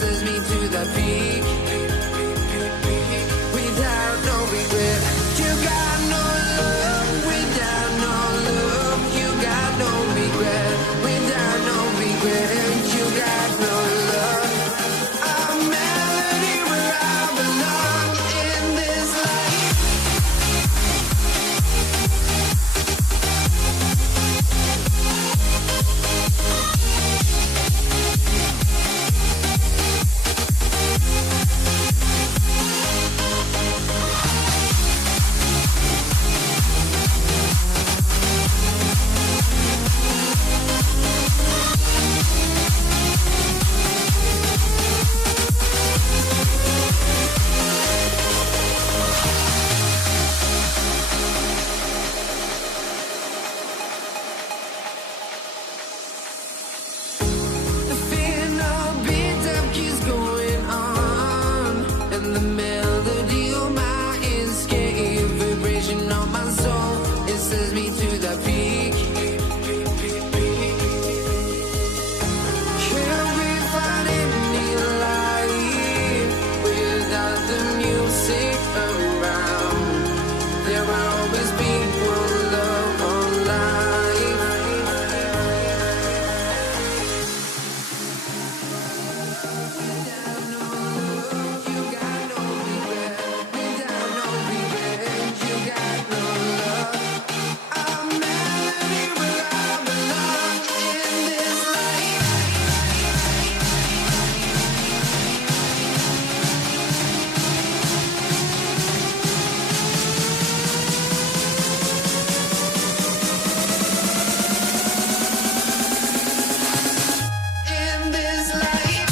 sends me to the peak. Without no regret, you got no love. Without no love, you got no regret. Without no regret, you got no love. A melody where I belong in this life. The final beat up keeps going on, and the melody on my escape, vibration on my soul, it sends me to the peak. Can we find any light without the music around? There will always be one love on life. Without no love, you got no regret. Without no regret, you got no love. A melody where I belong in this life. In this life.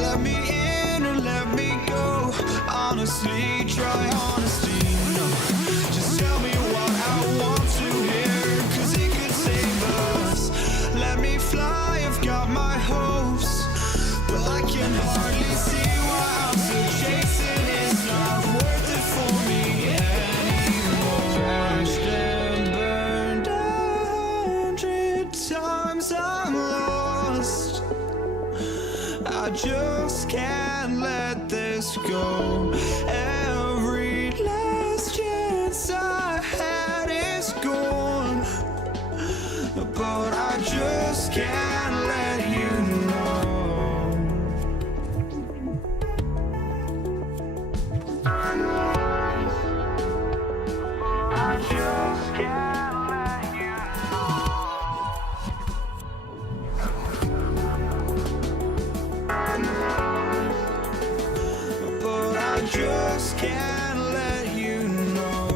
Let me in or let me go. Honestly, try honesty. No, just tell me what I want to hear, 'cause it could save us. Let me fly, I've got my hopes, but I can hardly see why I'm still chasing. It's not worth it for me anymore. Crashed and burned 100 times, I'm lost. I just can't let this go. Every last chance I had is gone, but I just can't let you know. I just can't let you know. But I just can't let you know.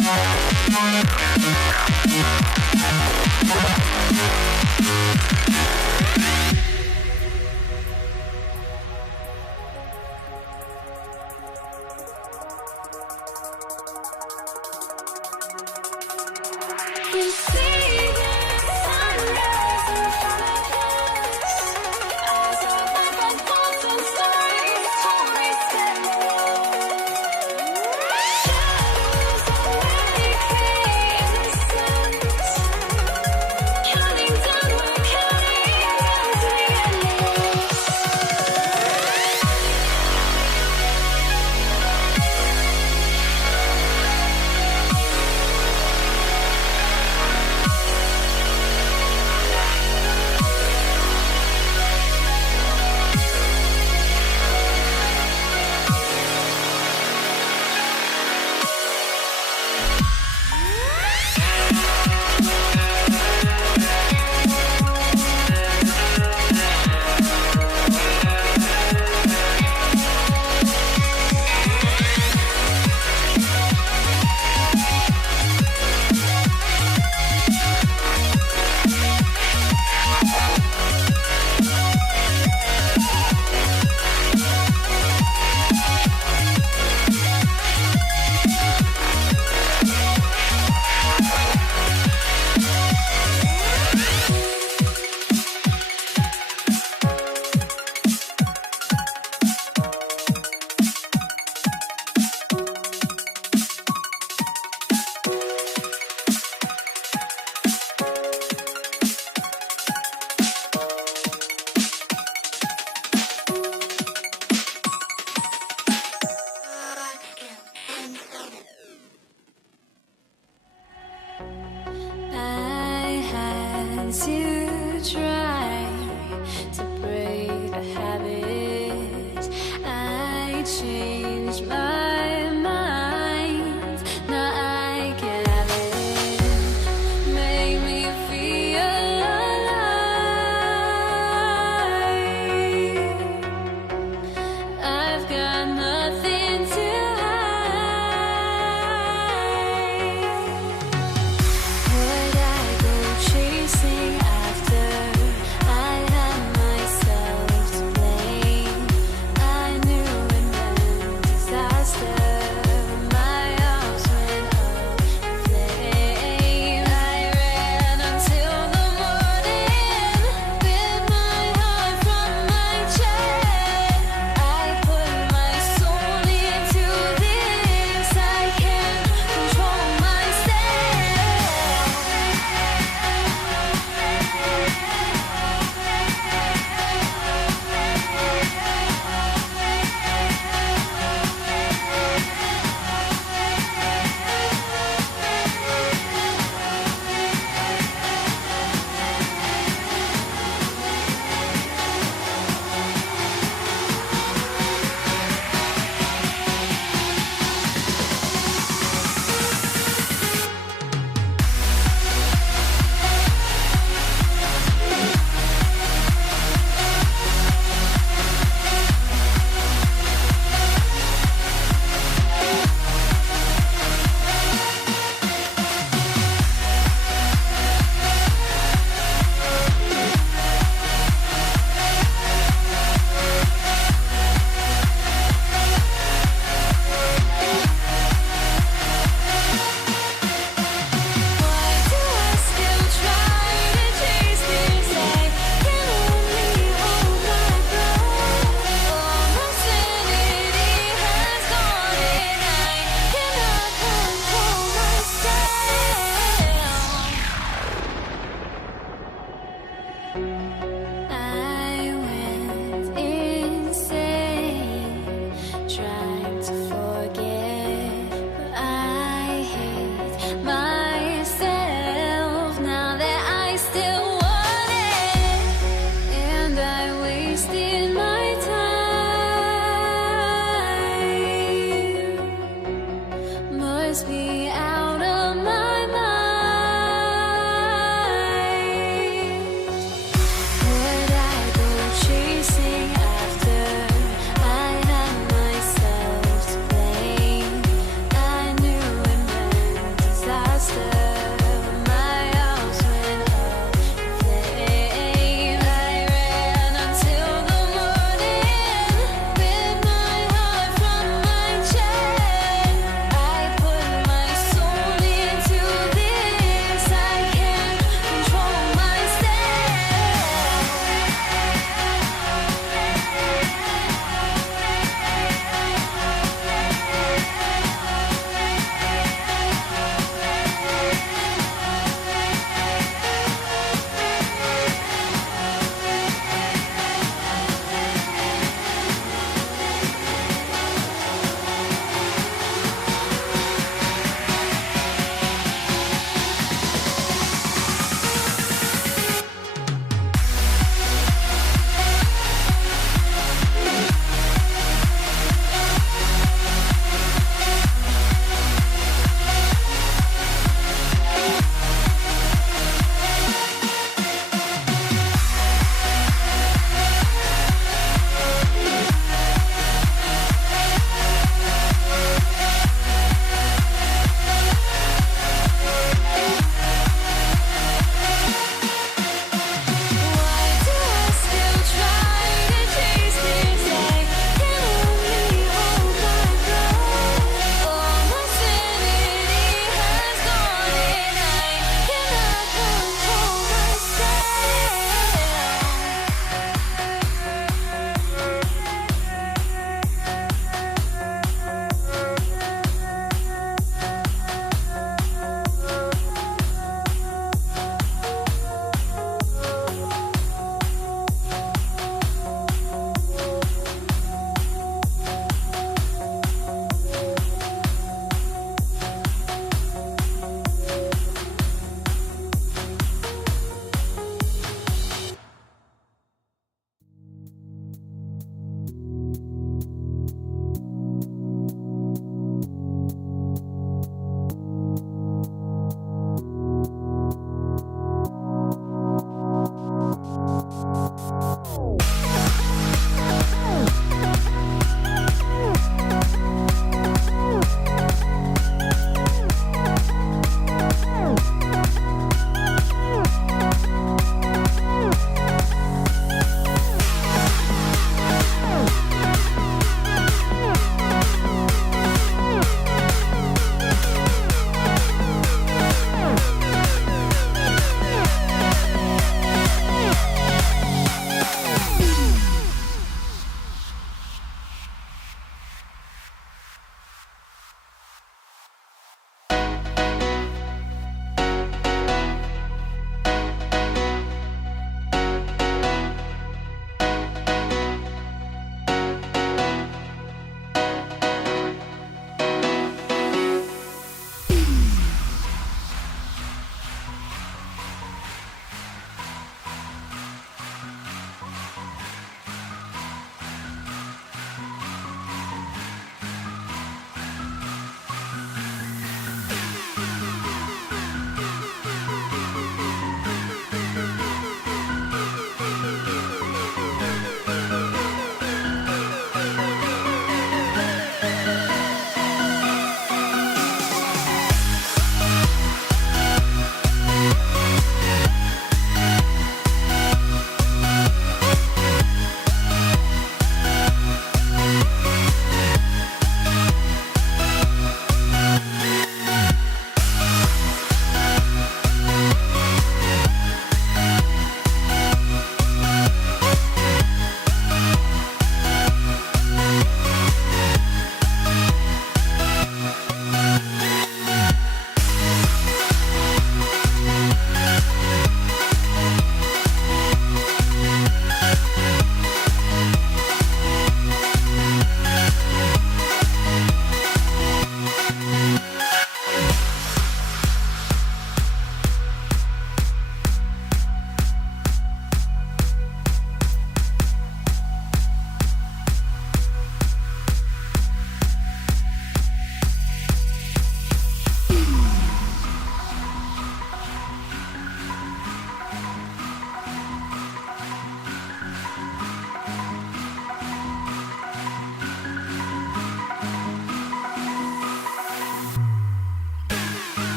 Yeah.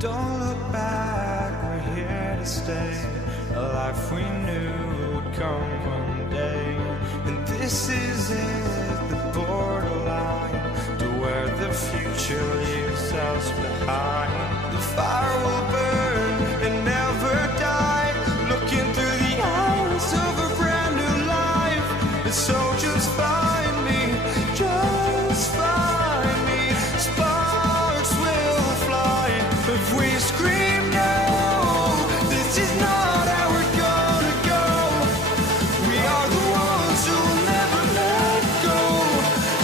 Don't look back, we're here to stay. A life we knew would come one day. And this is it, the borderline to where the future leaves us behind. The fire will burn and never die, looking through the eyes of a brand new life. And so just find me, just find me. Sparks will fly if we scream no. This is not how we're gonna go. We are the ones who will never let go.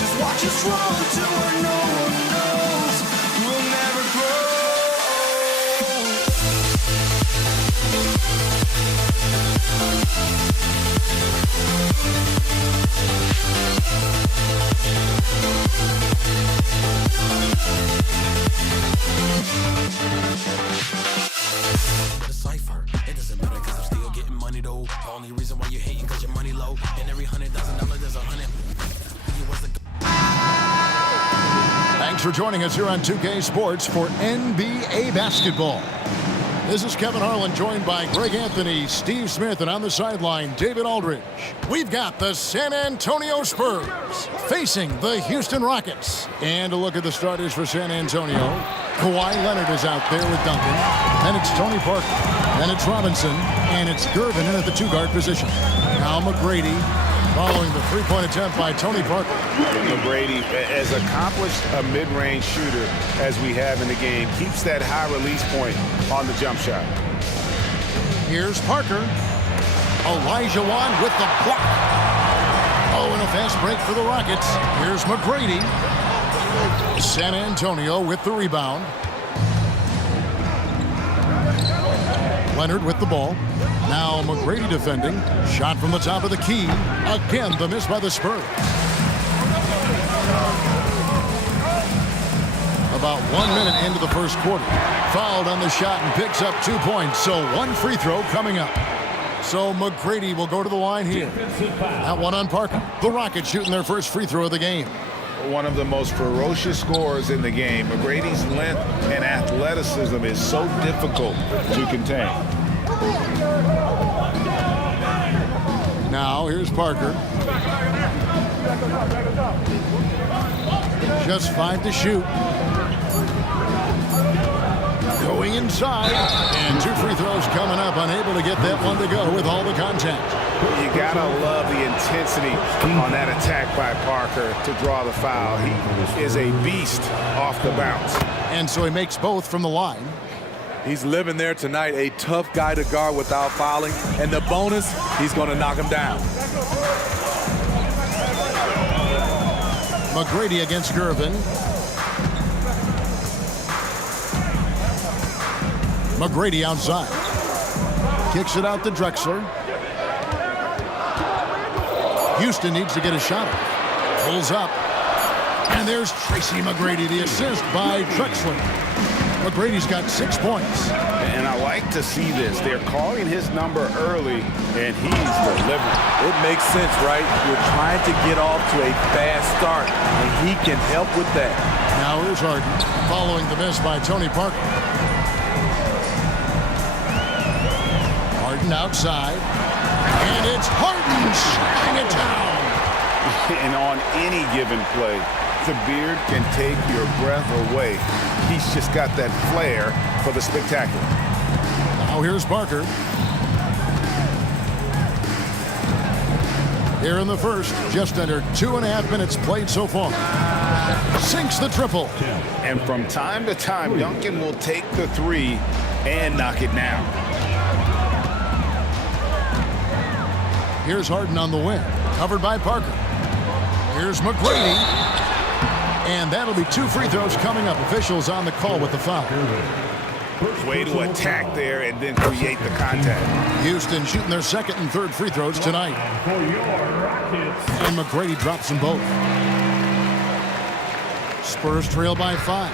Just watch us run to where no one knows. We'll never grow. Decipher. It doesn't matter because I'm still getting money though. The only reason why you hating because your money low. And every $100,000 there's $100. Thanks for joining us here on 2K Sports for NBA basketball. This is Kevin Harlan, joined by Greg Anthony, Steve Smith, and on the sideline, David Aldridge. We've got the San Antonio Spurs facing the Houston Rockets. And a look at the starters for San Antonio. Kawhi Leonard is out there with Duncan. Then it's Tony Parker. Then it's Robinson. And it's Gervin in at the two-guard position. Now McGrady following the three-point attempt by Tony Parker. McGrady, as accomplished a mid-range shooter as we have in the game, keeps that high release point on the jump shot. Here's Parker. Elijah Wan with the block. Oh, and a fast break for the Rockets. Here's McGrady. San Antonio with the rebound. Leonard with the ball. Now McGrady defending. Shot from the top of the key. Again, the miss by the Spurs. About 1 minute into the first quarter. Fouled on the shot and picks up 2 points. So one free throw coming up. So McGrady will go to the line here. That one on Parker. The Rockets shooting their first free throw of the game. One of the most ferocious scorers in the game. McGrady's length and athleticism is so difficult to contain. Now here's Parker. Just 5 to shoot. Going inside. And 2 free throws coming up. Unable to get that one to go with all the contact. You gotta love the intensity on that attack by Parker to draw the foul. He is a beast off the bounce. And so he makes both from the line. He's living there tonight, a tough guy to guard without fouling. And the bonus, he's going to knock him down. McGrady against Gervin. McGrady outside. Kicks it out to Drexler. Houston needs to get a shot. Pulls up. And there's Tracy McGrady, the assist by Drexler. McGrady's got 6 points. And I like to see this. They're calling his number early, and he's delivering. It makes sense, right? You're trying to get off to a fast start, and he can help with that. Now here's Harden, following the miss by Tony Parker. Harden outside. And it's Harden shutting it down. And on any given play, the beard can take your breath away. He's just got that flair for the spectacular. Now here's Parker. Here in the first, just under 2.5 minutes played so far. Sinks the triple. And from time to time, Duncan will take the three and knock it down. Here's Harden on the wing, covered by Parker. Here's McGrady. And that'll be 2 free throws coming up. Officials on the call with the foul. Way to attack there and then create the contact. Houston shooting their second and third free throws tonight. And McGrady drops them both. Spurs trail by 5.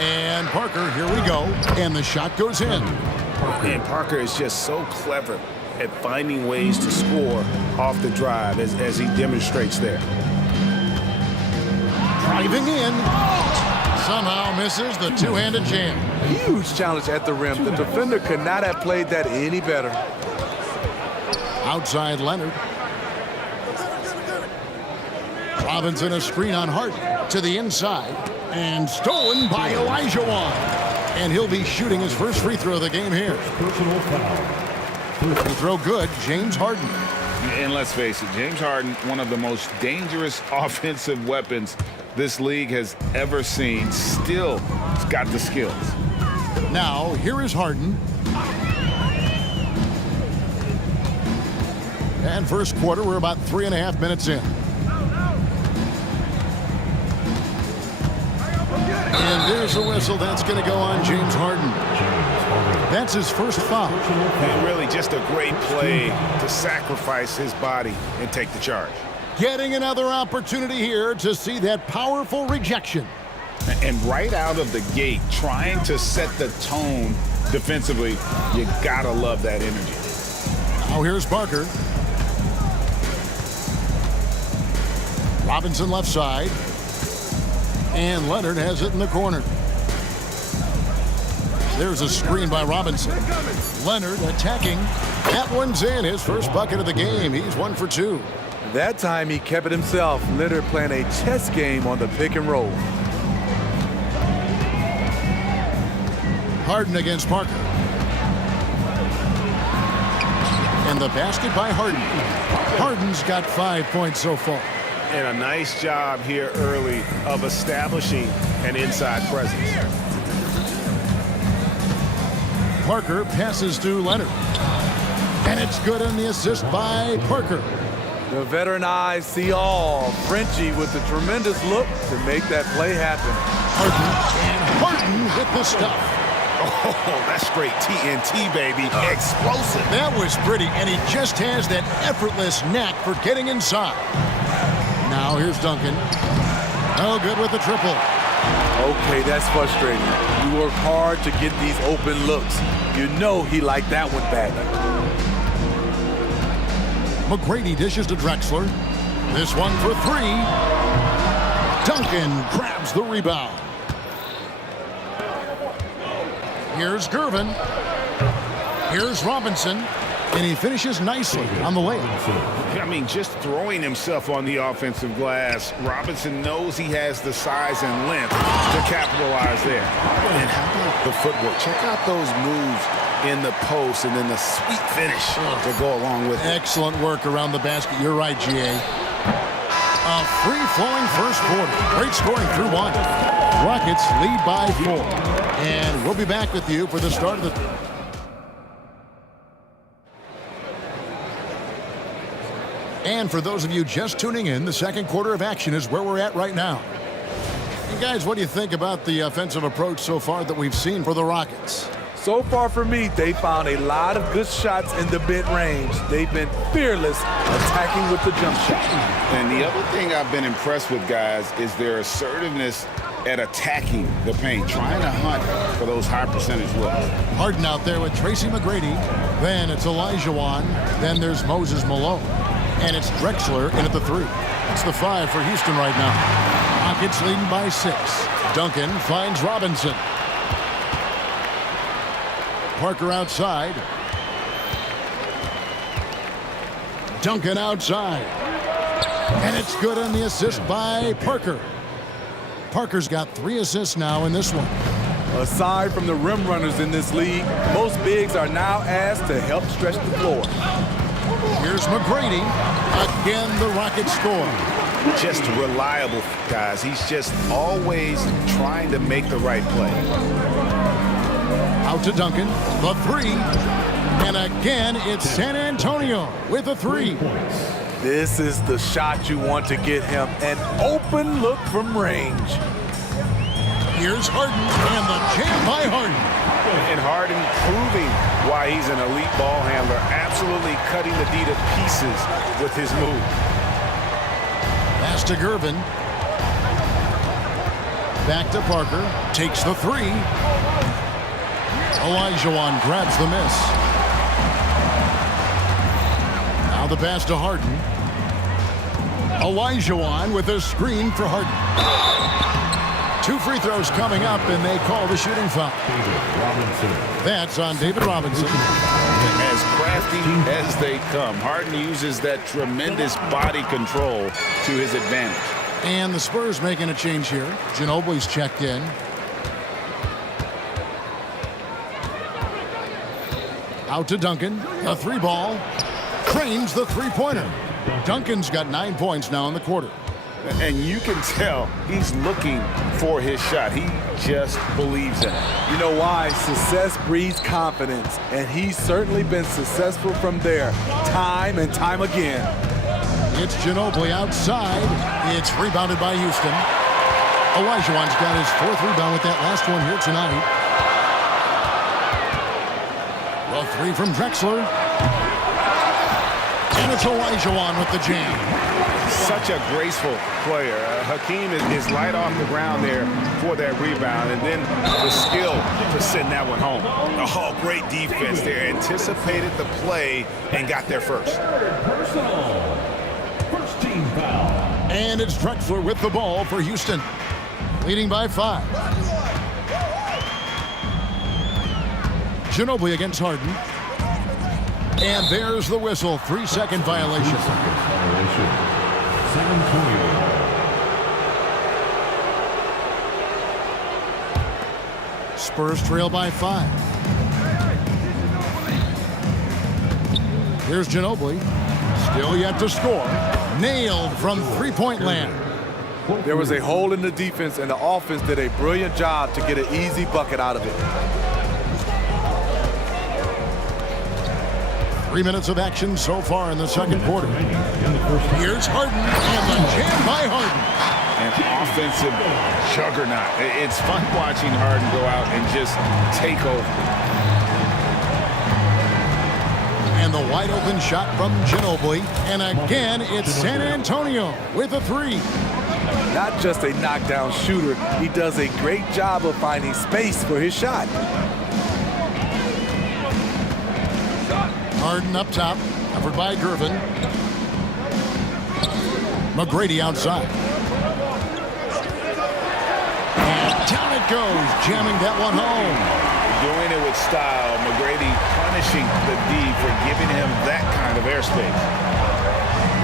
And Parker, here we go. And the shot goes in. And Parker is just so clever at finding ways to score off the drive as he demonstrates there. Driving in. Somehow misses the two-handed jam. Huge challenge at the rim. The defender could not have played that any better. Outside Leonard. Robinson a screen on Harden to the inside. And stolen by Elijah Wan. And he'll be shooting his first free throw of the game here. Personal foul. The throw good, James Harden. And let's face it, James Harden, one of the most dangerous offensive weapons this league has ever seen, still has got the skills. Now, here is Harden. And first quarter, we're about 3.5 minutes in. And there's a whistle. That's going to go on James Harden. That's his first foul. And really just a great play to sacrifice his body and take the charge. Getting another opportunity here to see that powerful rejection. And right out of the gate, trying to set the tone defensively, you gotta love that energy. Now here's Parker. Robinson left side. And Leonard has it in the corner. There's a screen by Robinson. Leonard attacking. That one's in. His first bucket of the game. He's 1 for 2. That time he kept it himself. Leonard playing a chess game on the pick and roll. Harden against Parker. And the basket by Harden. Harden's got 5 points so far. And a nice job here early of establishing an inside presence. Parker passes to Leonard. And it's good on the assist by Parker. The veteran eyes see all. Frenchie with the tremendous look to make that play happen. Harden with the stuff. Oh, that's straight TNT, baby. Explosive. That was pretty, and he just has that effortless knack for getting inside. Now here's Duncan. Oh, good with the triple. Okay, that's frustrating. You work hard to get these open looks. You know he liked that one back. McGrady dishes to Drexler. This one for 3. Duncan grabs the rebound. Here's Gervin. Here's Robinson. And he finishes nicely on the layup. I mean, just throwing himself on the offensive glass. Robinson knows he has the size and length to capitalize there. And how about the footwork? Check out those moves in the post and then the sweet finish to go along with it. Excellent work around the basket. You're right, G.A. A free-flowing first quarter. Great scoring through 1. Rockets lead by 4. And we'll be back with you for the start of the... And for those of you just tuning in, the second quarter of action is where we're at right now. And guys, what do you think about the offensive approach so far that we've seen for the Rockets? So far for me, they found a lot of good shots in the mid-range. They've been fearless attacking with the jump shot. And the other thing I've been impressed with, guys, is their assertiveness at attacking the paint, trying to hunt for those high percentage looks. Harden out there with Tracy McGrady. Then it's Olajuwon. Then there's Moses Malone. And it's Drexler in at the 3. It's the 5 for Houston right now. Rockets leading by 6. Duncan finds Robinson. Parker outside. Duncan outside. And it's good on the assist by Parker. Parker's got 3 assists now in this one. Aside from the rim runners in this league, most bigs are now asked to help stretch the floor. Here's McGrady. Again, the Rockets score. Just reliable, guys. He's just always trying to make the right play. Out to Duncan. The 3. And again, it's San Antonio with a 3. This is the shot you want to get him. An open look from range. Here's Harden, and the jam by Harden. And Harden proving why he's an elite ball handler, absolutely cutting the D to pieces with his move. Pass to Gervin. Back to Parker. Takes the 3. Olajuwon grabs the miss. Now the pass to Harden. Olajuwon with a screen for Harden. 2 free throws coming up, and they call the shooting foul. That's on David Robinson. As crafty as they come, Harden uses that tremendous body control to his advantage. And the Spurs making a change here. Ginobili's checked in. Out to Duncan. A 3 ball. Cranes the 3-pointer. Duncan's got 9 points now in the quarter. And you can tell he's looking for his shot. He just believes in it. You know why? Success breeds confidence, and he's certainly been successful from there, time and time again. It's Ginobili outside. It's rebounded by Houston. Olajuwon's got his 4th rebound with that last one here tonight. A three from Drexler. And it's Olajuwon with the jam. Such a graceful player. Hakeem is light off the ground there for that rebound, and then the skill to send that one home. Oh, great defense there. Anticipated the play and got there first. Personal. First team foul. And it's Drexler with the ball for Houston, leading by 5. Ginobili against Harden. And there's the whistle. 3-second violation. 3 seconds violation. San Antonio. Spurs trail by 5. Here's Ginobili. Still yet to score. Nailed from three-point land. There was a hole in the defense, and the offense did a brilliant job to get an easy bucket out of it. 3 minutes of action so far in the second quarter. Here's Harden, and the jam by Harden. An offensive juggernaut. It's fun watching Harden go out and just take over. And the wide open shot from Ginobili. And again, it's San Antonio with a 3. Not just a knockdown shooter, he does a great job of finding space for his shot. Harden up top, covered by Gervin. McGrady outside. And down it goes, jamming that one home. Doing it with style. McGrady punishing the D for giving him that kind of airspace.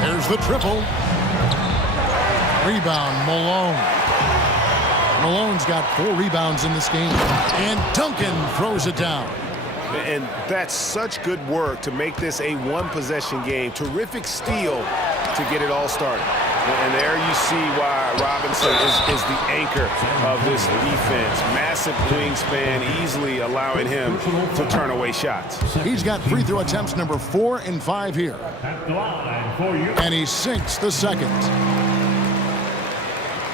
There's the triple. Rebound, Malone. Malone's got 4 rebounds in this game. And Duncan throws it down. And that's such good work to make this a one-possession game. Terrific steal to get it all started. And there you see why Robinson is the anchor of this defense. Massive wingspan, easily allowing him to turn away shots. He's got free throw attempts number 4 and 5 here. At the line for you. And he sinks the second.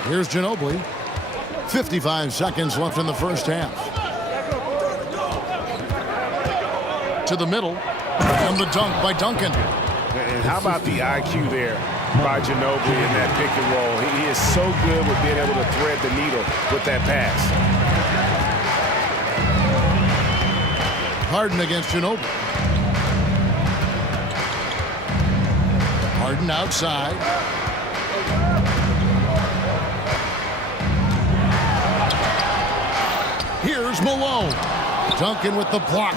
Here's Ginobili. 55 seconds left in the first half. To the middle. And the dunk by Duncan. And how about the IQ there by Ginobili in that pick and roll? He is so good with being able to thread the needle with that pass. Harden against Ginobili. Harden outside. Here's Malone. Duncan with the block.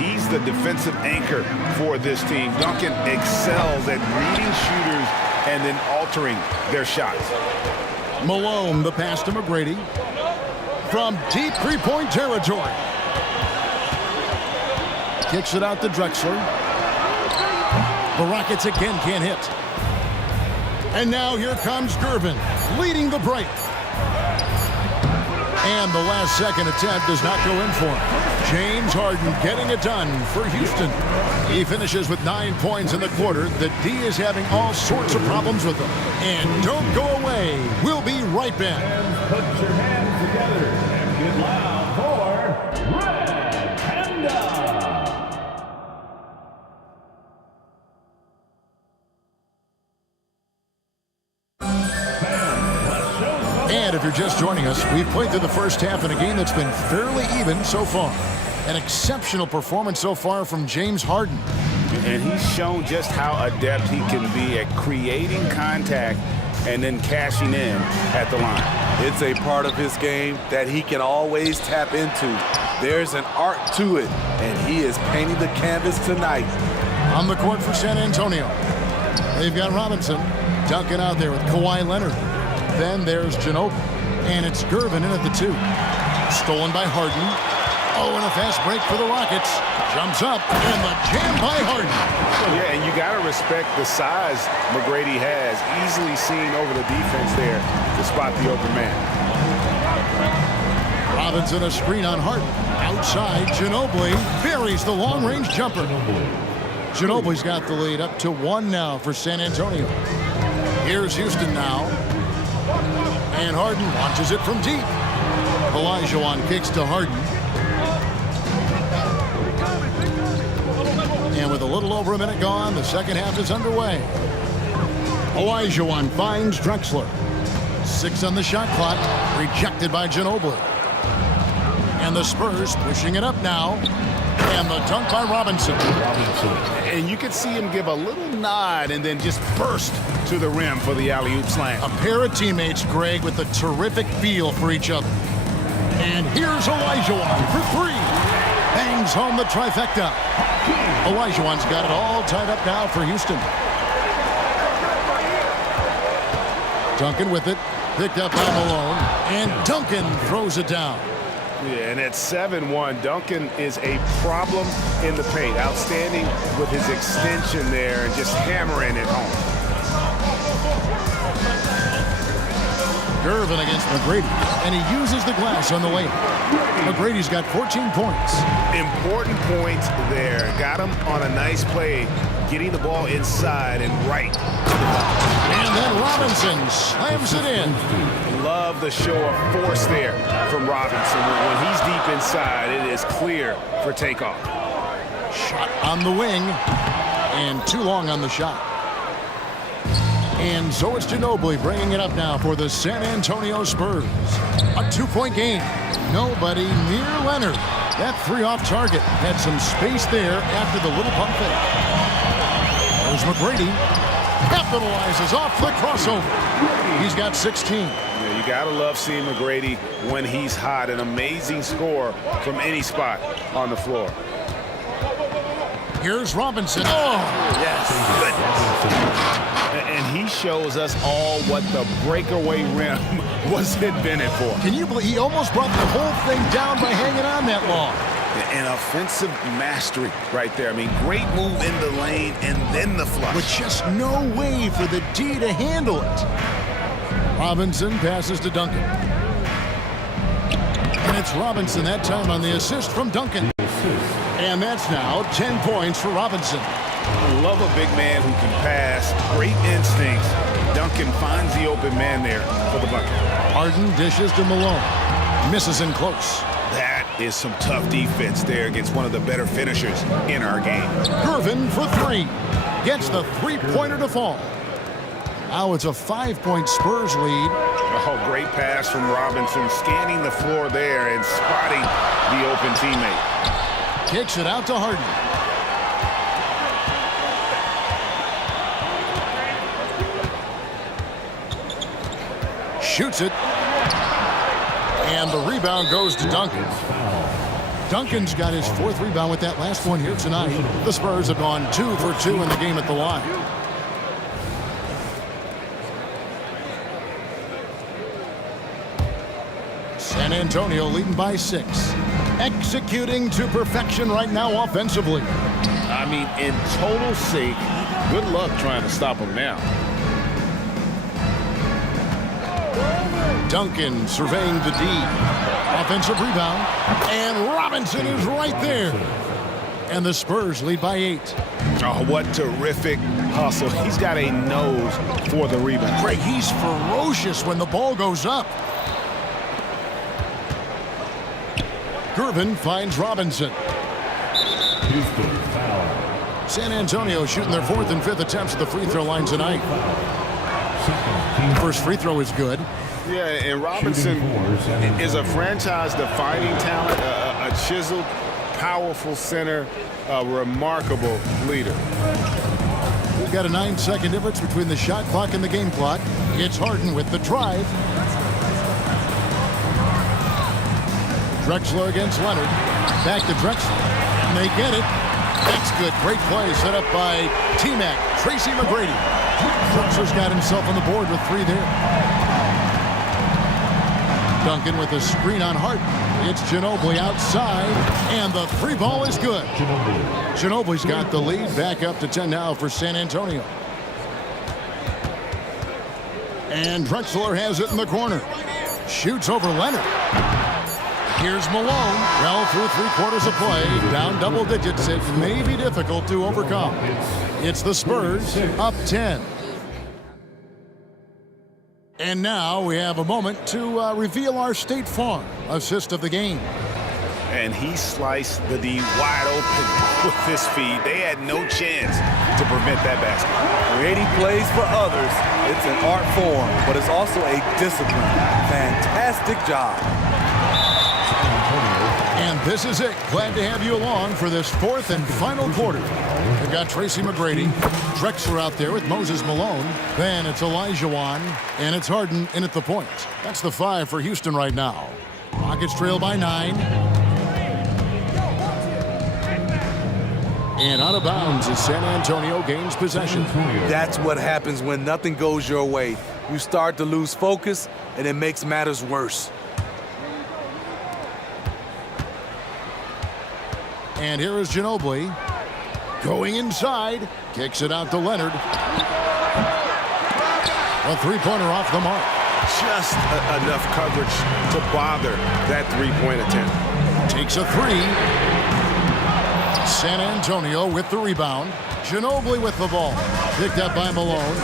He's the defensive anchor for this team. Duncan excels at reading shooters and then altering their shots. Malone, the pass to McGrady. From deep three-point territory. Kicks it out to Drexler. The Rockets again can't hit. And now here comes Gervin, leading the break. And the last second attempt does not go in for him. James Harden getting it done for Houston. He finishes with 9 points in the quarter. The D is having all sorts of problems with him. And don't go away. We'll be right back. Put your hands together and get loud for Red Panda. And if you're just joining us, we've played through the first half in a game that's been fairly even so far. An exceptional performance so far from James Harden. And he's shown just how adept he can be at creating contact and then cashing in at the line. It's a part of his game that he can always tap into. There's an art to it, and he is painting the canvas tonight. On the court for San Antonio. They've got Robinson. Duncan out there with Kawhi Leonard. Then there's Ginobili. And it's Gervin in at the 2. Stolen by Harden. Oh, and a fast break for the Rockets. Jumps up, and the jam by Harden. Yeah, and you got to respect the size McGrady has. Easily seen over the defense there to spot the open man. Robinson a screen on Harden. Outside, Ginobili buries the long-range jumper. Ginobili's got the lead up to 1 now for San Antonio. Here's Houston now. And Harden launches it from deep. Olajuwon kicks to Harden. Little over a minute gone. The second half is underway. Olajuwon finds Drexler. 6 on the shot clock. Rejected by Ginobili. And the Spurs pushing it up now. And the dunk by Robinson. And you can see him give a little nod and then just burst to the rim for the alley-oop slam. A pair of teammates, Greg, with a terrific feel for each other. And here's Olajuwon for 3. Bangs home the trifecta. Olajuwon's got it all tied up now for Houston. Duncan with it. Picked up by Malone. And Duncan throws it down. Yeah, and at 7-1, Duncan is a problem in the paint. Outstanding with his extension there and just hammering it home. Gervin against McGrady, and he uses the glass on the way. McGrady's got 14 points. Important points there. Got him on a nice play, getting the ball inside and right. And then Robinson slams it in. Love the show of force there from Robinson. When he's deep inside, it is clear for takeoff. Shot on the wing, and too long on the shot. And so it's Ginobili bringing it up now for the San Antonio Spurs. A 2-point game. Nobody near Leonard. That 3 off target had some space there after the little pump fake. There's McGrady. Capitalizes off the crossover. He's got 16. Yeah, you gotta love seeing McGrady when he's hot. An amazing score from any spot on the floor. Here's Robinson. Oh, yes. And he shows us all what the breakaway rim was invented for. Can you believe he almost brought the whole thing down by hanging on that long? An offensive mastery right there. I mean, great move in the lane and then the flush. With just no way for the D to handle it. Robinson passes to Duncan. And it's Robinson that time on the assist from Duncan. And that's now 10 points for Robinson. I love a big man who can pass. Great instincts. Duncan finds the open man there for the bucket. Harden dishes to Malone. Misses in close. That is some tough defense there against one of the better finishers in our game. Gervin for 3. Gets the 3-pointer to fall. Now it's a 5-point Spurs lead. Oh, great pass from Robinson, scanning the floor there and spotting the open teammate. Kicks it out to Harden. Shoots it. And the rebound goes to Duncan. Duncan's got his 4th rebound with that last one here tonight. The Spurs have gone 2 for 2 in the game at the line. San Antonio leading by 6. Executing to perfection right now offensively. I mean, in total sync. Good luck trying to stop him now. Duncan surveying the D. Offensive rebound. And Robinson is right there. And the Spurs lead by 8. Oh, what terrific hustle. He's got a nose for the rebound. Greg, he's ferocious when the ball goes up. Gervin finds Robinson. San Antonio shooting their 4th and 5th attempts at the free throw line tonight. First free throw is good. Yeah, and Robinson is a franchise-defining talent, a chiseled, powerful center, a remarkable leader. We've got a 9-second difference between the shot clock and the game clock. It's Harden with the drive. Drexler against Leonard. Back to Drexler. And they get it. That's good. Great play set up by T-Mac. Tracy McGrady. Drexler's got himself on the board with 3 there. Duncan with a screen on Harden. It's Ginobili outside. And the 3 ball is good. Ginobili's got the lead. Back up to 10 now for San Antonio. And Drexler has it in the corner. Shoots over Leonard. Here's Malone. Well, through 3/4 of play, down double digits. It may be difficult to overcome. It's the Spurs up 10. And now we have a moment to reveal our State Farm assist of the game. And he sliced the D wide open with his feet. They had no chance to prevent that basket. Creating plays for others, it's an art form, but it's also a discipline. Fantastic job. And this is it. Glad to have you along for this fourth and final quarter. We've got Tracy McGrady, Drexler out there with Moses Malone. Then it's Elijah Wan, and it's Harden in at the point. That's the 5 for Houston right now. Rockets trail by 9. And out of bounds as San Antonio gains possession. That's what happens when nothing goes your way. You start to lose focus, and it makes matters worse. And here is Ginobili going inside, kicks it out to Leonard. A three-pointer off the mark. Just enough coverage to bother that three-point attempt. Takes a 3. San Antonio with the rebound. Ginobili with the ball. Picked up by Malone.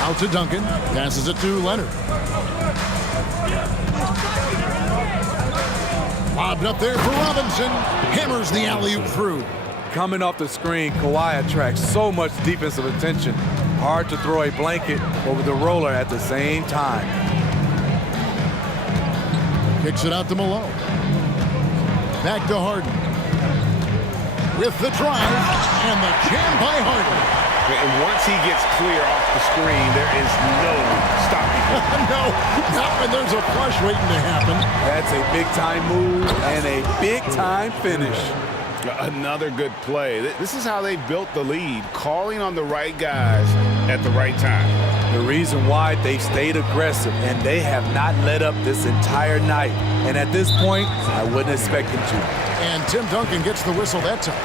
Out to Duncan. Passes it to Leonard. Lobbed up there for Robinson. Hammers the alley-oop through. Coming off the screen, Kawhi attracts so much defensive attention. Hard to throw a blanket over the roller at the same time. Kicks it out to Malone. Back to Harden. With the drive and the jam by Harden. And once he gets clear off the screen, there is no stopping him. No, not when there's a flush waiting to happen. That's a big-time move and a big-time finish. Another good play. This is how they built the lead, calling on the right guys at the right time. The reason why they've stayed aggressive, and they have not let up this entire night. And at this point, I wouldn't expect them to. And Tim Duncan gets the whistle that time.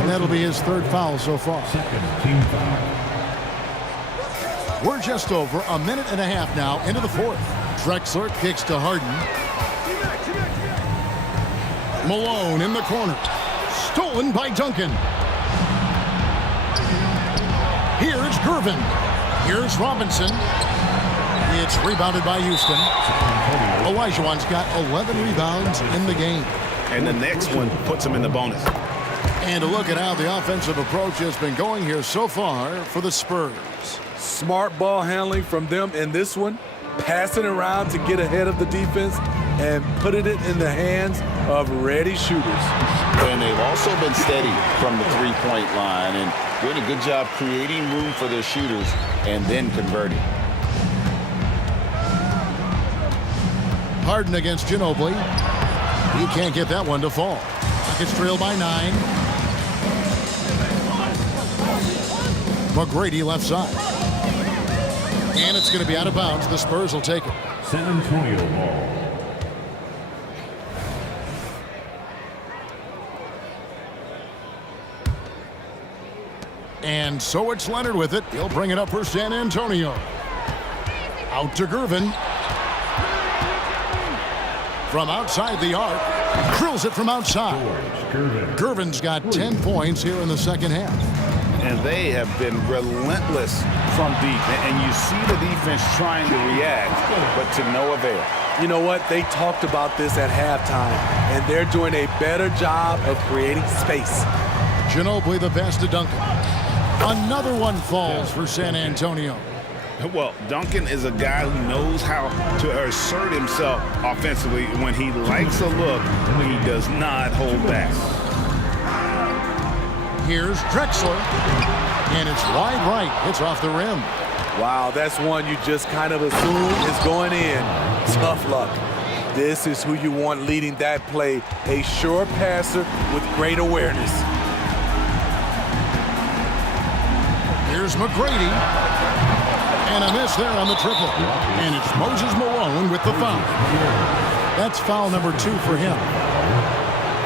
And that'll be his 3rd foul so far. Team foul. We're just over a minute and a half now into the 4th. Drexler kicks to Harden. Malone in the corner. Stolen by Duncan. Here's Gervin. Here's Robinson. It's rebounded by Houston. Olajuwon's got 11 rebounds in the game. And the next one puts him in the bonus. And a look at how the offensive approach has been going here so far for the Spurs. Smart ball handling from them in this one. Passing around to get ahead of the defense and putting it in the hands of ready shooters. And they've also been steady from the three-point line and doing a good job creating room for their shooters and then converting. Harden against Ginobili. He can't get that one to fall. Rockets trail by 9. McGrady left side. And it's going to be out of bounds. The Spurs will take it. San Antonio ball. And so it's Leonard with it. He'll bring it up for San Antonio. Out to Gervin. From outside the arc. Drills it from outside. Gervin's got 10 points here in the second half. And they have been relentless from deep. And you see the defense trying to react, but to no avail. You know what? They talked about this at halftime, and they're doing a better job of creating space. Ginobili the pass to Duncan. Another one falls for San Antonio. Well, Duncan is a guy who knows how to assert himself offensively. When he likes a look, he does not hold back. Here's Drexler. And it's wide right. It's off the rim. Wow, that's one you just kind of assume is going in. Tough luck. This is who you want leading that play. A sure passer with great awareness. Here's McGrady. And a miss there on the triple. And it's Moses Malone with the foul. That's foul number 2 for him.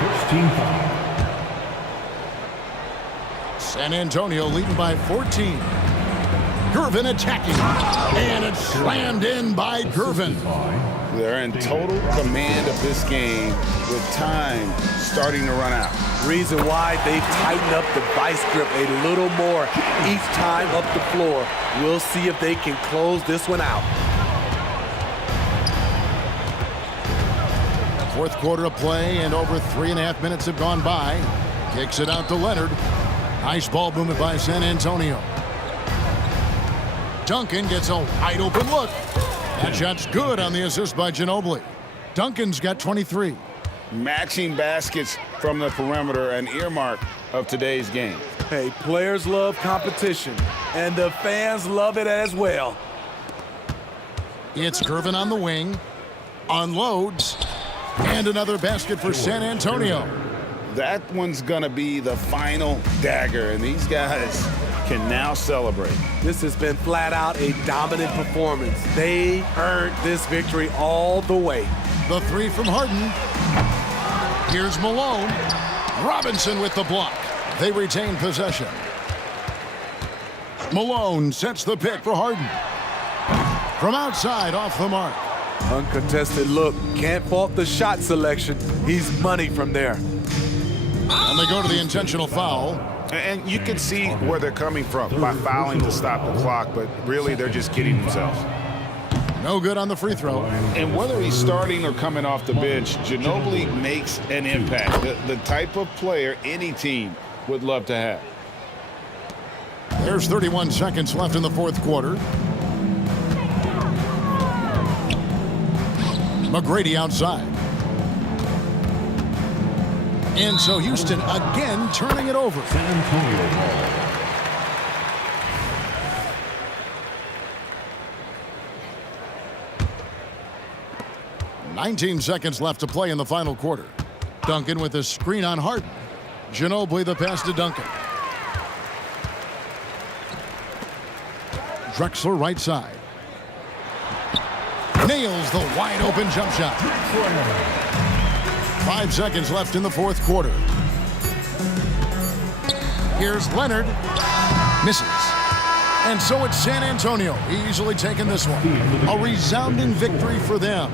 First team foul. San Antonio leading by 14. Gervin attacking. And it's slammed in by Gervin. They're in total command of this game with time starting to run out. Reason why they've tightened up the vice grip a little more each time up the floor. We'll see if they can close this one out. Fourth quarter of play, and over 3.5 minutes have gone by. Kicks it out to Leonard. Nice ball movement by San Antonio. Duncan gets a wide open look. That shot's good on the assist by Ginobili. Duncan's got 23. Matching baskets from the perimeter, an earmark of today's game. Hey, players love competition, and the fans love it as well. It's Gervin on the wing. Unloads. And another basket for San Antonio. That one's going to be the final dagger, and these guys can now celebrate. This has been flat out a dominant performance. They earned this victory all the way. The three from Harden. Here's Malone. Robinson with the block. They retain possession. Malone sets the pick for Harden. From outside, off the mark. Uncontested look. Can't fault the shot selection. He's money from there. And they go to the intentional foul. And you can see where they're coming from by fouling to stop the clock, but really they're just kidding themselves. No good on the free throw. And whether he's starting or coming off the bench, Ginobili makes an impact. The type of player any team would love to have. There's 31 seconds left in the fourth quarter. McGrady outside. And so Houston again turning it over. San Antonio. 19 seconds left to play in the final quarter. Duncan with a screen on Harden. Ginobili the pass to Duncan. Drexler right side. Nails the wide open jump shot. 5 seconds left in the fourth quarter. Here's Leonard. Misses. And so it's San Antonio easily taking this one. A resounding victory for them.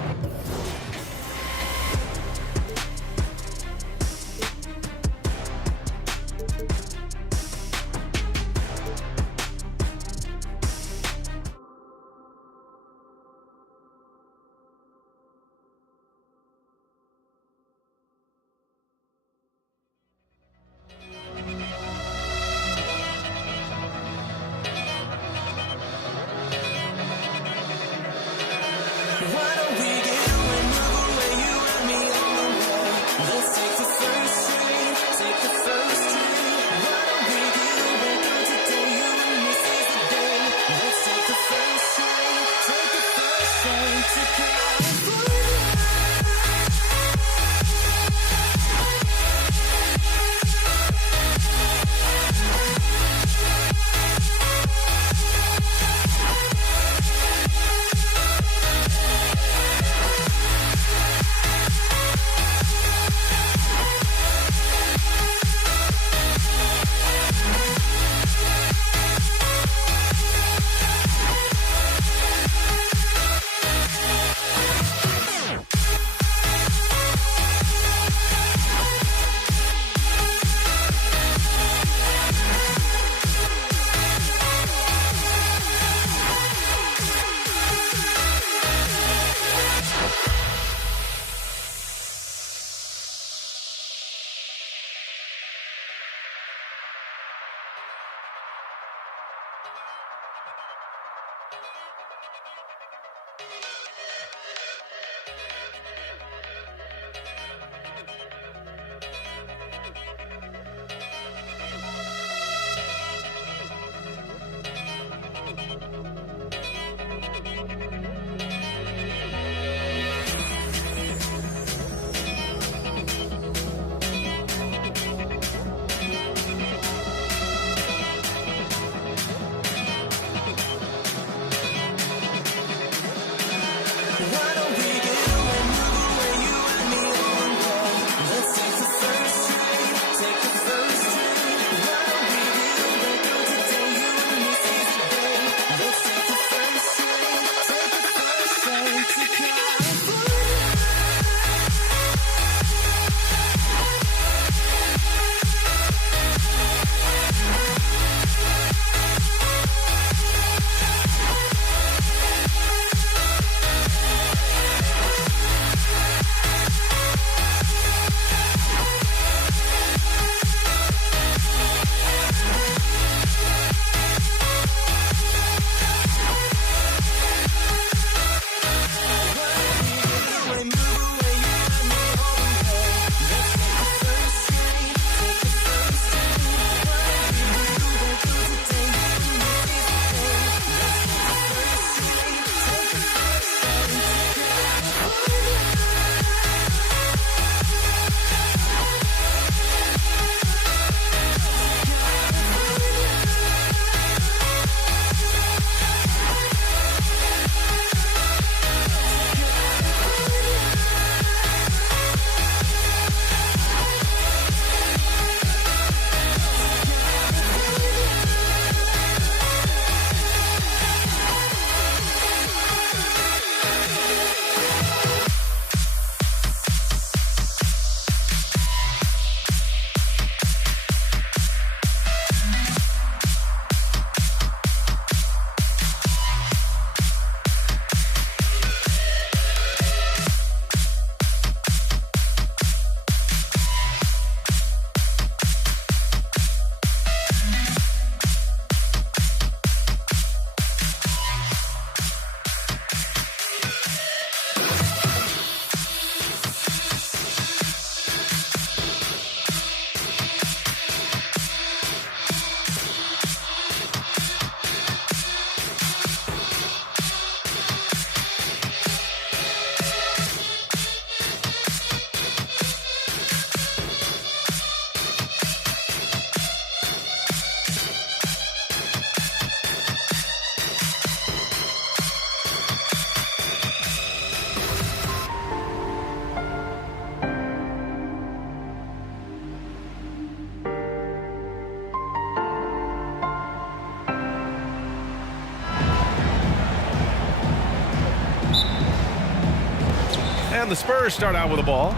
And the Spurs start out with the ball.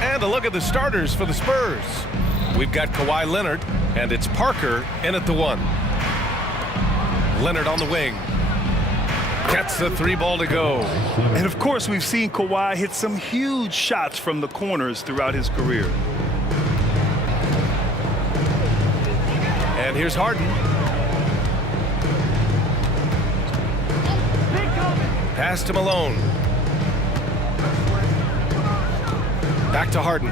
And a look at the starters for the Spurs. We've got Kawhi Leonard, and it's Parker in at the 1. Leonard on the wing. Gets the 3 ball to go. And of course, we've seen Kawhi hit some huge shots from the corners throughout his career. And here's Harden. Pass to Malone. Back to Harden.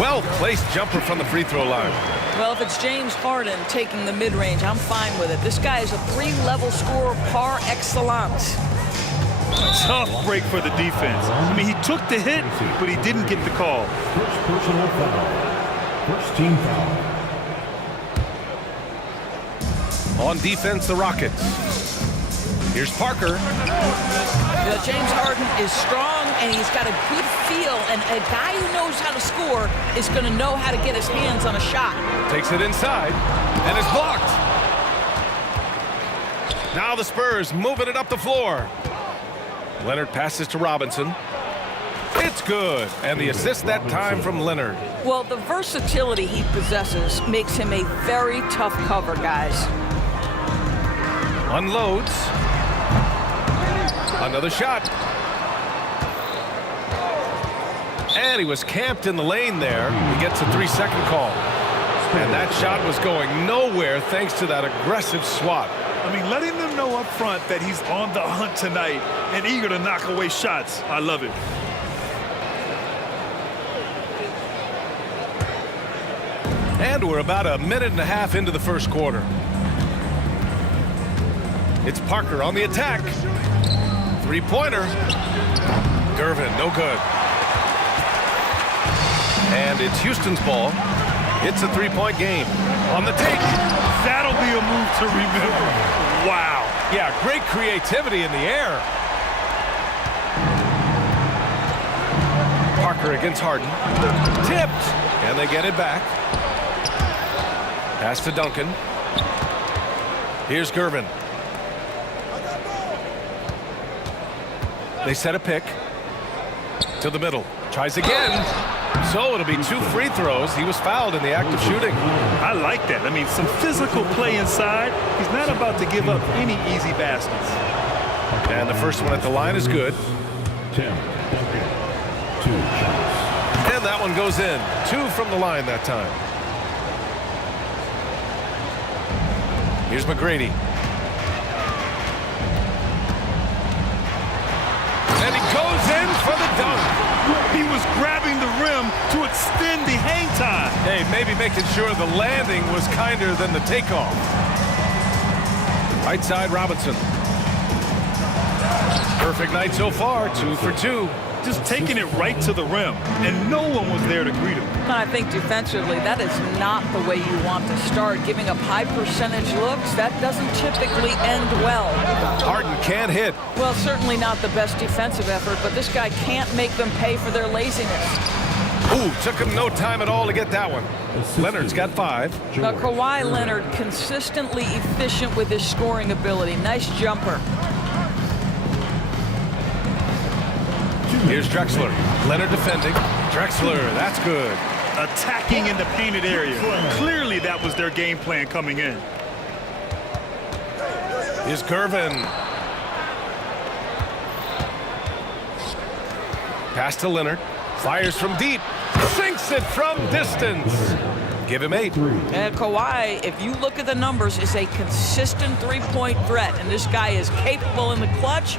Well-placed jumper from the free throw line. Well, if it's James Harden taking the mid-range, I'm fine with it. This guy is a 3-level scorer par excellence. Tough break for the defense. I mean, he took the hit, but he didn't get the call. First personal foul. First team foul. On defense, the Rockets. Here's Parker. James Harden is strong, and he's got a good feel, and a guy who knows how to score is going to know how to get his hands on a shot. Takes it inside, and is blocked. Now the Spurs moving it up the floor. Leonard passes to Robinson. It's good, and the assist that time from Leonard. Well, the versatility he possesses makes him a very tough cover, guys. Unloads. Another shot. And he was camped in the lane there. He gets a 3-second call. And that shot was going nowhere thanks to that aggressive swat. I mean, letting them know up front that he's on the hunt tonight and eager to knock away shots. I love it. And we're about a minute and a half into the first quarter. It's Parker on the attack. 3-pointer. Gervin, no good. And it's Houston's ball. It's a 3-point game. On the take. That'll be a move to remember. Wow. Yeah, great creativity in the air. Parker against Harden. Tipped. And they get it back. Pass to Duncan. Here's Gervin. They set a pick to the middle. Tries again. So it'll be 2 free throws. He was fouled in the act of shooting. I like that. I mean, some physical play inside. He's not about to give up any easy baskets. And the first one at the line is good. Tim Duncan. 2 shots. And that one goes in. 2 from the line that time. Here's McGrady. And he goes in for the dunk. He was grabbing the rim to extend the hang time. Hey, maybe making sure the landing was kinder than the takeoff. Right side, Robinson. Perfect night so far, 2 for 2. Just taking it right to the rim, and no one was there to greet him. I think defensively, that is not the way you want to start. Giving up high percentage looks, that doesn't typically end well. Harden can't hit. Well, certainly not the best defensive effort, but this guy can't make them pay for their laziness. Ooh, took him no time at all to get that one. Leonard's got 5. Now, Kawhi Leonard consistently efficient with his scoring ability. Nice jumper. Here's Drexler. Leonard defending. Drexler, that's good. Attacking in the painted area. Clearly that was their game plan coming in. Here's Gervin. Pass to Leonard. Fires from deep. Sinks it from distance. Give him 8. And Kawhi, if you look at the numbers, is a consistent 3-point threat. And this guy is capable in the clutch.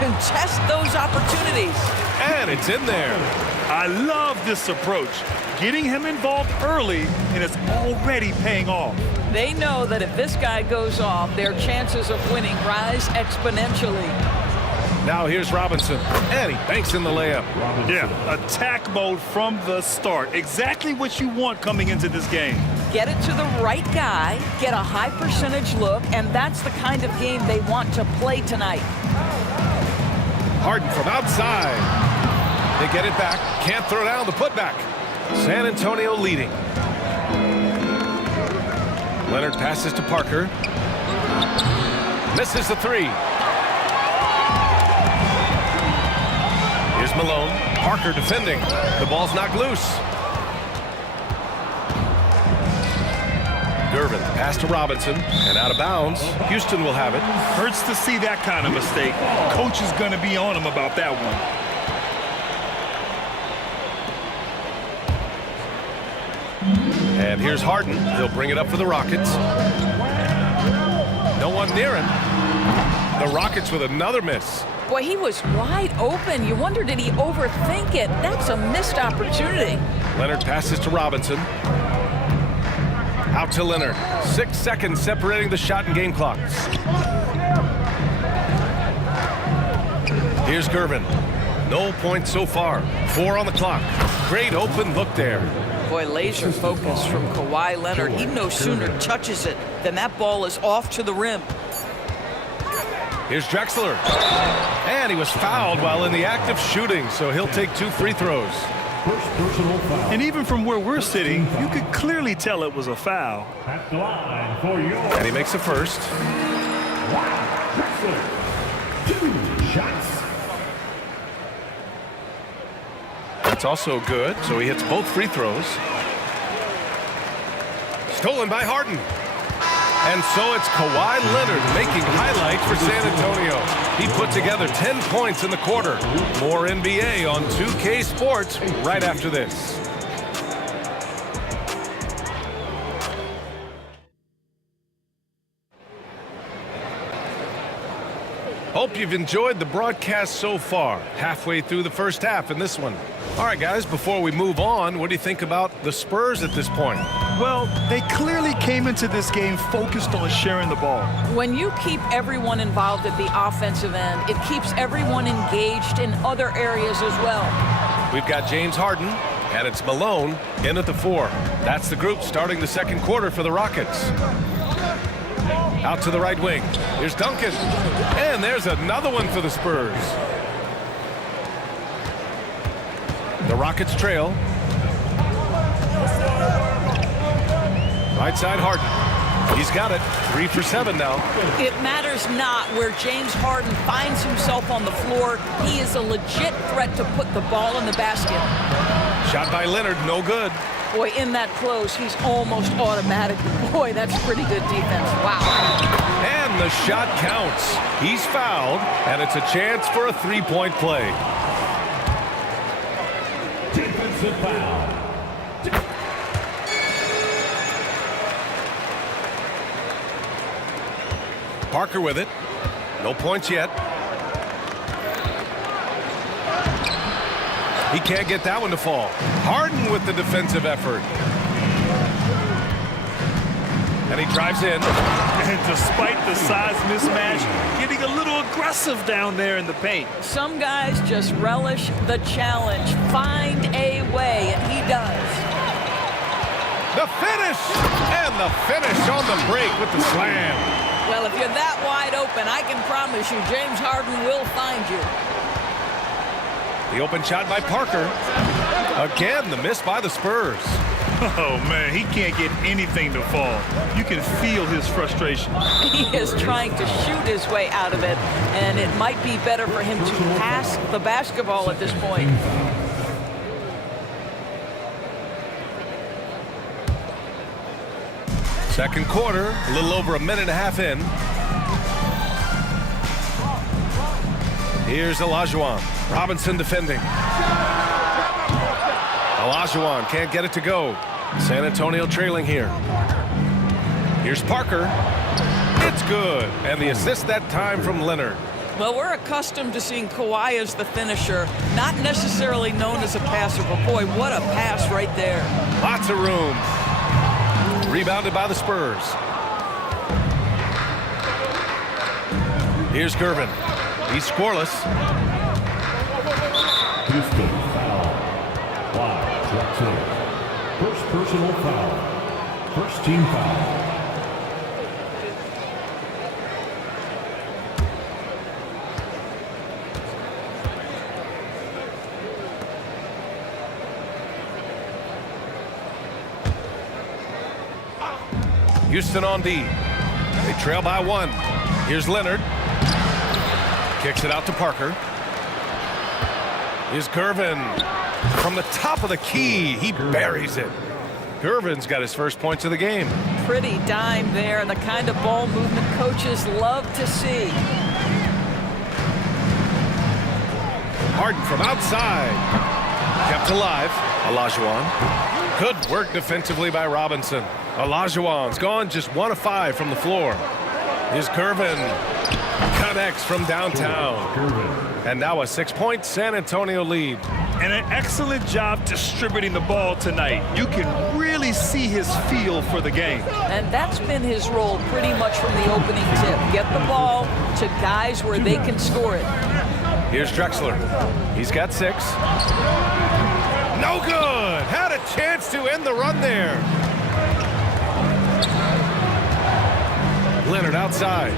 Contest those opportunities. And it's in there. I love this approach. Getting him involved early, and it's already paying off. They know that if this guy goes off, their chances of winning rise exponentially. Now here's Robinson. And he banks in the layup. Yeah, attack mode from the start. Exactly what you want coming into this game. Get it to the right guy, get a high percentage look, and that's the kind of game they want to play tonight. Harden from outside. They get it back. Can't throw down the putback. San Antonio leading. Leonard passes to Parker. Misses the three. Here's Malone. Parker defending. The ball's knocked loose. Gervin, pass to Robinson, and out of bounds. Houston will have it. Hurts to see that kind of mistake. Coach is going to be on him about that one. And here's Harden. He'll bring it up for the Rockets. No one near him. The Rockets with another miss. Boy, he was wide open. You wonder, did he overthink it? That's a missed opportunity. Leonard passes to Robinson. Out to Leonard. 6 seconds separating the shot and game clocks. Here's Gervin. No points so far. 4 on the clock. Great open look there. Boy, laser focus from Kawhi Leonard. He no sooner touches it than that ball is off to the rim. Here's Drexler. And he was fouled while in the act of shooting, so he'll take 2 free throws. And even from where we're sitting, you could clearly tell it was a foul. At the line for your And he makes the first. Drexler. 2 shots. That's also good, so he hits both free throws. Stolen by Harden. And so it's Kawhi Leonard making highlights for San Antonio. He put together 10 points in the quarter. More NBA on 2K Sports right after this. Hope you've enjoyed the broadcast so far. Halfway through the first half in this one. All right, guys, before we move on, what do you think about the Spurs at this point? Well, they clearly came into this game focused on sharing the ball. When you keep everyone involved at the offensive end, it keeps everyone engaged in other areas as well. We've got James Harden, and it's Malone in at the 4. That's the group starting the second quarter for the Rockets. Out to the right wing. Here's Duncan. And there's another one for the Spurs. The Rockets trail. Right side Harden. He's got it. 3 for 7 now. It matters not where James Harden finds himself on the floor. He is a legit threat to put the ball in the basket. Shot by Leonard, no good. Boy, in that close, he's almost automatic. Boy, that's pretty good defense. Wow. And the shot counts. He's fouled, and it's a chance for a 3-point play. Defensive foul. Parker with it. No points yet. He can't get that one to fall. Harden with the defensive effort. And he drives in. And despite the size mismatch, getting a little aggressive down there in the paint. Some guys just relish the challenge. Find a way, and he does. The finish! And the finish on the break with the slam. Well, if you're that wide open, I can promise you James Harden will find you. The open shot by Parker. Again, the miss by the Spurs. Oh, man, he can't get anything to fall. You can feel his frustration. He is trying to shoot his way out of it, and it might be better for him to pass the basketball at this point. Second quarter, a little over a minute and a half in. Here's Olajuwon. Robinson defending. Olajuwon can't get it to go. San Antonio trailing here. Here's Parker. It's good. And the assist that time from Leonard. Well, we're accustomed to seeing Kawhi as the finisher, not necessarily known as a passer, but boy, what a pass right there. Lots of room. Rebounded by the Spurs. Here's Gervin. He's scoreless. Houston foul. Wow, Drexler. First personal foul. First team foul. Houston on D. They trail by 1. Here's Leonard. Kicks it out to Parker. Here's Gervin. From the top of the key, he buries it. Gervin's got his first points of the game. Pretty dime there, the kind of ball movement coaches love to see. Harden from outside. Kept alive. Olajuwon. Good work defensively by Robinson. Olajuwon's gone just 1 of 5 from the floor. Here's Gervin. Connects from downtown. And now a 6-point San Antonio lead. And an excellent job distributing the ball tonight. You can really see his feel for the game. And that's been his role pretty much from the opening tip. Get the ball to guys where they can score it. Here's Drexler. He's got 6. No good. Had a chance to end the run there. Leonard outside.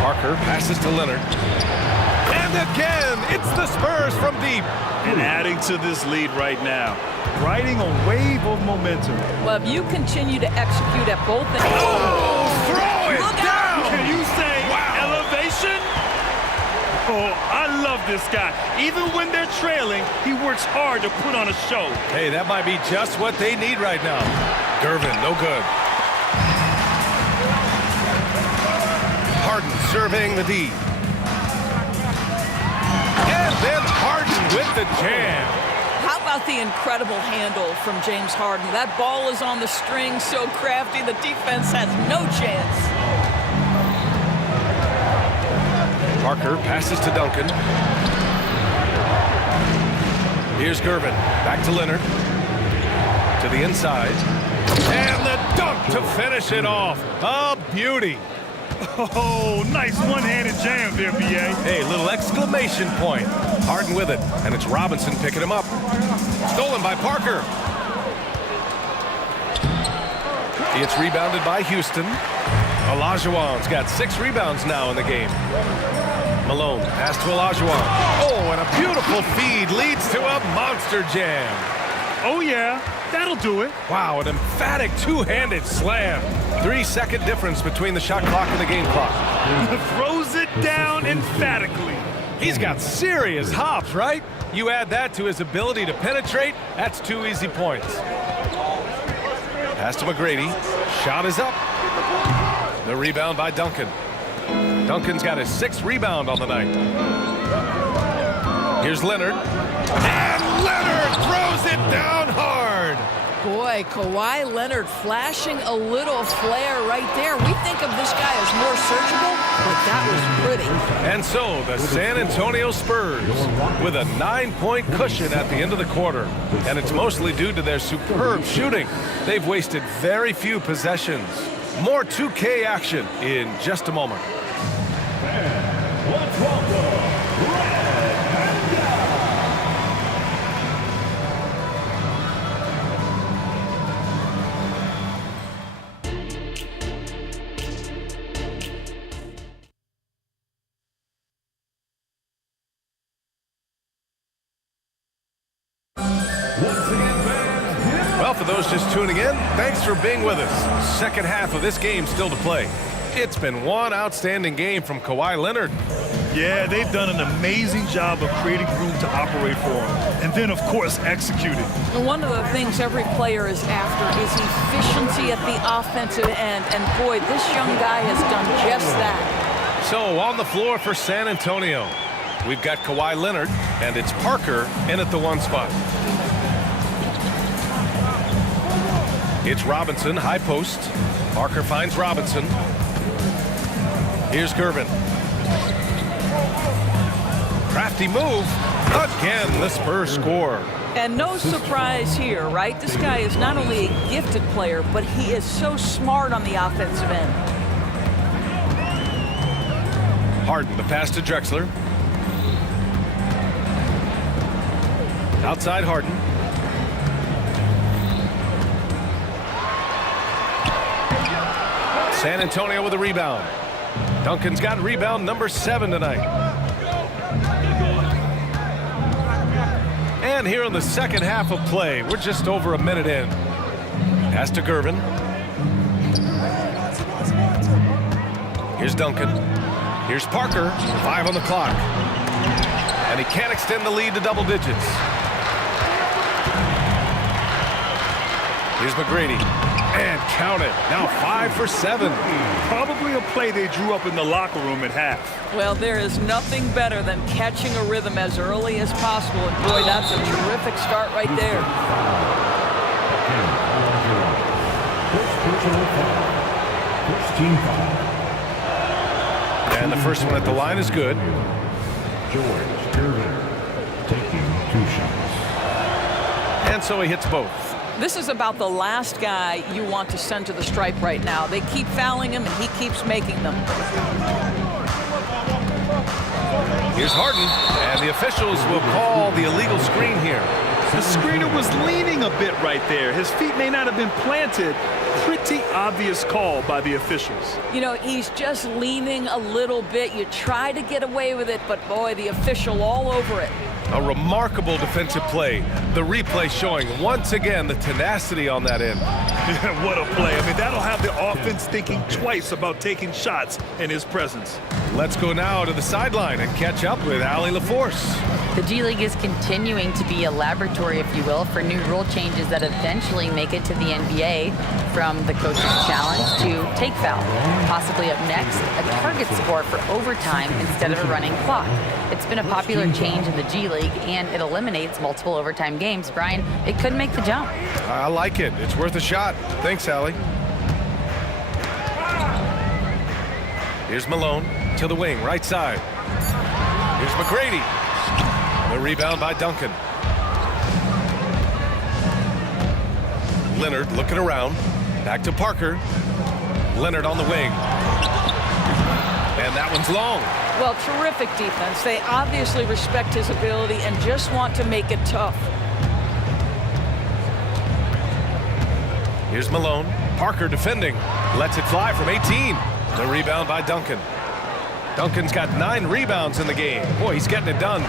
Parker passes to Leonard. And again, it's the Spurs from deep. And adding to this lead right now. Riding a wave of momentum. Well, if you continue to execute at both ends. Oh, throw it down. Can you say elevation? Oh, I love this guy. Even when they're trailing, he works hard to put on a show. Hey, that might be just what they need right now. Gervin, no good. Harden surveying the D. And then Harden with the jam. How about the incredible handle from James Harden? That ball is on the string, so crafty, the defense has no chance. Parker passes to Duncan. Here's Gervin. Back to Leonard. To the inside. And the dunk to finish it off. A beauty. Oh, nice one-handed jam there, B.A. Hey, little exclamation point. Harden with it, and it's Robinson picking him up. Stolen by Parker. It's rebounded by Houston. Olajuwon's got 6 rebounds now in the game. Malone, pass to Olajuwon. Oh, and a beautiful feed leads to a monster jam. Oh, yeah, that'll do it. Wow, an emphatic two-handed slam. 3-second difference between the shot clock and the game clock. Throws it down emphatically. He's got serious hops, right? You add that to his ability to penetrate, that's 2 easy points. Pass to McGrady. Shot is up. The rebound by Duncan. Duncan's got his 6th rebound on the night. Here's Leonard. And Leonard throws it down hard. Boy, Kawhi Leonard flashing a little flare right there. We think of this guy as more surgical, but that was pretty. And so the San Antonio Spurs with a 9-point cushion at the end of the quarter. And it's mostly due to their superb shooting. They've wasted very few possessions. More 2K action in just a moment. Let's welcome Well, for those just tuning in, thanks for being with us. Second half of this game still to play. It's been one outstanding game from Kawhi Leonard. Yeah, they've done an amazing job of creating room to operate for him. And then, of course, executing. And one of the things every player is after is efficiency at the offensive end. And boy, this young guy has done just that. So on the floor for San Antonio, we've got Kawhi Leonard, and it's Parker in at the 1 spot. It's Robinson, high post. Parker finds Robinson. Here's Gervin. Crafty move. Again, the Spurs score. And no surprise here, right? This guy is not only a gifted player, but he is so smart on the offensive end. Harden, the pass to Drexler. Outside Harden. San Antonio with a rebound. Duncan's got rebound number 7 tonight. And here in the second half of play, we're just over a minute in. Pass to Gervin. Here's Duncan. Here's Parker. 5 on the clock. And he can't extend the lead to double digits. Here's McGrady. And count it. Now 5 for 7. Probably a play they drew up in the locker room at half. Well, there is nothing better than catching a rhythm as early as possible. And boy, that's a terrific start right there. And the first one at the line is good. George Gervin taking 2 shots. And so he hits both. This is about the last guy you want to send to the stripe right now. They keep fouling him, and he keeps making them. Here's Harden, and the officials will call the illegal screen here. The screener was leaning a bit right there. His feet may not have been planted. Pretty obvious call by the officials. You know, he's just leaning a little bit. You try to get away with it, but boy, the official all over it. A remarkable defensive play. The replay showing once again the tenacity on that end. What a play. I mean, that'll have the offense thinking twice about taking shots in his presence. Let's go now to the sideline and catch up with Allie LaForce. The G League is continuing to be a laboratory, if you will, for new rule changes that eventually make it to the NBA, from the coach's challenge to take foul. Possibly up next, a target score for overtime instead of a running clock. It's been a popular change in the G League, and it eliminates multiple overtime games. Brian, it could make the jump. I like it. It's worth a shot. Thanks, Allie. Here's Malone to the wing, right side. Here's McGrady. The rebound by Duncan. Leonard looking around. Back to Parker. Leonard on the wing. And that one's long. Well, terrific defense. They obviously respect his ability and just want to make it tough. Here's Malone. Parker defending. Lets it fly from 18. The rebound by Duncan. Duncan's got 9 rebounds in the game. Boy, he's getting it done.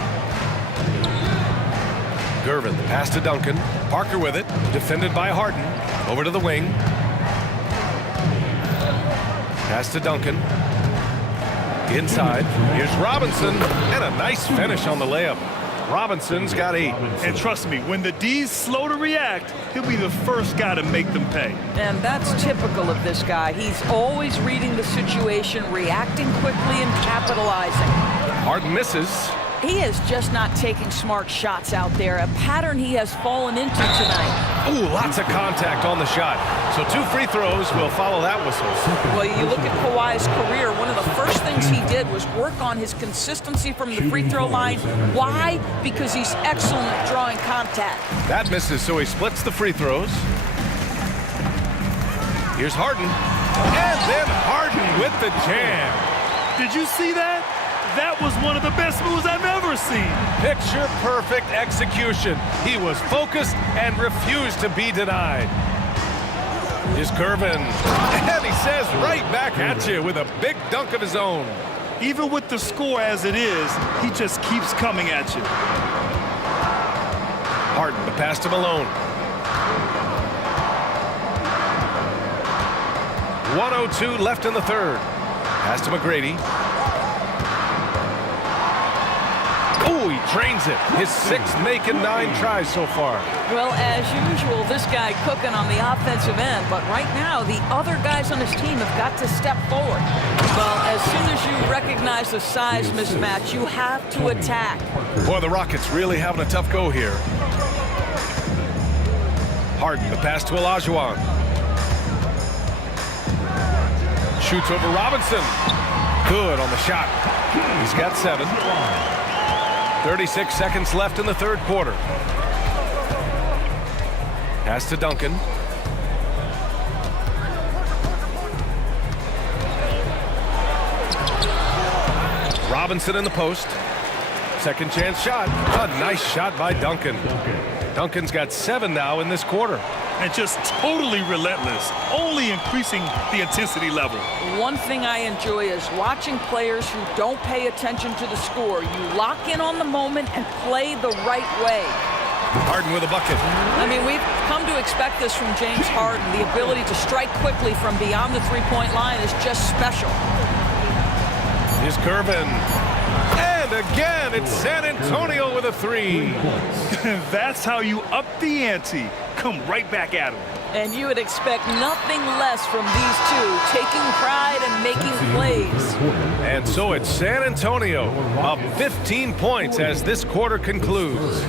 Gervin, the pass to Duncan. Parker with it. Defended by Harden. Over to the wing. Pass to Duncan. Inside. Here's Robinson. And a nice finish on the layup. Robinson's got 8. And trust me, when the D's slow to react, he'll be the first guy to make them pay. And that's typical of this guy. He's always reading the situation, reacting quickly, and capitalizing. Harden misses. He is just not taking smart shots out there, a pattern he has fallen into tonight. Ooh, lots of contact on the shot. So 2 free throws will follow that whistle. Well, you look at Kawhi's career, one of the first things he did was work on his consistency from the free throw line. Why? Because he's excellent at drawing contact. That misses, so he splits the free throws. Here's Harden. And then Harden with the jam. Did you see that? That was one of the best moves I've ever seen. Picture perfect execution. He was focused and refused to be denied. Here's Gervin. And he says right back at you with a big dunk of his own. Even with the score as it is, he just keeps coming at you. Harden, the pass to Malone. 1:02 left in the third. Pass to McGrady. Oh, he drains it. His 6th make in 9 tries so far. Well, as usual, this guy cooking on the offensive end, but right now the other guys on his team have got to step forward. Well, as soon as you recognize the size mismatch, you have to attack. Boy, the Rockets really having a tough go here. Harden, the pass to Olajuwon. Shoots over Robinson. Good on the shot. He's got 7. 36 seconds left in the third quarter. Pass to Duncan. Robinson in the post. Second chance shot. A nice shot by Duncan. Duncan's got 7 now in this quarter. And just totally relentless, only increasing the intensity level. One thing I enjoy is watching players who don't pay attention to the score. You lock in on the moment and play the right way. Harden with a bucket. I mean, we've come to expect this from James Harden. The ability to strike quickly from beyond the three-point line is just special. Here's Curvin. And again, it's San Antonio with a 3. That's how you up the ante. Come right back at him. And you would expect nothing less from these two, taking pride and making plays. And so it's San Antonio up 15 points as this quarter concludes.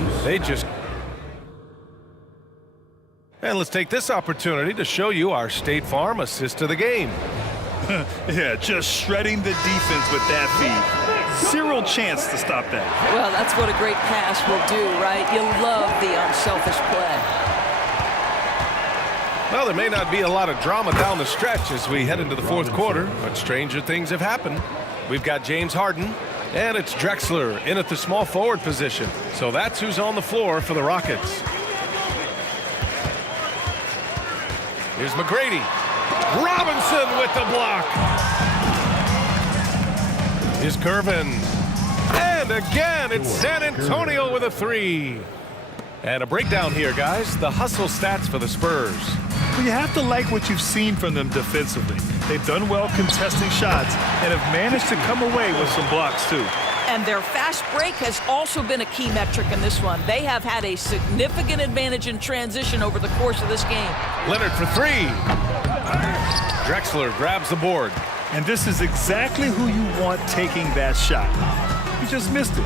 And let's take this opportunity to show you our State Farm assist of the game. Yeah, just shredding the defense with that feed. Zero chance to stop that. Well, that's what a great pass will do, right? You love the unselfish play. Well, there may not be a lot of drama down the stretch as we head into the fourth quarter, but stranger things have happened. We've got James Harden, and it's Drexler in at the small forward position. So that's who's on the floor for the Rockets. Here's McGrady. Robinson with the block. Here's Curvin. And again, it's San Antonio with a 3. And a breakdown here, guys. The hustle stats for the Spurs. Well, you have to like what you've seen from them defensively. They've done well contesting shots and have managed to come away with some blocks, too. And their fast break has also been a key metric in this one. They have had a significant advantage in transition over the course of this game. Leonard for 3. Drexler grabs the board. And this is exactly who you want taking that shot. You just missed it.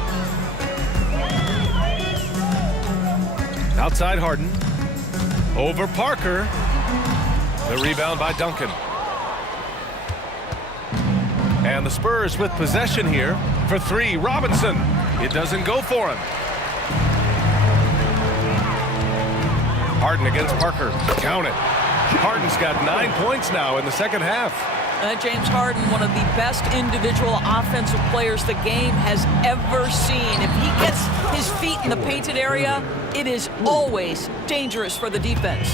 Outside Harden. Over Parker. The rebound by Duncan. And the Spurs with possession here for 3. Robinson. It doesn't go for him. Harden against Parker. Count it. Harden's got 9 points now in the second half. James Harden, one of the best individual offensive players the game has ever seen. If he gets his feet in the painted area, it is always dangerous for the defense.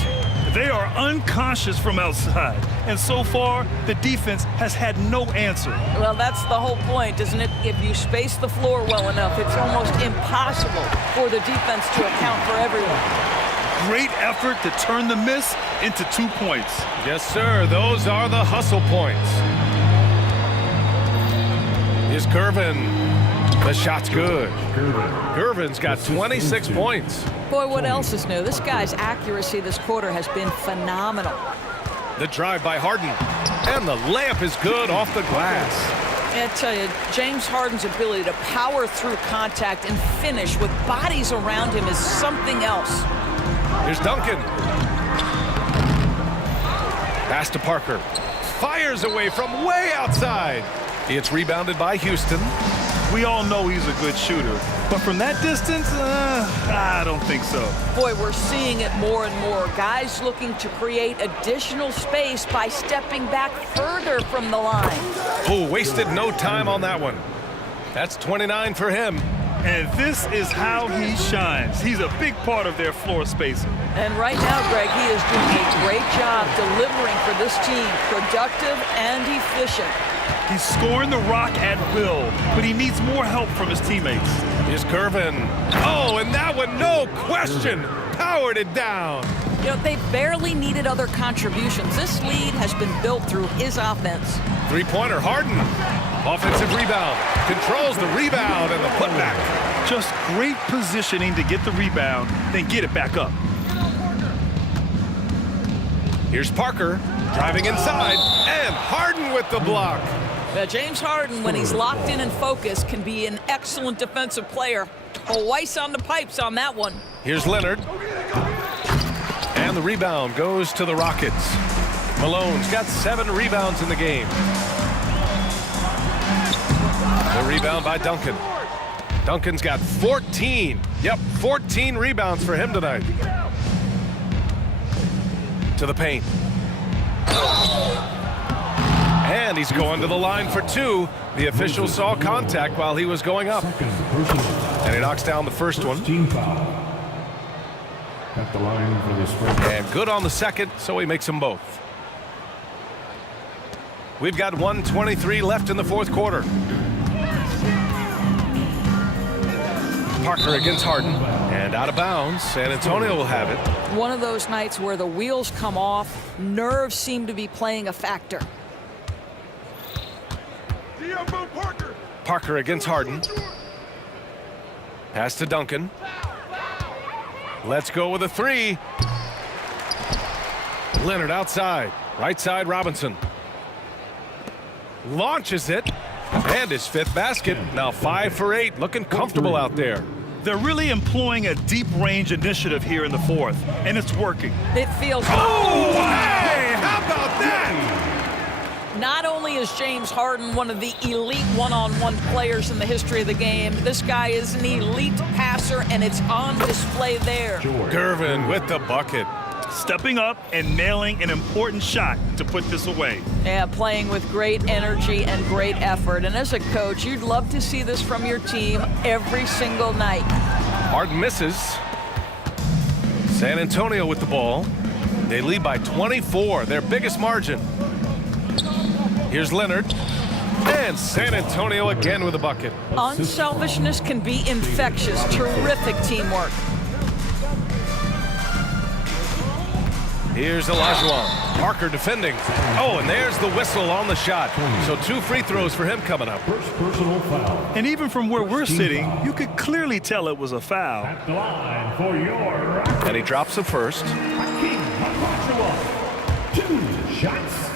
They are unconscious from outside, and so far, the defense has had no answer. Well, that's the whole point, isn't it? If you space the floor well enough, it's almost impossible for the defense to account for everyone. Great effort to turn the miss into 2 points. Yes, sir. Those are the hustle points. Here's Curvin. The shot's good. Curvin's got 26 points. Boy, what else is new? This guy's accuracy this quarter has been phenomenal. The drive by Harden. And the layup is good off the glass. I tell you, James Harden's ability to power through contact and finish with bodies around him is something else. Here's Duncan. Pass to Parker. Fires away from way outside. It's rebounded by Houston. We all know he's a good shooter, but from that distance, I don't think so. Boy, we're seeing it more and more. Guys looking to create additional space by stepping back further from the line. Oh, wasted no time on that one. That's 29 for him. And this is how he shines. He's a big part of their floor spacing. And right now, Greg, he is doing a great job delivering for this team, productive and efficient. He's scoring the rock at will, but he needs more help from his teammates. Here's Curvin. Oh, and that one, no question, powered it down. You know, they barely needed other contributions. This lead has been built through his offense. Three-pointer, Harden. Offensive rebound. Controls the rebound and the putback. Just great positioning to get the rebound, then get it back up. Here's Parker driving inside, and Harden with the block. James Harden, when he's locked in and focused, can be an excellent defensive player. Twice on the pipes on that one. Here's Leonard. And the rebound goes to the Rockets. Malone's got 7 rebounds in the game. The rebound by Duncan. Duncan's got 14. Yep, 14 rebounds for him tonight. To the paint. And he's going to the line for 2. The official saw contact while he was going up. And he knocks down the first one. At the line for the Spurs. And good on the second, so he makes them both. We've got 1:23 left in the fourth quarter. Parker against Harden. And out of bounds. San Antonio will have it. One of those nights where the wheels come off, nerves seem to be playing a factor. Parker. Parker against Harden. Pass to Duncan. Let's go with a three. Leonard outside. Right side, Robinson. Launches it. And his fifth basket. Now 5 for 8. Looking comfortable out there. They're really employing a deep range initiative here in the fourth, and it's working. It feels. Oh, hey! How about that? Not only is James Harden one of the elite one-on-one players in the history of the game, this guy is an elite passer, and it's on display there. Gervin with the bucket. Stepping up and nailing an important shot to put this away. Yeah, playing with great energy and great effort. And as a coach, you'd love to see this from your team every single night. Harden misses. San Antonio with the ball. They lead by 24, their biggest margin. Here's Leonard. And San Antonio again with a bucket. Unselfishness can be infectious. Terrific teamwork. Here's Olajuwon. Parker defending. Oh, and there's the whistle on the shot. So 2 free throws for him coming up. First personal foul. And even from where we're sitting, you could clearly tell it was a foul. At the line for your And he drops the first. Hakeem Olajuwon. 2 shots.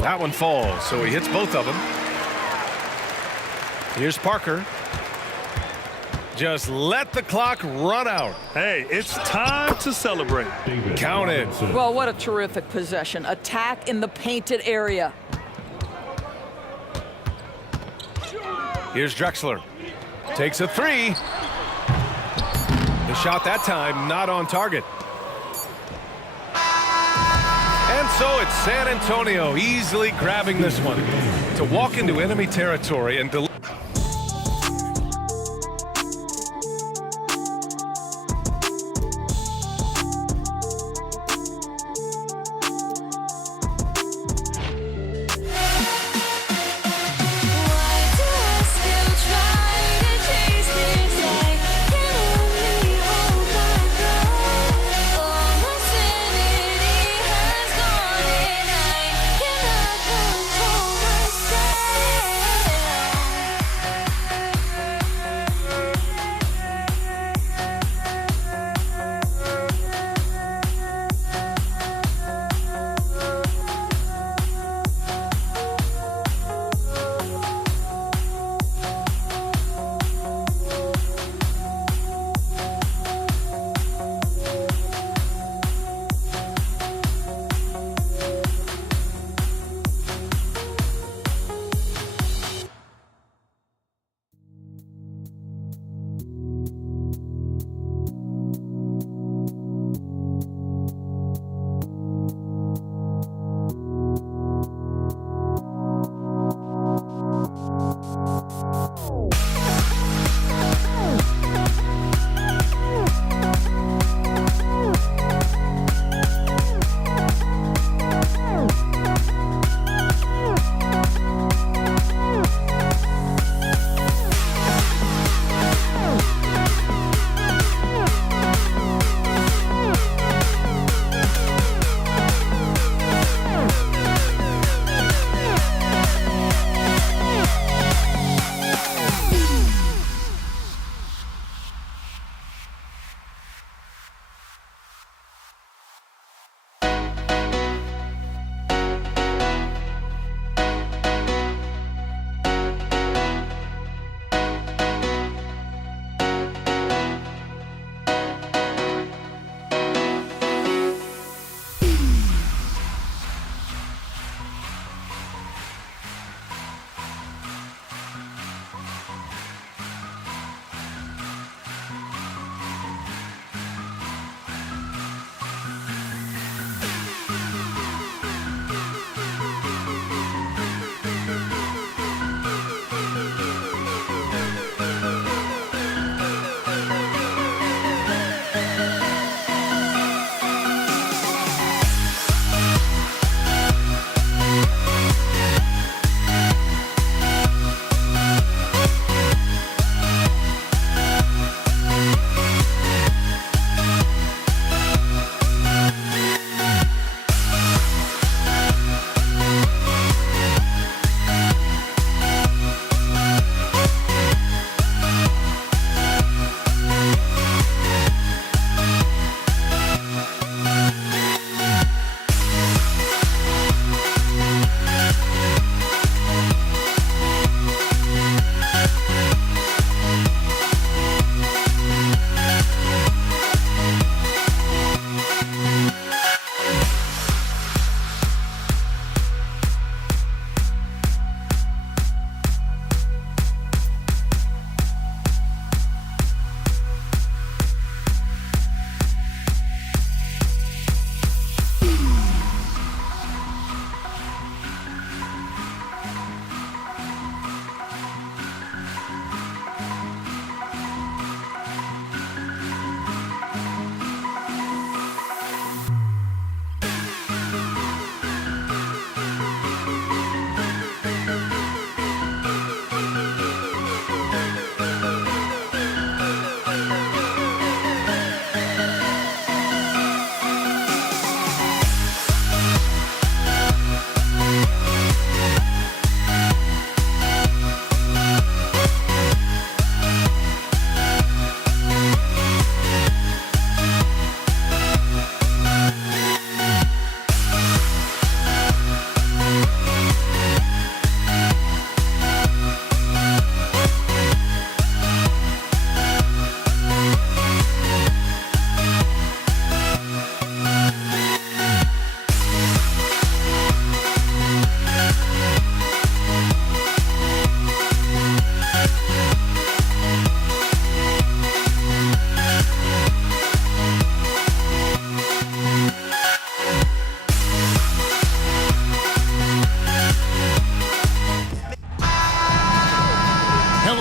That one falls, so he hits both of them. Here's Parker. Just let the clock run out. Hey, it's time to celebrate. Count it. Well, what a terrific possession. Attack in the painted area. Here's Drexler. Takes a three. The shot that time not on target. And so it's San Antonio easily grabbing this one to walk into enemy territory and deliver.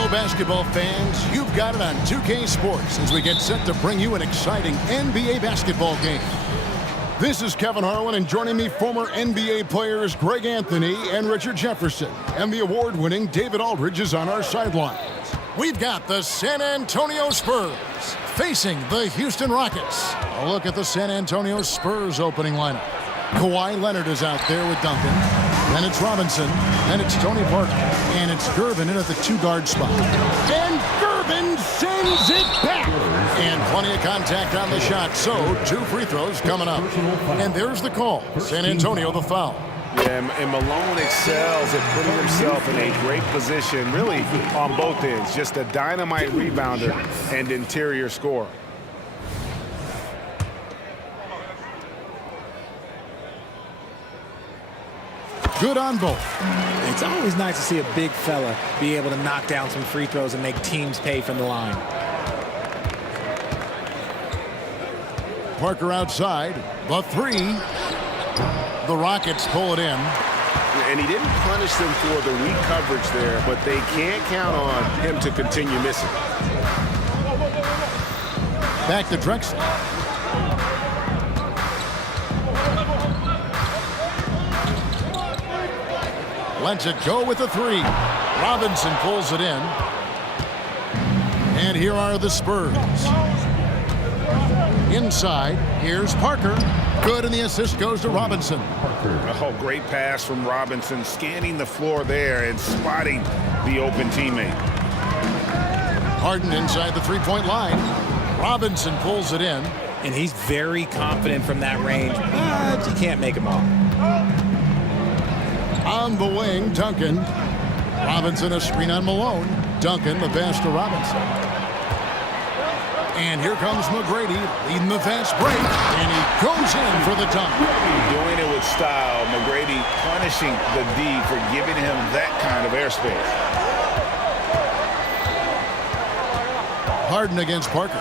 basketball fans, you've got it on 2K Sports as we get set to bring you an exciting NBA basketball game. This is Kevin Harlan, and joining me, former NBA players Greg Anthony and Richard Jefferson. And the award-winning David Aldridge is on our sidelines. We've got the San Antonio Spurs facing the Houston Rockets. A look at the San Antonio Spurs opening lineup. Kawhi Leonard is out there with Duncan. Then it's Robinson. Then it's Tony Parker. And it's Gervin in at the two-guard spot. And Gervin sends it back. And plenty of contact on the shot. So, 2 free throws coming up. And there's the call. San Antonio the foul. Yeah, and Malone excels at putting himself in a great position, really on both ends. Just a dynamite rebounder and interior scorer. Good on both. It's always nice to see a big fella be able to knock down some free throws and make teams pay from the line. Parker outside. The 3. The Rockets pull it in. And he didn't punish them for the weak coverage there, but they can't count on him to continue missing. Back to Drexler. Lets it go with the 3. Robinson pulls it in. And here are the Spurs. Inside, here's Parker. Good, and the assist goes to Robinson. Oh, great pass from Robinson, scanning the floor there and spotting the open teammate. Harden inside the three-point line. Robinson pulls it in. And he's very confident from that range, but you can't make him all. On the wing, Duncan. Robinson a screen on Malone. Duncan the pass to Robinson. And here comes McGrady leading the fast break. And he goes in for the dunk. Doing it with style. McGrady punishing the D for giving him that kind of airspace. Harden against Parker.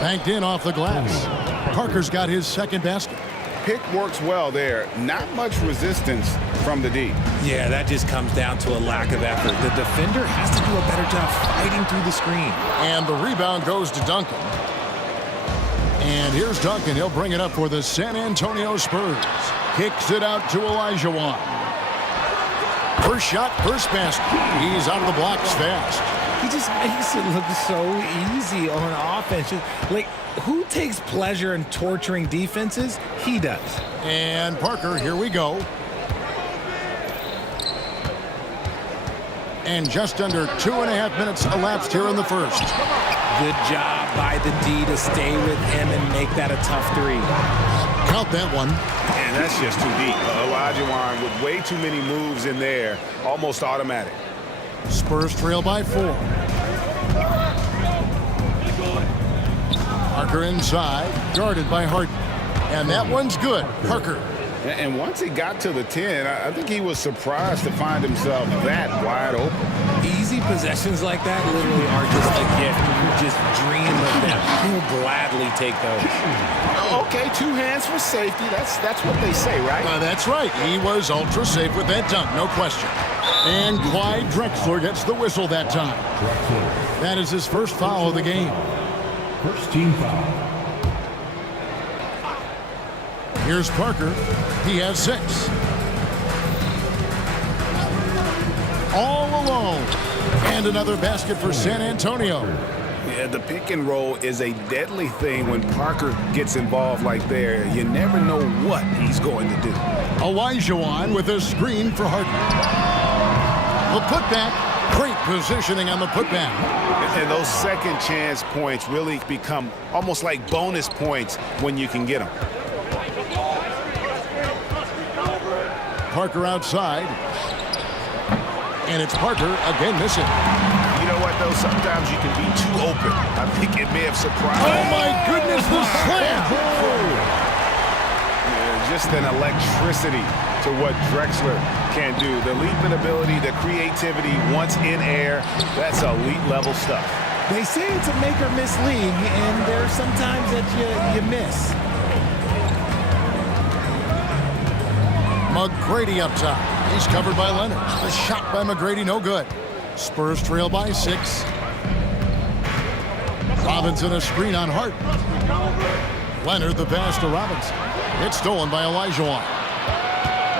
Banked in off the glass. Parker's got his second basket. Pick works well there. Not much resistance from the D. Yeah, that just comes down to a lack of effort. The defender has to do a better job fighting through the screen. And the rebound goes to Duncan. And here's Duncan. He'll bring it up for the San Antonio Spurs. Kicks it out to Olajuwon. First shot, first basket. He's out of the blocks fast. He just makes it look so easy on offense. Like, who takes pleasure in torturing defenses? He does. And Parker, here we go. And just under 2.5 minutes elapsed here in the first. Good job by the D to stay with him and make that a tough 3. Count that one. And that's just too deep. Olajuwon with way too many moves in there. Almost automatic. Spurs trail by 4. Parker inside, guarded by Harden. And that one's good. Parker. And once he got to the 10, I think he was surprised to find himself that wide open. Easy possessions like that literally are just a gift. You just dream of them. He'll gladly take those. Okay, 2 hands for safety. That's what they say, right? That's right. He was ultra safe with that dunk, no question. And Clyde Drexler gets the whistle that time. That is his first foul of the game. First team foul. Here's Parker. He has 6. All alone. And another basket for San Antonio. Yeah, the pick and roll is a deadly thing when Parker gets involved like there. You never know what he's going to do. Olajuwon with a screen for Harden. The putback. Great positioning on the putback. And those second chance points really become almost like bonus points when you can get them. Parker outside. And it's Parker again missing. You know what, though? Sometimes you can be too open. I think it may have surprised. Oh, my goodness, the slam! Yeah, just an electricity to what Drexler can do. The leaping ability, the creativity once in air, that's elite level stuff. They say it's a make or miss league, and there are some times that you miss. McGrady up top. He's covered by Leonard. The shot by McGrady, no good. Spurs trail by 6. Robinson a screen on Hart. Leonard the pass to Robinson. It's stolen by Olajuwon.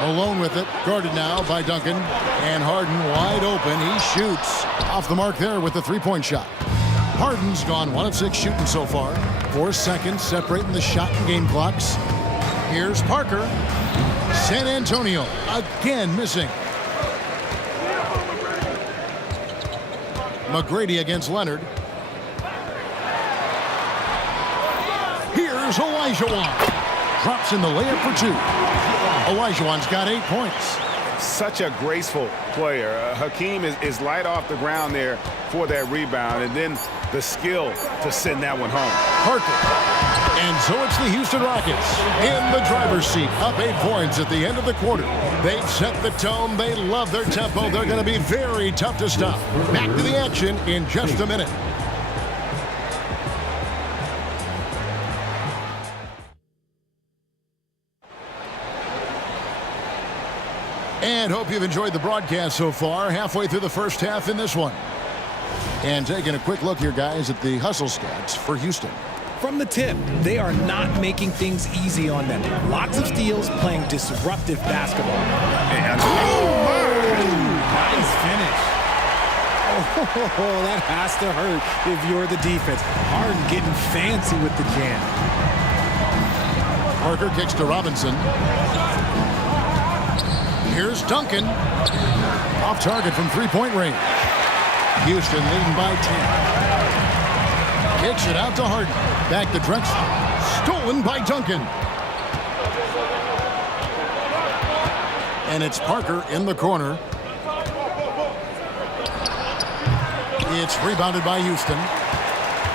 Malone with it, guarded now by Duncan. And Harden wide open. He shoots. Off the mark there with the three-point shot. Harden's gone 1 of 6 shooting so far. 4 seconds separating the shot and game clocks. Here's Parker. San Antonio again missing. McGrady against Leonard. Here's Olajuwon. Drops in the layup for 2. Olajuwon's got 8 points. Such a graceful player. Hakeem is light off the ground there for that rebound, and then the skill to send that one home. Parker. And so it's the Houston Rockets in the driver's seat, up 8 points at the end of the quarter. They've set the tone. They love their tempo. They're going to be very tough to stop. Back to the action in just a minute. And hope you've enjoyed the broadcast so far. Halfway through the first half in this one. And taking a quick look here, guys, at the hustle stats for Houston. From the tip, they are not making things easy on them. Lots of steals, playing disruptive basketball. And nice finish. Oh, that has to hurt if you're the defense. Harden getting fancy with the jam. Parker kicks to Robinson. Here's Duncan. Off target from three-point range. Houston leading by 10. Kicks it out to Harden. Back to Drexler. Stolen by Duncan. And it's Parker in the corner. It's rebounded by Houston.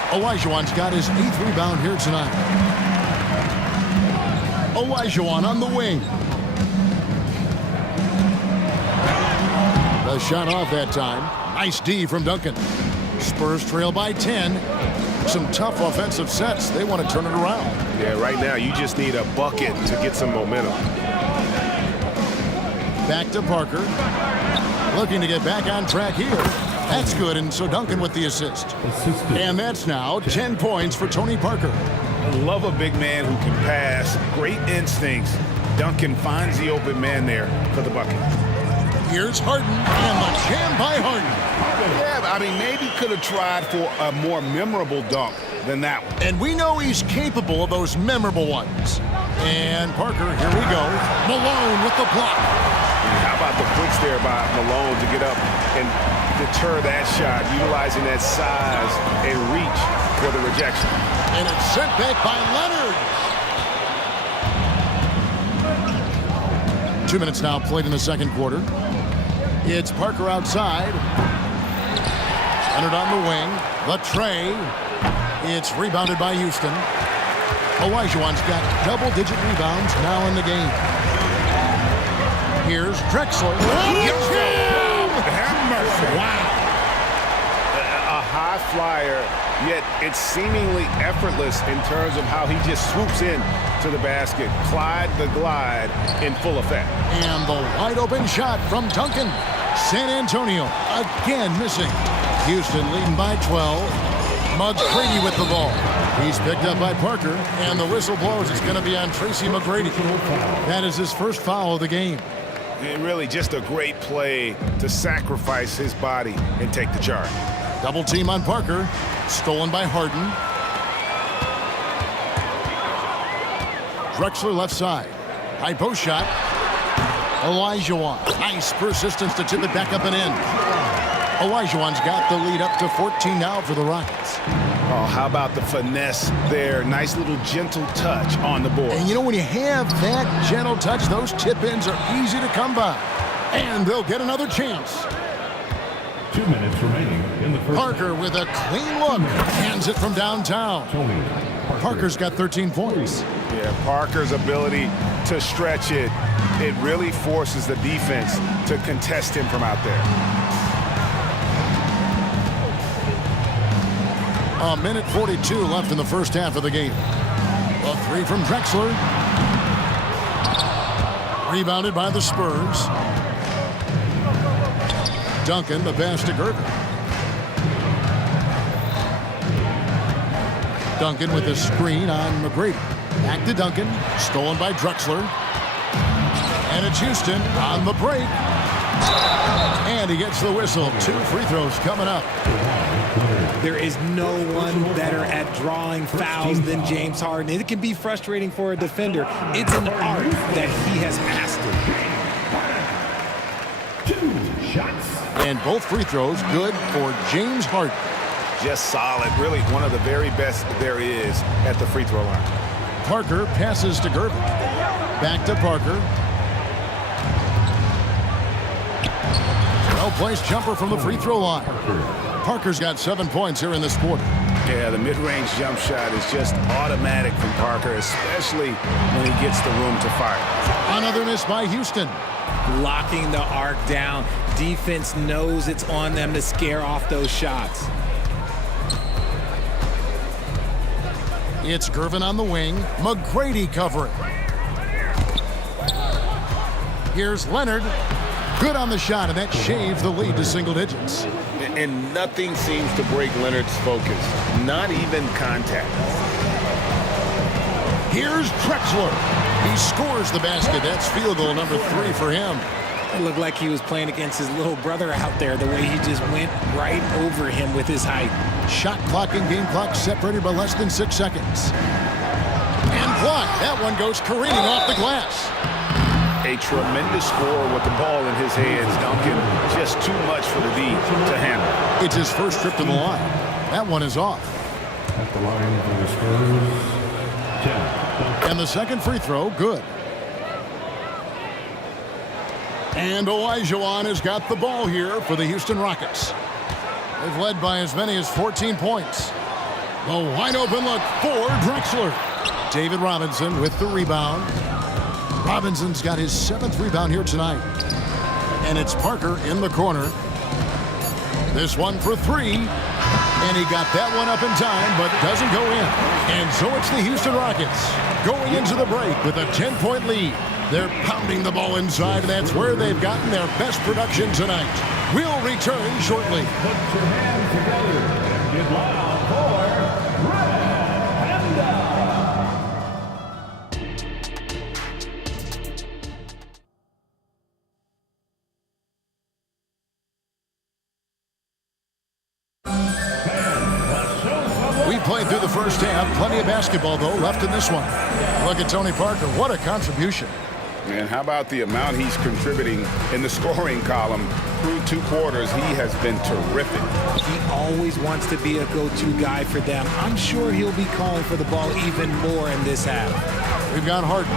Olajuwon's got his 8th rebound here tonight. Olajuwon on the wing. The shot off that time. Nice D from Duncan. Spurs trail by 10. Some tough offensive sets. They want to turn it around. Yeah, right now you just need a bucket to get some momentum. Back to Parker. Looking to get back on track here. That's good, and so Duncan with the assist. And that's now 10 points for Tony Parker. Love a big man who can pass. Great instincts. Duncan finds the open man there for the bucket. Here's Harden, and the jam by Harden. Yeah, I mean, maybe could have tried for a more memorable dunk than that one. And we know he's capable of those memorable ones. And Parker, here we go. Malone with the block. How about the quicks there by Malone to get up and deter that shot, utilizing that size and reach for the rejection. And it's sent back by Leonard. 2 minutes now played in the second quarter. It's Parker outside. Leonard on the wing. The tray. It's rebounded by Houston. Olajuwon's got double-digit rebounds now in the game. Here's Drexler. Wow. A high flyer, yet it's seemingly effortless in terms of how he just swoops in to the basket. Clyde the glide in full effect. And the wide-open shot from Duncan. San Antonio again missing. Houston leading by 12. McGrady with the ball. He's picked up by Parker, and the whistle blows. It's going to be on Tracy McGrady. That is his first foul of the game. And really just a great play to sacrifice his body and take the charge. Double team on Parker. Stolen by Harden. Drexler left side. High post shot. Olajuwon. Nice persistence to tip it back up and in. Olajuwon's got the lead up to 14 now for the Rockets. Oh, how about the finesse there? Nice little gentle touch on the board. And you know, when you have that gentle touch, those tip-ins are easy to come by. And they'll get another chance. 2 minutes remaining in the first. Parker with a clean look. Hands it from downtown. Parker's got 13 points. Yeah, Parker's ability to stretch it, it really forces the defense to contest him from out there. A minute 42 left in the first half of the game. A three from Drexler. Rebounded by the Spurs. Duncan, the pass to Gervin. Duncan with a screen on McGrady. Back to Duncan. Stolen by Drexler. And it's Houston on the break. And he gets the whistle. 2 free throws coming up. There is no one better at drawing fouls than James Harden. It can be frustrating for a defender. It's an art that he has mastered. 2 shots. And both free throws good for James Harden. Just solid. Really one of the very best there is at the free throw line. Parker passes to Gervin. Back to Parker. Well-placed jumper from the free throw line. Parker's got 7 points here in this quarter. Yeah, the mid-range jump shot is just automatic from Parker, especially when he gets the room to fire. Another miss by Houston. Locking the arc down. Defense knows it's on them to scare off those shots. It's Gervin on the wing. McGrady covering. Here's Leonard. Good on the shot, and that shaves the lead to single digits. And nothing seems to break Leonard's focus. Not even contact. Here's Drexler. He scores the basket. That's field goal number 3 for him. It looked like he was playing against his little brother out there, the way he just went right over him with his height. Shot clock and game clock separated by less than 6 seconds. And blocked. That one goes careening off the glass. A tremendous score with the ball in his hands. Duncan, just too much for the D to handle. It's his first trip to the line. That one is off. At the line for the Spurs, 10. And the second free throw, good. And Olajuwon has got the ball here for the Houston Rockets. They've led by as many as 14 points. The wide open look for Drexler. David Robinson with the rebound. Robinson's got his 7th rebound here tonight. And it's Parker in the corner. This one for 3. And he got that one up in time, but doesn't go in. And so it's the Houston Rockets going into the break with a 10-point lead. They're pounding the ball inside, and that's where they've gotten their best production tonight. We'll return shortly. Put your hands together and get loud for Red Panda. We played through the first half. Plenty of basketball, though, left in this one. Look at Tony Parker. What a contribution. And how about the amount he's contributing in the scoring column? Through 2 quarters, he has been terrific. He always wants to be a go-to guy for them. I'm sure he'll be calling for the ball even more in this half. We've got Harden.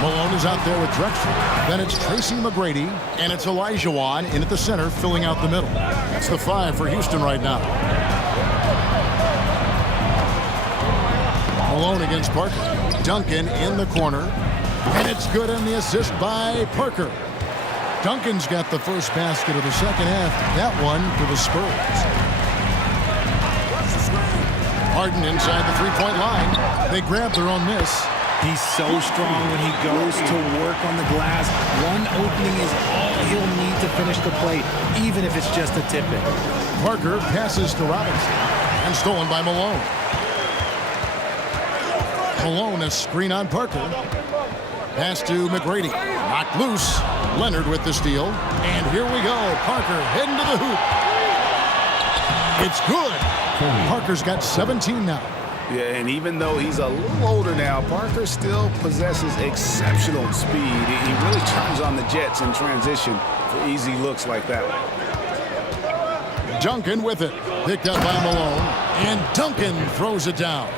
Malone is out there with Drexler. Then it's Tracy McGrady, and it's Olajuwon in at the center, filling out the middle. That's the 5 for Houston right now. Malone against Parker. Duncan in the corner. And it's good on the assist by Parker. Duncan's got the first basket of the second half. That one for the Spurs. Harden inside the three-point line. They grab their own miss. He's so strong when he goes to work on the glass. One opening is all he'll need to finish the play, even if it's just a tip-in. Parker passes to Robinson. And stolen by Malone. Malone, a screen on Parker. Pass to McGrady. Knocked loose. Leonard with the steal. And here we go. Parker heading to the hoop. It's good. Parker's got 17 now. Yeah, and even though he's a little older now, Parker still possesses exceptional speed. He really turns on the Jets in transition for easy looks like that one. Duncan with it. Picked up by Malone. And Duncan throws it down.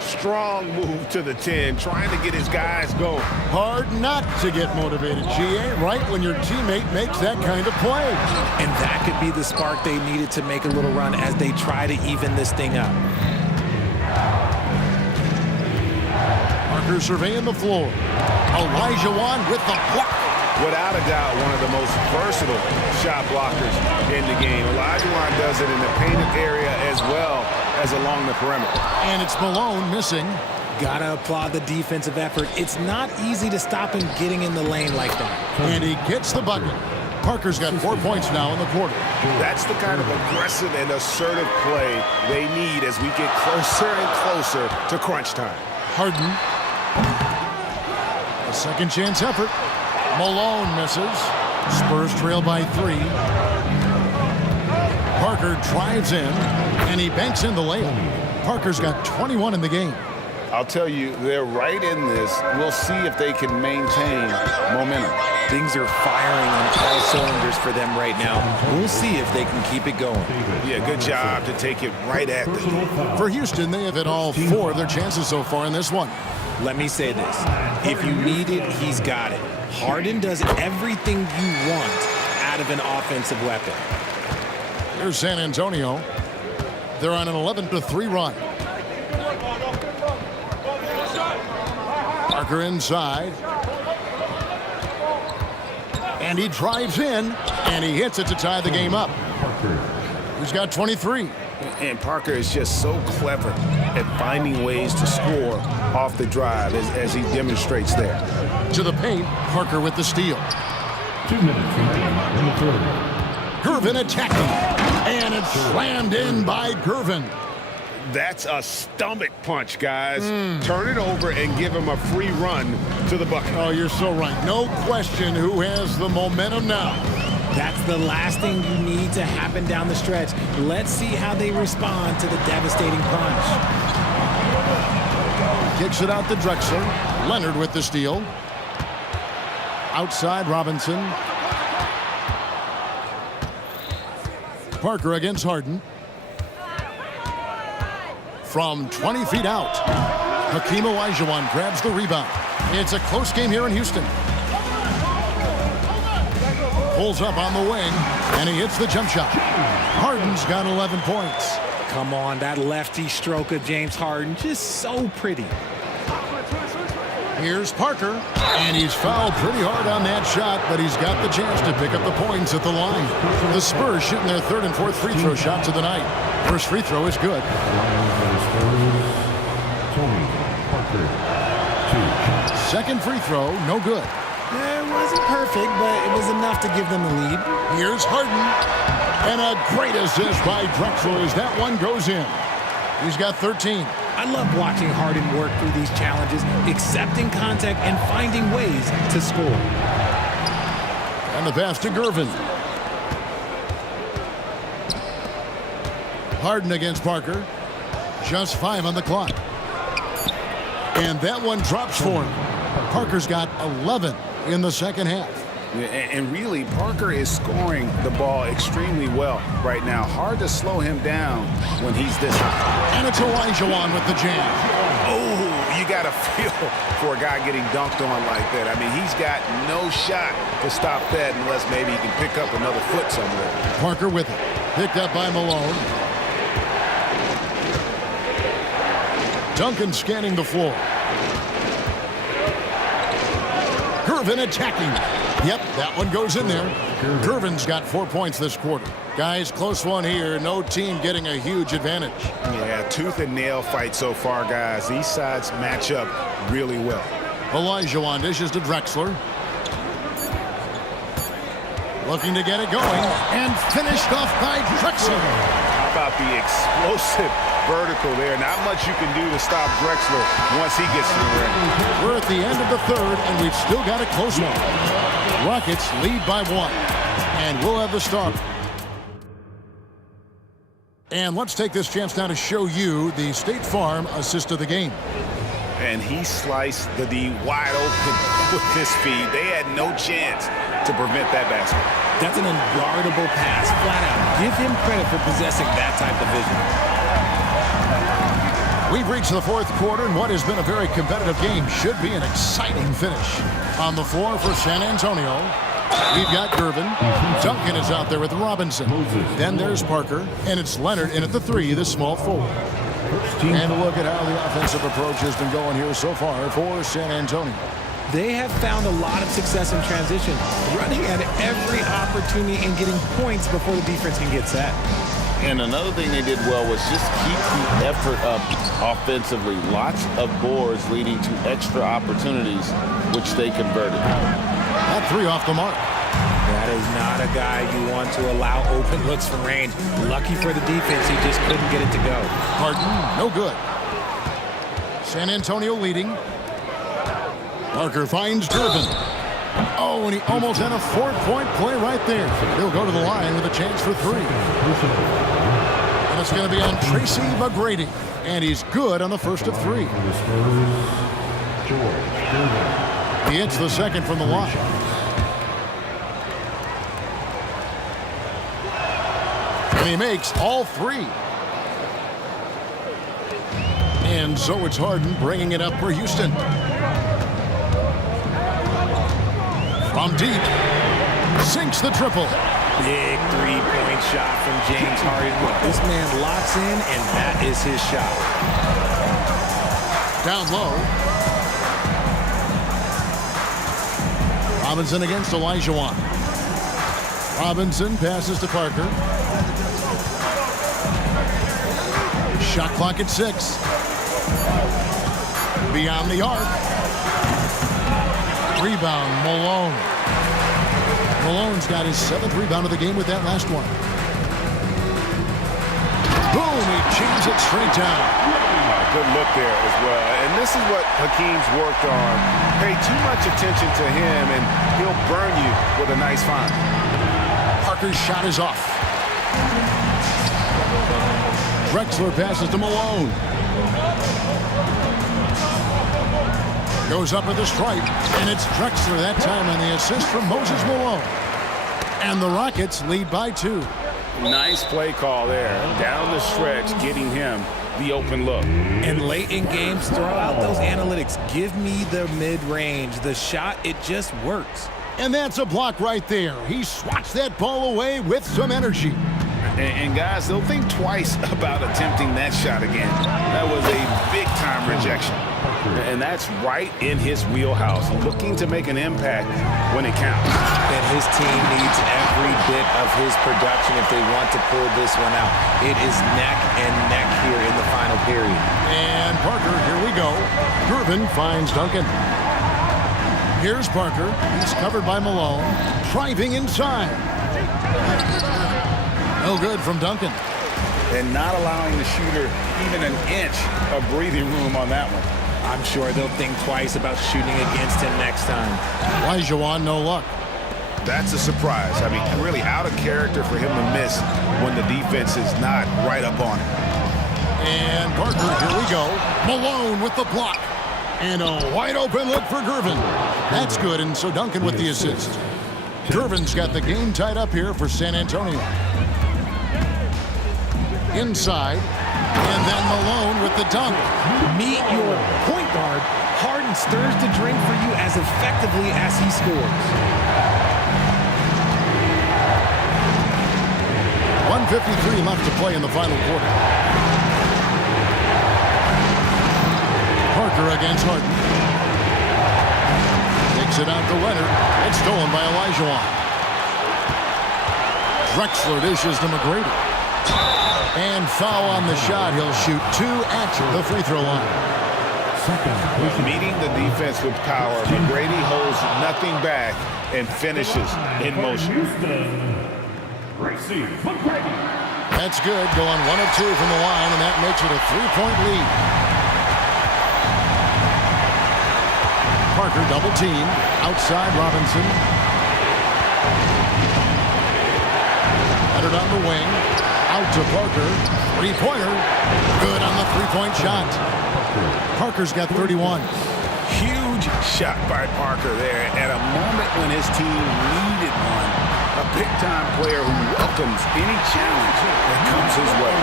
Strong move to the 10, trying to get his guys going. Hard not to get motivated, GA, right when your teammate makes that kind of play. And that could be the spark they needed to make a little run as they try to even this thing up. Parker surveying the floor. Olajuwon with the block. Without a doubt, one of the most versatile shot blockers in the game. Olajuwon does it in the painted area as well as along the perimeter. And it's Malone missing. Gotta applaud the defensive effort. It's not easy to stop him getting in the lane like that. And he gets the bucket. Parker's got 4 points now in the quarter. That's the kind of aggressive and assertive play they need as we get closer and closer to crunch time. Harden. A second chance effort. Malone misses. Spurs trail by 3. Parker drives in, and he banks in the layup. Parker's got 21 in the game. I'll tell you, they're right in this. We'll see if they can maintain momentum. Things are firing on all cylinders for them right now. We'll see if they can keep it going. Yeah, good job to take it right at them. For Houston, they have hit all 4 of their chances so far in this one. Let me say this. If you need it, he's got it. Harden does everything you want out of an offensive weapon. Here's San Antonio. They're on an 11-3 run. Parker inside. And he drives in, and he hits it to tie the game up. He's got 23. And Parker is just so clever at finding ways to score off the drive as he demonstrates there. To the paint, Parker with the steal. 2 minutes remaining in the third. Gervin attacking. And it's slammed in by Gervin. That's a stomach punch, guys. Turn it over and give him a free run to the bucket. Oh, you're so right. No question who has the momentum now. That's the last thing you need to happen down the stretch. Let's see how they respond to the devastating punch. Kicks it out to Drexler. Leonard with the steal. Outside Robinson. Parker against Harden. From 20 feet out, Hakeem Olajuwon grabs the rebound. It's a close game here in Houston. Pulls up on the wing, and he hits the jump shot. Harden's got 11 points. Come on, that lefty stroke of James Harden, just so pretty. Here's Parker, and he's fouled pretty hard on that shot, but he's got the chance to pick up the points at the line. The Spurs shooting their 3rd and 4th free throw shots of the night. First free throw is good. Tony Parker, 2. Second free throw, no good. It wasn't perfect, but it was enough to give them the lead. Here's Harden, and a great assist by Drexler as that one goes in. He's got 13. I love watching Harden work through these challenges, accepting contact and finding ways to score. And the pass to Gervin. Harden against Parker. Just 5 on the clock. And that one drops for him. Parker's got 11 in the second half. And really, Parker is scoring the ball extremely well right now. Hard to slow him down when he's this high. And it's Olajuwon with the jam. Oh, you got to feel for a guy getting dunked on like that. I mean, he's got no shot to stop that unless maybe he can pick up another foot somewhere. Parker with it. Picked up by Malone. Duncan scanning the floor. Gervin attacking. Yep, that one goes in there. Gervin's got 4 points this quarter. Guys, close one here. No team getting a huge advantage. Yeah, tooth and nail fight so far, guys. These sides match up really well. Olajuwon dishes to Drexler. Looking to get it going. And finished off by Drexler. How about the explosive vertical there? Not much you can do to stop Drexler once he gets to the rim. We're at the end of the third, and we've still got a close one. Rockets lead by 1. And we'll have the start. And let's take this chance now to show you the State Farm assist of the game. And he sliced the D wide open with his feet. They had no chance to prevent that basket. That's an unguardable pass, flat out. Give him credit for possessing that type of vision. We've reached the 4th quarter, and what has been a very competitive game should be an exciting finish. On the floor for San Antonio, we've got Gervin. Duncan is out there with Robinson. Then there's Parker, and it's Leonard in at the 3, the small forward. And look at how the offensive approach has been going here so far for San Antonio. They have found a lot of success in transition, running at every opportunity and getting points before the defense can get set. And another thing they did well was just keep the effort up offensively. Lots of boards leading to extra opportunities, which they converted. That 3 off the mark. That is not a guy you want to allow open looks from range. Lucky for the defense, he just couldn't get it to go. Harden, no good. San Antonio leading. Parker finds Gervin. Oh, and he almost had a 4-point play right there. He'll go to the line with a chance for 3. And it's going to be on Tracy McGrady. And he's good on the first of 3. He hits the second from the line. And he makes all 3. And so it's Harden bringing it up for Houston. From deep, sinks the triple. Big 3-point shot from James Harden. This man locks in, and that is his shot. Down low. Robinson against Olajuwon. Robinson passes to Parker. Shot clock at 6. Beyond the arc. Rebound, Malone. Malone's got his 7th rebound of the game with that last one. Boom, he jams it straight down. Good look there as well. And this is what Hakeem's worked on. Pay too much attention to him, and he'll burn you with a nice find. Parker's shot is off. Drexler passes to Malone. Goes up with the stripe, and it's Drexler that time on the assist from Moses Malone. And the Rockets lead by 2. Nice play call there. Down the stretch, getting him the open look. And late in games, throw out those analytics. Give me the mid-range. The shot, it just works. And that's a block right there. He swats that ball away with some energy. And guys, they'll think twice about attempting that shot again. That was a big-time rejection. And that's right in his wheelhouse, looking to make an impact when it counts. And his team needs every bit of his production if they want to pull this one out. It is neck and neck here in the final period. And Parker, here we go. Gervin finds Duncan. Here's Parker. He's covered by Malone. Driving inside. No good from Duncan. And not allowing the shooter even an inch of breathing room on that one. I'm sure they'll think twice about shooting against him next time. Olajuwon, no luck. That's a surprise. I mean, really out of character for him to miss when the defense is not right up on him. And Parker, here we go. Malone with the block. And a wide open look for Gervin. That's good, and so Duncan with the assist. Gervin's got the game tied up here for San Antonio. Inside, and then Malone with the dunk. Meet your point guard. Harden stirs the drink for you as effectively as he scores. 1:53 left to play in the final quarter. Parker against Harden. Takes it out to Leonard. It's stolen by Olajuwon. Drexler dishes to McGrady. And foul on the shot. He'll shoot 2 at the free throw line. Meeting the defense with power, McGrady holds nothing back and finishes in motion. That's good. Going 1 of 2 from the line, and that makes it a 3-point lead. Parker double team. Outside Robinson. Leonard on the wing. Out to Parker. 3-pointer. Good on the 3-point shot. Parker's got 31. Huge shot by Parker there at a moment when his team needed one. A big-time player who welcomes any challenge that comes his way.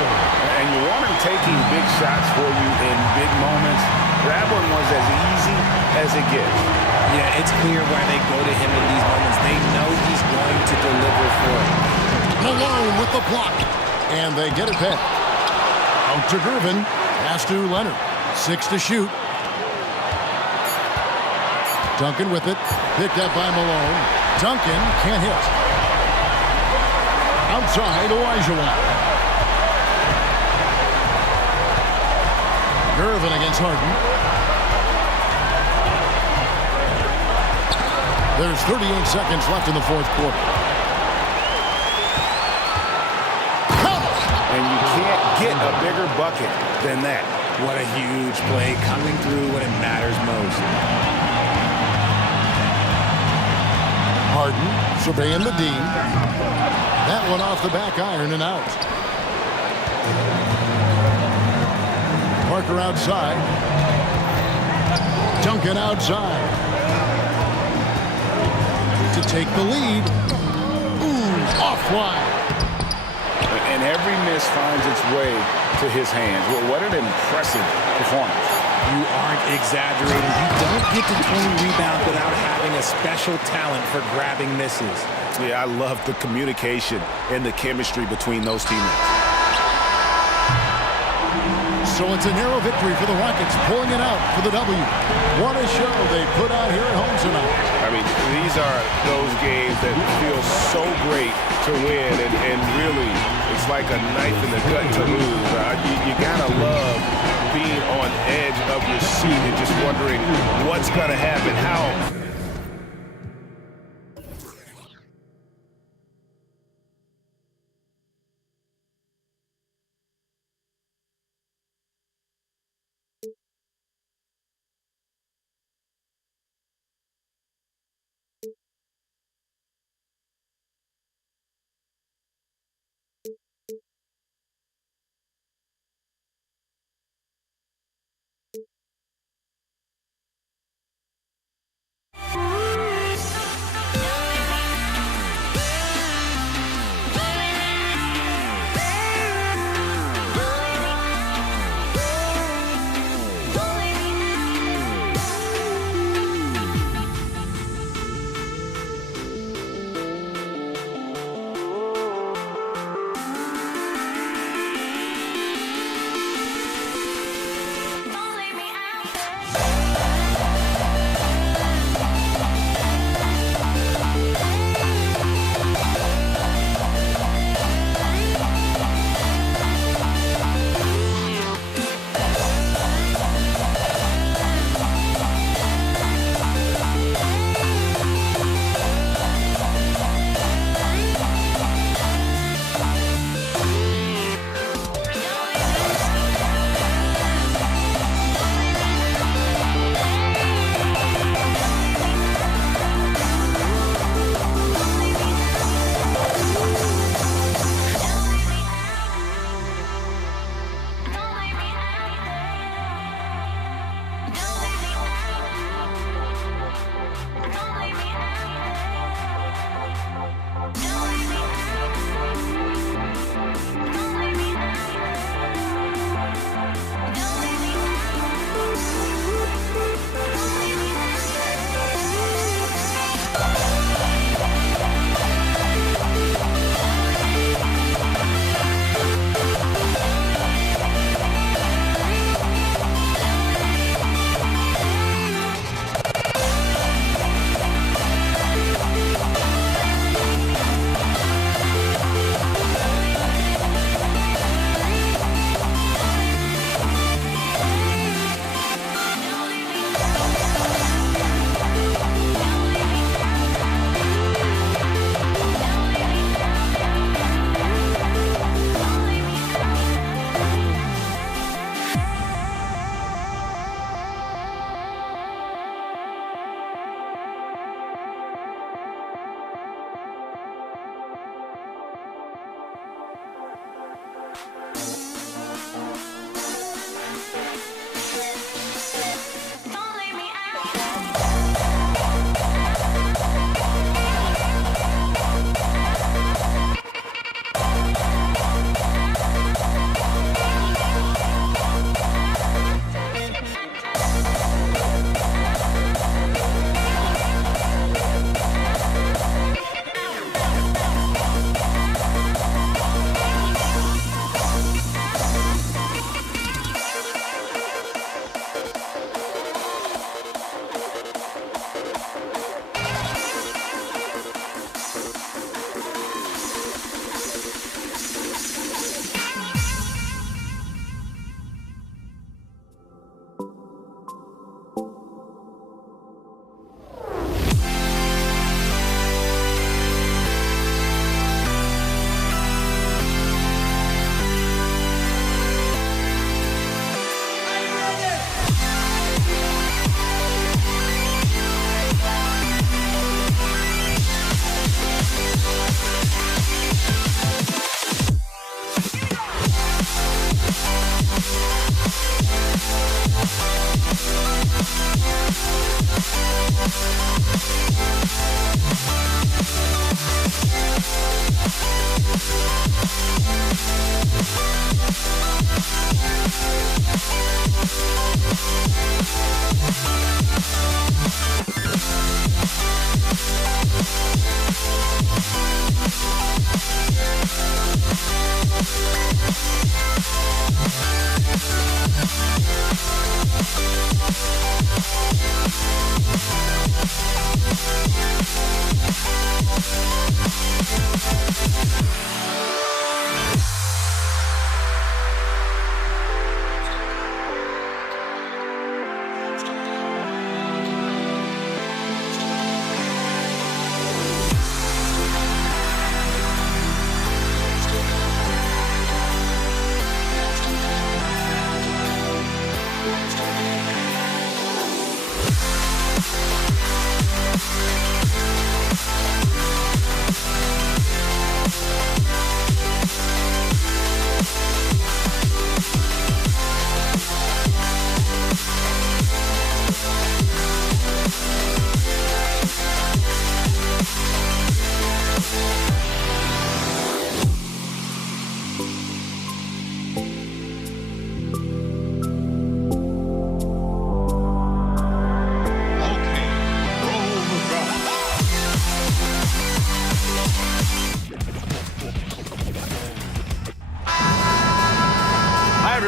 And you want him taking big shots for you in big moments. That one was as easy as it gets. Yeah, it's clear why they go to him in these moments. They know he's going to deliver for it. Malone with the block. And they get it back. Out to Gervin. Pass to Leonard. 6 to shoot. Duncan with it. Picked up by Malone. Duncan can't hit. Outside Olajuwon. Irvin against Harden. There's 38 seconds left in the fourth quarter. And you can't get a bigger bucket than that. What a huge play coming through when it matters most. Harden surveying the D. That one off the back iron and out. Parker outside. Duncan outside. To take the lead. Ooh, off wide. And every miss finds its way to his hands. Well, what an impressive performance. You aren't exaggerating. You don't get to 20 rebounds without having a special talent for grabbing misses. Yeah, I love the communication and the chemistry between those teammates. So it's a narrow victory for the Rockets, pulling it out for the W. What a show they put on here at home tonight. I mean, these are those games that feel so great to win, and really, it's like a knife in the gut to lose. You gotta love being on edge of your seat and just wondering what's gonna happen, how.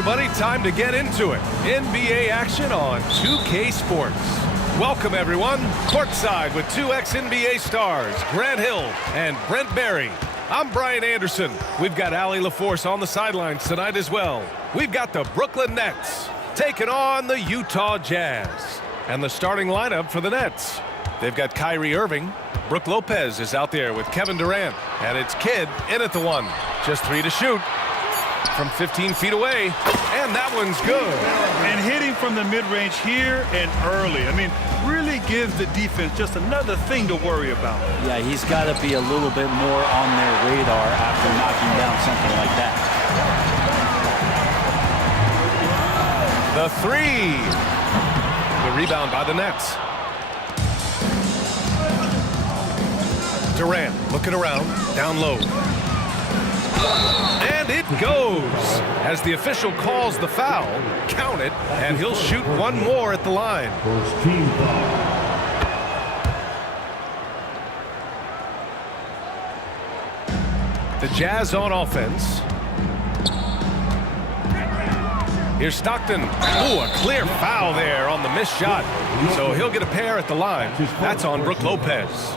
everybody, time to get into it. NBA action on 2K Sports. Welcome, everyone. Courtside with two ex-NBA stars, Grant Hill and Brent Barry. I'm Brian Anderson. We've got Allie LaForce on the sidelines tonight as well. We've got the Brooklyn Nets taking on the Utah Jazz. And the starting lineup for the Nets. They've got Kyrie Irving. Brook Lopez is out there with Kevin Durant. And it's Kidd in at the one. Just 3 to shoot from 15 feet away. And that one's good. And hitting from the mid-range here and early. I mean, really gives the defense just another thing to worry about. Yeah, he's got to be a little bit more on their radar after knocking down something like that. The three. The rebound by the Nets. Durant looking around, down low. And it goes. As the official calls the foul, count it, and he'll shoot one more at the line. First team foul. The Jazz on offense. Here's Stockton. Ooh, a clear foul there on the missed shot. So he'll get a pair at the line. That's on Brook Lopez.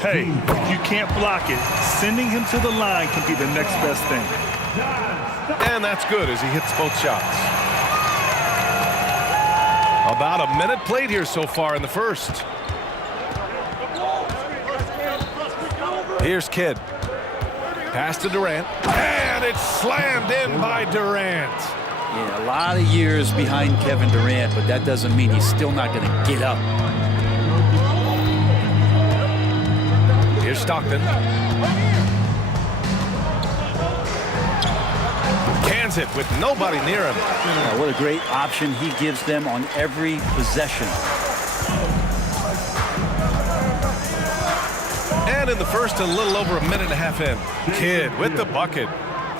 Hey, if you can't block it, sending him to the line can be the next best thing. And that's good as he hits both shots. About a minute played here so far in the first. Here's Kidd. Pass to Durant. And it's slammed in by Durant. Yeah, a lot of years behind Kevin Durant, but that doesn't mean he's still not going to get up. Here's Stockton. Cans it with nobody near him. Yeah, what a great option he gives them on every possession. And in the first, a little over a minute and a half in. Kidd with the bucket.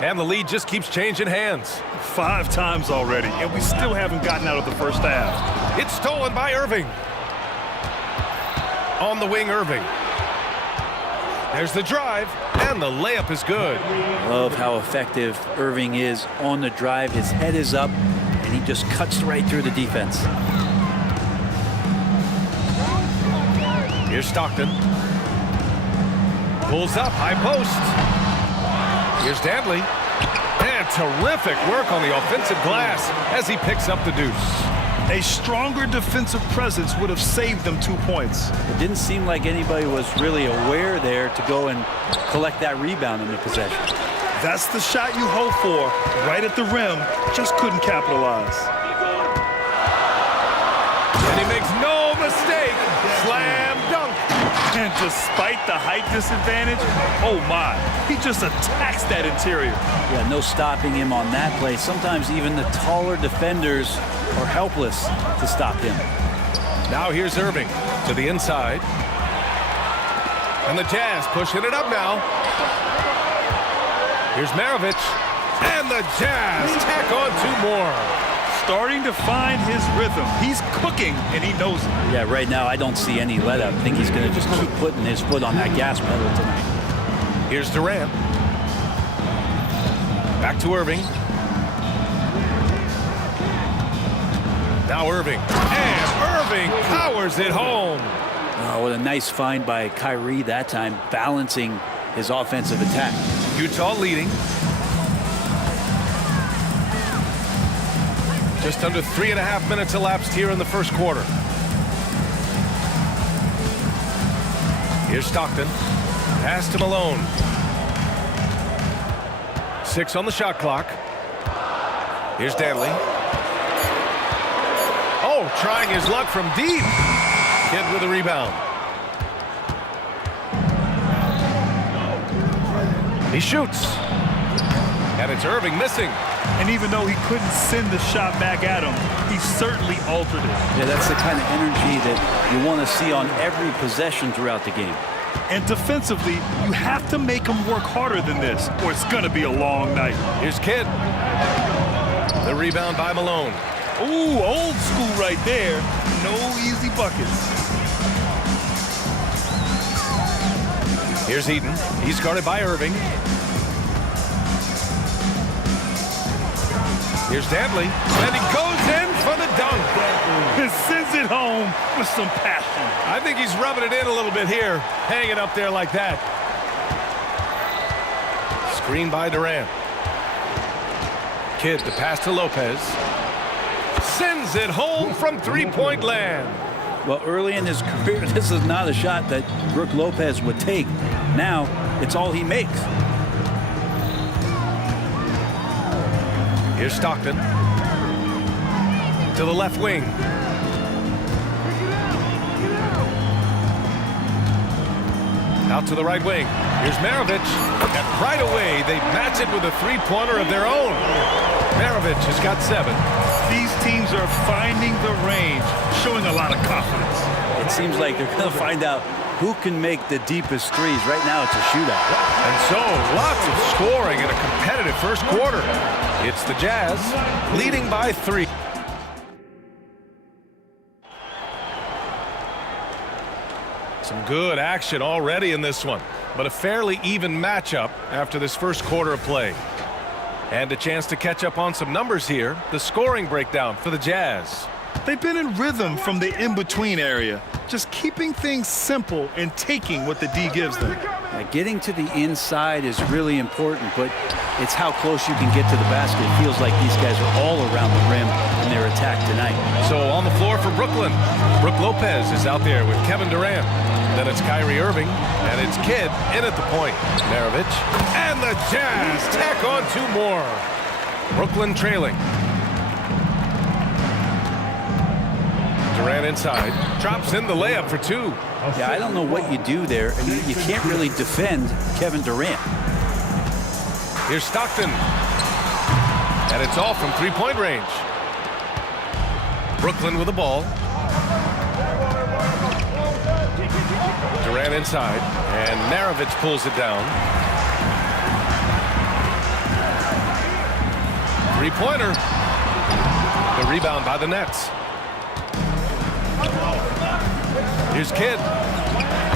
And the lead just keeps changing hands. 5 times already, and we still haven't gotten out of the first half. It's stolen by Irving. On the wing, Irving. There's the drive, and the layup is good. Love how effective Irving is on the drive. His head is up, and he just cuts right through the defense. Here's Stockton. Pulls up, high post. Here's Dantley. And terrific work on the offensive glass as he picks up the deuce. A stronger defensive presence would have saved them 2 points. It didn't seem like anybody was really aware there to go and collect that rebound in the possession. That's the shot you hope for, right at the rim. Just couldn't capitalize. And he makes no mistake. Slam dunk. And despite the height disadvantage, oh my, he just attacks that interior. Yeah, no stopping him on that play. Sometimes even the taller defenders are helpless to stop him. Now here's Irving to the inside. And the Jazz pushing it up now. Here's Maravich. And the Jazz tack on 2 more. Starting to find his rhythm. He's cooking, and he knows it. Yeah, right now I don't see any let up. I think he's going to just keep putting his foot on that gas pedal tonight. Here's Durant. Back to Irving. Now Irving. And Irving powers it home. Oh, what a nice find by Kyrie that time, balancing his offensive attack. Utah leading. Just under 3.5 minutes elapsed here in the first quarter. Here's Stockton. Pass to Malone. 6 on the shot clock. Here's Dantley. Oh, trying his luck from deep. Kidd with a rebound. He shoots. And it's Irving missing. And even though he couldn't send the shot back at him, he certainly altered it. Yeah, that's the kind of energy that you want to see on every possession throughout the game. And defensively, you have to make him work harder than this, or it's going to be a long night. Here's Kidd. The rebound by Malone. Ooh, old school right there. No easy buckets. Here's Eaton. He's guarded by Irving. Here's Dantley, and he goes in for the dunk. He sends it home with some passion. I think he's rubbing it in a little bit here, hanging up there like that. Screen by Durant. Kidd, the pass to Lopez. Sends it home from three-point land. Well, early in his career, this is not a shot that Brook Lopez would take. Now, it's all he makes. Here's Stockton. To the left wing. Out to the right wing. Here's Maravich. And right away, they match it with a three-pointer of their own. Maravich has got 7. These teams are finding the range, showing a lot of confidence. It seems like they're going to find out who can make the deepest threes. Right now, it's a shootout. And so, lots of scoring in a competitive first quarter. It's the Jazz leading by 3. Some good action already in this one, but a fairly even matchup after this first quarter of play. And a chance to catch up on some numbers here. The scoring breakdown for the Jazz. They've been in rhythm from the in-between area, just keeping things simple and taking what the D gives them. Getting to the inside is really important, but it's how close you can get to the basket. It feels like these guys are all around the rim in their attack tonight. So on the floor for Brooklyn, Brook Lopez is out there with Kevin Durant. Then it's Kyrie Irving, and it's Kidd in at the point. Maravich, and the Jazz tack on 2 more. Brooklyn trailing. Durant inside, drops in the layup for 2. Yeah, I don't know what you do there. I mean, you can't really defend Kevin Durant. Here's Stockton, and it's all from three-point range. Brooklyn with the ball. Durant inside, and Maravich pulls it down. Three-pointer. The rebound by the Nets. Here's Kidd.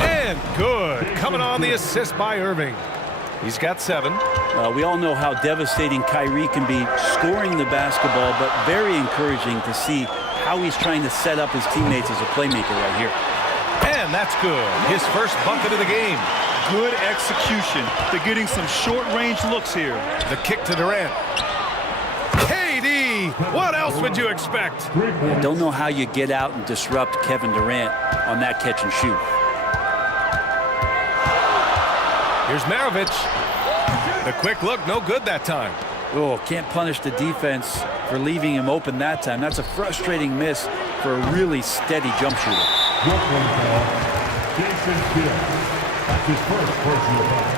And good. Coming on the assist by Irving. He's got 7. We all know how devastating Kyrie can be scoring the basketball, but very encouraging to see how he's trying to set up his teammates as a playmaker right here. And that's good. His first bucket of the game. Good execution. They're getting some short-range looks here. The kick to Durant. KD! What else would you expect? I don't know how you get out and disrupt Kevin Durant on that catch and shoot. Here's Maravich. The quick look, no good that time. Oh, can't punish the defense for leaving him open that time. That's a frustrating miss for a really steady jump shooter. Brooklyn foul. Jason Kidd. That's his first personal foul.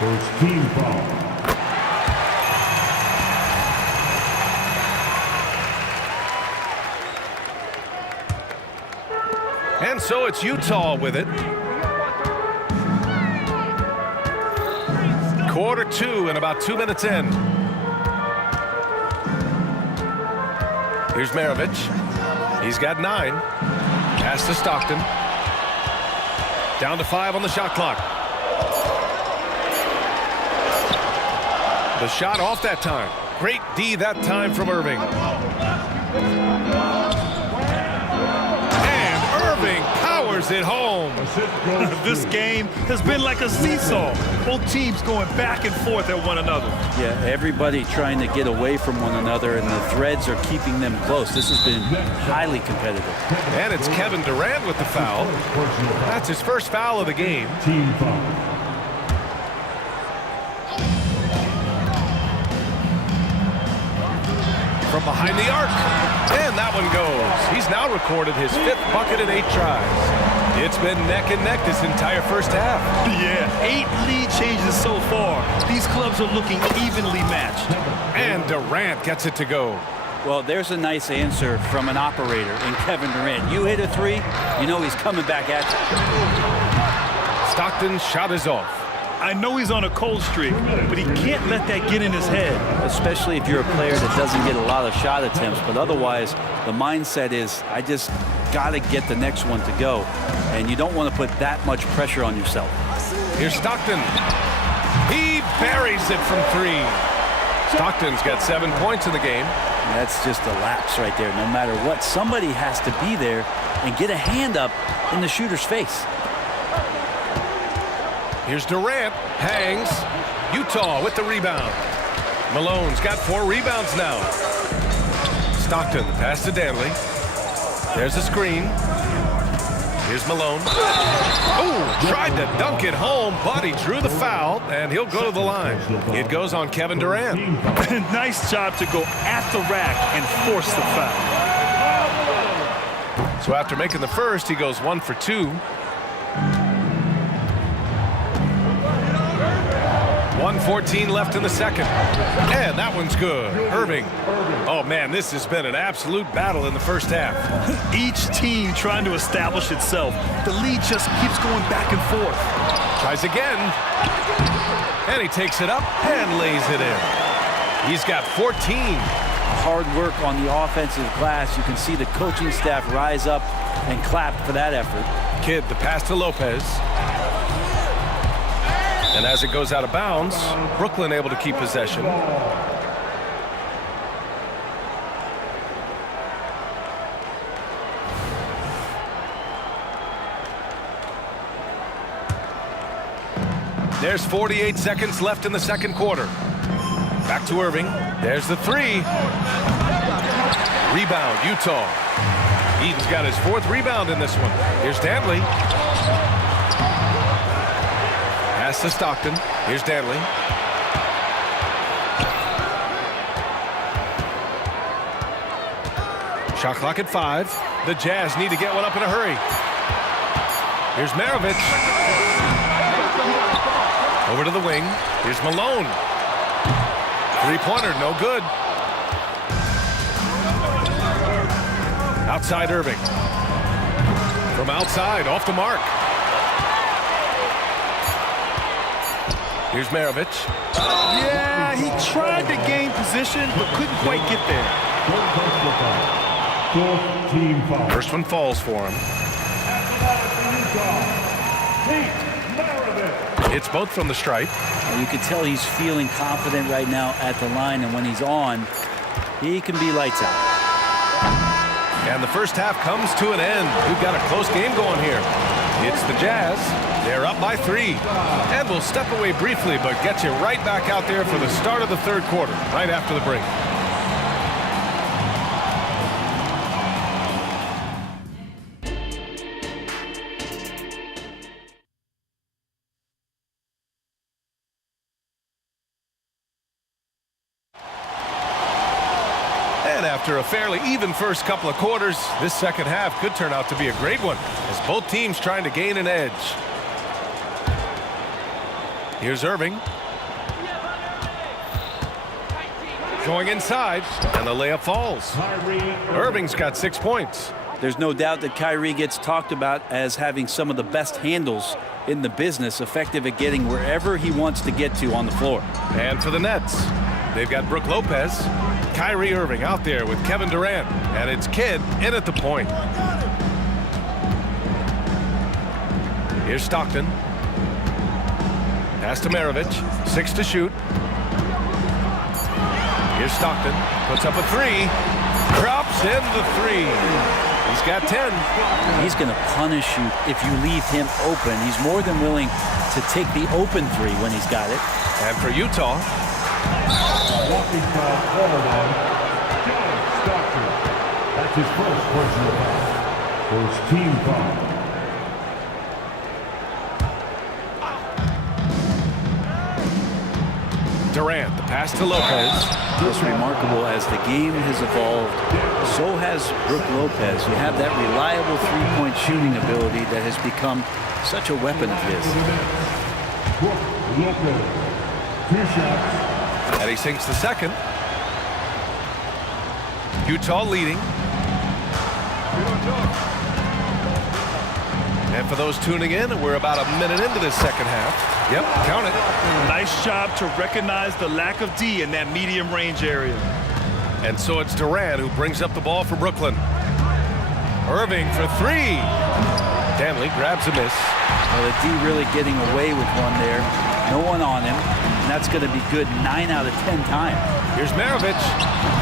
First team foul. And so it's Utah with it. Quarter 2 and about 2 minutes in. Here's Maravich. He's got 9. Pass to Stockton. Down to 5 on the shot clock. The shot off that time. Great D that time from Irving. Powers it home. This game has been like a seesaw. Both teams going back and forth at one another. Yeah, everybody trying to get away from one another, and the threads are keeping them close. This has been highly competitive. And it's Kevin Durant with the foul. That's his first foul of the game. Team foul. From behind the arc. And that one goes. He's now recorded his 5th bucket in 8 tries. It's been neck and neck this entire first half. Yeah, 8 lead changes so far. These clubs are looking evenly matched. And Durant gets it to go. Well, there's a nice answer from an operator in Kevin Durant. You hit a 3, you know he's coming back at you. Stockton's shot is off. I know he's on a cold streak, but he can't let that get in his head. Especially if you're a player that doesn't get a lot of shot attempts, but otherwise the mindset is, I just got to get the next one to go, and you don't want to put that much pressure on yourself. Here's Stockton. He buries it from 3. Stockton's got 7 points in the game. That's just a lapse right there. No matter what, somebody has to be there and get a hand up in the shooter's face. Here's Durant. Hangs. Utah with the rebound. Malone's got 4 rebounds now. Stockton, pass to Danley. There's a screen. Here's Malone. Oh, tried to dunk it home, but he drew the foul, and he'll go to the line. It goes on Kevin Durant. Nice job to go at the rack and force the foul. So after making the first, he goes 1 for 2. 1:14 left in the second. And that one's good. Irving. Oh, man, this has been an absolute battle in the first half. Each team trying to establish itself. The lead just keeps going back and forth. Tries again. And he takes it up and lays it in. He's got 14. Hard work on the offensive glass. You can see the coaching staff rise up and clap for that effort. Kidd, the pass to Lopez. And as it goes out of bounds, Brooklyn able to keep possession. There's 48 seconds left in the second quarter. Back to Irving. There's the 3. Rebound, Utah. Eden's got his 4th rebound in this one. Here's Danley. Pass to Stockton. Here's Danley. Shot clock at 5. The Jazz need to get one up in a hurry. Here's Maravich. Over to the wing. Here's Malone. 3-pointer, no good. Outside Irving. From outside, off the mark. Here's Maravich. Yeah, he tried to gain position, but couldn't quite get there. First one falls for him. It's both from the stripe. You can tell he's feeling confident right now at the line, and when he's on, he can be lights out. And the first half comes to an end. We've got a close game going here. It's the Jazz. They're up by 3. And we'll step away briefly, but get you right back out there for the start of the third quarter, right after the break. After a fairly even first couple of quarters, this second half could turn out to be a great one as both teams trying to gain an edge. Here's Irving. Going inside, and the layup falls. Irving's got 6 points. There's no doubt that Kyrie gets talked about as having some of the best handles in the business, effective at getting wherever he wants to get to on the floor. And for the Nets, they've got Brook Lopez. Kyrie Irving out there with Kevin Durant, and it's Kidd in at the point. Here's Stockton. Pass to Maravich. 6 to shoot. Here's Stockton. Puts up a 3. Drops in the 3. He's got 10. He's going to punish you if you leave him open. He's more than willing to take the open 3 when he's got it. And for Utah, Walking foul called on John Stockton. That's his first personal foul. First team foul. Durant, the pass to Lopez. It's remarkable as the game has evolved, so has Brook Lopez. You have that reliable three-point shooting ability that has become such a weapon of his. Brook Lopez, 2 shots. And he sinks the second. Utah leading. And for those tuning in, we're about a minute into this second half. Yep, count it. Nice job to recognize the lack of D in that medium range area. And so it's Durant who brings up the ball for Brooklyn. Irving for 3. Danley grabs a miss. Well, the D really getting away with one there. no one on him, and that's going to be good 9 out of 10 times. Here's Maravich,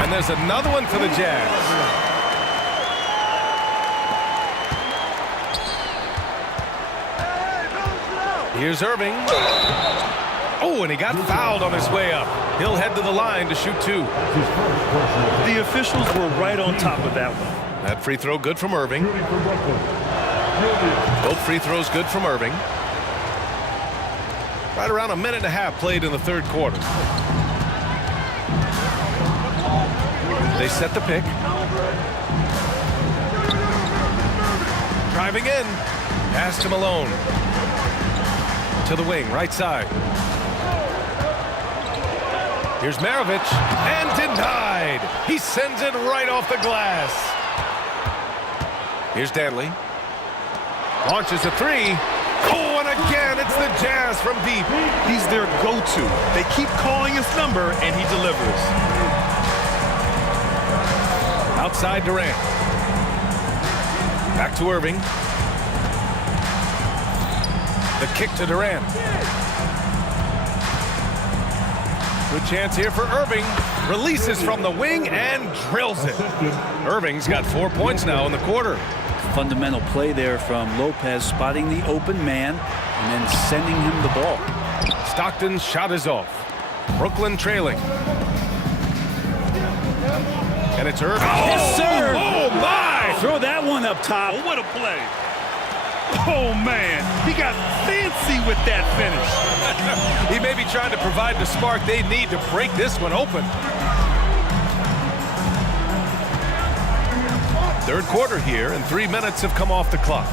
and there's another one for the Jazz. Here's Irving. Oh, and he got fouled on his way up. He'll head to the line to shoot 2. The officials were right on top of that one. That free throw good from Irving. Both free throws good from Irving. Right around a minute and a half played in the third quarter. They set the pick. Driving in. Pass to Malone. To the wing, right side. Here's Maravich, and denied. He sends it right off the glass. Here's Danley. Launches a 3. Oh, and again, it's the Jazz from deep. He's their go-to. They keep calling his number, and he delivers. Outside Durant. Back to Irving. The kick to Durant. Good chance here for Irving. Releases from the wing and drills it. Irving's got 4 points now in the quarter. Fundamental play there from Lopez, spotting the open man and then sending him the ball. Stockton's shot is off. Brooklyn trailing. And it's Irving. Yes, sir. Oh, my! Throw that one up top. Oh, what a play. Oh, man. He got fancy with that finish. He may be trying to provide the spark they need to break this one open. Third quarter here, and 3 minutes have come off the clock.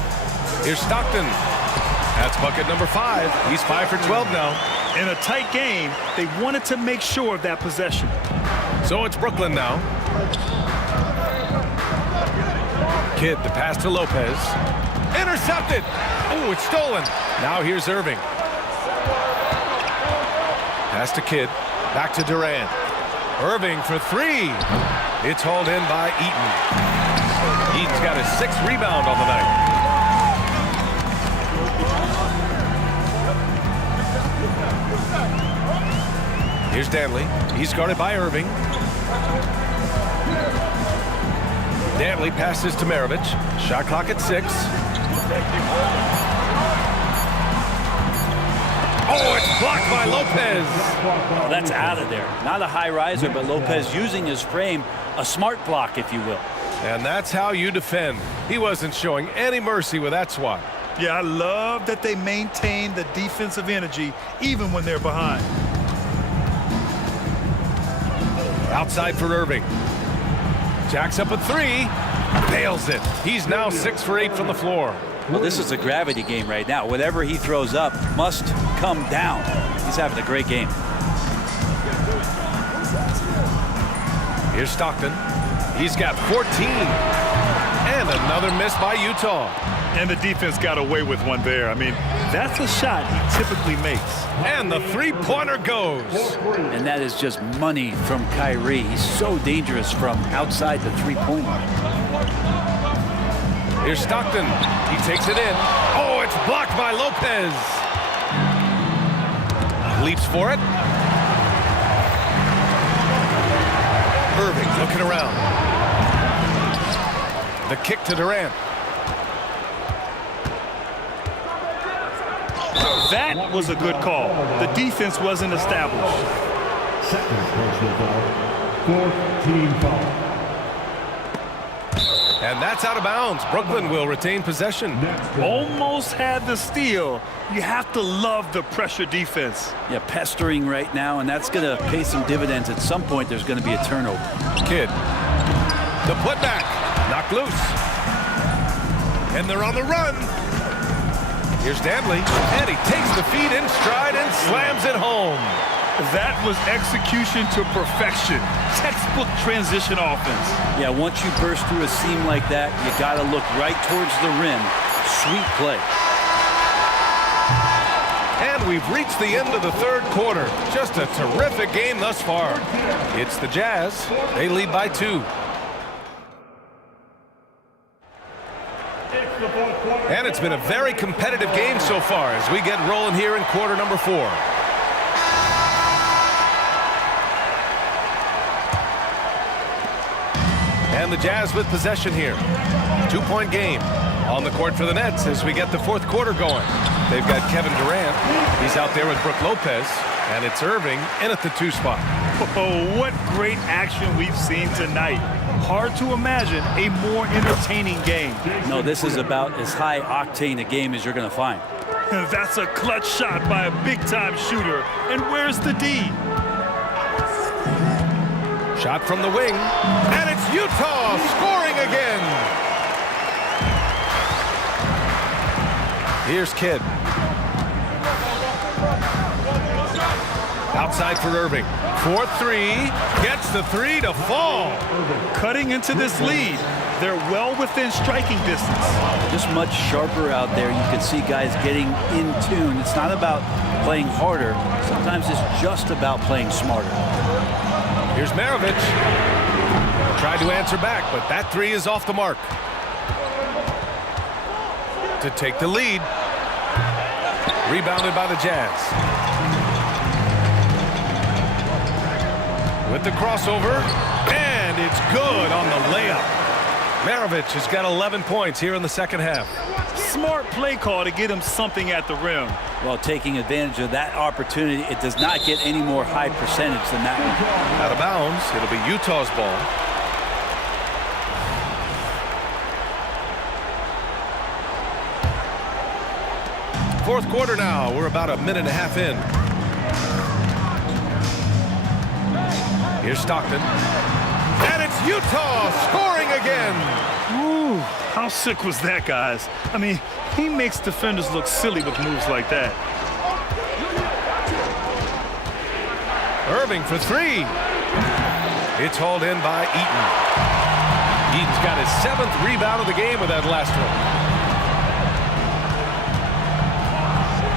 Here's Stockton. That's bucket number 5. He's 5 for 12 now. In a tight game, they wanted to make sure of that possession. So it's Brooklyn now. Kidd, the pass to Lopez. Intercepted. Oh, it's stolen. Now here's Irving. Pass to Kidd. Back to Durant. Irving for 3. It's hauled in by Eaton. Eaton's got his 6th rebound on the night. Here's Danley. He's guarded by Irving. Danley passes to Maravich. Shot clock at 6. Oh, it's blocked by Lopez. Oh, that's out of there. Not a high riser, but Lopez using his frame, a smart block, if you will. And that's how you defend. He wasn't showing any mercy with that swat. Yeah, I love that they maintain the defensive energy even when they're behind. Outside for Irving. Jacks up a 3. Nails it. He's now 6 for 8 from the floor. Well, this is a gravity game right now. Whatever he throws up must come down. He's having a great game. Here's Stockton. He's got 14. And another miss by Utah. And the defense got away with one there. I mean, that's a shot he typically makes. And the three-pointer goes. And that is just money from Kyrie. He's so dangerous from outside the three-point line. Here's Stockton. He takes it in. Oh, it's blocked by Lopez. Leaps for it. Irving looking around. The kick to Durant. That was a good call. The defense wasn't established. Second personal foul. 4th team foul. And that's out of bounds. Brooklyn will retain possession. Almost had the steal. You have to love the pressure defense. Yeah, pestering right now, and that's going to pay some dividends. At some point, there's going to be a turnover. Kidd. The putback. Knocked loose. And they're on the run. Here's Danley, and he takes the feed in stride and slams it home. That was execution to perfection. Textbook transition offense. Yeah, once you burst through a seam like that, you got to look right towards the rim. Sweet play. And we've reached the end of the third quarter. Just a terrific game thus far. It's the Jazz. They lead by 2. And it's been a very competitive game so far as we get rolling here in quarter number 4. And the Jazz with possession here. 2-point game on the court for the Nets as we get the fourth quarter going. They've got Kevin Durant. He's out there with Brook Lopez. And it's Irving in at the 2 spot. Oh, what great action we've seen tonight. Hard to imagine a more entertaining game. No, this is about as high octane a game as you're going to find. That's a clutch shot by a big-time shooter. And where's the D? Shot from the wing. And it's Utah scoring again. Here's Kidd. Outside for Irving. 4-3. Gets the 3 to fall. Cutting into this lead. They're well within striking distance. Just much sharper out there. You can see guys getting in tune. It's not about playing harder. Sometimes it's just about playing smarter. Here's Maravich. Tried to answer back, but that 3 is off the mark. To take the lead. Rebounded by the Jazz. With the crossover, and it's good on the layup. Maravich has got 11 points here in the second half. Smart play call to get him something at the rim. Well, taking advantage of that opportunity, it does not get any more high percentage than that one. Out of bounds, it'll be Utah's ball. Fourth quarter now, we're about a minute and a half in. Here's Stockton. And it's Utah scoring again. Ooh, how sick was that, guys? I mean, he makes defenders look silly with moves like that. Irving for 3. It's hauled in by Eaton. Eaton's got his 7th rebound of the game with that last one.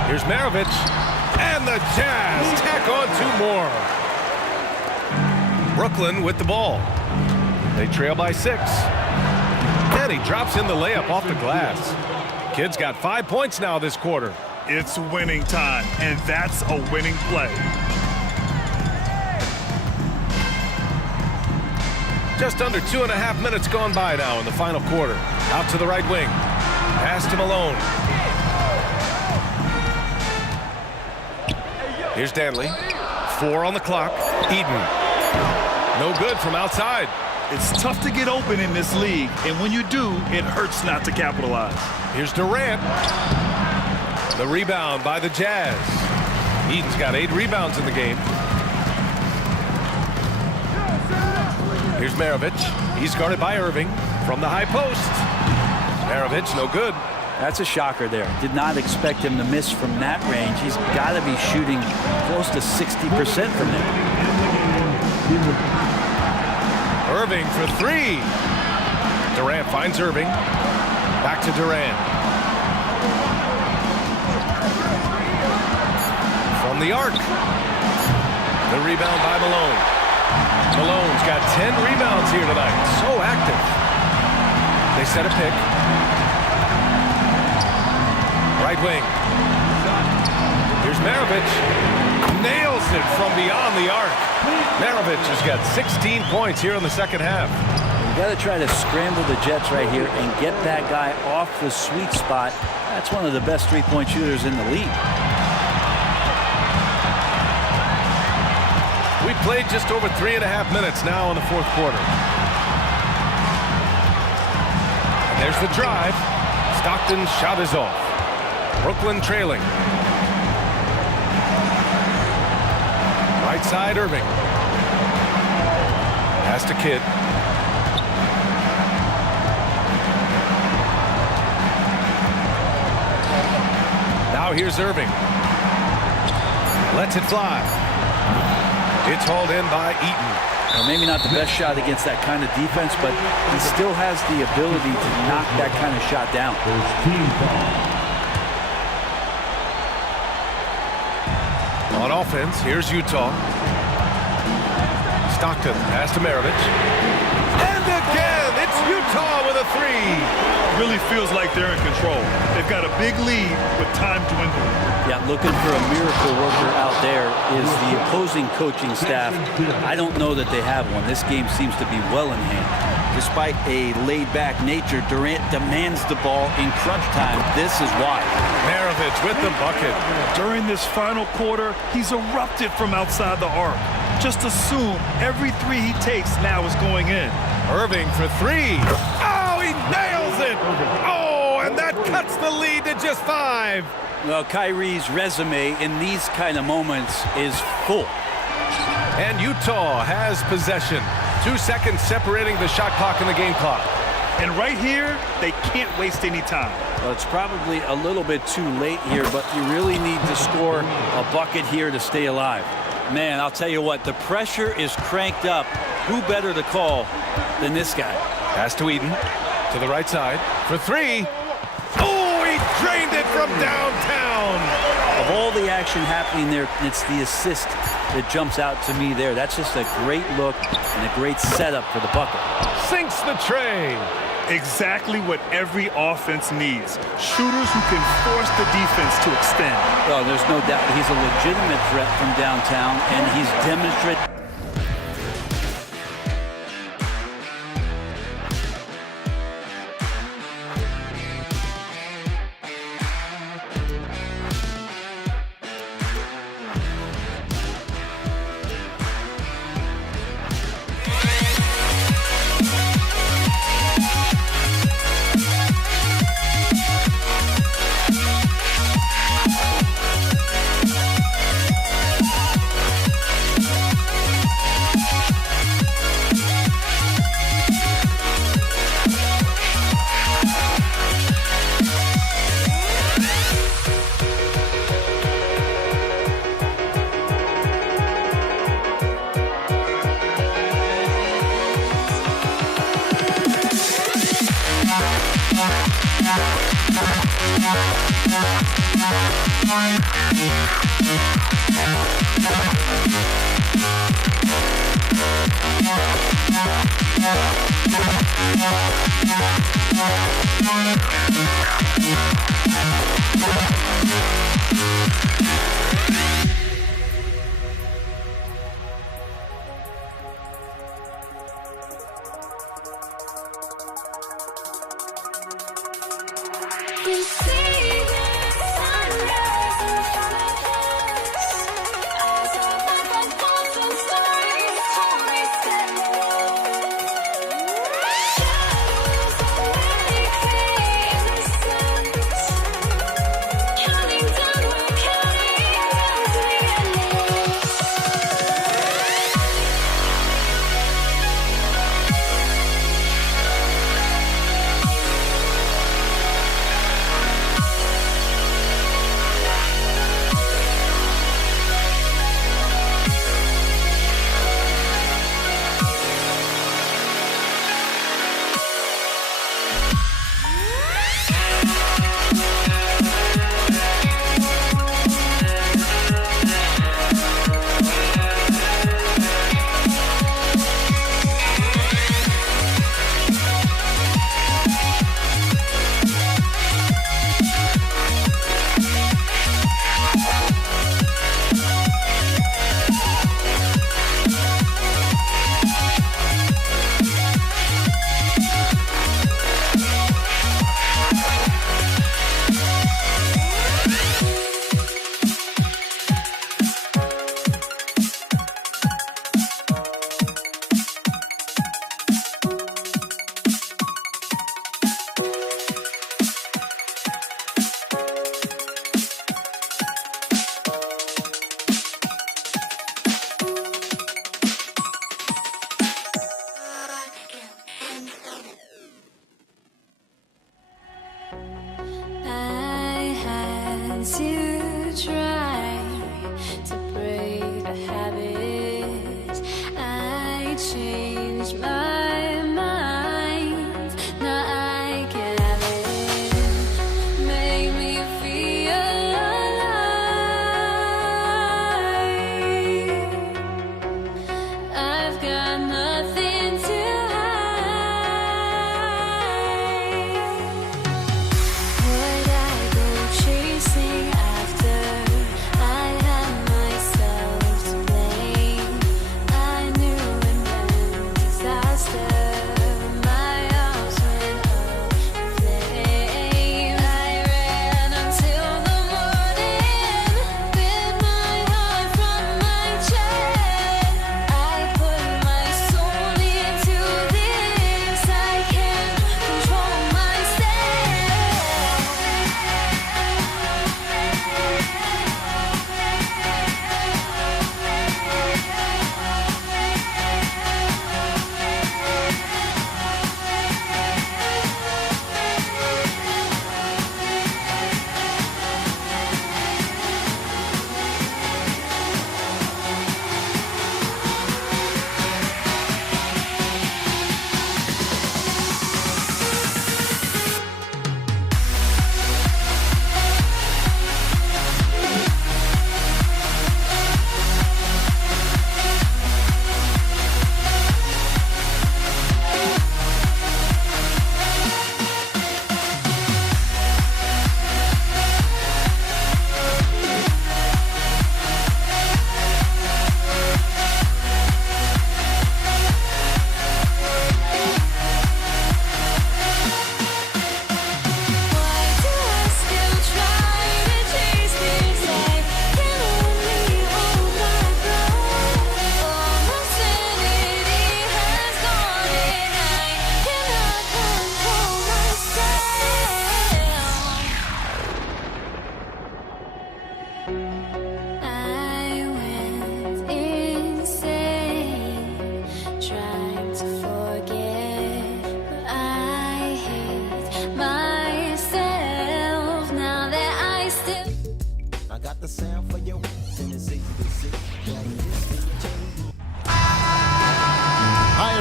Here's Maravich. And the Jazz tack on 2 more. Brooklyn with the ball. They trail by 6. And he drops in the layup off the glass. Kid's got 5 points now this quarter. It's winning time, and that's a winning play. Just under 2.5 minutes gone by now in the final quarter. Out to the right wing. Pass to Malone. Here's Danley. 4 on the clock. Eden. No good from outside. It's tough to get open in this league, and when you do, it hurts not to capitalize. Here's Durant. The rebound by the Jazz. Eden's got 8 rebounds in the game. Here's Maravich. He's guarded by Irving from the high post. Maravich, no good. That's a shocker there. Did not expect him to miss from that range. He's got to be shooting close to 60% from there. Irving for 3. Durant finds Irving. Back to Durant. From the arc. The rebound by Malone. Malone's got 10 rebounds here tonight. So active. They set a pick. Right wing. Here's Maravich. Nails it from beyond the arc. Maravich has got 16 points here in the second half. You got to try to scramble the Jets right here and get that guy off the sweet spot. That's one of the best 3-point shooters in the league. We played just over 3.5 minutes now in the fourth quarter. And there's the drive. Stockton's shot is off. Brooklyn trailing. Right side, Irving. Pass to Kidd. Now here's Irving. Lets it fly. It's hauled in by Eaton. Well, maybe not the best shot against that kind of defense, but he still has the ability to knock that kind of shot down. On offense, here's Utah. Stockton, pass to Maravich. And again, it's Utah with a 3. Really feels like they're in control. They've got a big lead with time dwindling. Yeah, looking for a miracle worker out there is the opposing coaching staff. I don't know that they have one. This game seems to be well in hand. despite a laid-back nature, Durant demands the ball in crunch time. This is why. Maravich with the bucket. During this final quarter, he's erupted from outside the arc. Just assume every three he takes now is going in. Irving for three. Oh, he nails it. Oh, and that cuts the lead to just 5. Well, Kyrie's resume in these kind of moments is full. And Utah has possession. 2 seconds separating the shot clock and the game clock. And right here, they can't waste any time. Well, it's probably a little bit too late here, but you really need to score a bucket here to stay alive. Man, I'll tell you what, the pressure is cranked up. Who better to call than this guy? Pass to Eden, to the right side, for 3. Oh, he drained it from downtown. Of all the action happening there, it's the assist that jumps out to me there. That's just a great look and a great setup for the bucket. Sinks the tray. Exactly what every offense needs. Shooters who can force the defense to extend. Well, there's no doubt he's a legitimate threat from downtown, and he's demonstrated.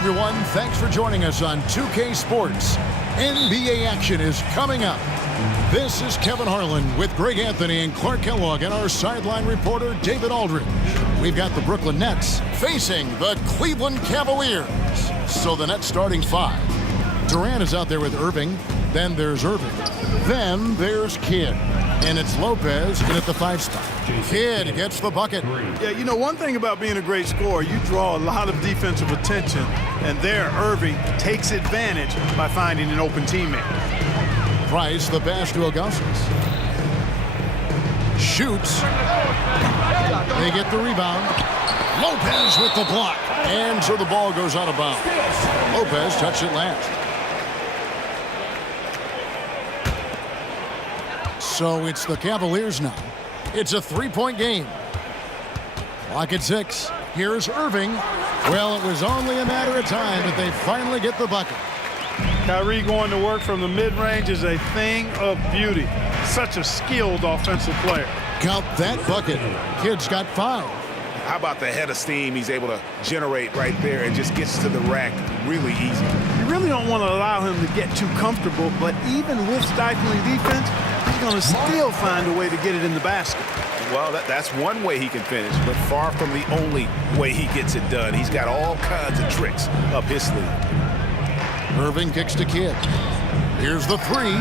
everyone. Thanks for joining us on 2K Sports. NBA action is coming up. This is Kevin Harlan with Greg Anthony and Clark Kellogg and our sideline reporter, David Aldridge. We've got the Brooklyn Nets facing the Cleveland Cavaliers. So the Nets starting 5. Durant is out there with Irving. Then there's Irving. Then there's Kidd. And it's Lopez in at the 5 spot. Kidd gets the bucket. Yeah, you know, one thing about being a great scorer, you draw a lot of defensive attention. And there, Irving takes advantage by finding an open teammate. Price, the pass to Augustus. Shoots. They get the rebound. Lopez with the block. And so the ball goes out of bounds. Lopez touched it last. So it's the Cavaliers now. It's a 3-point game. Clock at 6. Here's Irving. Well, it was only a matter of time that they finally get the bucket. Kyrie going to work from the mid-range is a thing of beauty. Such a skilled offensive player. Count that bucket. Kidd's got 5. How about the head of steam he's able to generate right there and just gets to the rack really easy. You really don't want to allow him to get too comfortable, but even with stifling defense, he's going to still find a way to get it in the basket. Well, that's one way he can finish, but far from the only way he gets it done. He's got all kinds of tricks up his sleeve. Irving kicks to Kidd. Here's the 3.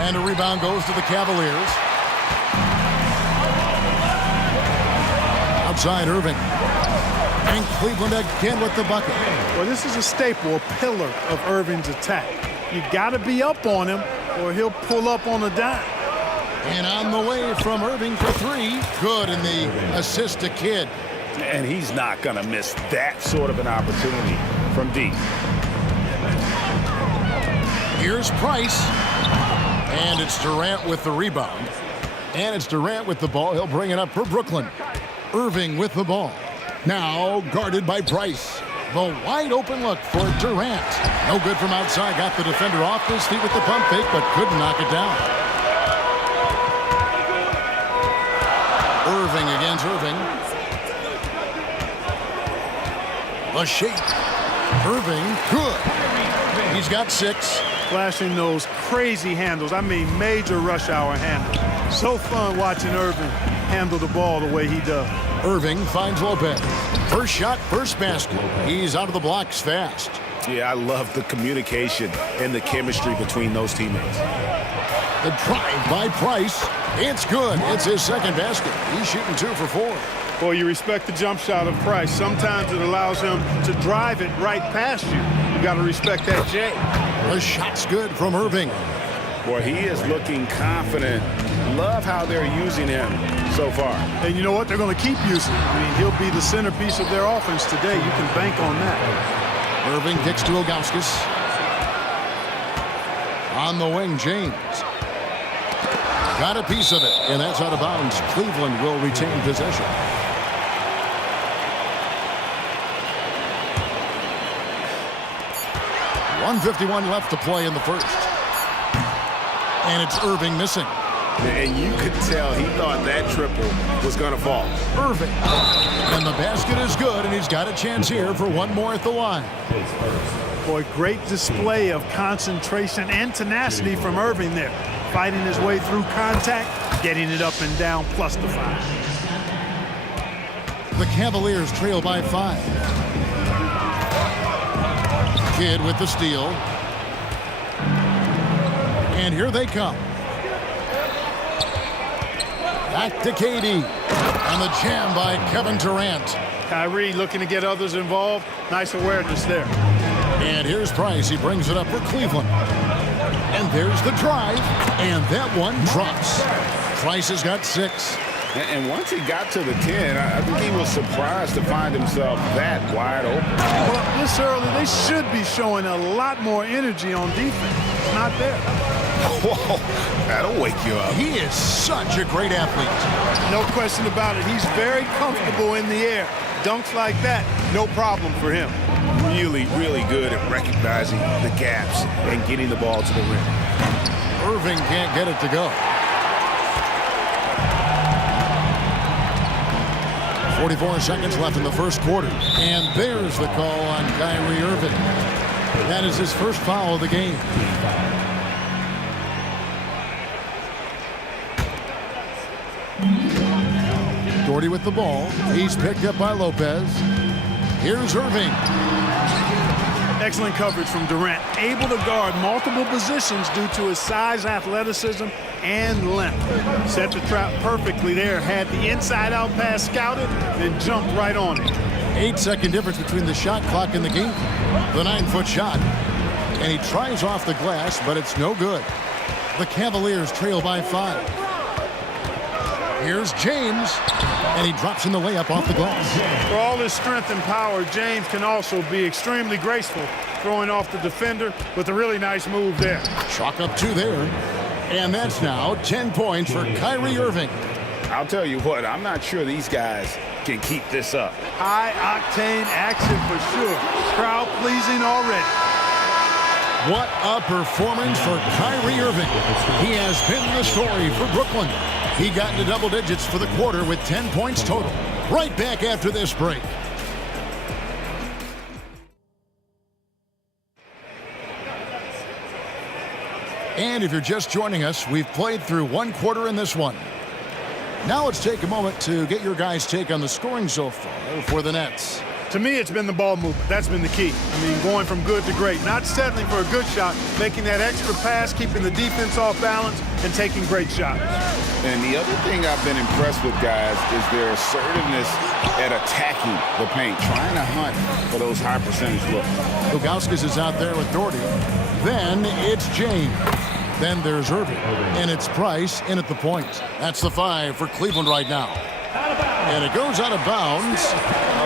And a rebound goes to the Cavaliers. Outside Irving. And Cleveland again with the bucket. Well, this is a staple, a pillar of Irving's attack. You got to be up on him or he'll pull up on a dime. And on the way from Irving for 3. Good in the assist to Kidd. And he's not going to miss that sort of an opportunity from deep. Here's Price. And it's Durant with the rebound. And it's Durant with the ball. He'll bring it up for Brooklyn. Irving with the ball. Now guarded by Price. The wide open look for Durant. No good from outside. Got the defender off his feet with the pump fake, but couldn't knock it down. Irving against Irving. The shape. Irving, good. He's got 6. Flashing those crazy handles. I mean, major rush hour handles. So fun watching Irving handle the ball the way he does. Irving finds Lopez. First shot, first basket. He's out of the blocks fast. Yeah, I love the communication and the chemistry between those teammates. The drive by Price. It's good. It's his second basket. He's shooting 2 for 4. Boy, you respect the jump shot of Price. Sometimes it allows him to drive it right past you. You got to respect that J. The shot's good from Irving. Boy, he is looking confident. Love how they're using him so far. And you know what? They're going to keep using him. I mean, he'll be the centerpiece of their offense today. You can bank on that. Irving kicks to Augustus. On the wing, James. Got a piece of it, and that's out of bounds. Cleveland will retain possession. .151 left to play in the first. And it's Irving missing. And you could tell he thought that triple was going to fall. Irving. And the basket is good, and he's got a chance here for one more at the line. Boy, great display of concentration and tenacity from Irving there. Fighting his way through contact, getting it up and down, plus the 5. The Cavaliers trail by 5. Kidd with the steal. And here they come. Back to KD. And the jam by Kevin Durant. Kyrie looking to get others involved. Nice awareness there. And here's Price. He brings it up for Cleveland. And there's the drive. And that one drops. Price has got 6. And once he got to the 10, I think he was surprised to find himself that wide open. Well, this early, they should be showing a lot more energy on defense. It's not there. Whoa, that'll wake you up. He is such a great athlete. No question about it. He's very comfortable in the air. Dunks like that, no problem for him. Really, really good at recognizing the gaps and getting the ball to the rim. Irving can't get it to go. 44 seconds left in the first quarter. And there's the call on Kyrie Irving. That is his first foul of the game. Doherty with the ball. He's picked up by Lopez. Here's Irving. Excellent coverage from Durant. Able to guard multiple positions due to his size, athleticism, and length. Set the trap perfectly there. Had the inside-out pass scouted, then jumped right on it. 8-second difference between the shot clock and the game. The 9-foot shot. And he tries off the glass, but it's no good. The Cavaliers trail by 5. Here's James, and he drops in the layup off the glass. For all his strength and power, James can also be extremely graceful, throwing off the defender with a really nice move there. Chalk up 2 there. And that's now 10 points for Kyrie Irving. I'll tell you what, I'm not sure these guys can keep this up. High-octane action for sure. Crowd pleasing already. What a performance for Kyrie Irving. He has been the story for Brooklyn. He got into double digits for the quarter with 10 points total. Right back after this break. And if you're just joining us, we've played through 1 quarter in this one. Now let's take a moment to get your guys' take on the scoring so far for the Nets. To me, it's been the ball movement. That's been the key. I mean, going from good to great. Not settling for a good shot, making that extra pass, keeping the defense off balance, and taking great shots. And the other thing I've been impressed with, guys, is their assertiveness at attacking the paint, trying to hunt for those high percentage looks. Ilgauskas is out there with Doherty. Then it's James. Then there's Irving. And it's Price in at the point. That's the 5 for Cleveland right now. And it goes out of bounds.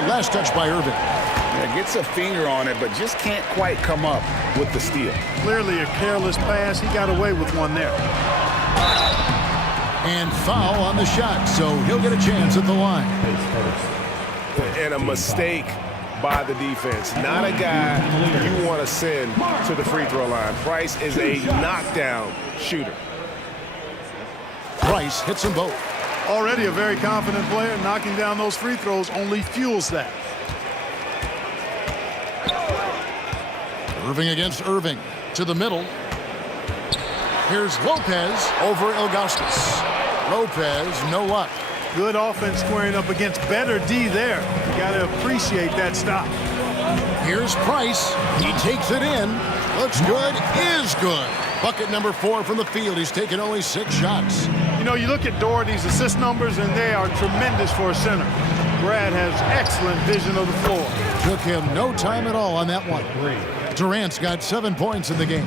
Last touch by Irving. Yeah, gets a finger on it, but just can't quite come up with the steal. Clearly a careless pass. He got away with one there. And foul on the shot, so he'll get a chance at the line. And a mistake by the defense. Not a guy you want to send to the free throw line. Price is a knockdown shooter. Price hits them both. Already a very confident player. Knocking down those free throws only fuels that. Irving against Irving. To the middle. Here's Lopez over Ilgauskas. Lopez, no luck. Good offense squaring up against better D there. You got to appreciate that stop. Here's Price. He takes it in. Looks good. Is good. Bucket number 4 from the field. He's taken only 6 shots. You know, you look at Doherty's assist numbers, and they are tremendous for a center. Brad has excellent vision of the floor. Took him no time at all on that one. Durant's got 7 points in the game.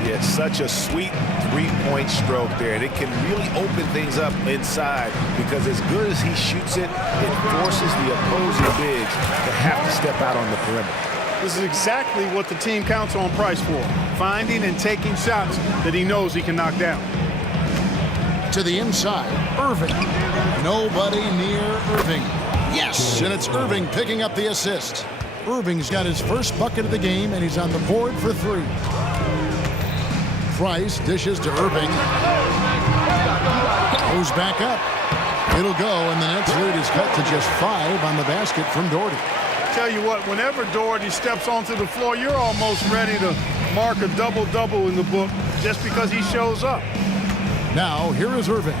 Yeah, it's such a sweet three-point stroke there, and it can really open things up inside because as good as he shoots it, it forces the opposing bigs to have to step out on the perimeter. This is exactly what the team counts on Price for, finding and taking shots that he knows he can knock down. To the inside, Irving. Nobody near Irving. Yes, and it's Irving picking up the assist. Irving's got his first bucket of the game, and he's on the board for 3. Price dishes to Irving. Goes back up. It'll go, and the Nets lead is cut to just 5 on the basket from Doherty. Tell you what, whenever Doherty steps onto the floor, you're almost ready to mark a double-double in the book just because he shows up. Now, here is Irving.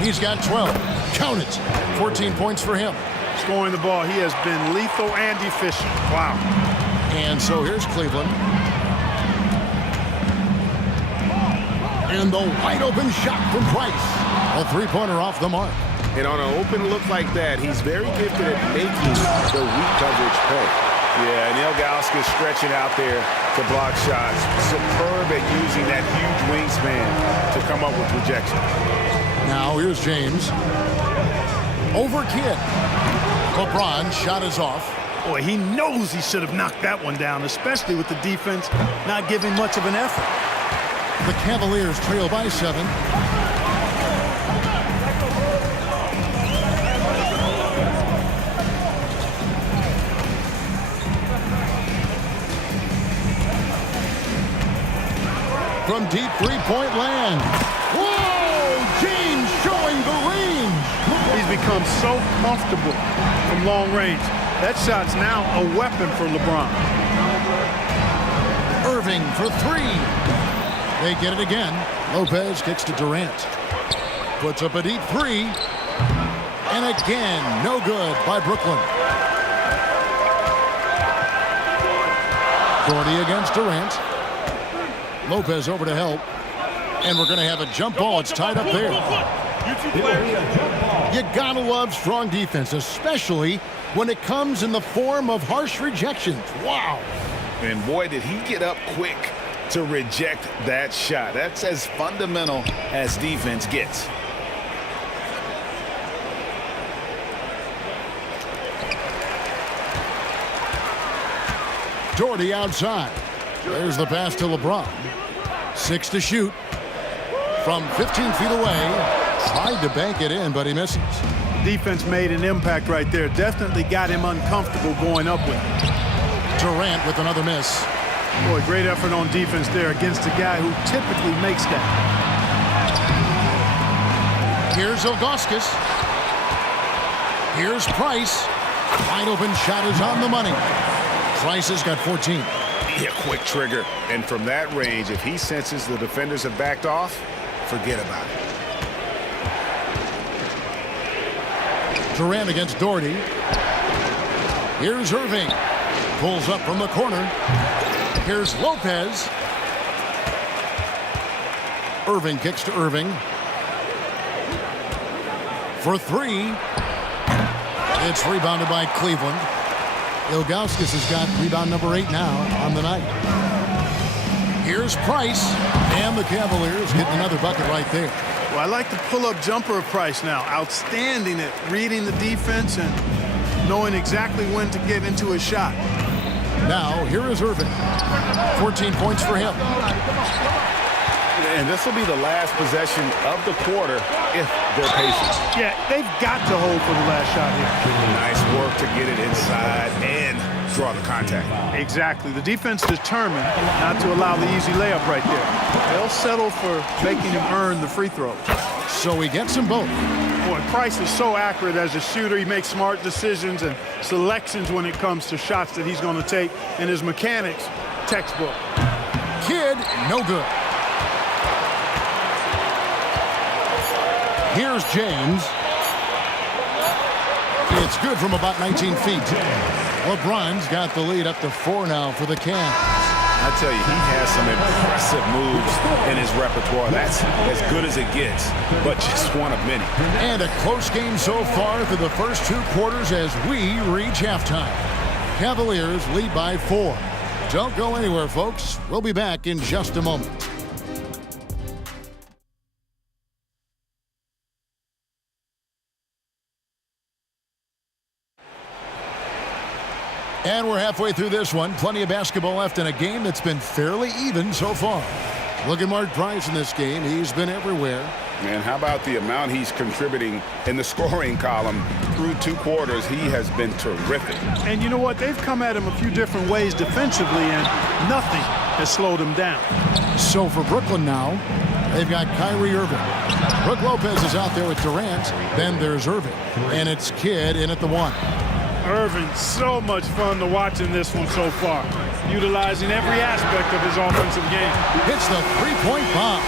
He's got 12. Count it. 14 points for him. Scoring the ball, he has been lethal and efficient. Wow. And so here's Cleveland. And the wide-open shot from Price. A 3-pointer off the mark. And on an open look like that, he's very gifted at making the weak coverage pay. Yeah, and Ilgauskas stretching out there to block shots. Superb at using that huge wingspan to come up with rejection. Now here's James. Over Kidd. LeBron shot is off. Boy, he knows he should have knocked that one down, especially with the defense not giving much of an effort. The Cavaliers trail by 7. From deep 3-point land. Whoa! James showing the range. He's become become so comfortable from long range. That shot's now a weapon for LeBron. Irving for three. They get it again. Lopez kicks to Durant. Puts up a deep three. And again, no good by Brooklyn. Doherty against Durant. Lopez over to help. And we're going to have a jump ball. It's tied up there. You gotta love strong defense, especially when it comes in the form of harsh rejections. Wow. And boy, did he get up quick to reject that shot. That's as fundamental as defense gets. Doherty outside. There's the pass to LeBron. 6 to shoot. From 15 feet away. Tried to bank it in, but he misses. Defense made an impact right there. Definitely got him uncomfortable going up with it. Durant with another miss. Boy, great effort on defense there against a guy who typically makes that. Here's Ilgauskas. Here's Price. Wide open shot is on the money. Price has got 14. Yeah, quick trigger. And from that range, if he senses the defenders have backed off, forget about it. Durant against Doherty. Here's Irving. Pulls up from the corner. Here's Lopez. Irving kicks to Irving. For three. It's rebounded by Cleveland. Ilgauskas has got rebound number 8 now on the night. Here's Price. And the Cavaliers getting another bucket right there. Well, I like the pull-up jumper of Price now. Outstanding at reading the defense and knowing exactly when to get into a shot. Now, here is Irving. 14 points for him. And this will be the last possession of the quarter if they're patient. Yeah, they've got to hold for the last shot here. Nice work to get it inside and draw the contact. Exactly. The defense determined not to allow the easy layup right there. They'll settle for making him earn the free throw. So he gets them both. Boy, Price is so accurate as a shooter. He makes smart decisions and selections when it comes to shots that he's going to take. And his mechanics, textbook. Kidd, no good. Here's James. It's good from about 19 feet. LeBron's got the lead up to 4 now for the Cavs. I tell you, he has some impressive moves in his repertoire. That's as good as it gets, but just one of many. And a close game so far through the first 2 quarters as we reach halftime. Cavaliers lead by 4. Don't go anywhere, folks. We'll be back in just a moment. And we're halfway through this one. Plenty of basketball left in a game that's been fairly even so far. Look at Mark Price in this game. He's been everywhere. And how about the amount he's contributing in the scoring column through 2 quarters? He has been terrific. And you know what? They've come at him a few different ways defensively, and nothing has slowed him down. So for Brooklyn now, they've got Kyrie Irving. Brook Lopez is out there with Durant. Then there's Irving. And it's Kidd in at the 1. Irving, so much fun to watch in this one so far, utilizing every aspect of his offensive game. Hits the 3-point bomb.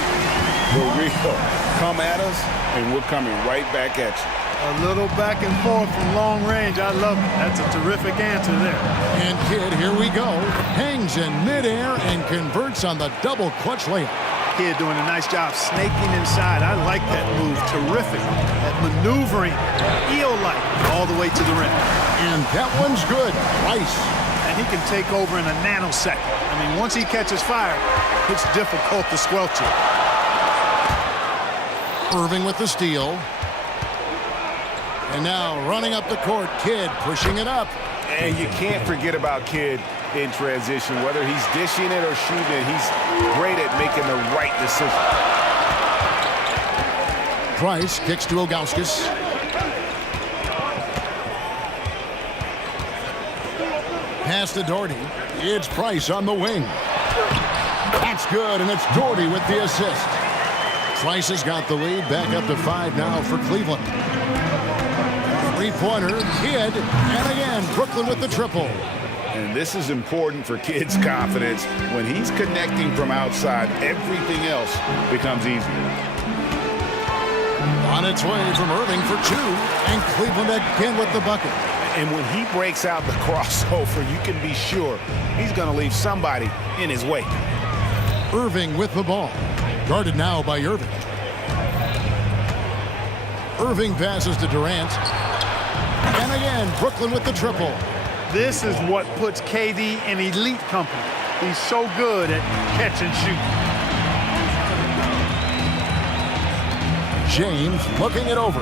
For real, come at us, and we're coming right back at you. A little back and forth from long range. I love it. That's a terrific answer there. And Kidd, here we go, hangs in midair and converts on the double clutch layup. Kidd doing a nice job snaking inside. I like that move. Terrific at maneuvering, eel-like, all the way to the rim. And that one's good. Price. And he can take over in a nanosecond. I mean, once he catches fire, it's difficult to squelch it. Irving with the steal. And now running up the court, Kidd pushing it up. And you can't forget about Kidd in transition. Whether he's dishing it or shooting it, he's great at making the right decision. Price kicks to Ilgauskas. Pass to Doherty. It's Price on the wing. That's good, and it's Doherty with the assist. Price has got the lead, back up to 5 now for Cleveland. Three-pointer, Kidd, and again, Brooklyn with the triple. And this is important for Kidd's confidence. When he's connecting from outside, everything else becomes easier. On its way from Irving for two, and Cleveland again with the bucket. And when he breaks out the crossover, you can be sure he's going to leave somebody in his way. Irving with the ball. Guarded now by Irving. Irving passes to Durant. And again, Brooklyn with the triple. This is what puts KD in elite company. He's so good at catch and shoot. James looking it over.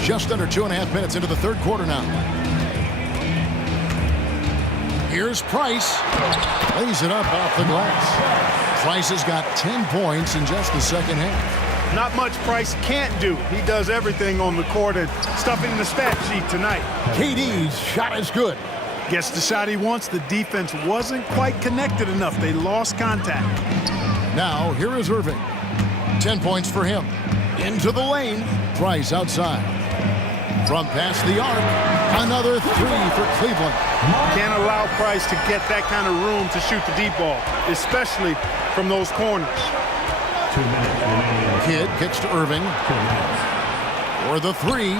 Just under 2.5 minutes into the third quarter now. Here's Price. Lays it up off the glass. Price has got 10 points in just the second half. Not much Price can't do. He does everything on the court and stuff in the stat sheet tonight. KD's shot is good. Gets the shot he wants. The defense wasn't quite connected enough. They lost contact. Now, here is Irving. 10 points for him. Into the lane. Price outside. From past the arc. Another three for Cleveland. Can't allow Price to get that kind of room to shoot the deep ball, especially from those corners. 2 minutes remaining. Kidd kicks to Irving. 2 minutes. For the three.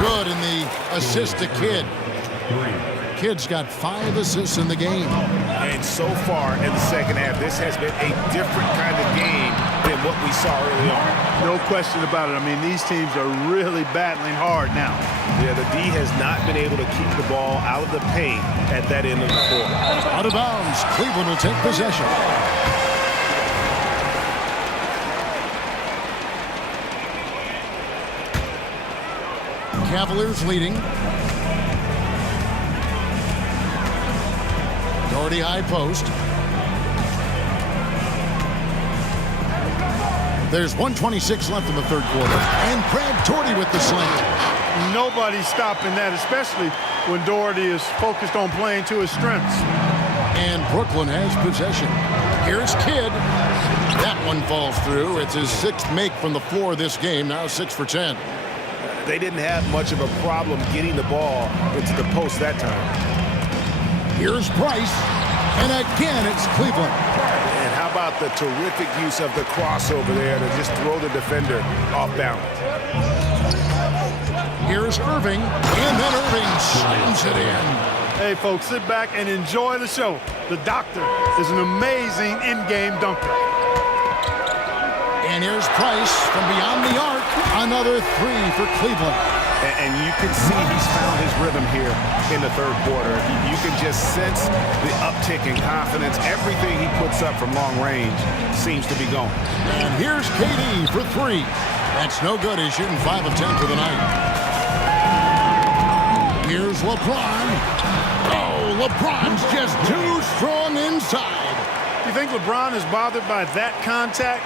Good in the assist to Kidd. Kidd's got 5 assists in the game. And so far in the second half, this has been a different kind of game than what we saw early on. No question about it. I mean, these teams are really battling hard now. Yeah, the D has not been able to keep the ball out of the paint at that end of the court. Out of bounds. Cleveland will take possession. Cavaliers leading. Doherty high post. There's 1:26 left in the third quarter. And Craig Doherty with the slam. Nobody's stopping that, especially when Doherty is focused on playing to his strengths. And Brooklyn has possession. Here's Kidd. That one falls through. It's his 6th make from the floor this game. Now 6 for 10. They didn't have much of a problem getting the ball into the post that time. Here's Price. And again, it's Cleveland. And how about the terrific use of the crossover there to just throw the defender off balance. Here's Irving. And then Irving slams it in. Hey, folks, sit back and enjoy the show. The Doctor is an amazing in-game dunker. And here's Price from beyond the arc. Another three for Cleveland. And you can see he's found his rhythm here in the third quarter. You can just sense the uptick in confidence. Everything he puts up from long range seems to be going. And here's KD for three. That's no good. He's shooting 5 of 10 for the night. Here's LeBron. Oh, LeBron's just too strong inside. You think LeBron is bothered by that contact?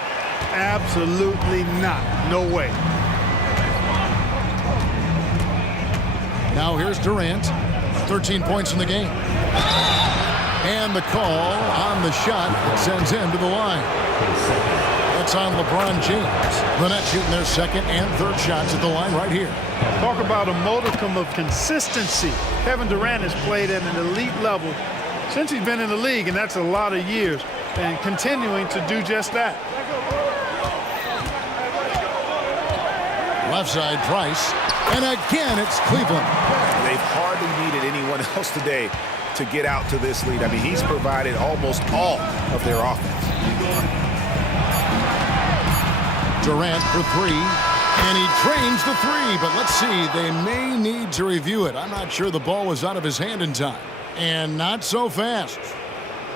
Absolutely not. No way. Now here's Durant. 13 points in the game. And the call on the shot that sends him to the line. That's on LeBron James. The Nets shooting their second and third shots at the line right here. Talk about a modicum of consistency. Kevin Durant has played at an elite level since he's been in the league, and that's a lot of years, and continuing to do just that. Left side, Price. And again, it's Cleveland. They've hardly needed anyone else today to get out to this lead. I mean, he's provided almost all of their offense. Durant for three. And he trains the three, but let's see. They may need to review it. I'm not sure the ball was out of his hand in time. And not so fast.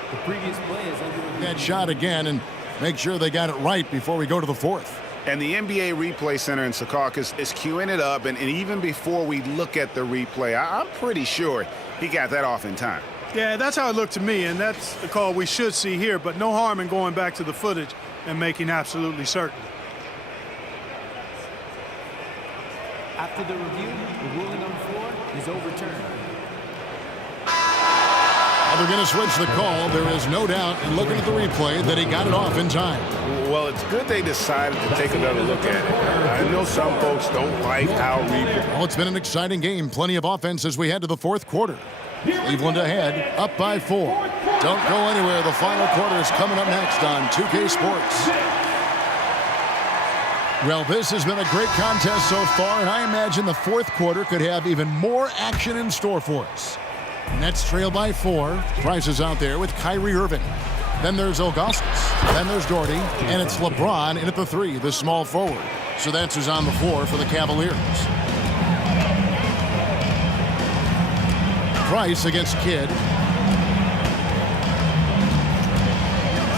The previous play is under that shot again and make sure they got it right before we go to the fourth. And the NBA Replay Center in Secaucus is queuing it up, and even before we look at the replay, I'm pretty sure he got that off in time. Yeah, that's how it looked to me, and that's the call we should see here, but no harm in going back to the footage and making absolutely certain. After the review, the ruling on the floor is overturned. Out they're going to switch the call. There is no doubt in looking at the replay that he got it off in time. Well, it's good they decided to take another look at it. I know some folks don't like how Well, it's been an exciting game. Plenty of offense as we head to the fourth quarter. Cleveland ahead, up by 4. Don't go anywhere. The final quarter is coming up next on 2K Sports. Well, this has been a great contest so far, and I imagine the fourth quarter could have even more action in store for us. Nets trail by 4. Price is out there with Kyrie Irving. Then there's Augustus. Then there's Doherty. And it's LeBron in at the 3, the small forward. So that's who's on the floor for the Cavaliers. Price against Kidd.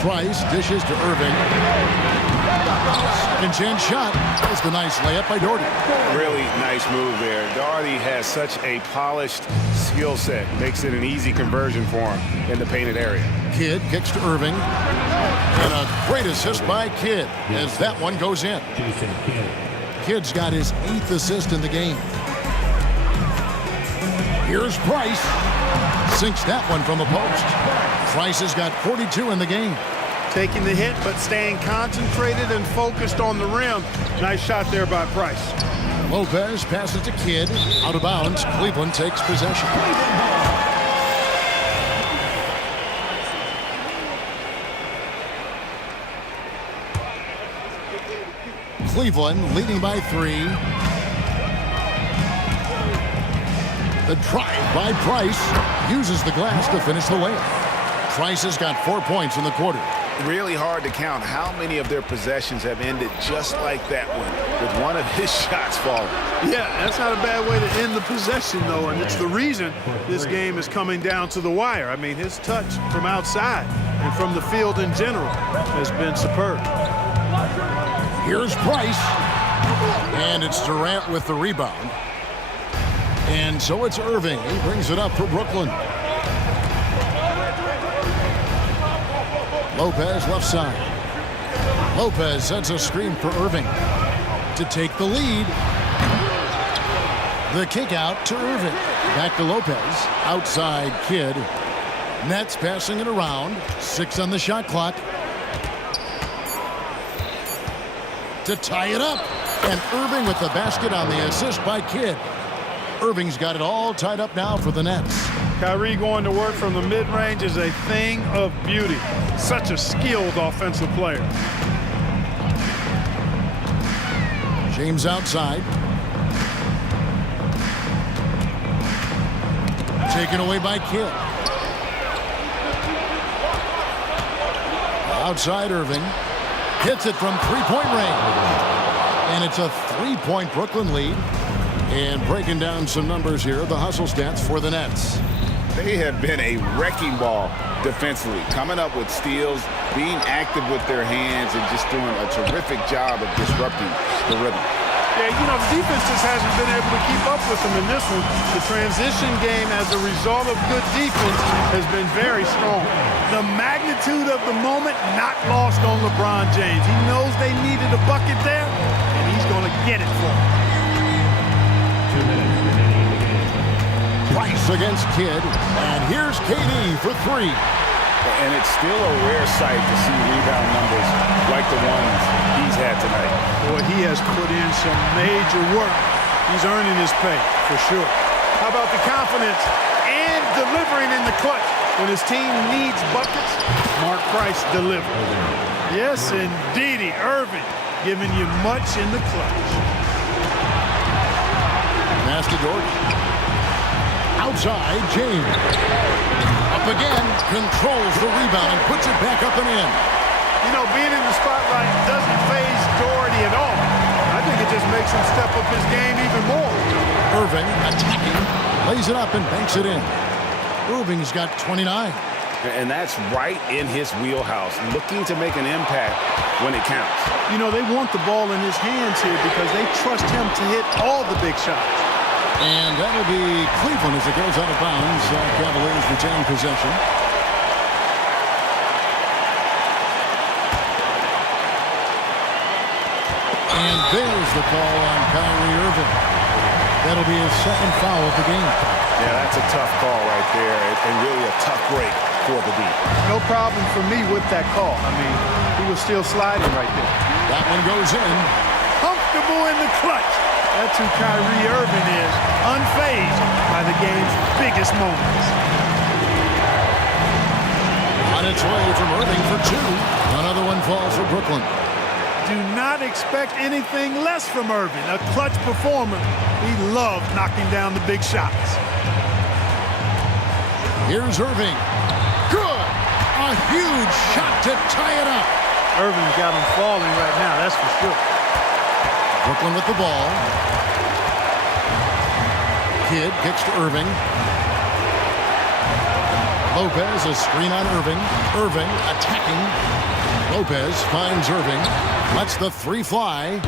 Price dishes to Irving. Second chance shot. That's the nice layup by Doherty. Really nice move there. Doherty has such a polished skill set. Makes it an easy conversion for him in the painted area. Kidd kicks to Irving. And a great assist by Kidd as that one goes in. Kidd's got his 8th assist in the game. Here's Price. Sinks that one from the post. Price has got 42 in the game. Taking the hit, but staying concentrated and focused on the rim. Nice shot there by Price. Lopez passes to Kidd. Out of bounds. Cleveland takes possession. Cleveland leading by 3. The drive by Price uses the glass to finish the layup. Price has got 4 points in the quarter. Really hard to count how many of their possessions have ended just like that one, with one of his shots falling. Yeah, that's not a bad way to end the possession, though, and it's the reason this game is coming down to the wire. I mean, his touch from outside and from the field in general has been superb. Here's Price. And it's Durant with the rebound. And so it's Irving. He brings it up for Brooklyn. Lopez left side. Lopez sets a screen for Irving to take the lead. The kick out to Irving. Back to Lopez. Outside Kidd. Nets passing it around. 6 on the shot clock. To tie it up. And Irving with the basket on the assist by Kidd. Irving's got it all tied up now for the Nets. Kyrie going to work from the mid-range is a thing of beauty. Such a skilled offensive player. James outside. Taken away by Kidd. Outside Irving. Hits it from three-point range. And it's a 3-point Brooklyn lead. And breaking down some numbers here, the hustle stats for the Nets. They have been a wrecking ball defensively, coming up with steals, being active with their hands, and just doing a terrific job of disrupting the rhythm. Yeah, you know, the defense just hasn't been able to keep up with them in this one. The transition game, as a result of good defense, has been very strong. The magnitude of the moment not lost on LeBron James. He knows they needed a bucket there, and he's going to get it for them. Price against Kidd, and here's KD for 3. And it's still a rare sight to see rebound numbers like the ones he's had tonight. Boy, he has put in some major work. He's earning his pay, for sure. How about the confidence and delivering in the clutch? When his team needs buckets, Mark Price delivers. Yes, indeedy, Irving giving you much in the clutch. Pass to Doherty. Outside, James. Up again, controls the rebound and puts it back up and in. You know, being in the spotlight doesn't faze Doherty at all. I think it just makes him step up his game even more. Irving attacking, lays it up and banks it in. Irving's got 29. And that's right in his wheelhouse, looking to make an impact when it counts. You know, they want the ball in his hands here because they trust him to hit all the big shots. And that'll be Cleveland as it goes out of bounds. Cavaliers retain possession. And there's the call on Kyrie Irving. That'll be his second foul of the game. Yeah, that's a tough call right there, and really a tough break for the D. No problem for me with that call. I mean, he was still sliding right there. That one goes in. Comfortable in the clutch. That's who Kyrie Irving is, unfazed by the game's biggest moments. On its way from Irving for two. Another one falls for Brooklyn. Do not expect anything less from Irving, a clutch performer. He loved knocking down the big shots. Here's Irving. Good. A huge shot to tie it up. Irving's got him falling right now, that's for sure. Brooklyn with the ball. Kidd kicks to Irving. Lopez, a screen on Irving. Irving attacking. Lopez finds Irving. Lets the three fly.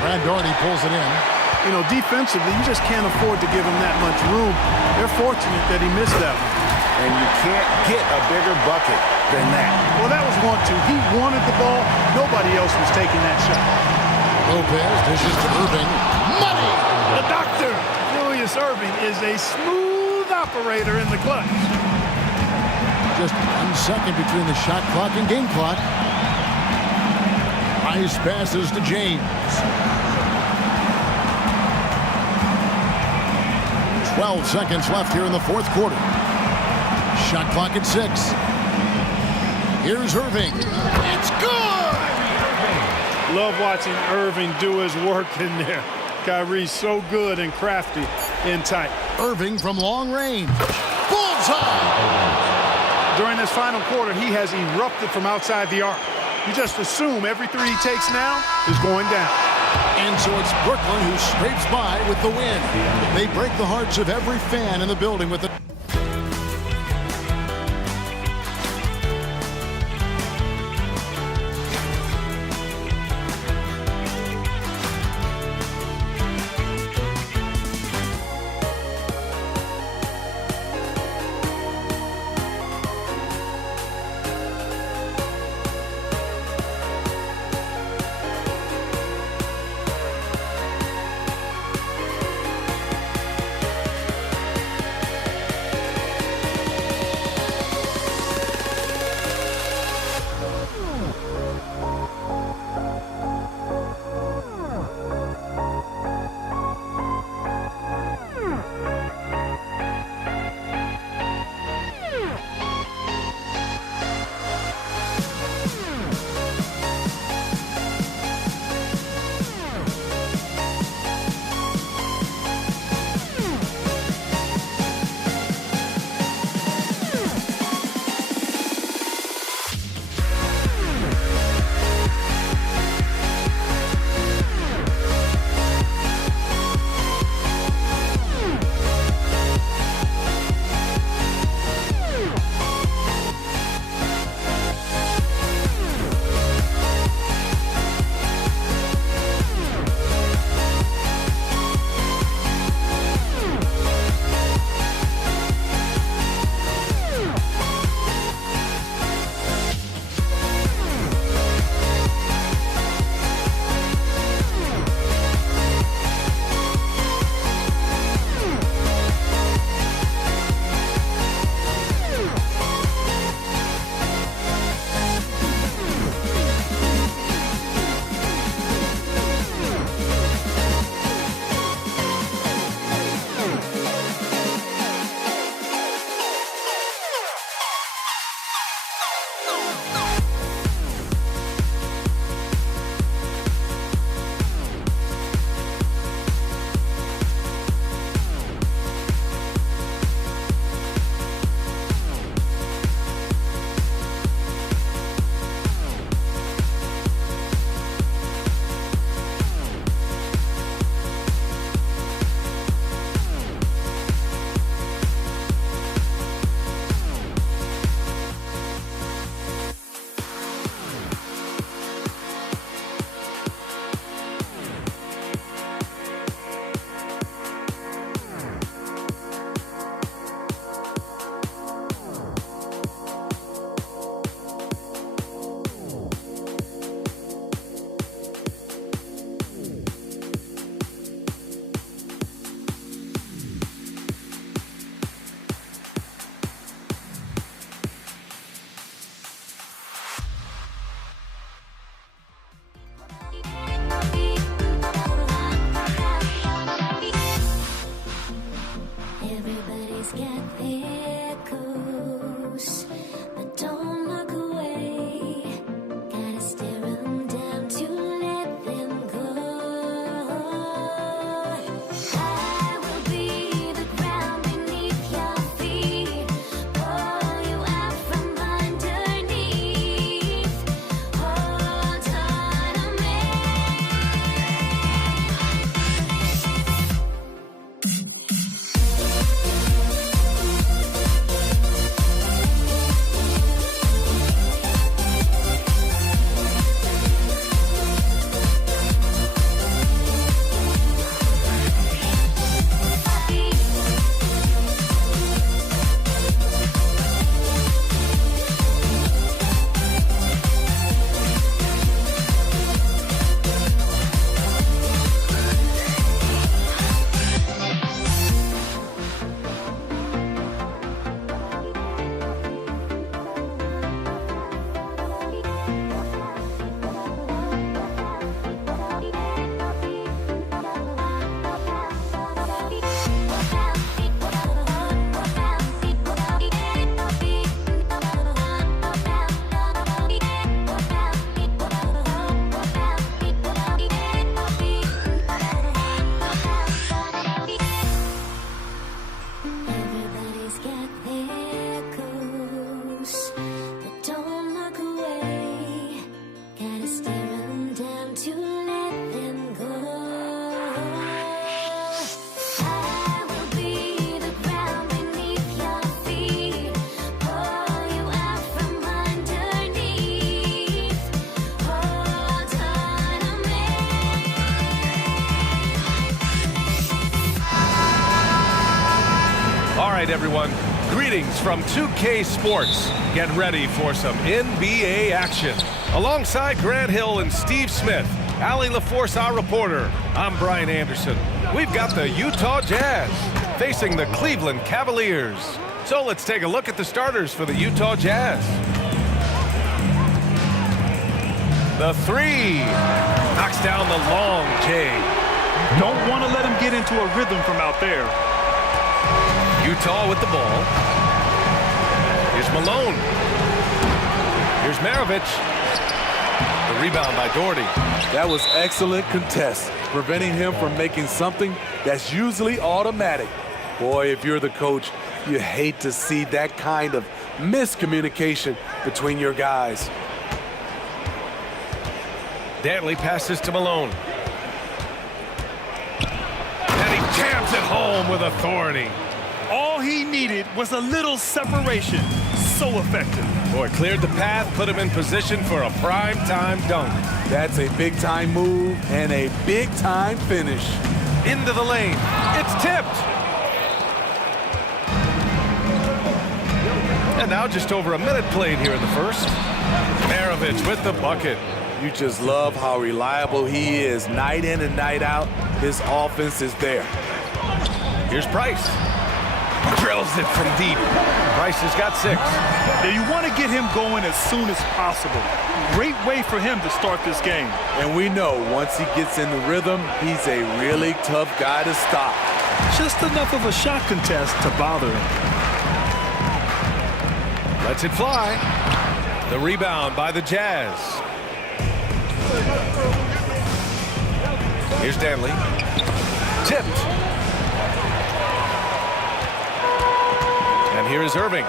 Brad Daugherty pulls it in. You know, defensively, you just can't afford to give him that much room. They're fortunate that he missed that one. And you can't get a bigger bucket than that. Well, that was 1-2. He wanted the ball. Nobody else was taking that shot. Lopez dishes to Irving. Money! The doctor, Julius Irving, is a smooth operator in the clutch. Just 1 second between the shot clock and game clock. Nice passes to James. 12 seconds left here in the fourth quarter. Shot clock at 6. Here's Irving. It's good! Love watching Irving do his work in there. Kyrie's so good and crafty in tight. Irving from long range. Bullseye! During this final quarter, he has erupted from outside the arc. You just assume every three he takes now is going down. And so it's Brooklyn who scrapes by with the win. They break the hearts of every fan in the building with the right, everyone. Greetings from 2K Sports. Get ready for some NBA action. Alongside Grant Hill and Steve Smith, Allie LaForce, our reporter, I'm Brian Anderson. We've got the Utah Jazz facing the Cleveland Cavaliers. So let's take a look at the starters for the Utah Jazz. The three. Knocks down the long J. Don't want to let him get into a rhythm from out there. Utah with the ball. Here's Malone. Here's Maravich. The rebound by Doherty. That was excellent contest, preventing him from making something that's usually automatic. Boy, if you're the coach, you hate to see that kind of miscommunication between your guys. Dantley passes to Malone. And he jams it home with authority. All he needed was a little separation. So effective. Boy, cleared the path, put him in position for a prime-time dunk. That's a big-time move and a big-time finish. Into the lane. It's tipped. And now just over a minute played here in the first. Maravich with the bucket. You just love how reliable he is. Night in and night out, his offense is there. Here's Price. Drills it from deep. Price has got 6. Now you want to get him going as soon as possible. Great way for him to start this game. And we know once he gets in the rhythm, he's a really tough guy to stop. Just enough of a shot contest to bother him. Lets it fly. The rebound by the Jazz. Here's Dantley. Tipped. And here is Irving.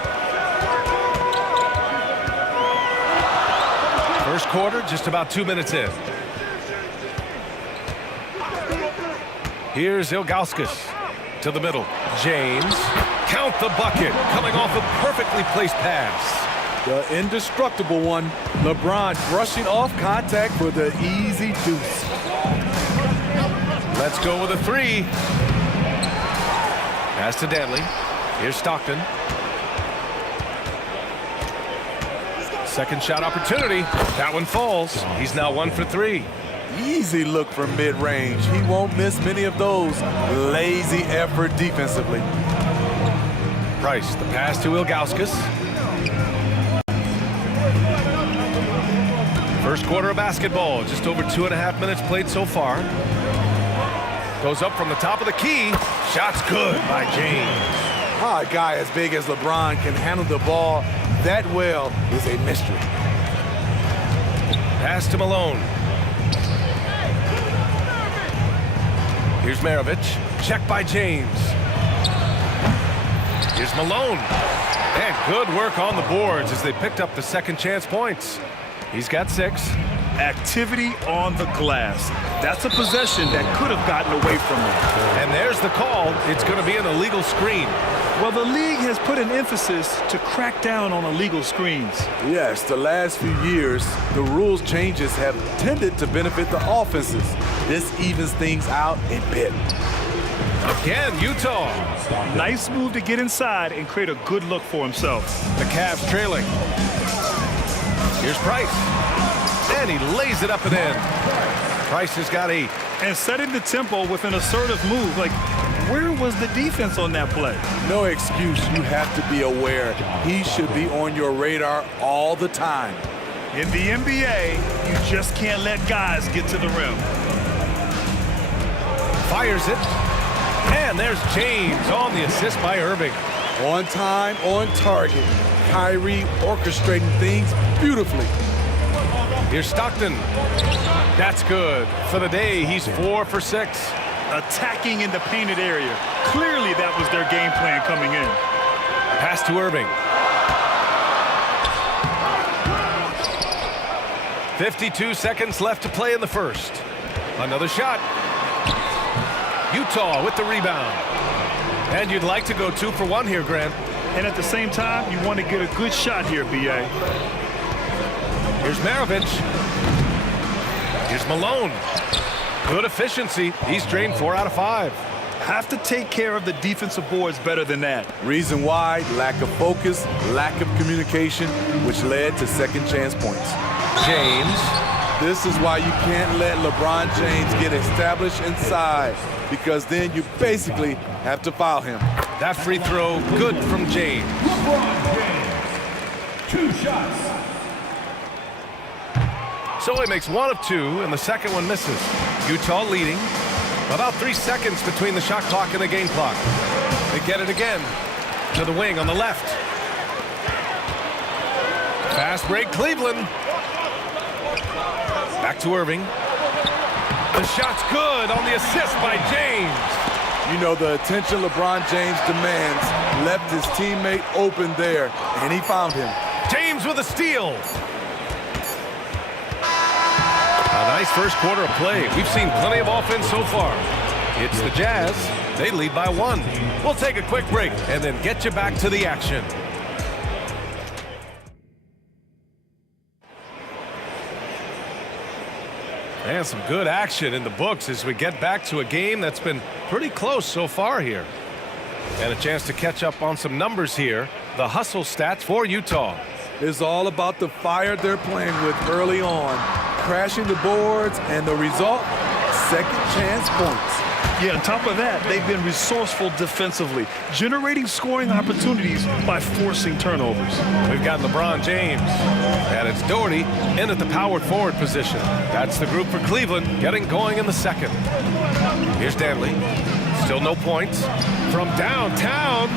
First quarter, just about 2 minutes in. Here's Ilgauskas to the middle. James. Count the bucket. Coming off a perfectly placed pass. The indestructible one. LeBron brushing off contact for the easy deuce. Let's go with a 3. Pass to Dantley. Here's Stockton. Second shot opportunity. That one falls. He's now 1 for 3. Easy look from mid-range. He won't miss many of those. Lazy effort defensively. Price, the pass to Ilgauskas. First quarter of basketball. Just over 2.5 minutes played so far. Goes up from the top of the key. Shot's good by James. How a guy as big as LeBron can handle the ball that well is a mystery. Pass to Malone. Here's Maravich. Check by James. Here's Malone. And good work on the boards as they picked up the second chance points. He's got 6. Activity on the glass. That's a possession that could have gotten away from him. And there's the call. It's going to be an illegal screen. Well, the league has put an emphasis to crack down on illegal screens. Yes, the last few years, the rules changes have tended to benefit the offenses. This evens things out a bit. Again, Utah. Nice move to get inside and create a good look for himself. The Cavs trailing. Here's Price. And he lays it up and in. Price has got 8. And setting the tempo with an assertive move. Like, where was the defense on that play? No excuse. You have to be aware. He should be on your radar all the time. In the NBA, you just can't let guys get to the rim. Fires it. And there's James on the assist by Irving. On time, on target. Kyrie orchestrating things beautifully. Here's Stockton. That's good. For the day, he's 4 for 6. Attacking in the painted area. Clearly that was their game plan coming in. Pass to Irving. 52 seconds left to play in the first. Another shot. Utah with the rebound. And you'd like to go 2 for 1 here, Grant. And at the same time, you want to get a good shot here, B.A. Here's Maravich. Here's Malone. Good efficiency. He's drained 4 out of 5. have to take care of the defensive boards better than that. Reason why? Lack of focus, lack of communication, which led to second chance points. James. This is why you can't let LeBron James get established inside, because then you basically have to foul him. That free throw, good from James. LeBron James. 2 shots. So he makes 1 of 2, and the second one misses. Utah leading. About 3 seconds between the shot clock and the game clock. They get it again. To the wing on the left. Fast break, Cleveland. Back to Irving. The shot's good on the assist by James. You know, the attention LeBron James demands left his teammate open there, and he found him. James with a steal. A nice first quarter of play. We've seen plenty of offense so far. It's the Jazz. They lead by 1. We'll take a quick break and then get you back to the action. And some good action in the books as we get back to a game that's been pretty close so far here. And a chance to catch up on some numbers here. The hustle stats for Utah. It's all about the fire they're playing with early on. Crashing the boards, and the result, second chance points. Yeah, on top of that, they've been resourceful defensively, generating scoring opportunities by forcing turnovers. We've got LeBron James, and it's Doherty in at the power forward position. That's the group for Cleveland getting going in the second. Here's Danley. Still no points. From downtown.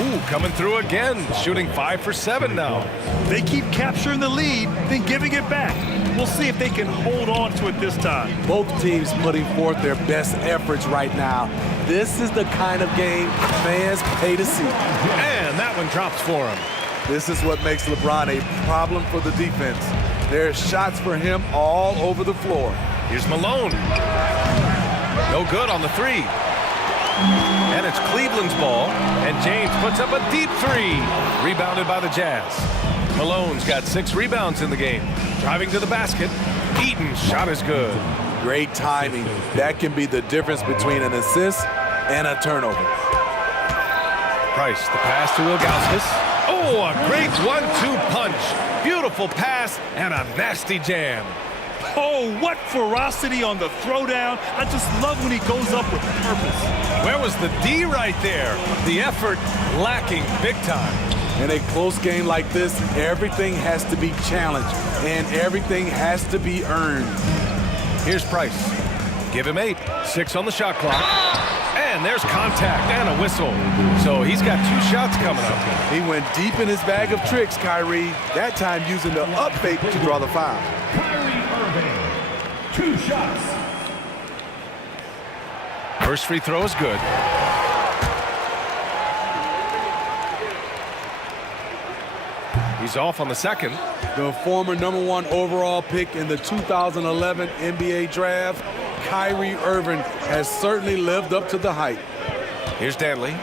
Ooh, coming through again. Shooting 5 for 7 now. They keep capturing the lead, then giving it back. We'll see if they can hold on to it this time. Both teams putting forth their best efforts right now. This is the kind of game fans pay to see. And that one drops for him. This is what makes LeBron a problem for the defense. There's shots for him all over the floor. Here's Malone. No good on the 3. And it's Cleveland's ball, and James puts up a deep 3. Rebounded by the Jazz. Malone's got 6 rebounds in the game. Driving to the basket. Eaton's shot is good. Great timing. That can be the difference between an assist and a turnover. Price, the pass to Ilgauskas. Oh, a great 1-2 punch. Beautiful pass and a nasty jam. Oh, what ferocity on the throwdown. I just love when he goes up with purpose. Where was the D right there? The effort lacking big time. In a close game like this, everything has to be challenged, and everything has to be earned. Here's Price. Give him 8. 6 on the shot clock. And there's contact and a whistle. So he's got 2 shots coming up. He went deep in his bag of tricks, Kyrie, that time using the up fake to draw the foul. Kyrie Irving. 2 shots. First free throw is good. He's off on the second. The former #1 overall pick in the 2011 NBA draft, Kyrie Irving, has certainly lived up to the hype. Here's Danley.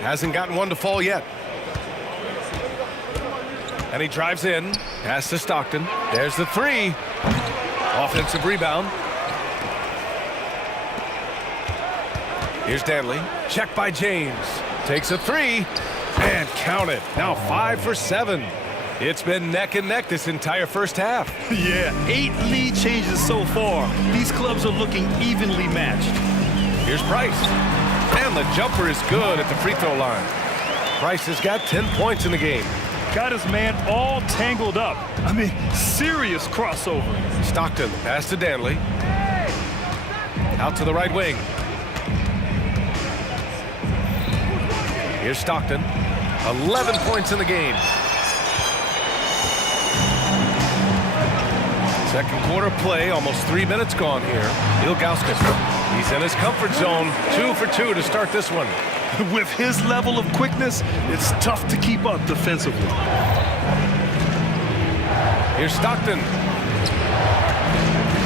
Hasn't gotten one to fall yet. And he drives in. Pass to Stockton. There's the 3. Offensive rebound. Here's Danley. Check by James. Takes a 3. And count it. Now 5 for 7. It's been neck and neck this entire first half. Yeah, 8 lead changes so far. These clubs are looking evenly matched. Here's Price. And the jumper is good at the free throw line. Price has got 10 points in the game. Got his man all tangled up. I mean, serious crossover. Stockton, pass to Danley. Out to the right wing. Here's Stockton. 11 points in the game. Second quarter play, almost 3 minutes gone here. Ilgauskas, he's in his comfort zone. 2 for 2 to start this one. With his level of quickness, it's tough to keep up defensively. Here's Stockton.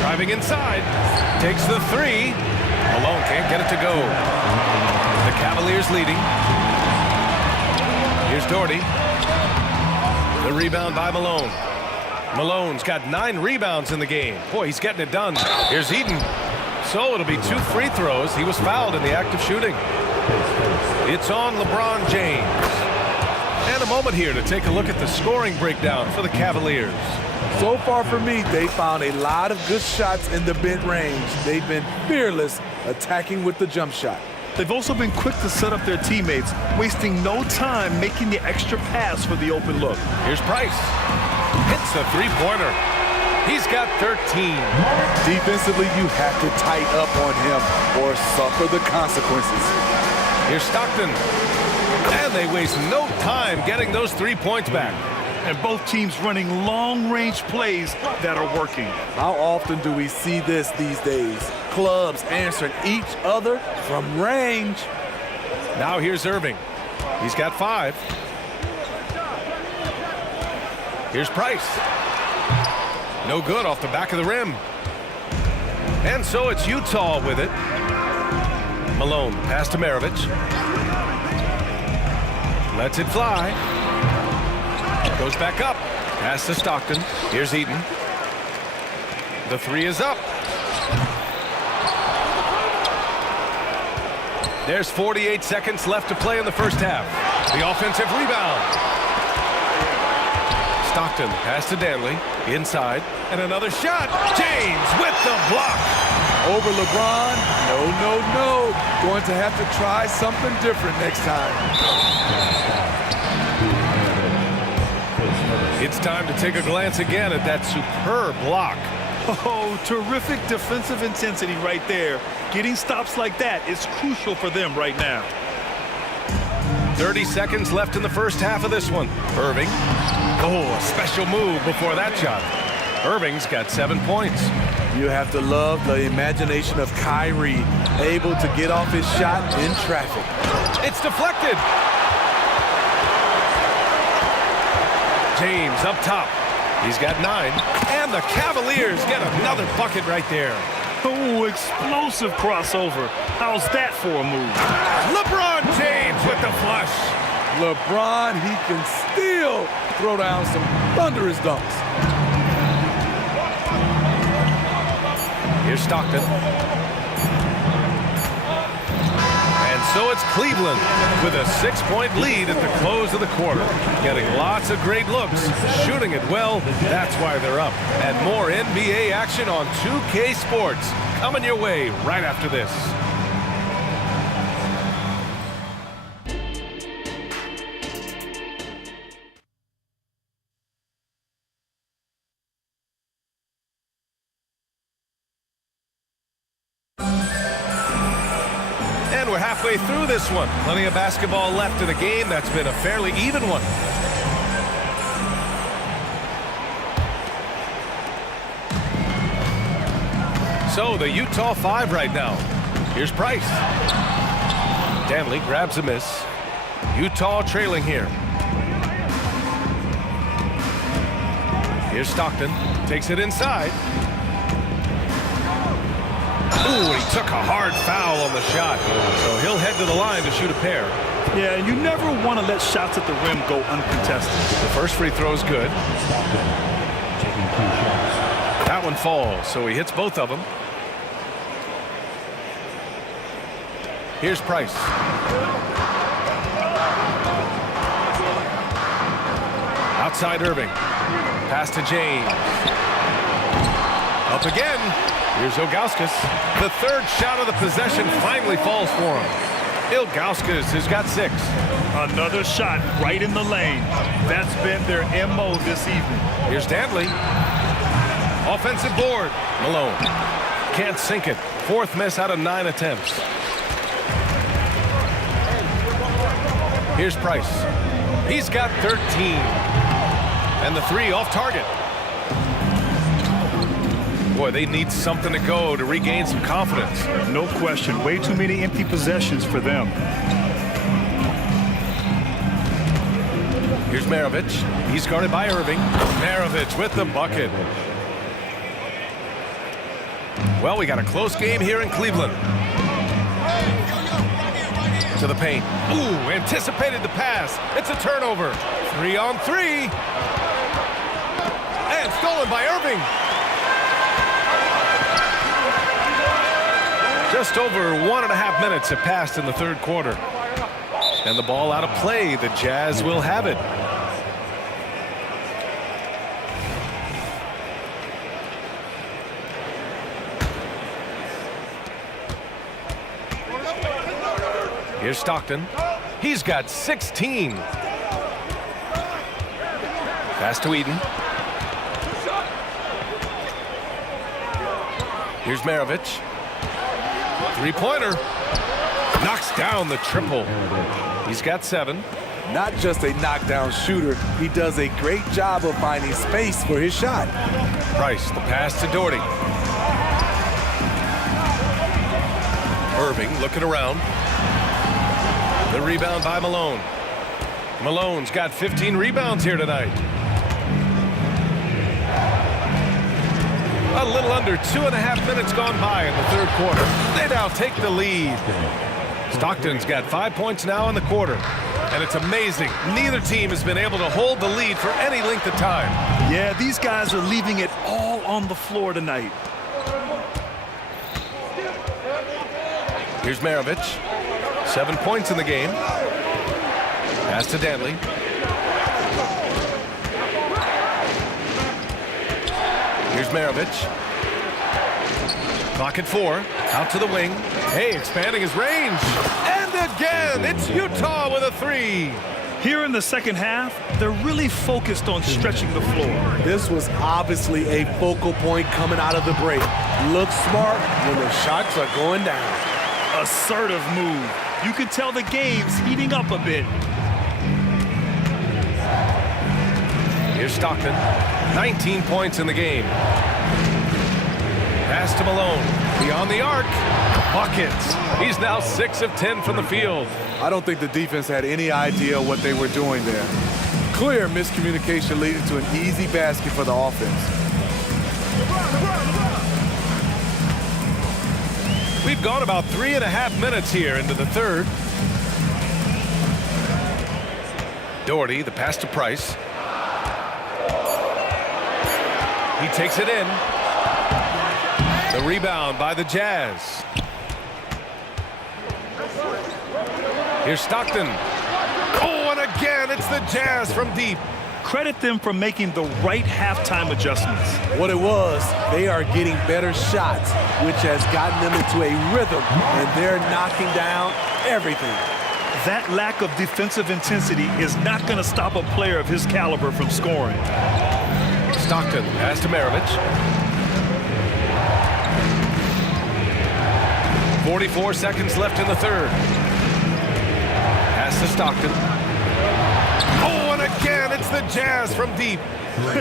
Driving inside. Takes the 3. Malone can't get it to go. The Cavaliers leading. Here's Doherty. The rebound by Malone. Malone's got 9 rebounds in the game. Boy, he's getting it done. Here's Eaton. So it'll be 2 free throws. He was fouled in the act of shooting. It's on LeBron James. And a moment here to take a look at the scoring breakdown for the Cavaliers. So far for me, they found a lot of good shots in the mid-range. They've been fearless attacking with the jump shot. They've also been quick to set up their teammates, wasting no time making the extra pass for the open look. Here's Price. Hits a three-pointer. He's got 13. Defensively, you have to tight up on him or suffer the consequences. Here's Stockton. And they waste no time getting those 3 points back. And both teams running long-range plays that are working. How often do we see this these days? Clubs answering each other from range. Now here's Irving. He's got 5. Here's Price. No good off the back of the rim. And so it's Utah with it. Malone, pass to Maravich. Lets it fly. Goes back up. Pass to Stockton. Here's Eaton. The 3 is up. There's 48 seconds left to play in the first half. The offensive rebound. Stockton, pass to Danley. Inside. And another shot. James with the block. Over LeBron. No. Going to have to try something different next time. It's time to take a glance again at that superb block. Oh, terrific defensive intensity right there. Getting stops like that is crucial for them right now. 30 seconds left in the first half of this one. Irving. Oh, a special move before that shot. Irving's got 7 points. You have to love the imagination of Kyrie, able to get off his shot in traffic. It's deflected. James up top. He's got 9. And the Cavaliers get another bucket right there. Oh, explosive crossover. How's that for a move? LeBron James with the flush. LeBron, he can still throw down some thunderous dunks. Here's Stockton. And so it's Cleveland with a 6-point lead at the close of the quarter. Getting lots of great looks, shooting it well. That's why they're up. And more NBA action on 2K Sports coming your way right after this. We're halfway through this one. Plenty of basketball left in a game that's been a fairly even one. So the Utah 5 right now. Here's Price. Danley grabs a miss. Utah trailing here. Here's Stockton. Takes it inside. Ooh, he took a hard foul on the shot. So he'll head to the line to shoot a pair. Yeah, and you never want to let shots at the rim go uncontested. The first free throw is good. That one falls, so he hits both of them. Here's Price. Outside Irving. Pass to James. Up again. Here's Ilgauskas. The third shot of the possession finally falls for him. Ilgauskas has got 6. Another shot right in the lane. That's been their MO this evening. Here's Danley. Offensive board. Malone. Can't sink it. 4th miss out of 9 attempts. Here's Price. He's got 13. And the 3 off target. Boy, they need something to go to regain some confidence. No question. Way too many empty possessions for them. Here's Maravich. He's guarded by Irving. Maravich with the bucket. Well, we got a close game here in Cleveland. To the paint. Ooh, anticipated the pass. It's a turnover. 3 on 3. And stolen by Irving. Just over 1.5 minutes have passed in the third quarter. And the ball out of play. The Jazz will have it. Here's Stockton. He's got 16. Pass to Eden. Here's Maravich. Three-pointer. Knocks down the triple. He's got 7. Not just a knockdown shooter, he does a great job of finding space for his shot. Price, the pass to Doherty. Irving looking around. The rebound by Malone. Malone's got 15 rebounds here tonight. A little under 2.5 minutes gone by in the third quarter. They now take the lead. Stockton's got 5 points now in the quarter. And it's amazing. Neither team has been able to hold the lead for any length of time. Yeah, these guys are leaving it all on the floor tonight. Here's Maravich. 7 points in the game. Pass to Dantley. Here's Maravich. Clock at 4. Out to the wing. Hey, expanding his range. And again, it's Utah with a 3. Here in the second half, they're really focused on stretching the floor. This was obviously a focal point coming out of the break. Look smart when the shots are going down. Assertive move. You can tell the game's heating up a bit. Here's Stockton. 19 points in the game. Pass to Malone. Beyond the arc. Buckets. He's now 6 of 10 from the field. I don't think the defense had any idea what they were doing there. Clear miscommunication leading to an easy basket for the offense. We've gone about 3.5 minutes here into the third. Doherty, the pass to Price. He takes it in. The rebound by the Jazz. Here's Stockton. Oh, and again, it's the Jazz from deep. Credit them for making the right halftime adjustments. What it was, they are getting better shots, which has gotten them into a rhythm, and they're knocking down everything. That lack of defensive intensity is not going to stop a player of his caliber from scoring. Stockton, pass to Maravich. 44 seconds left in the third. Pass to Stockton. Oh, and again, it's the Jazz from deep.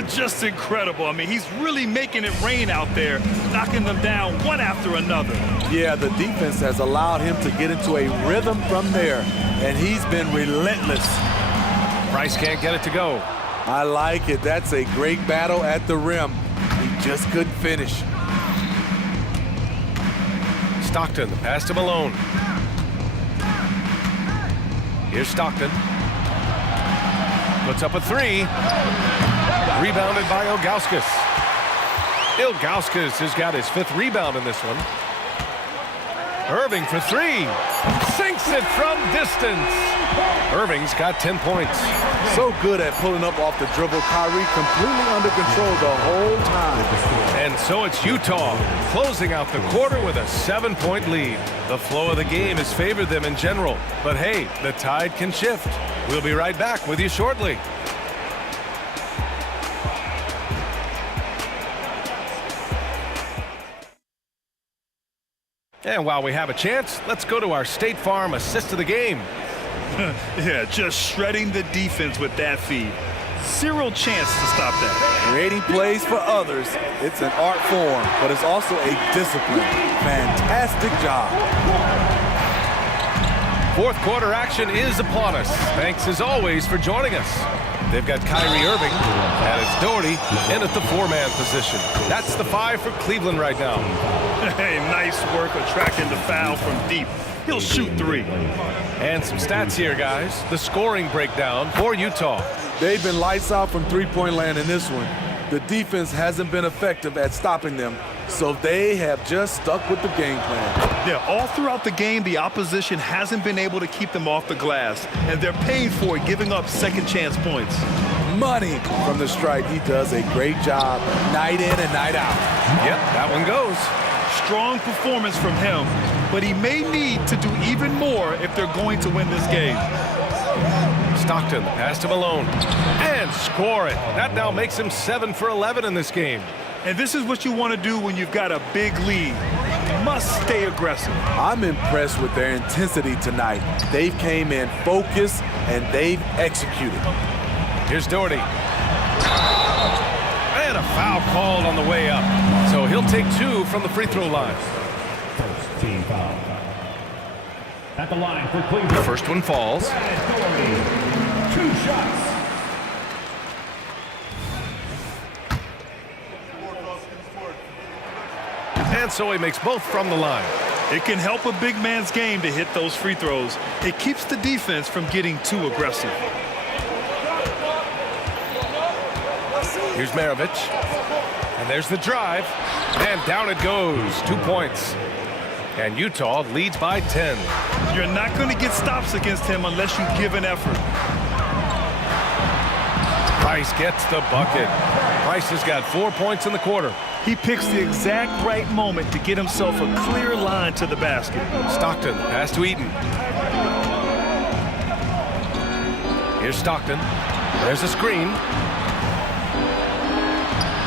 Just incredible. I mean, he's really making it rain out there, knocking them down one after another. Yeah, the defense has allowed him to get into a rhythm from there, and he's been relentless. Price can't get it to go. I like it. That's a great battle at the rim. He just couldn't finish. Stockton, the pass to Malone. Here's Stockton. Puts up a 3. Rebounded by Ilgauskas. Ilgauskas has got his 5th rebound in this one. Irving for 3. Sinks it from distance. Irving's got 10 points. So good at pulling up off the dribble. Kyrie completely under control the whole time. And so it's Utah closing out the quarter with a 7-point lead. The flow of the game has favored them in general. But hey, the tide can shift. We'll be right back with you shortly. And while we have a chance, let's go to our State Farm assist of the game. Yeah, just shredding the defense with that feed. Zero chance to stop that. Creating plays for others, it's an art form, but it's also a discipline. Fantastic job. Fourth quarter action is upon us. Thanks as always for joining us. They've got Kyrie Irving, and it's Doherty in at the 4-man position. That's the 5 for Cleveland right now. Hey, nice work attracting the foul from deep. He'll shoot 3. And some stats here, guys. The scoring breakdown for Utah. They've been lights out from three-point land in this one. The defense hasn't been effective at stopping them, So they have just stuck with the game plan. Yeah, all throughout the game, the opposition hasn't been able to keep them off the glass, and they're paying for it, giving up second chance points. Money from the stripe. He does a great job night in and night out. Yep, that one goes. Strong performance from him, but he may need to do even more if they're going to win this game. Stockton, the pass to Malone, and score it. That now makes him 7 for 11 in this game. And this is what you want to do when you've got a big lead. You must stay aggressive. I'm impressed with their intensity tonight. They've came in focused and they've executed. Here's Doherty. And a foul called on the way up. So he'll take 2 from the free throw line. First team foul. At the line for Cleveland. The first one falls. 2 shots. And so he makes both from the line. It can help a big man's game to hit those free throws. It keeps the defense from getting too aggressive. Here's Maravich. And there's the drive. And down it goes. 2 points. And Utah leads by 10. You're not going to get stops against him unless you give an effort. Price gets the bucket. Price has got 4 points in the quarter. He picks the exact right moment to get himself a clear line to the basket. Stockton, pass to Eaton. Here's Stockton. There's a screen.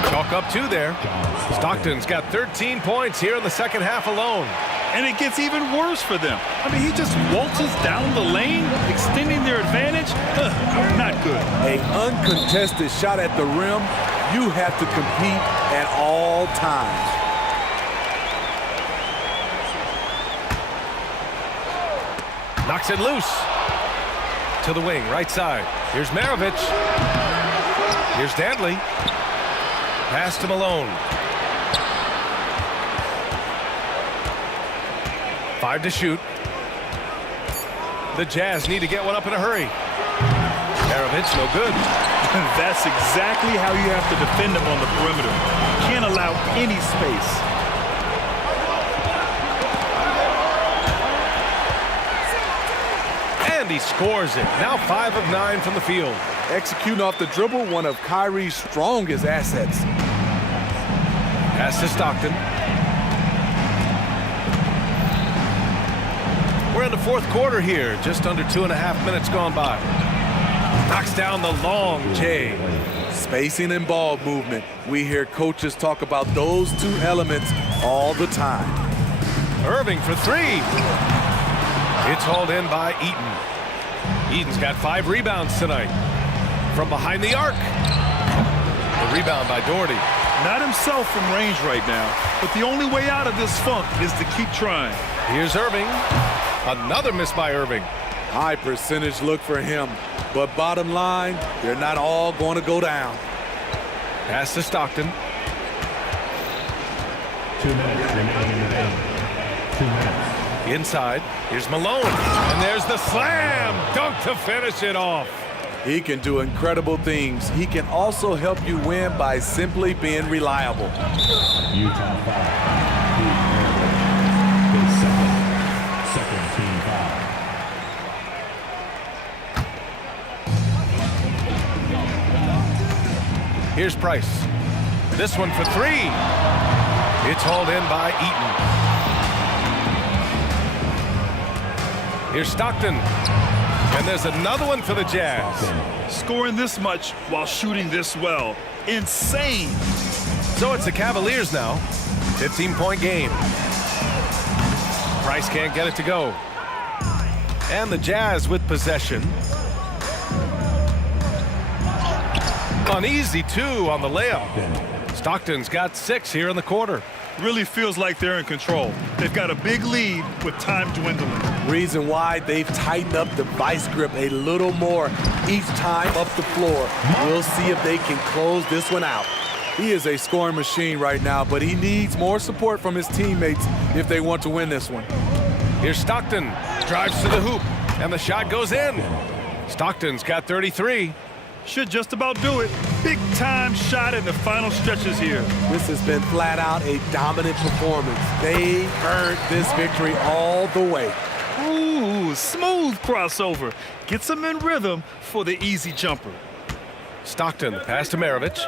Chalk up 2 there. Stockton's got 13 points here in the second half alone. And it gets even worse for them. I mean, he just waltzes down the lane, extending their advantage. Not good. An uncontested shot at the rim. You have to compete at all times. Knocks it loose. To the wing, right side. Here's Maravich. Here's Dantley. Pass to Malone. 5 to shoot. The Jazz need to get one up in a hurry. Maravich, no good. That's exactly how you have to defend him on the perimeter. Can't allow any space. And he scores it. Now 5 of 9 from the field. Executing off the dribble, one of Kyrie's strongest assets. Pass to Stockton. We're in the fourth quarter here. Just under 2.5 minutes gone by. Knocks down the long J. Spacing and ball movement. We hear coaches talk about those 2 elements all the time. Irving for 3. It's hauled in by Eaton. Eaton's got 5 rebounds tonight. From behind the arc. The rebound by Doherty. Not himself from range right now, but the only way out of this funk is to keep trying. Here's Irving. Another miss by Irving. High percentage look for him. But bottom line, they're not all going to go down. Pass to Stockton. 2 minutes remaining in the game. 2 minutes. Inside. Here's Malone. And there's the slam dunk to finish it off. He can do incredible things. He can also help you win by simply being reliable. Utah foul. His second team foul. Here's Price. This one for 3. It's hauled in by Eaton. Here's Stockton. And there's another one for the Jazz. Scoring this much while shooting this well. Insane. So it's the Cavaliers now. 15-point game. Price can't get it to go. And the Jazz with possession. Uneasy 2 on the layup. Stockton's got 6 here in the quarter. Really feels like they're in control. They've got a big lead with time dwindling. Reason why they've tightened up the vice grip a little more each time up the floor. We'll see if they can close this one out. He is a scoring machine right now, but he needs more support from his teammates if they want to win this one. Here's Stockton. Drives to the hoop, and the shot goes in. Stockton's got 33. Should just about do it. Big-time shot in the final stretches here. This has been flat out a dominant performance. They earned this victory all the way. Ooh, smooth crossover. Gets them in rhythm for the easy jumper. Stockton, pass to Maravich.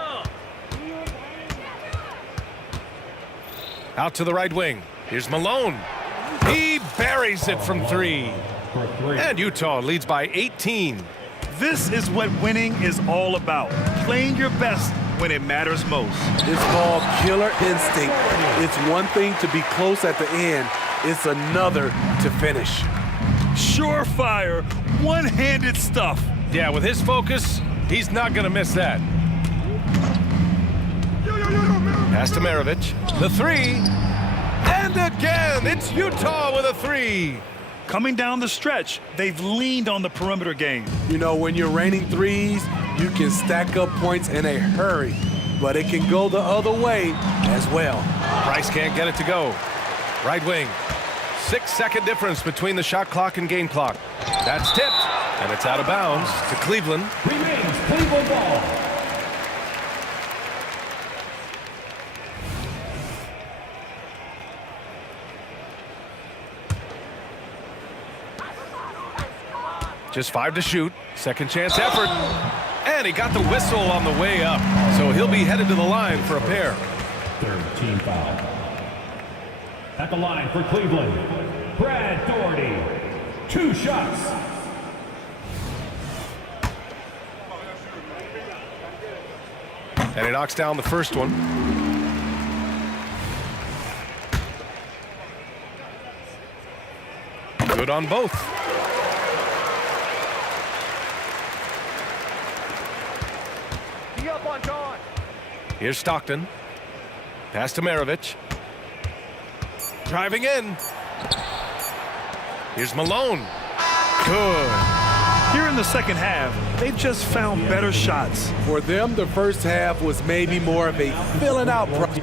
Out to the right wing. Here's Malone. He buries it from 3. And Utah leads by 18. This is what winning is all about. Playing your best when it matters most. It's called killer instinct. It's one thing to be close at the end. It's another to finish. Surefire, one-handed stuff. Yeah, with his focus, he's not going to miss that. Pass to Maravich. The 3. And again, it's Utah with a 3. Coming down the stretch, they've leaned on the perimeter game. You know, when you're raining threes, you can stack up points in a hurry, but it can go the other way as well. Price can't get it to go. Right wing. 6-second difference between the shot clock and game clock. That's tipped, and it's out of bounds to Cleveland. Remains Cleveland ball. Just 5 to shoot. Second chance effort. And he got the whistle on the way up. So he'll be headed to the line for a pair. Third team foul. At the line for Cleveland, Brad Daugherty. 2 shots. And he knocks down the first one. Good on both. Here's Stockton. Pass to Maravich. Driving in. Here's Malone. Good. Here in the second half, they've just found better shots. For them, the first half was maybe more of a filling out process.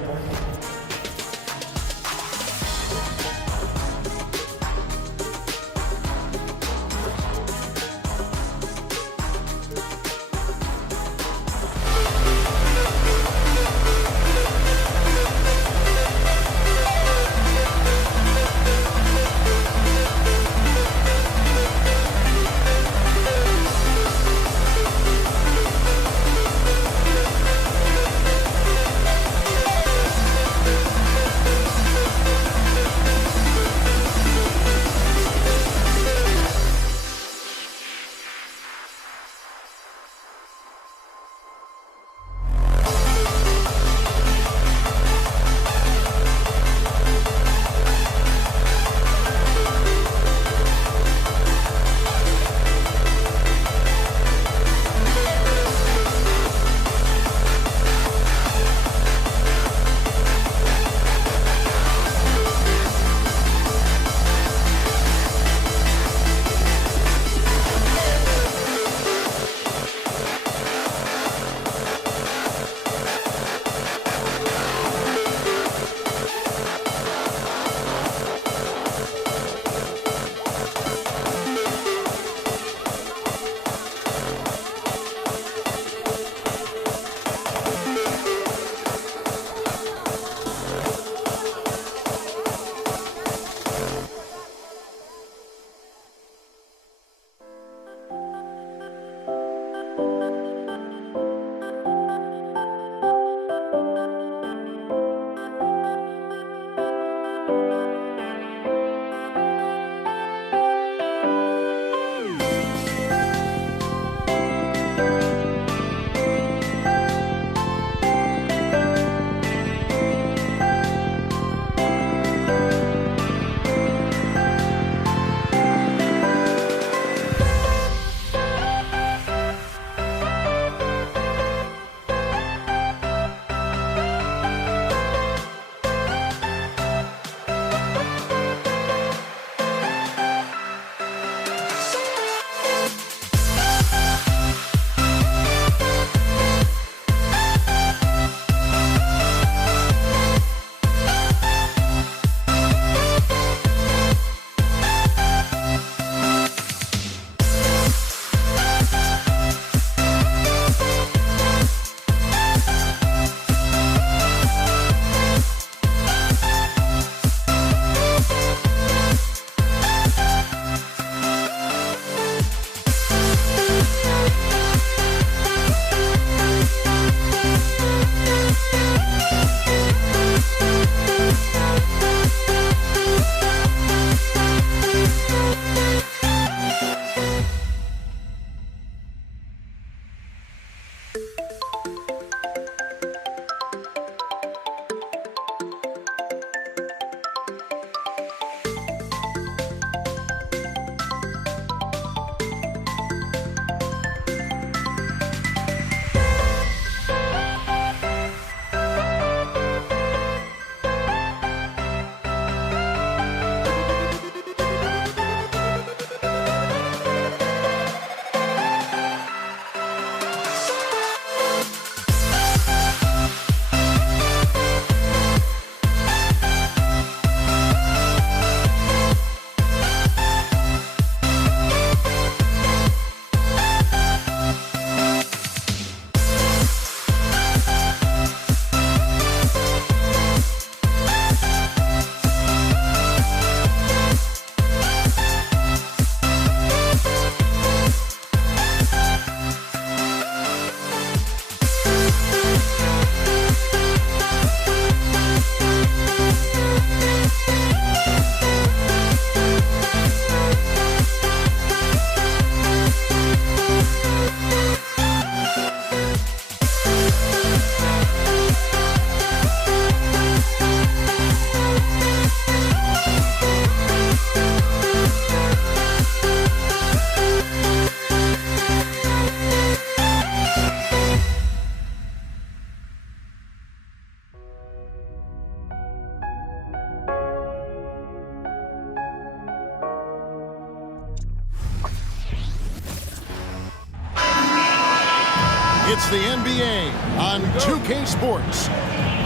It's the NBA on 2K Sports.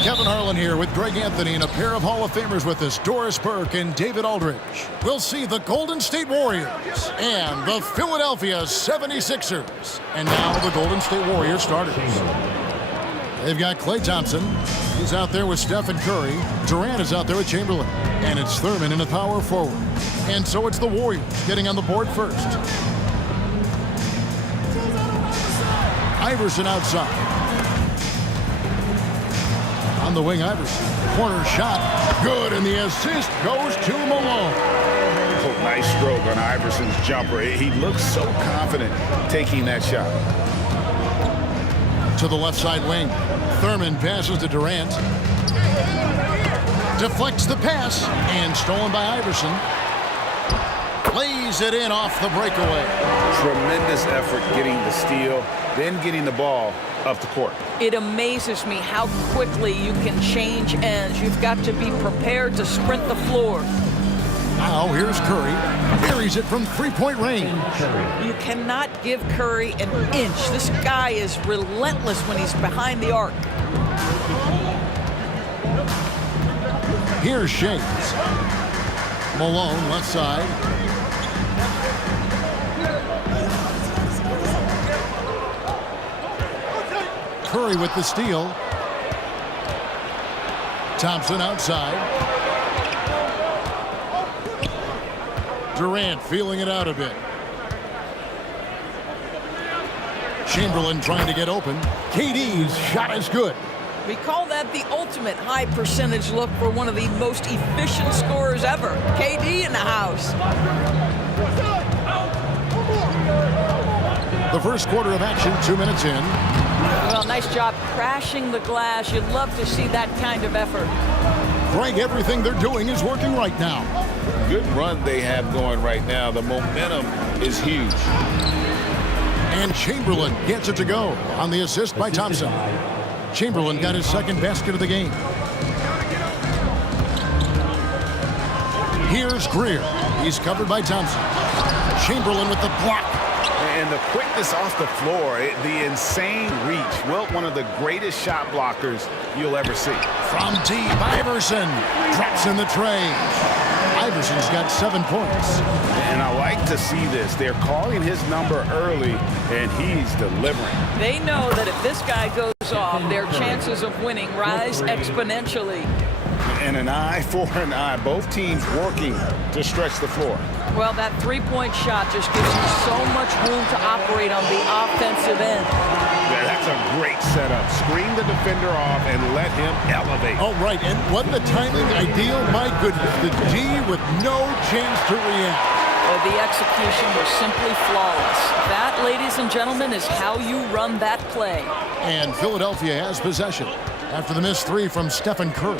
Kevin Harlan here with Greg Anthony and a pair of Hall of Famers with us, Doris Burke and David Aldridge. We'll see the Golden State Warriors and the Philadelphia 76ers. And now the Golden State Warriors starters. They've got Klay Thompson. He's out there with Stephen Curry. Durant is out there with Chamberlain. And it's Thurman in the power forward. And so it's the Warriors getting on the board first. Iverson outside. On the wing, Iverson. Corner shot. Good, and the assist goes to Malone. Oh, nice stroke on Iverson's jumper. He looks so confident taking that shot. To the left side wing. Thurman passes to Durant. Deflects the pass, and stolen by Iverson. Lays it in off the breakaway. Tremendous effort getting the steal, then getting the ball up the court. It amazes me how quickly you can change ends. You've got to be prepared to sprint the floor. Now here's Curry. Buries it from three-point range. You cannot give Curry an inch. This guy is relentless when he's behind the arc. Here's Shakes. Malone, left side. Curry with the steal. Thompson outside. Durant feeling it out a bit. Chamberlain trying to get open. KD's shot is good. We call that the ultimate high percentage look for one of the most efficient scorers ever. KD in the house. The first quarter of action, 2 minutes in. Well, nice job crashing the glass. You'd love to see that kind of effort. Greg, everything they're doing is working right now. Good run they have going right now. The momentum is huge. And Chamberlain gets it to go on the assist by Thompson. Chamberlain got his second basket of the game. Here's Greer. He's covered by Thompson. Chamberlain with the block. And the quickness off the floor, the insane reach. Wilt, one of the greatest shot blockers you'll ever see. From deep, Iverson drops in the tray. Iverson's got 7 points. And I like to see this. They're calling his number early, and he's delivering. They know that if this guy goes off, their chances of winning rise exponentially. And an eye for an eye. Both teams working to stretch the floor. Well, that three-point shot just gives you so much room to operate on the offensive end. Yeah, that's a great setup. Screen the defender off and let him elevate. Oh, right. And wasn't the timing ideal? My goodness. The D with no chance to react. The execution was simply flawless. That, ladies and gentlemen, is how you run that play. And Philadelphia has possession after the missed three from Stephen Curry.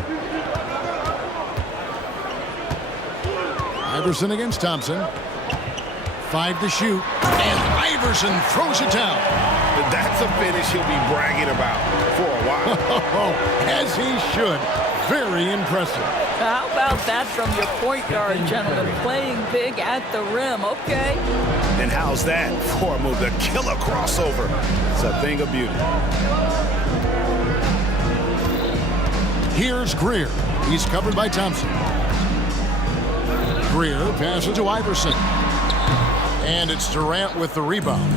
Iverson against Thompson. 5 to shoot. And Iverson throws it down. That's a finish he'll be bragging about for a while. As he should. Very impressive. How about that from your point guard, gentlemen? Playing big at the rim. Okay. And how's that for a move? The killer crossover. It's a thing of beauty. Here's Greer. He's covered by Thompson. Greer passes to Iverson. And it's Durant with the rebound.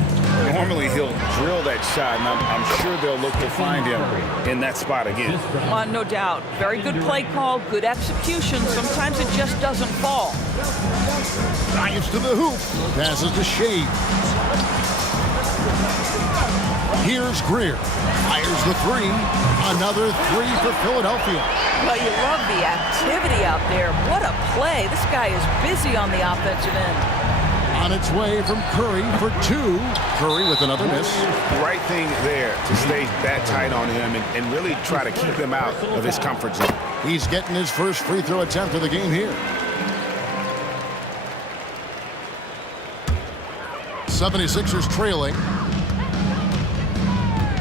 Normally he'll drill that shot, and I'm sure they'll look to find him in that spot again. No doubt. Very good play call, good execution. Sometimes it just doesn't fall. Drives to the hoop. Passes to Shea. Here's Greer. Fires the three. Another three for Philadelphia. Well, you love the activity out there. What a play. This guy is busy on the offensive end. On its way from Curry for 2. Curry with another miss. Right thing there to stay that tight on him and really try to keep him out of his comfort zone. He's getting his first free throw attempt of the game here. 76ers trailing.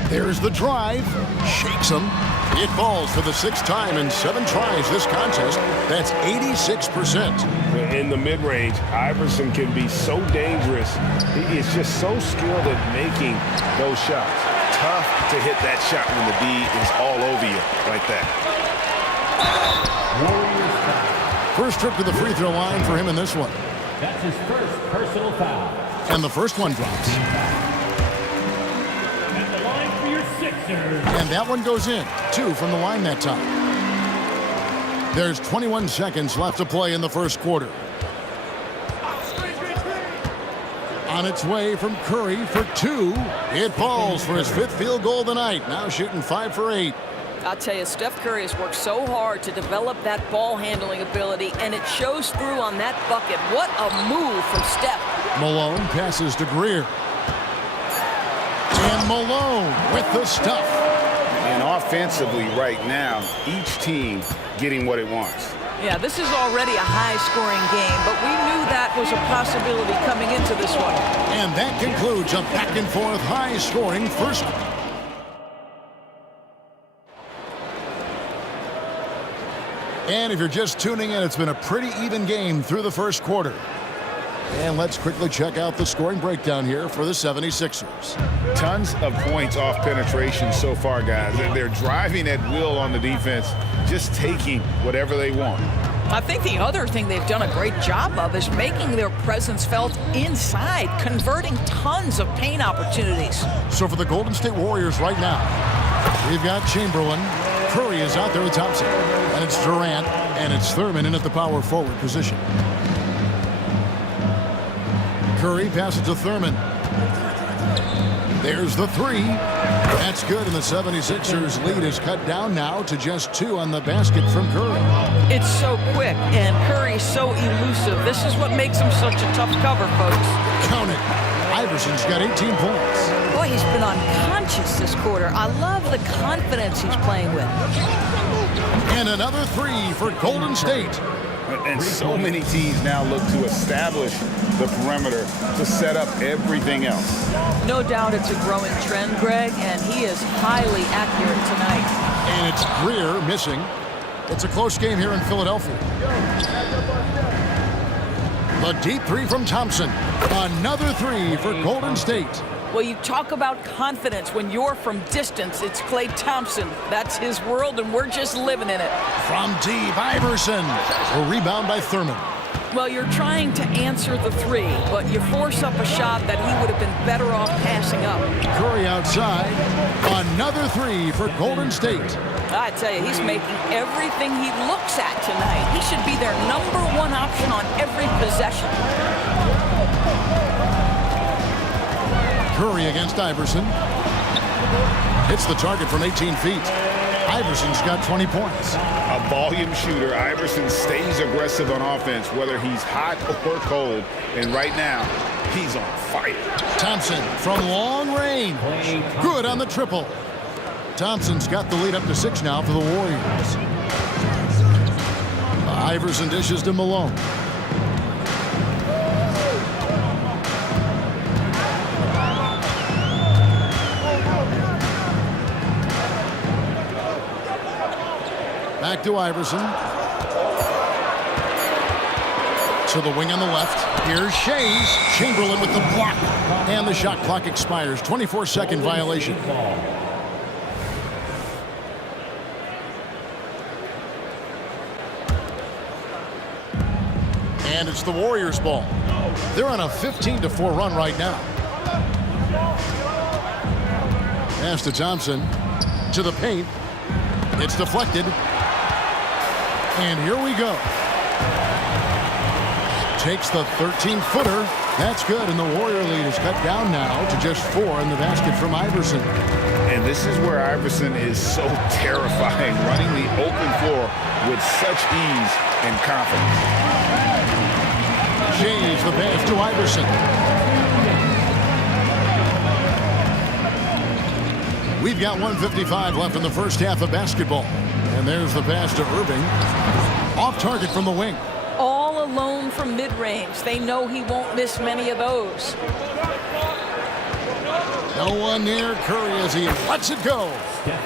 There's the drive. Shakes him. It falls for the 6th time in 7 tries this contest. That's 86%. In the mid-range, Iverson can be so dangerous. He is just so skilled at making those shots. Tough to hit that shot when the D is all over you like that. First trip to the free throw line for him in this one. That's his first personal foul. And the first one drops. At the line for your Sixers. And that one goes in. 2 from the line that time. There's 21 seconds left to play in the first quarter. On its way from Curry for 2. It falls for his 5th field goal of the night. Now shooting 5 for 8. I'll tell you, Steph Curry has worked so hard to develop that ball handling ability, and it shows through on that bucket. What a move from Steph. Malone passes to Greer. And Malone with the stuff. And offensively right now, each team getting what it wants. Yeah, this is already a high-scoring game, but we knew that was a possibility coming into this one. And that concludes a back-and-forth high-scoring first. And if you're just tuning in, it's been a pretty even game through the first quarter. And let's quickly check out the scoring breakdown here for the 76ers. Tons of points off penetration so far, guys. They're driving at will on the defense, just taking whatever they want. I think the other thing they've done a great job of is making their presence felt inside, converting tons of paint opportunities. So for the Golden State Warriors right now, we've got Chamberlain. Curry is out there with Thompson. And it's Durant, and it's Thurman in at the power forward position. Curry passes to Thurman. There's the 3. That's good, and the 76ers lead is cut down now to just 2 on the basket from Curry. It's so quick, and Curry's so elusive. This is what makes him such a tough cover, folks. Count it. Iverson's got 18 points. Boy, he's been unconscious this quarter. I love the confidence he's playing with. And another 3 for Golden State. And so many teams now look to establish the perimeter to set up everything else. No doubt it's a growing trend, Greg, and he is highly accurate tonight. And it's Greer missing. It's a close game here in Philadelphia. The deep 3 from Thompson. Another 3 for Golden State. Well, you talk about confidence. When you're from distance, it's Klay Thompson. That's his world, and we're just living in it. From deep, Iverson. A rebound by Thurman. Well, you're trying to answer the 3, but you force up a shot that he would have been better off passing up. Curry outside. Another 3 for Golden State. I tell you, he's making everything he looks at tonight. He should be their #1 option on every possession. Curry against Iverson. Hits the target from 18 feet. Iverson's got 20 points. A volume shooter. Iverson stays aggressive on offense, whether he's hot or cold. And right now, he's on fire. Thompson from long range. Good on the triple. Thompson's got the lead up to 6 now for the Warriors. Iverson dishes to Malone. Back to Iverson. To the wing on the left. Here's Shays. Chamberlain with the block. And the shot clock expires. 24-second violation. And it's the Warriors' ball. They're on a 15-4 run right now. Pass to Thompson. To the paint. It's deflected. And here we go. Takes the 13-footer. That's good, and the Warrior lead is cut down now to just 4 in the basket from Iverson. And this is where Iverson is so terrifying, running the open floor with such ease and confidence. Shays the pass to Iverson. We've got 1:55 left in the first half of basketball. And there's the pass to Irving. Off target from the wing. All alone from mid-range. They know he won't miss many of those. No one near Curry as he lets it go.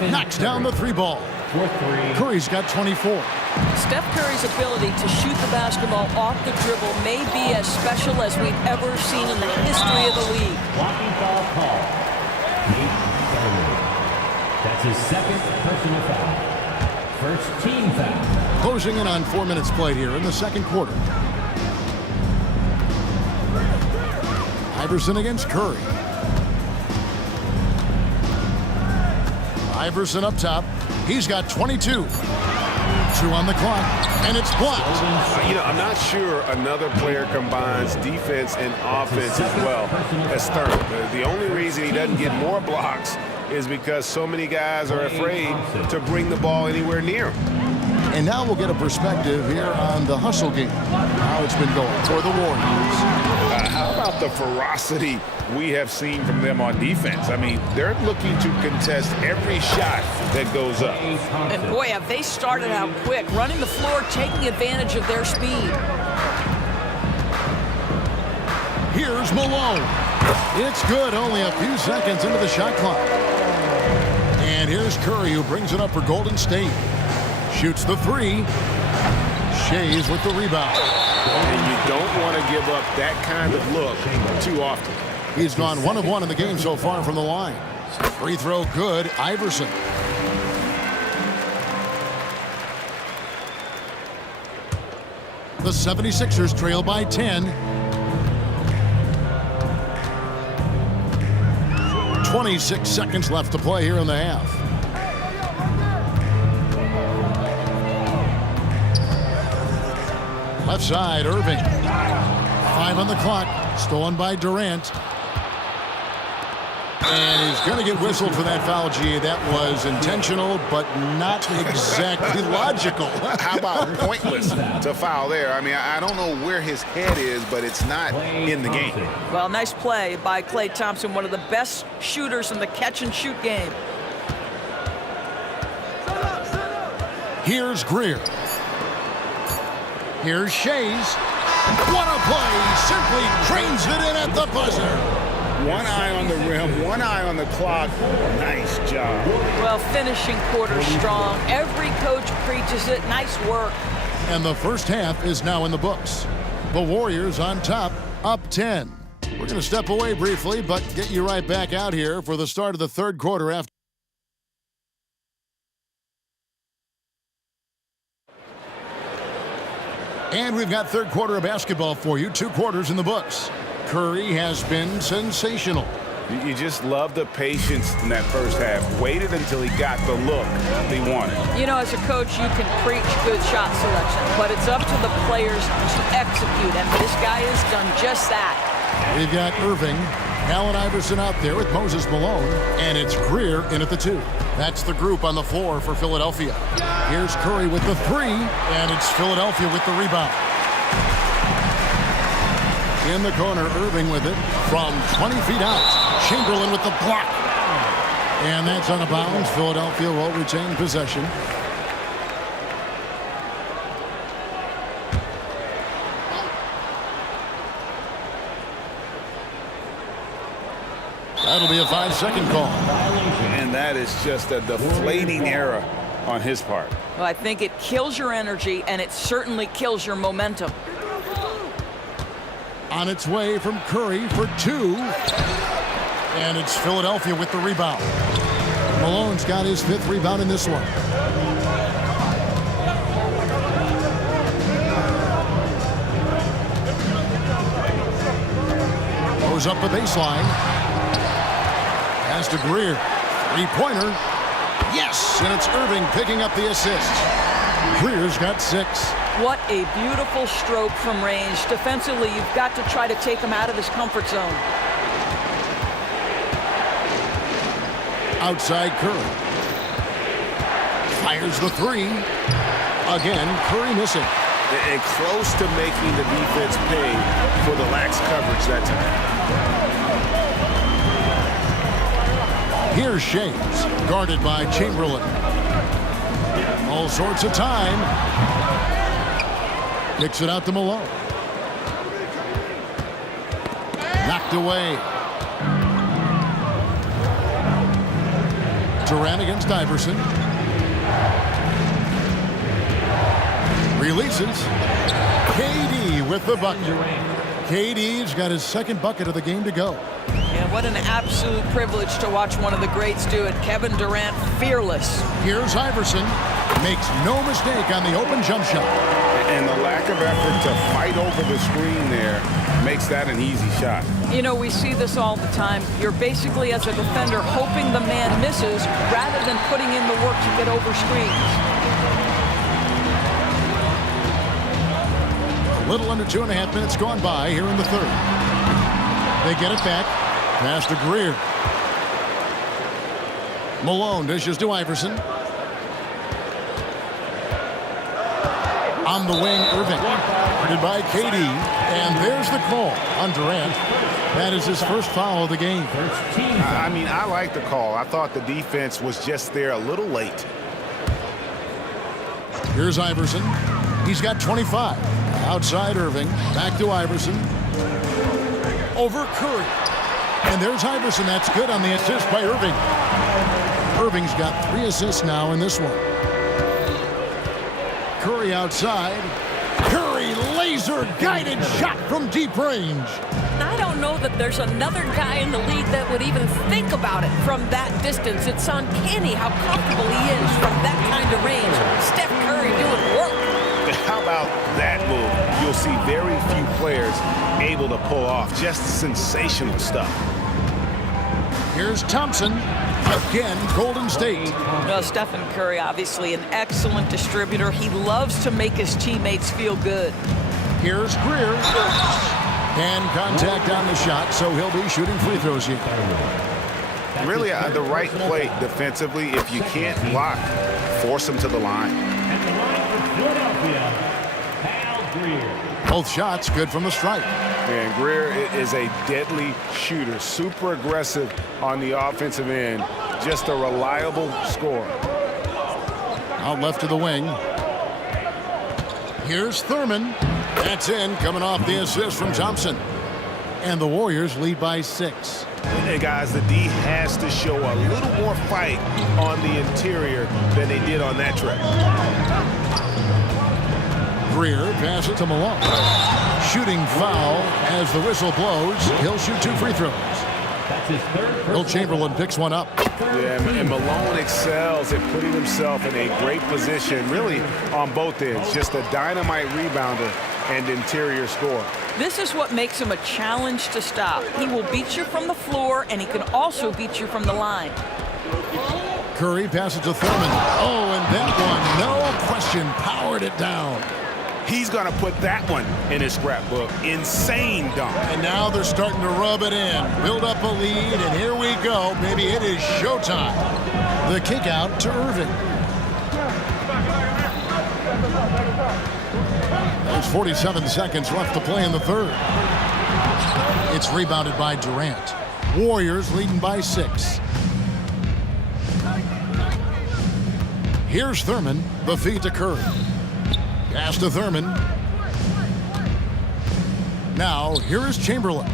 Knocks down the 3 ball. Curry's got 24. Steph Curry's ability to shoot the basketball off the dribble may be as special as we've ever seen in the history of the league. That's his second personal foul. First team foul. Closing in on 4 minutes played here in the second quarter. Iverson against Curry. Iverson up top. He's got 22. 2 on the clock, and it's blocked. You know, I'm not sure another player combines defense and offense as well as Stern. The only reason he doesn't get more blocks is because so many guys are afraid to bring the ball anywhere near him. And now we'll get a perspective here on the hustle game, how it's been going for the Warriors. How about the ferocity we have seen from them on defense? I mean, they're looking to contest every shot that goes up. And boy, have they started out quick, running the floor, taking advantage of their speed. Here's Malone. It's good, only a few seconds into the shot clock. And here's Curry, who brings it up for Golden State. Shoots the 3. Shays with the rebound. And you don't want to give up that kind of look too often. He's gone 1 of 1 in the game so far from the line. Free throw good, Iverson. The 76ers trail by 10. 26 seconds left to play here in the half. Left side, Irving. 5 on the clock. Stolen by Durant. And he's going to get whistled for that foul, G. That was intentional, but not exactly logical. How about pointless to foul there? I mean, I don't know where his head is, but it's not in the game. Well, nice play by Klay Thompson, one of the best shooters in the catch-and-shoot game. Here's Greer. Here's Shays. What a play! Simply drains it in at the buzzer. 1 eye on the rim, 1 eye on the clock. Nice job. Well, finishing quarter strong. Every coach preaches it. Nice work. And the first half is now in the books. The Warriors on top, up 10. We're going to step away briefly, but get you right back out here for the start of the third quarter after. And we've got third quarter of basketball for you. 2 quarters in the books. Curry has been sensational. You just love the patience in that first half. Waited until he got the look he wanted. You know, as a coach, you can preach good shot selection, but it's up to the players to execute, and this guy has done just that. We've got Irving, Allen Iverson out there with Moses Malone, and it's Greer in at the 2. That's the group on the floor for Philadelphia. Here's Curry with the 3, and it's Philadelphia with the rebound. In the corner, Irving with it from 20 feet out. Chamberlain with the block. And that's out of bounds. Philadelphia will retain possession. That'll be a 5-second call. And that is just a deflating error on his part. Well, I think it kills your energy, and it certainly kills your momentum. On its way from Curry for 2. And it's Philadelphia with the rebound. Malone's got his 5th rebound in this one. Goes up the baseline. Pass to Greer. 3-pointer. Yes, and it's Irving picking up the assist. Greer's got 6. What a beautiful stroke from range. Defensively, you've got to try to take him out of his comfort zone. Outside Curry. Fires the 3. Again, Curry missing. And close to making the defense pay for the lax coverage that time. Here's Shays, guarded by Chamberlain. All sorts of time. Kicks it out to Malone. Knocked away. Durant against Iverson. Releases. KD with the bucket. KD's got his second bucket of the game to go. Yeah, what an absolute privilege to watch one of the greats do it. Kevin Durant, fearless. Here's Iverson. Makes no mistake on the open jump shot. And the lack of effort to fight over the screen there makes that an easy shot. You know, we see this all the time. You're basically, as a defender, hoping the man misses rather than putting in the work to get over screens. A little under 2.5 minutes gone by here in the third. They get it back. Pass to Greer. Malone dishes to Iverson. On the wing, Irving. Guarded by KD. And there's the call on Durant. That is his first foul of the game. I mean, I like the call. I thought the defense was just there a little late. Here's Iverson. He's got 25. Outside Irving. Back to Iverson. Over Curry. And there's Iverson. That's good on the assist by Irving. Irving's got 3 assists now in this one. Curry outside. Curry laser-guided shot from deep range. I don't know that there's another guy in the league that would even think about it from that distance. It's uncanny how comfortable he is from that kind of range. Steph Curry doing work. How about that move? You'll see very few players able to pull off just sensational stuff. Here's Thompson. Again, Golden State. Well, Stephen Curry, obviously an excellent distributor. He loves to make his teammates feel good. Here's Greer. And contact on the shot, so he'll be shooting free throws here. Really, the right play defensively. If you can't block, force him to the line. Both shots good from the stripe. And Greer is a deadly shooter, super aggressive on the offensive end, just a reliable scorer. Out left to the wing. Here's Thurman. That's in, coming off the assist from Thompson. And the Warriors lead by 6. And guys, the D has to show a little more fight on the interior than they did on that trip. Greer passes to Malone. Shooting foul as the whistle blows. He'll shoot 2 free throws. Will Chamberlain picks one up. Yeah, and Malone excels at putting himself in a great position, really on both ends. Just a dynamite rebounder and interior scorer. This is what makes him a challenge to stop. He will beat you from the floor, and he can also beat you from the line. Curry passes to Thurman. Oh, and that one, no question, powered it down. He's going to put that one in his scrapbook. Insane dunk. And now they're starting to rub it in. Build up a lead, and here we go. Maybe it is showtime. The kick out to Irving. There's 47 seconds left to play in the third. It's rebounded by Durant. Warriors leading by 6. Here's Thurman. The feed to Curry. Pass to Thurman. Now, here is Chamberlain.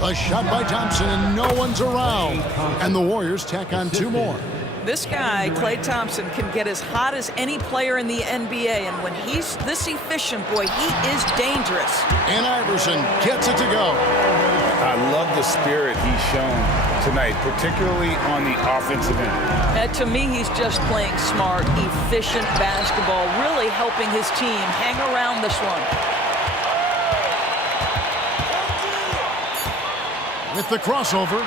A shot by Thompson, and no one's around. And the Warriors tack on 2 more. This guy, Klay Thompson, can get as hot as any player in the NBA, and when he's this efficient, boy, he is dangerous. And Iverson gets it to go. I love the spirit he's shown tonight, particularly on the offensive end. To me, he's just playing smart, efficient basketball, really helping his team hang around this one. With the crossover,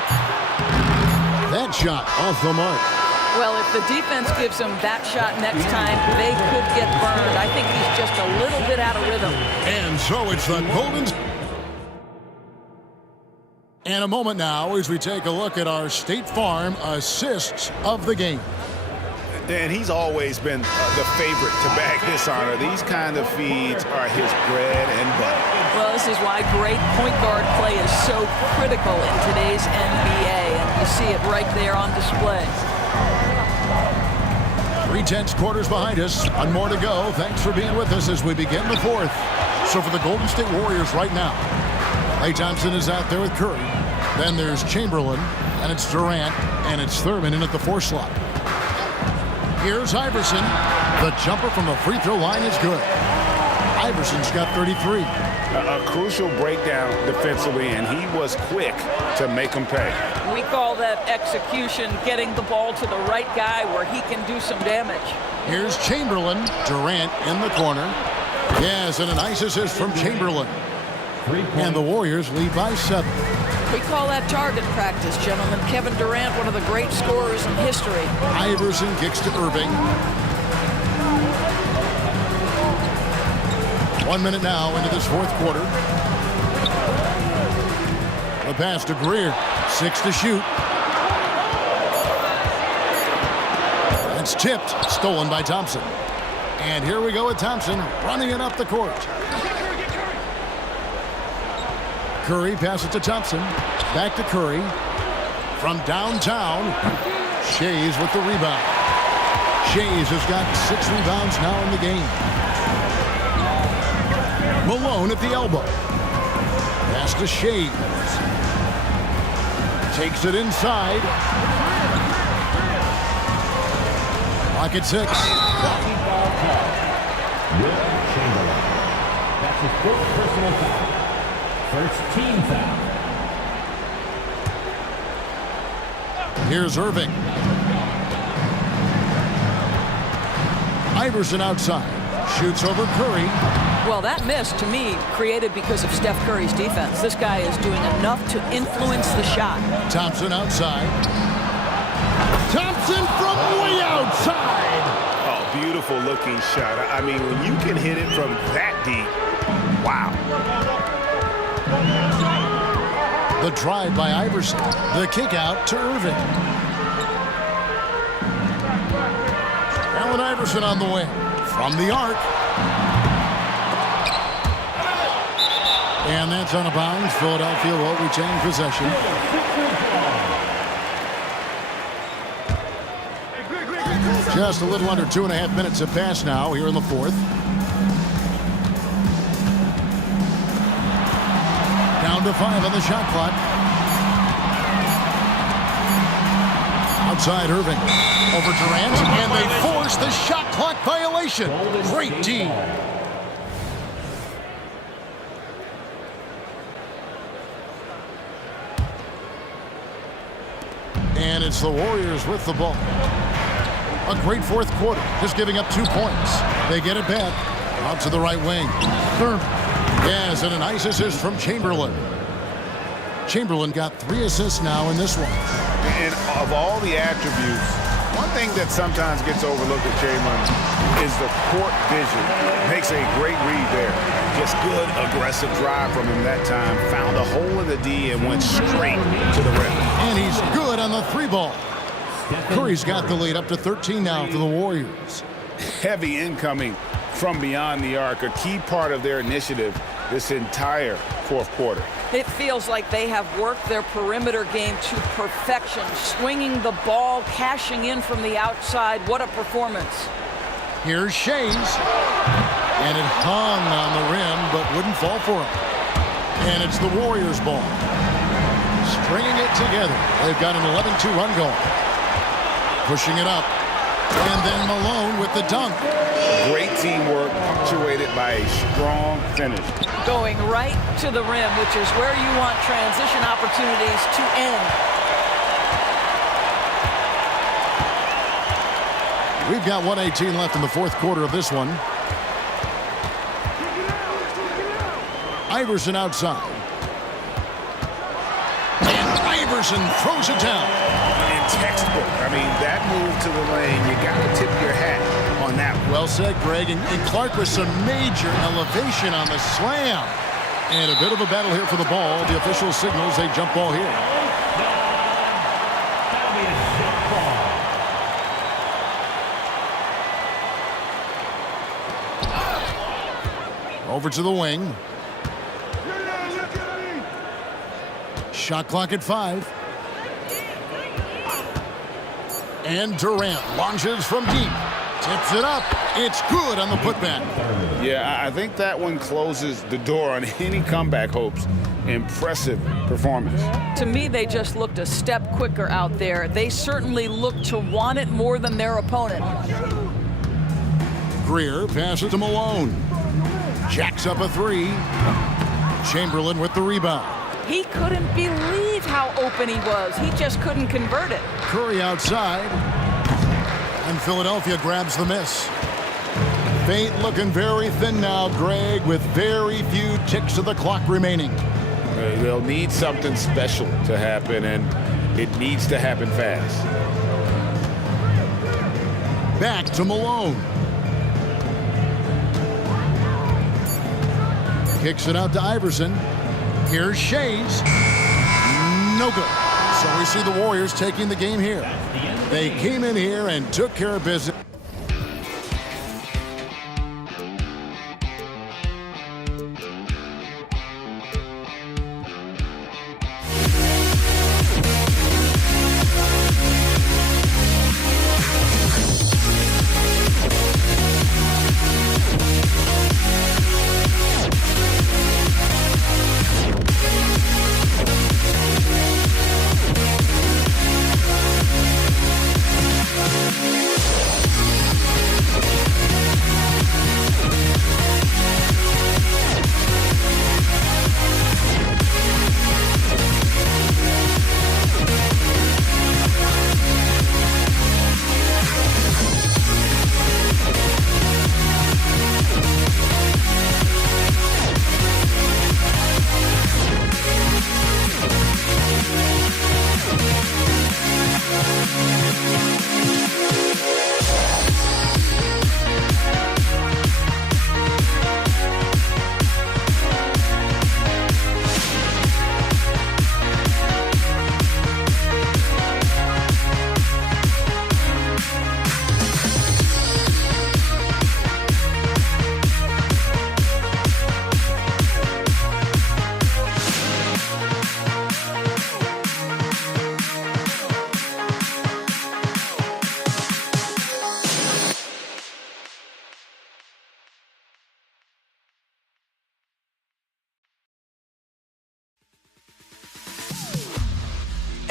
that shot off the mark. Well, if the defense gives him that shot next time, they could get burned. I think he's just a little bit out of rhythm. And so it's the Golden. And a moment now as we take a look at our State Farm assists of the game. And he's always been the favorite to bag this honor. These kind of feeds are his bread and butter. Well, this is why great point guard play is so critical in today's NBA. And you see it right there on display. 3/10 quarters behind us. One more to go. Thanks for being with us as we begin the fourth. So for the Golden State Warriors right now, Klay Thompson is out there with Curry. Then there's Chamberlain, and it's Durant, and it's Thurman in at the 4 slot. Here's Iverson. The jumper from the free throw line is good. Iverson's got 33. A crucial breakdown defensively, and he was quick to make them pay. We call that execution, getting the ball to the right guy where he can do some damage. Here's Chamberlain. Durant in the corner. Yes, and a nice assist from Chamberlain. And the Warriors lead by 7. We call that target practice, gentlemen. Kevin Durant, one of the great scorers in history. Iverson kicks to Irving. 1 minute now into this fourth quarter. The pass to Greer. 6 to shoot. It's tipped. Stolen by Thompson. And here we go with Thompson running it up the court. Curry passes to Thompson. Back to Curry. From downtown, Shays with the rebound. Shays has got 6 rebounds now in the game. Malone at the elbow. Pass to Shays. Takes it inside. Clock at 6. Chamberlain. That's his first personal foul. First team foul. Here's Irving. Iverson outside. Shoots over Curry. Well, that miss, to me, created because of Steph Curry's defense. This guy is doing enough to influence the shot. Thompson outside. Thompson from way outside. Oh, beautiful looking shot. I mean, when you can hit it from that deep, wow. The drive by Iverson. The kick out to Irving. Allen Iverson on the wing. From the arc. And that's out of bounds. Philadelphia will retain possession. Just a little under 2.5 minutes have passed now here in the fourth. Down to 5 on the shot clock. Outside Irving. Over Durant. And they force the shot clock violation. Great D. And it's the Warriors with the ball. A great fourth quarter, just giving up 2 points. They get it back. Out to the right wing. Thurman. Yes, and a nice assist from Chamberlain. Chamberlain got 3 assists now in this one. And of all the attributes, one thing that sometimes gets overlooked at Chamberlain is the court vision. Makes a great read there. Just good, aggressive drive from him that time. Found a hole in the D and went straight to the rim. And he's good on the 3 ball. Curry's got the lead up to 13 now for the Warriors. Heavy incoming from beyond the arc, a key part of their initiative this entire fourth quarter. It feels like they have worked their perimeter game to perfection, swinging the ball, cashing in from the outside. What a performance. Here's Shays. And it hung on the rim, but wouldn't fall for him. And it's the Warriors' ball. Stringing it together. They've got an 11-2 run going. Pushing it up. And then Malone with the dunk. Great teamwork punctuated by a strong finish. Going right to the rim, which is where you want transition opportunities to end. We've got 1:18 left in the fourth quarter of this one. Iverson outside. And Iverson throws it down. And textbook. I mean, that move to the lane, you got to tip your hat on that one. Well said, Greg. And Clark with some major elevation on the slam. And a bit of a battle here for the ball. The official signals a jump ball here. Over to the wing. Shot clock at 5. And Durant launches from deep. Tips it up. It's good on the putback. Yeah, I think that one closes the door on any comeback hopes. Impressive performance. To me, they just looked a step quicker out there. They certainly looked to want it more than their opponent. Greer passes to Malone. Jacks up a three. Chamberlain with the rebound. He couldn't believe how open he was. He just couldn't convert it. Curry outside. And Philadelphia grabs the miss. Fate looking very thin now, Greg, with very few ticks of the clock remaining. They'll need something special to happen, and it needs to happen fast. Back to Malone. Kicks it out to Iverson. Here's Shays. No good. So we see the Warriors taking the game here. They came in here and took care of business.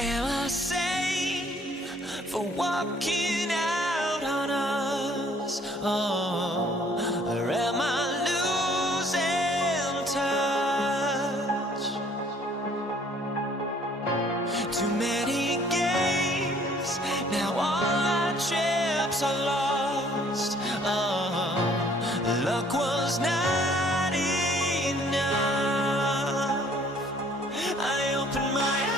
Am I safe for walking out on us? Oh, or am I losing touch? Too many games, now all our chips are lost. Oh, luck was not enough. I opened my eyes.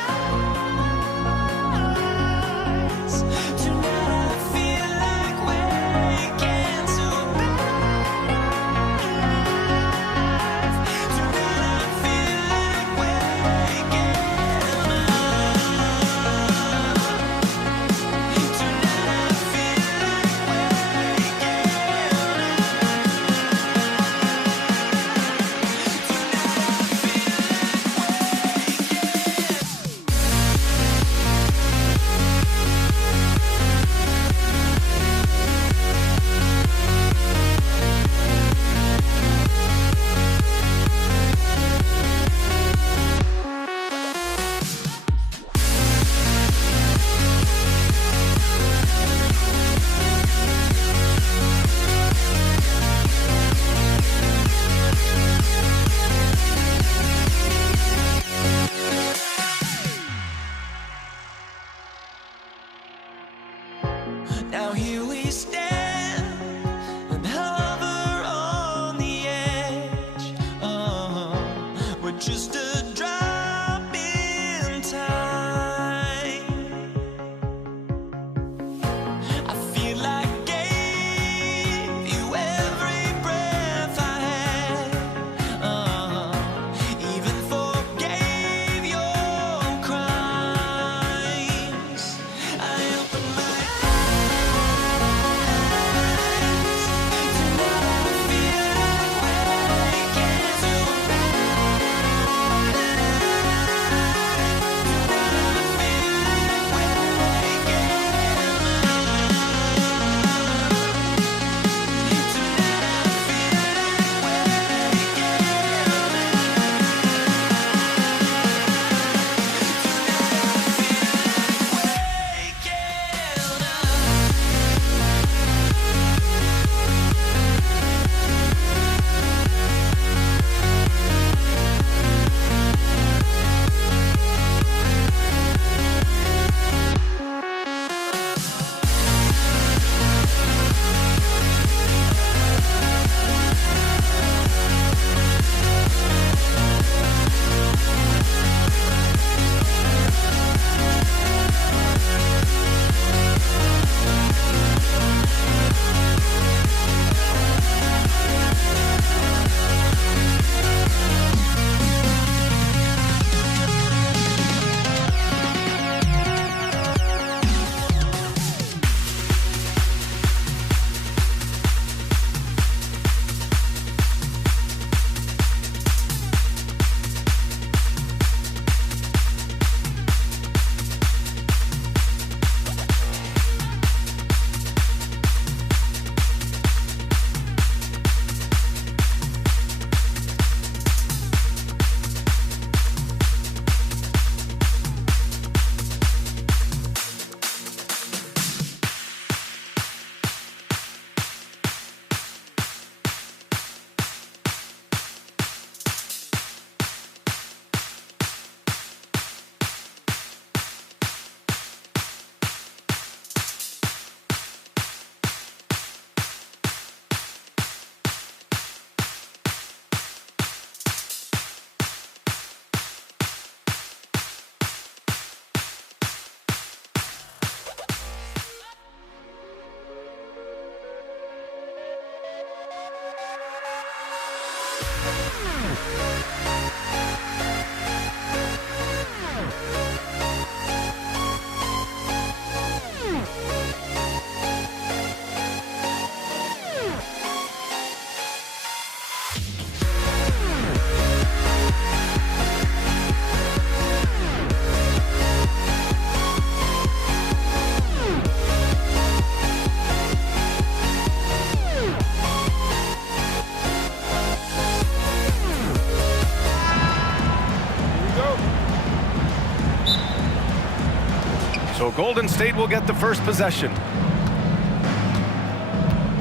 So Golden State will get the first possession.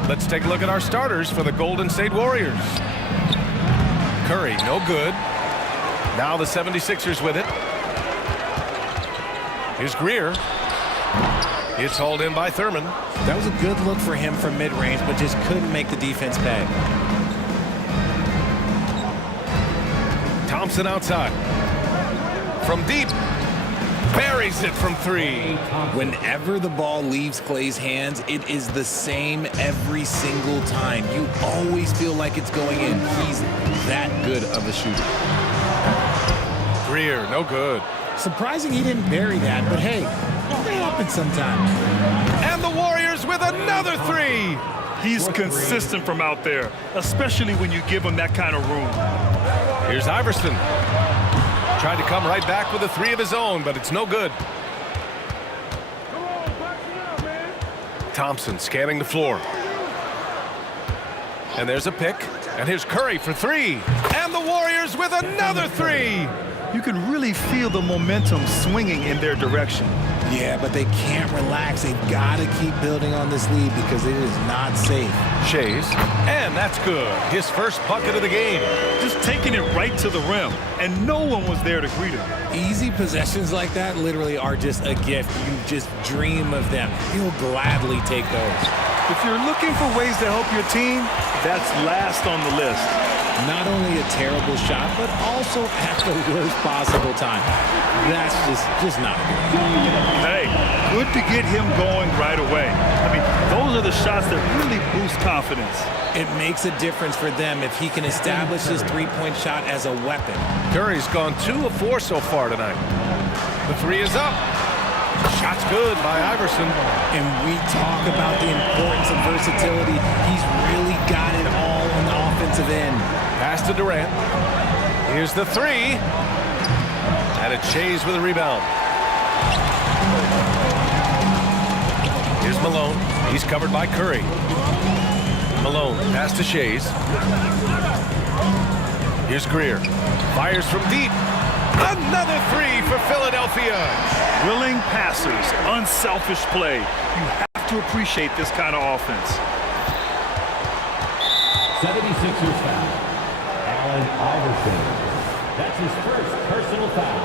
Let's take a look at our starters for the Golden State Warriors. Curry, no good. Now the 76ers with it. Here's Greer. It's hauled in by Thurman. That was a good look for him from mid-range, but just couldn't make the defense pay. Thompson outside. From deep. Buries it from three. Whenever the ball leaves Clay's hands, it is the same every single time. You always feel like it's going in. He's that good of a shooter. Greer, no good. Surprising he didn't bury that, but hey, it happens sometimes. And the Warriors with another three. He's consistent from out there, especially when you give him that kind of room. Here's Iverson. Tried to come right back with a three of his own, but it's no good. Thompson scanning the floor. And there's a pick. And here's Curry for three. And the Warriors with another three. You can really feel the momentum swinging in their direction. Yeah, but they can't relax. They've got to keep building on this lead because it is not safe. Shays, and that's good. His first bucket of the game. Just taking it right to the rim, and no one was there to greet him. Easy possessions like that literally are just a gift. You just dream of them. He'll gladly take those. If you're looking for ways to help your team, that's last on the list. Not only a terrible shot, but also at the worst possible time. That's just not good. Hey, good to get him going right away. I mean, those are the shots that really boost confidence. It makes a difference for them if he can establish his three-point shot as a weapon. Curry's gone 2 of 4 so far tonight. The three is up. Shot's good by Iverson. And we talk about the importance of versatility. He's really got it all on the offensive end. Pass to Durant. Here's the three. And it's Shays with a rebound. Here's Malone. He's covered by Curry. Malone, pass to Shays. Here's Greer. Fires from deep. Another three for Philadelphia. Willing passers, unselfish play. You have to appreciate this kind of offense. 76ers foul. Allen Iverson. That's his first personal foul.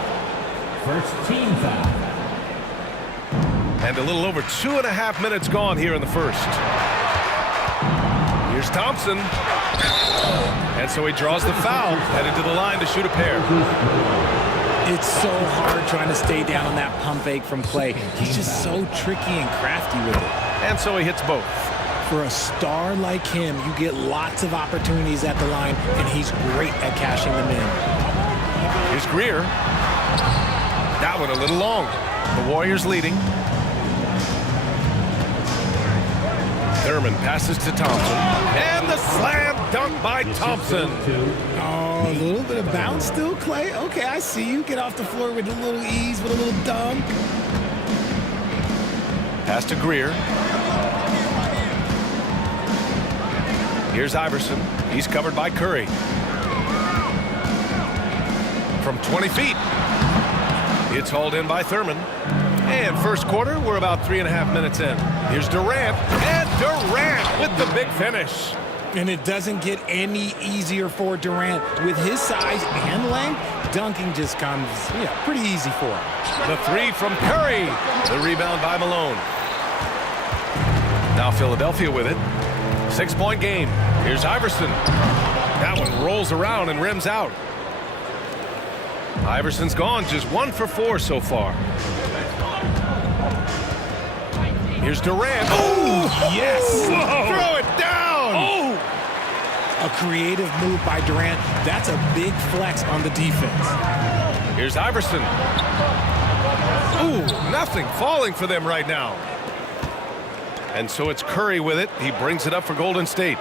First team foul. And a little over 2.5 minutes gone here in the first. Here's Thompson. And so he draws the foul, headed to the line to shoot a pair. It's so hard trying to stay down on that pump fake from Clay. He's just so tricky and crafty with it. And so he hits both. For a star like him, you get lots of opportunities at the line, and he's great at cashing them in. Here's Greer. That one a little long. The Warriors leading. Thurman passes to Thompson. And the slam dunk by Thompson. Oh, a little bit of bounce still, Clay. Okay, I see you. Get off the floor with a little ease, with a little dunk. Pass to Greer. Here's Iverson. He's covered by Curry. From 20 feet. It's hauled in by Thurman. And first quarter, we're about 3.5 minutes in. Here's Durant. And Durant with the big finish. And it doesn't get any easier for Durant. With his size and length, dunking just comes pretty easy for him. The three from Curry. The rebound by Malone. Now Philadelphia with it. 6-point game. Here's Iverson. That one rolls around and rims out. Iverson's gone just 1 for 4 so far. Here's Durant. Oh, yes. Whoa. Throw it down. Oh. A creative move by Durant. That's a big flex on the defense. Here's Iverson. Ooh, nothing falling for them right now. And so it's Curry with it. He brings it up for Golden State.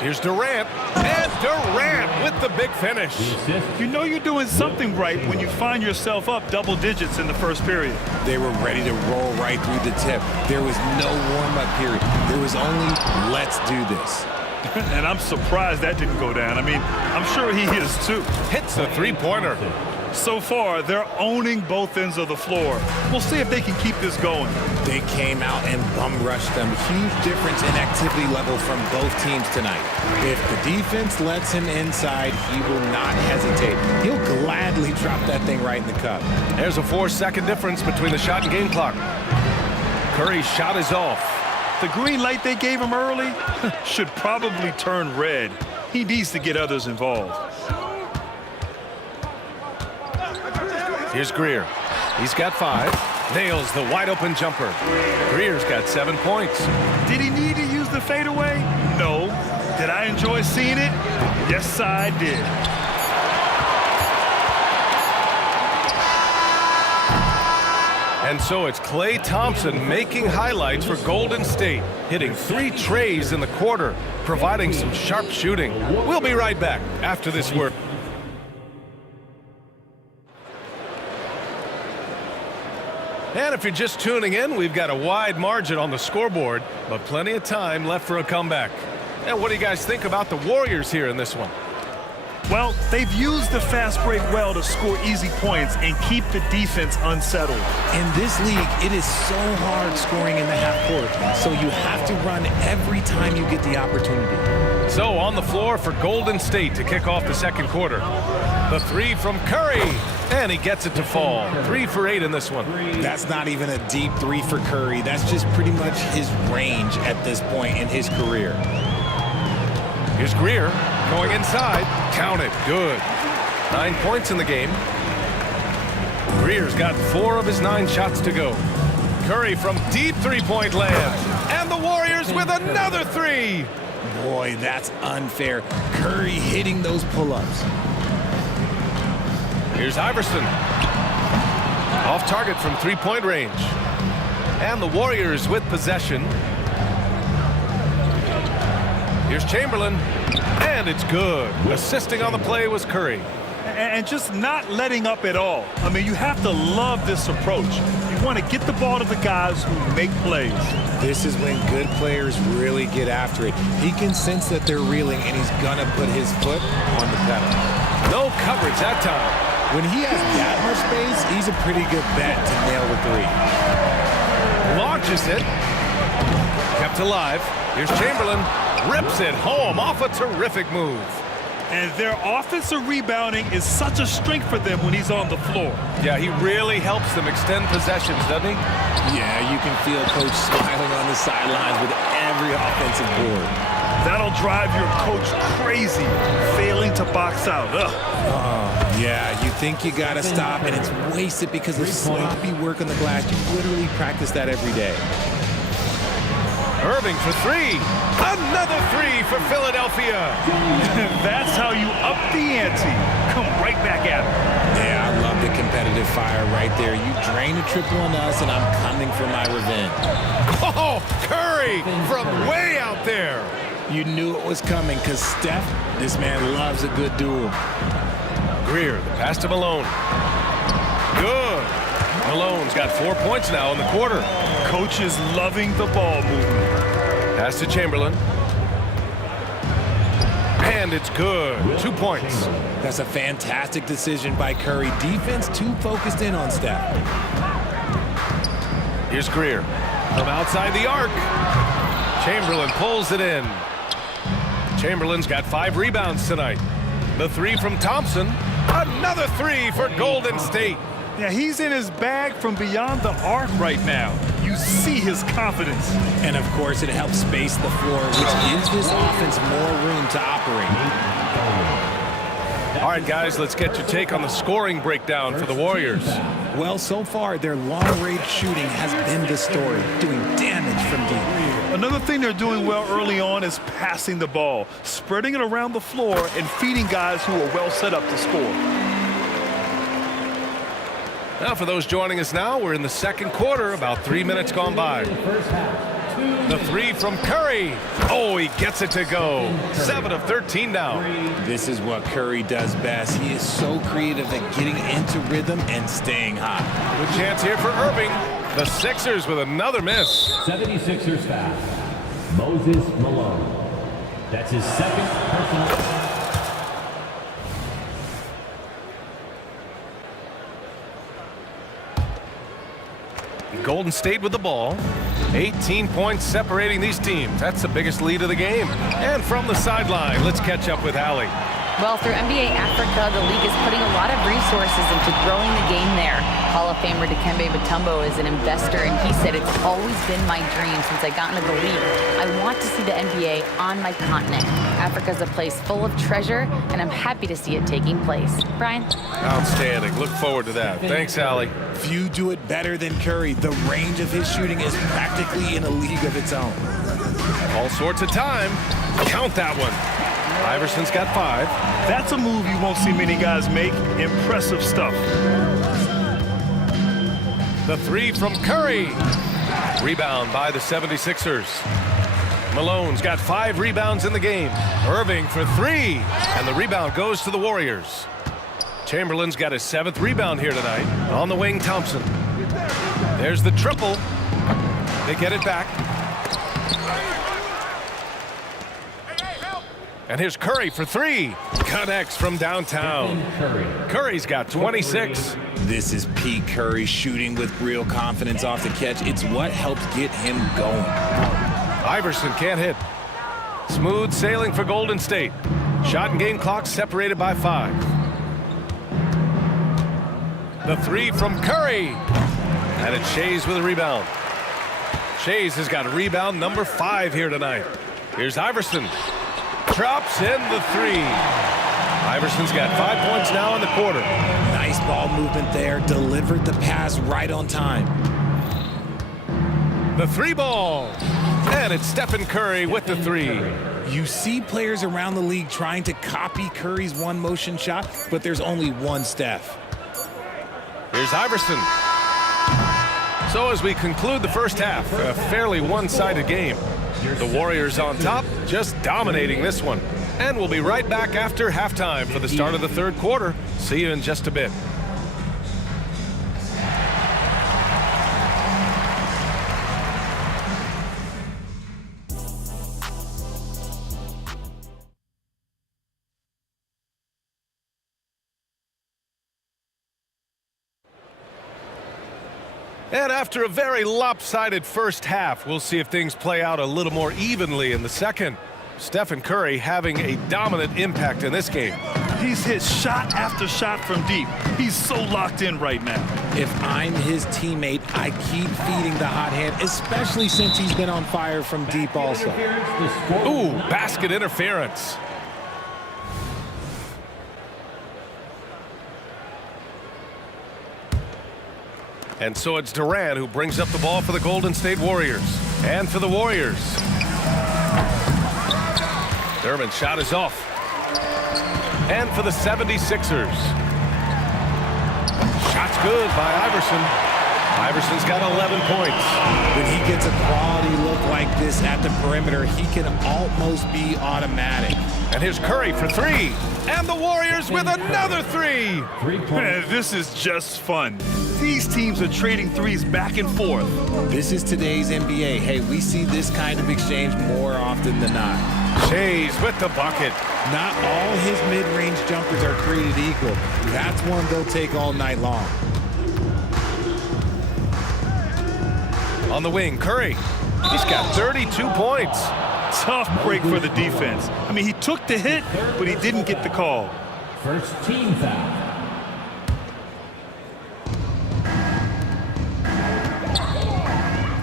Here's Durant. And Durant with the big finish. You know you're doing something right when you find yourself up double digits in the first period. They were ready to roll right through the tip. There was no warm-up period. There was only, let's do this. And I'm surprised that didn't go down. I mean, I'm sure he is too. Hits a three-pointer. So far, they're owning both ends of the floor. We'll see if they can keep this going. They came out and bum rushed them. Huge difference in activity level from both teams tonight. If the defense lets him inside, he will not hesitate. He'll gladly drop that thing right in the cup. There's a 4-second difference between the shot and game clock. Curry's shot is off. The green light they gave him early should probably turn red. He needs to get others involved. Here's Greer. He's got 5. Nails the wide-open jumper. Greer's got 7 points. Did he need to use the fadeaway? No. Did I enjoy seeing it? Yes, I did. And so it's Klay Thompson making highlights for Golden State, hitting 3 trays in the quarter, providing some sharp shooting. We'll be right back after this word. And if you're just tuning in, we've got a wide margin on the scoreboard, but plenty of time left for a comeback. And what do you guys think about the Warriors here in this one? Well, they've used the fast break well to score easy points and keep the defense unsettled. In this league, it is so hard scoring in the half court, so you have to run every time you get the opportunity. So on the floor for Golden State to kick off the second quarter. The 3 from Curry, and he gets it to fall. 3 for 8 in this one. That's not even a deep 3 for Curry. That's just pretty much his range at this point in his career. Here's Greer going inside. Count it. Good. 9 points in the game. Greer's got 4 of his 9 shots to go. Curry from deep 3-point land. And the Warriors with another 3. Boy, that's unfair. Curry hitting those pull-ups. Here's Iverson. Off target from 3-point range. And the Warriors with possession. Here's Chamberlain. And it's good. Assisting on the play was Curry. And just not letting up at all. I mean, you have to love this approach. You want to get the ball to the guys who make plays. This is when good players really get after it. He can sense that they're reeling, and he's going to put his foot on the pedal. No coverage that time. When he has that much space, he's a pretty good bet to nail the 3. Launches it. Kept alive. Here's Chamberlain. Rips it home off a terrific move. And their offensive rebounding is such a strength for them when he's on the floor. Yeah, he really helps them extend possessions, doesn't he? Yeah, you can feel Coach smiling on the sidelines with every offensive board. That'll drive your coach crazy, failing to box out. Yeah, you think you got to stop, and it's wasted because of sloppy work on the glass. You literally practice that every day. Irving for 3. Another 3 for Philadelphia. That's how you up the ante. Come right back at him. Yeah, I love the competitive fire right there. You drain a triple on us, and I'm coming for my revenge. Oh, Curry from way out there. You knew it was coming because Steph, this man loves a good duel. Greer, the pass to Malone. Good. Malone's got 4 points now in the quarter. Coach is loving the ball movement. Pass to Chamberlain. And it's good. 2 points. That's a fantastic decision by Curry. Defense too focused in on Steph. Here's Greer from outside the arc. Chamberlain pulls it in. Chamberlain's got 5 rebounds tonight. The 3 from Thompson. Another 3 for Golden State. Yeah, he's in his bag from beyond the arc right now. You see his confidence. And, of course, it helps space the floor, which gives this offense more room to operate. All right, guys, let's get your take on the scoring breakdown for the Warriors. Well, so far, their long-range shooting has been the story, doing damage from deep. Another thing they're doing well early on is passing the ball, spreading it around the floor and feeding guys who are well set up to score. Now, for those joining us now, we're in the second quarter, about 3 minutes gone by. The 3 from Curry. Oh, he gets it to go. 7 of 13 now. This is what Curry does best. He is so creative at getting into rhythm and staying hot. Good chance here for Irving. The Sixers with another miss. 76ers foul. Moses Malone. That's his second personal. Golden State with the ball. 18 points separating these teams. That's the biggest lead of the game. And from the sideline, let's catch up with Allie. Well, through NBA Africa, the league is putting a lot of resources into growing the game there. Hall of Famer Dikembe Mutombo is an investor, and he said, "It's always been my dream since I got into the league. I want to see the NBA on my continent. Africa's a place full of treasure, and I'm happy to see it taking place." Brian? Outstanding. Look forward to that. Thanks, Allie. Few do it better than Curry. The range of his shooting is practically in a league of its own. All sorts of time. Count that one. Iverson's got 5. That's a move you won't see many guys make. Impressive stuff. The 3 from Curry. Rebound by the 76ers. Malone's got 5 rebounds in the game. Irving for 3. And the rebound goes to the Warriors. Chamberlain's got his 7th rebound here tonight. On the wing, Thompson. There's the triple. They get it back. And here's Curry for 3. Connects from downtown. Curry's got 26. This is peak Curry shooting with real confidence off the catch. It's what helps get him going. Iverson can't hit. Smooth sailing for Golden State. Shot and game clock separated by 5. The 3 from Curry. And it's Shays with a rebound. Shays has got rebound number 5 here tonight. Here's Iverson. Drops in the 3. Iverson's got 5 points now in the quarter. Nice ball movement there. Delivered the pass right on time. The 3 ball. And it's Stephen Curry with the 3. You see players around the league trying to copy Curry's one motion shot, but there's only one Steph. Here's Iverson. So as we conclude the first half, a fairly one-sided game. The Warriors on top, just dominating this one. And we'll be right back after halftime for the start of the 3rd quarter. See you in just a bit. And after a very lopsided first half, we'll see if things play out a little more evenly in the second. Stephen Curry having a dominant impact in this game. He's hit shot after shot from deep. He's so locked in right now. If I'm his teammate, I keep feeding the hot hand, especially since he's been on fire from deep also. Ooh, basket interference. And so it's Durant who brings up the ball for the Golden State Warriors. And for the Warriors, Thurman's shot is off. And for the 76ers, shot's good by Iverson. Iverson's got 11 points. When he gets a quality look like this at the perimeter, he can almost be automatic. And here's Curry for 3. And the Warriors with another 3. Man, this is just fun. These teams are trading threes back and forth. This is today's NBA. Hey, we see this kind of exchange more often than not. Shays with the bucket. Not all his mid-range jumpers are created equal. That's one they'll take all night long. On the wing, Curry. He's got 32 points. Tough break for the defense. I mean, he took the hit, but he didn't get the call. First team foul.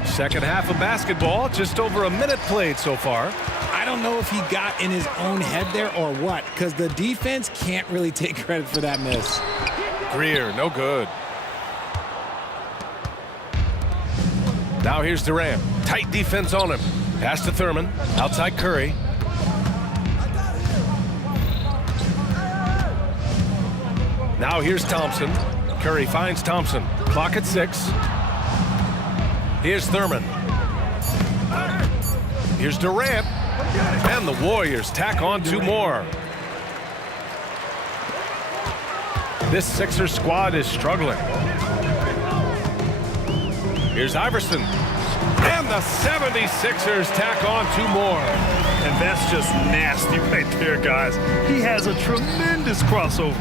Second half of basketball, just over a minute played so far. I don't know if he got in his own head there or what, because the defense can't really take credit for that miss. Greer, no good. Now here's Durant. Tight defense on him. Pass to Thurman. Outside Curry. Now here's Thompson. Curry finds Thompson. Clock at 6. Here's Thurman. Here's Durant. And the Warriors tack on 2 more. This Sixers squad is struggling. Here's Iverson. And the 76ers tack on 2 more. And that's just nasty right there, guys. He has a tremendous crossover.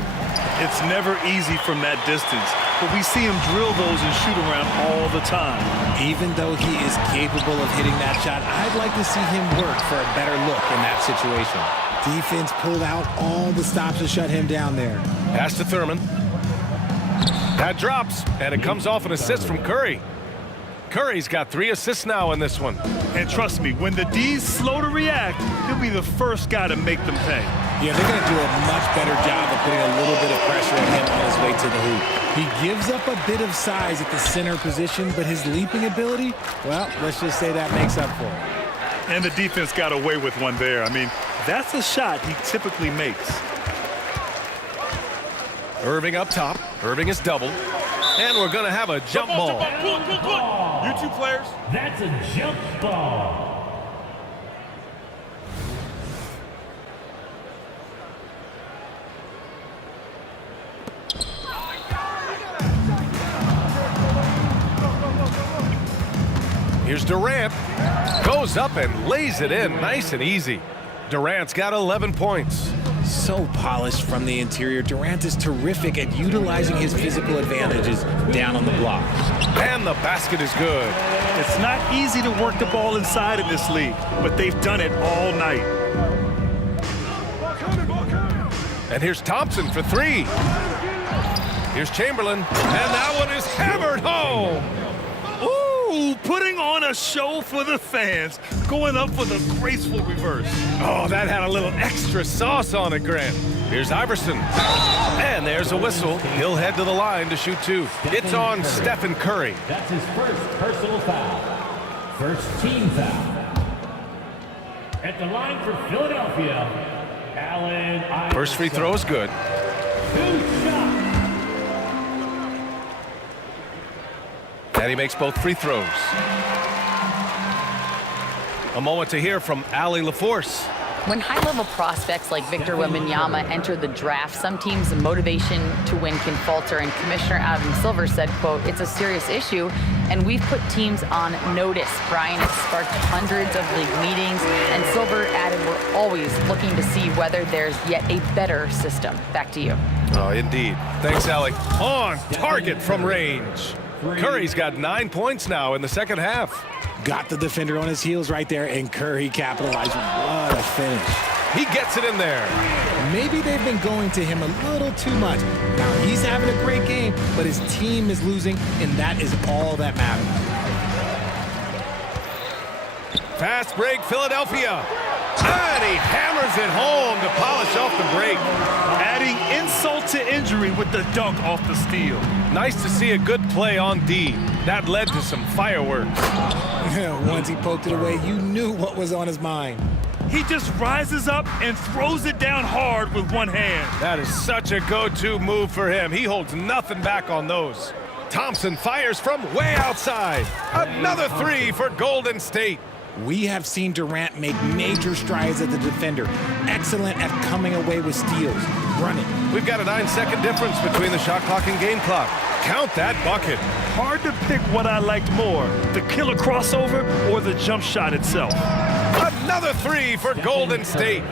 It's never easy from that distance, but we see him drill those and shoot around all the time. Even though he is capable of hitting that shot, I'd like to see him work for a better look in that situation. Defense pulled out all the stops to shut him down there. Pass to Thurman. That drops, and it comes off an assist from Curry. Curry's got 3 assists now in this one. And trust me, when the D's slow to react, he'll be the first guy to make them pay. Yeah, they're going to do a much better job of putting a little bit of pressure on him on his way to the hoop. He gives up a bit of size at the center position, but his leaping ability, well, let's just say that makes up for it. And the defense got away with one there. I mean, that's a shot he typically makes. Irving up top. Irving is doubled. And we're going to have a jump ball. You two players. That's a jump ball. Here's Durant. Goes up and lays it in nice and easy. Durant's got 11 points. So polished from the interior. Durant is terrific at utilizing his physical advantages down on the block. And the basket is good. It's not easy to work the ball inside in this league, but they've done it all night. And here's Thompson for 3. Here's Chamberlain. And that one is hammered home. Ooh, putting on a show for the fans, going up with a graceful reverse. Oh, that had a little extra sauce on it, Grant. Here's Iverson. And there's a whistle. He'll head to the line to shoot 2. It's on Stephen Curry. That's his first personal foul. First team foul. At the line for Philadelphia, Allen Iverson. First free throw is good. Good shot. And he makes both free throws. A moment to hear from Allie LaForce. When high-level prospects like Victor Wembanyama enter the draft, some teams' motivation to win can falter, and Commissioner Adam Silver said, quote, "It's a serious issue, and we've put teams on notice." Brian, has sparked hundreds of league meetings, and Silver added, "We're always looking to see whether there's yet a better system." Back to you. Oh, indeed. Thanks, Allie. On target from range. Curry's got 9 points now in the second half. Got the defender on his heels right there, and Curry capitalized. What a finish. He gets it in there. Maybe they've been going to him a little too much. Now, he's having a great game, but his team is losing, and that is all that matters. Fast break, Philadelphia. And he hammers it home to polish off the break. Adding insult to injury with the dunk off the steal. Nice to see a good play on D. That led to some fireworks. Once he poked it away, you knew what was on his mind. He just rises up and throws it down hard with one hand. That is such a go-to move for him. He holds nothing back on those. Thompson fires from way outside. Another 3 for Golden State. We have seen Durant make major strides as the defender. Excellent at coming away with steals. Running. We've got a 9-second difference between the shot clock and game clock. Count that bucket. Hard to pick what I liked more, the killer crossover or the jump shot itself. Another 3 for Golden State.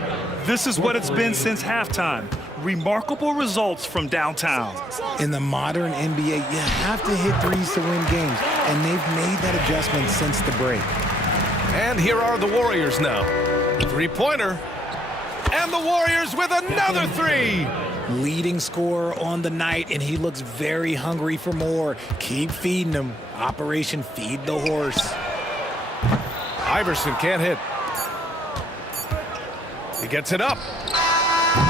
This is what it's been since halftime. Remarkable results from downtown. In the modern NBA, you have to hit threes to win games, and they've made that adjustment since the break. And here are the Warriors now. 3-pointer. And the Warriors with another 3. Leading scorer on the night, and he looks very hungry for more. Keep feeding him. Operation Feed the Horse. Iverson can't hit. He gets it up.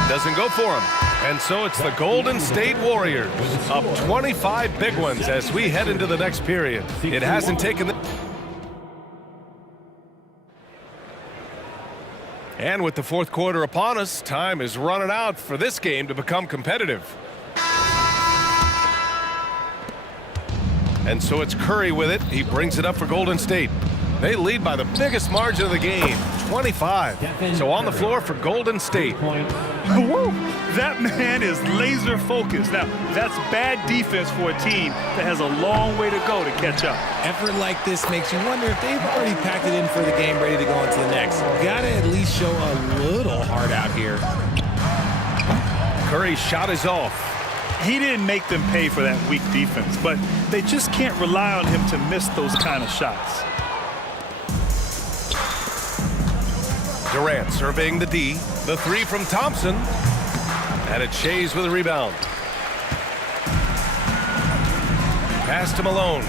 Doesn't go for him. And so it's the Golden State Warriors up 25 big ones as we head into the next period. It hasn't taken... And with the fourth quarter upon us, time is running out for this game to become competitive. And so it's Curry with it. He brings it up for Golden State. They lead by the biggest margin of the game, 25. So on the floor for Golden State. Woo! That man is laser focused. Now, that's bad defense for a team that has a long way to go to catch up. Effort like this makes you wonder if they've already packed it in for the game, ready to go on to the next. Gotta at least show a little heart out here. Curry's shot is off. He didn't make them pay for that weak defense, but they just can't rely on him to miss those kind of shots. Durant surveying the D. The three from Thompson. And it's Shays with a rebound. Pass to Malone.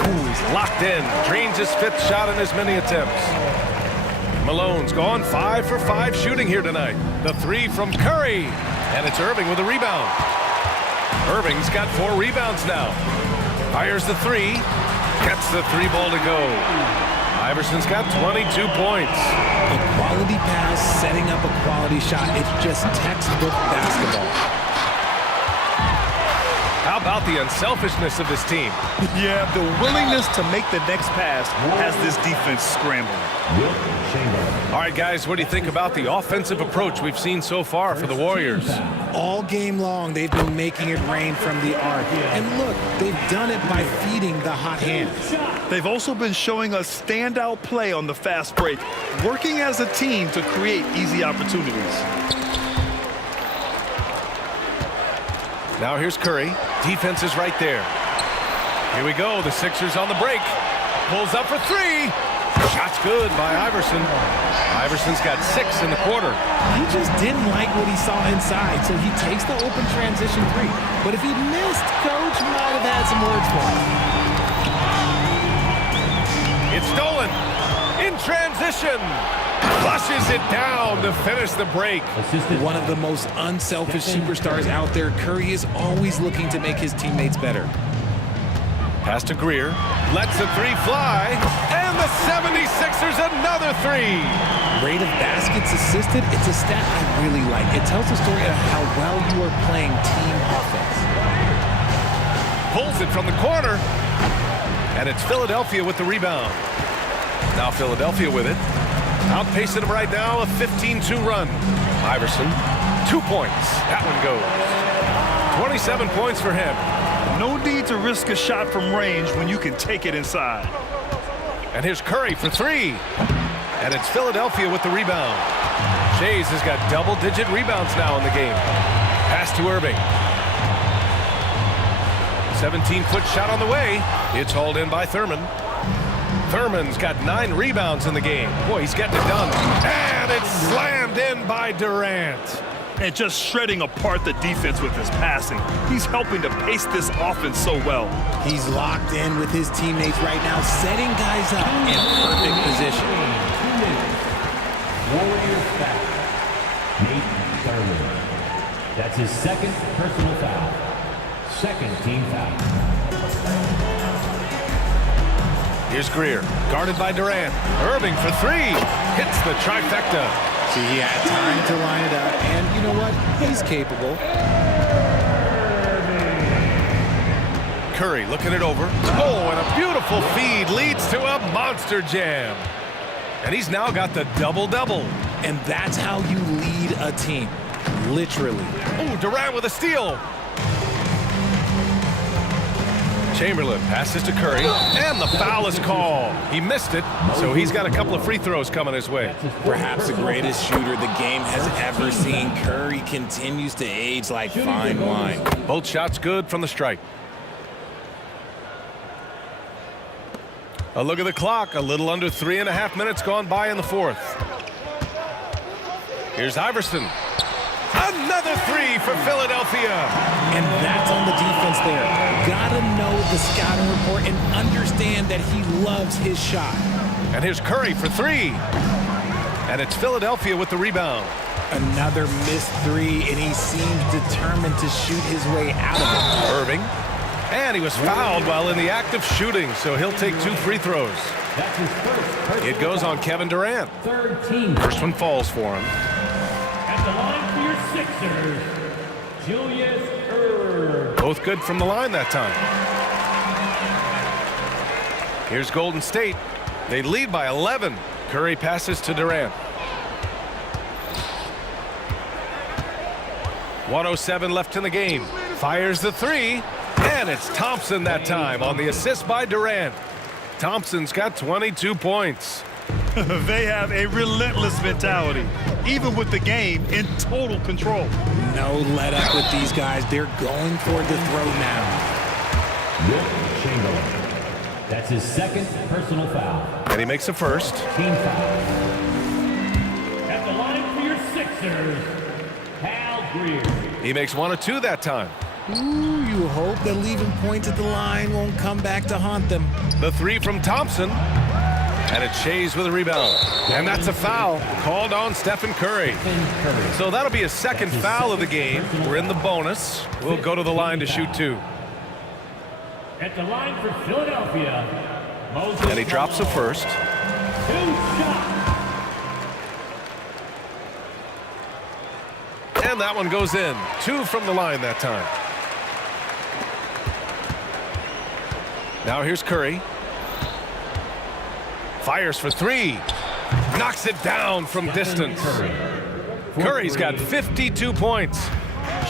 Ooh, he's locked in. Drains his fifth shot in as many attempts. Malone's gone 5 for 5 shooting here tonight. The three from Curry. And it's Irving with a rebound. Irving's got 4 rebounds now. Fires the three. Gets the 3-ball to go. Iverson's got 22 points. A quality pass, setting up a quality shot. It's just textbook basketball. How about the unselfishness of this team? Yeah, the willingness to make the next pass has this defense scrambling. All right, guys, what do you think about the offensive approach we've seen so far for the Warriors? All game long, they've been making it rain from the arc. And look, they've done it by feeding the hot hands. They've also been showing us standout play on the fast break, working as a team to create easy opportunities. Now here's Curry. Defense is right there. Here we go. The Sixers on the break. Pulls up for 3. Shot's good by Iverson. Iverson's got 6 in the quarter. He just didn't like what he saw inside, so he takes the open transition 3. But if he'd missed, Coach might have had some words for him. It's stolen. In transition. Flushes it down to finish the break. One of the most unselfish superstars out there, Curry is always looking to make his teammates better. Pass to Greer. Lets the 3 fly. And the 76ers another 3. Rate of baskets assisted, it's a stat I really like. It tells the story of how well you are playing team offense. Pulls it from the corner. And it's Philadelphia with the rebound. Now Philadelphia with it. Outpacing him right now, a 15-2 run. Iverson, 2 points. That one goes. 27 points for him. No need to risk a shot from range when you can take it inside. And here's Curry for 3. And it's Philadelphia with the rebound. Shays has got double-digit rebounds now in the game. Pass to Irving. 17-foot shot on the way. It's hauled in by Thurman. Thurman's got 9 rebounds in the game. Boy, he's getting it done. And it's slammed in by Durant. And just shredding apart the defense with his passing. He's helping to pace this offense so well. He's locked in with his teammates right now, setting guys up in perfect position. Warriors foul. Nate Thurman. That's his second personal foul. Second team foul. Here's Greer, guarded by Durant. Irving for 3. Hits the trifecta. See, he had time to line it up, and you know what? He's capable. Curry looking it over. Oh, and a beautiful feed leads to a monster jam. And he's now got the double-double. And that's how you lead a team. Literally. Oh, Durant with a steal. Chamberlain passes to Curry, and the foul is called. He missed it, so he's got a couple of free throws coming his way. Perhaps the greatest shooter the game has ever seen. Curry continues to age like fine wine. Both shots good from the stripe. A look at the clock. A little under 3.5 minutes gone by in the fourth. Here's Iverson. Another 3 for Philadelphia. And that's on the defense there. Gotta know the scouting report and understand that he loves his shot. And here's Curry for 3. And it's Philadelphia with the rebound. Another missed 3, and he seems determined to shoot his way out of it. Irving. And he was fouled while in the act of shooting, so he'll take 2 free throws. That's his first. It goes on Kevin Durant. Third team. First one falls for him. At the line for your Sixers, Julius Erb. Both good from the line that time. Here's Golden State. They lead by 11. Curry passes to Durant. 1:07 left in the game. Fires the 3. And it's Thompson that time on the assist by Durant. Thompson's got 22 points. They have a relentless mentality. even with the game in total control. No let up with these guys. They're going for the throw now. Wilt Chamberlain. That's his second personal foul. And he makes a first. Team foul. At the line for your Sixers, Hal Greer. He makes 1 of 2 that time. Ooh, you hope that leaving points at the line won't come back to haunt them. The 3 from Thompson. And it's Shays with a rebound. And that's a foul called on Stephen Curry. So that'll be a second foul of the game. We're in the bonus. We'll go to the line to shoot 2. At the line for Philadelphia, Moses And he drops a first. 2 shots. And that one goes in. 2 from the line that time. Now here's Curry. Fires for 3. Knocks it down from distance. Curry's got 52 points.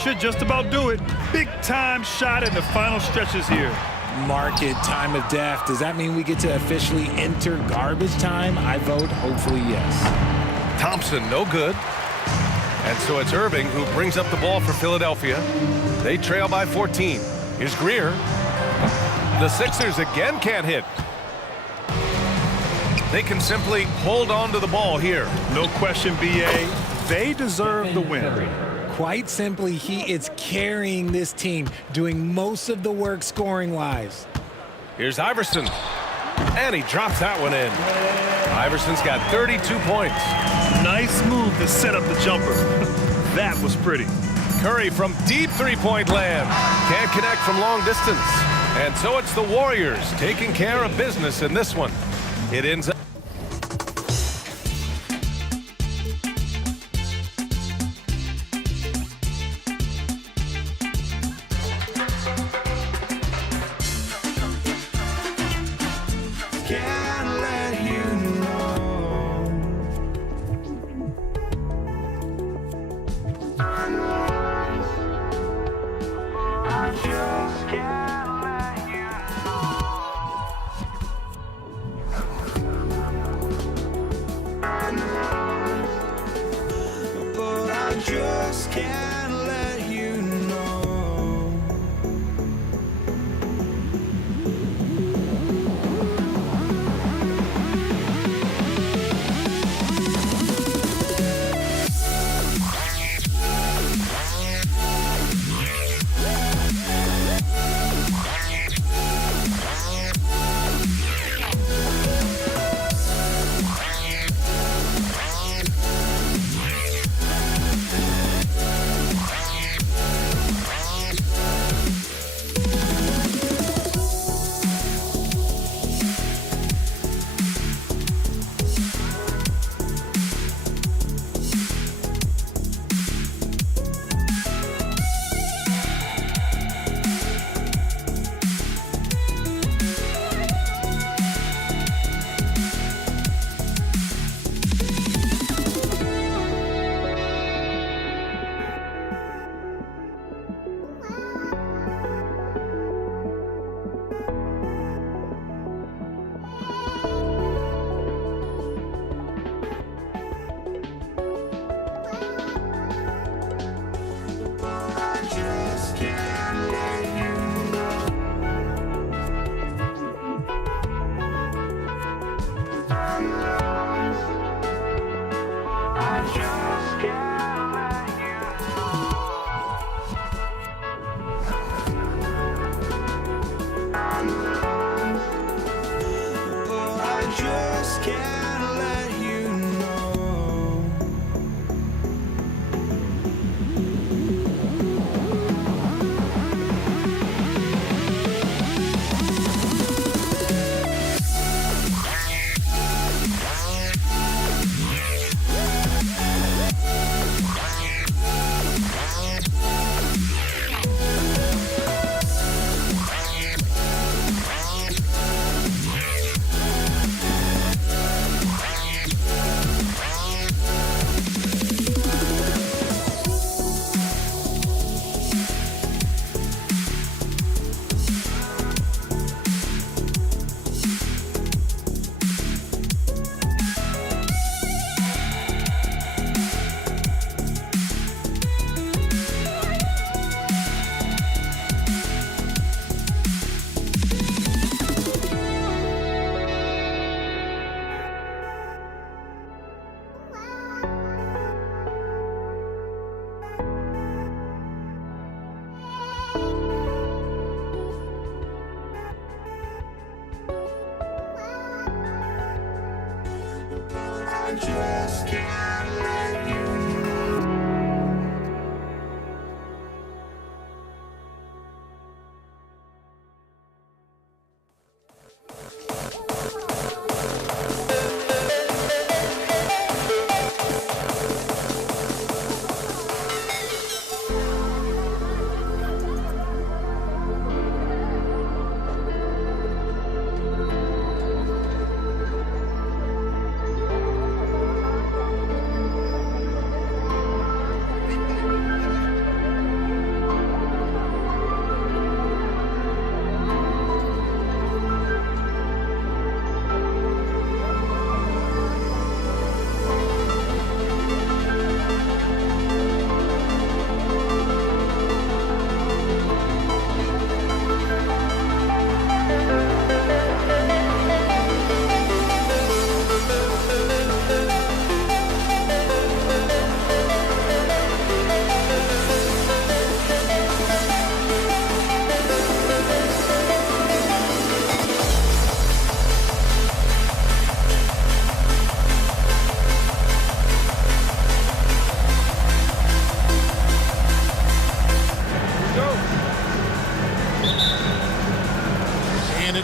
Should just about do it. Big time shot in the final stretches here. Market time of death. Does that mean we get to officially enter garbage time? I vote hopefully yes. Thompson, no good. And so it's Irving who brings up the ball for Philadelphia. They trail by 14. Here's Greer. The Sixers again can't hit. They can simply hold on to the ball here. No question, B.A. They deserve the win. Quite simply, he is carrying this team, doing most of the work scoring-wise. Here's Iverson. And he drops that one in. Iverson's got 32 points. Nice move to set up the jumper. That was pretty. Curry from deep three-point land. Can't connect from long distance. And so it's the Warriors taking care of business in this one. It ends up. Can't let you know. I just can't let you know.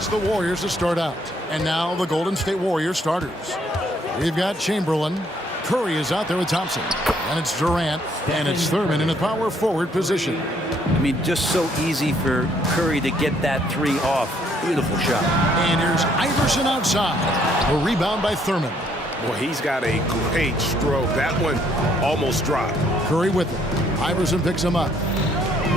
It's the Warriors to start out. And now the Golden State Warriors starters. We've got Chamberlain. Curry is out there with Thompson. And it's Durant. And it's Thurman in a power forward position. I mean, just so easy for Curry to get that three off. Beautiful shot. And here's Iverson outside. A rebound by Thurman. Well, he's got a great stroke. That one almost dropped. Curry with it. Iverson picks him up.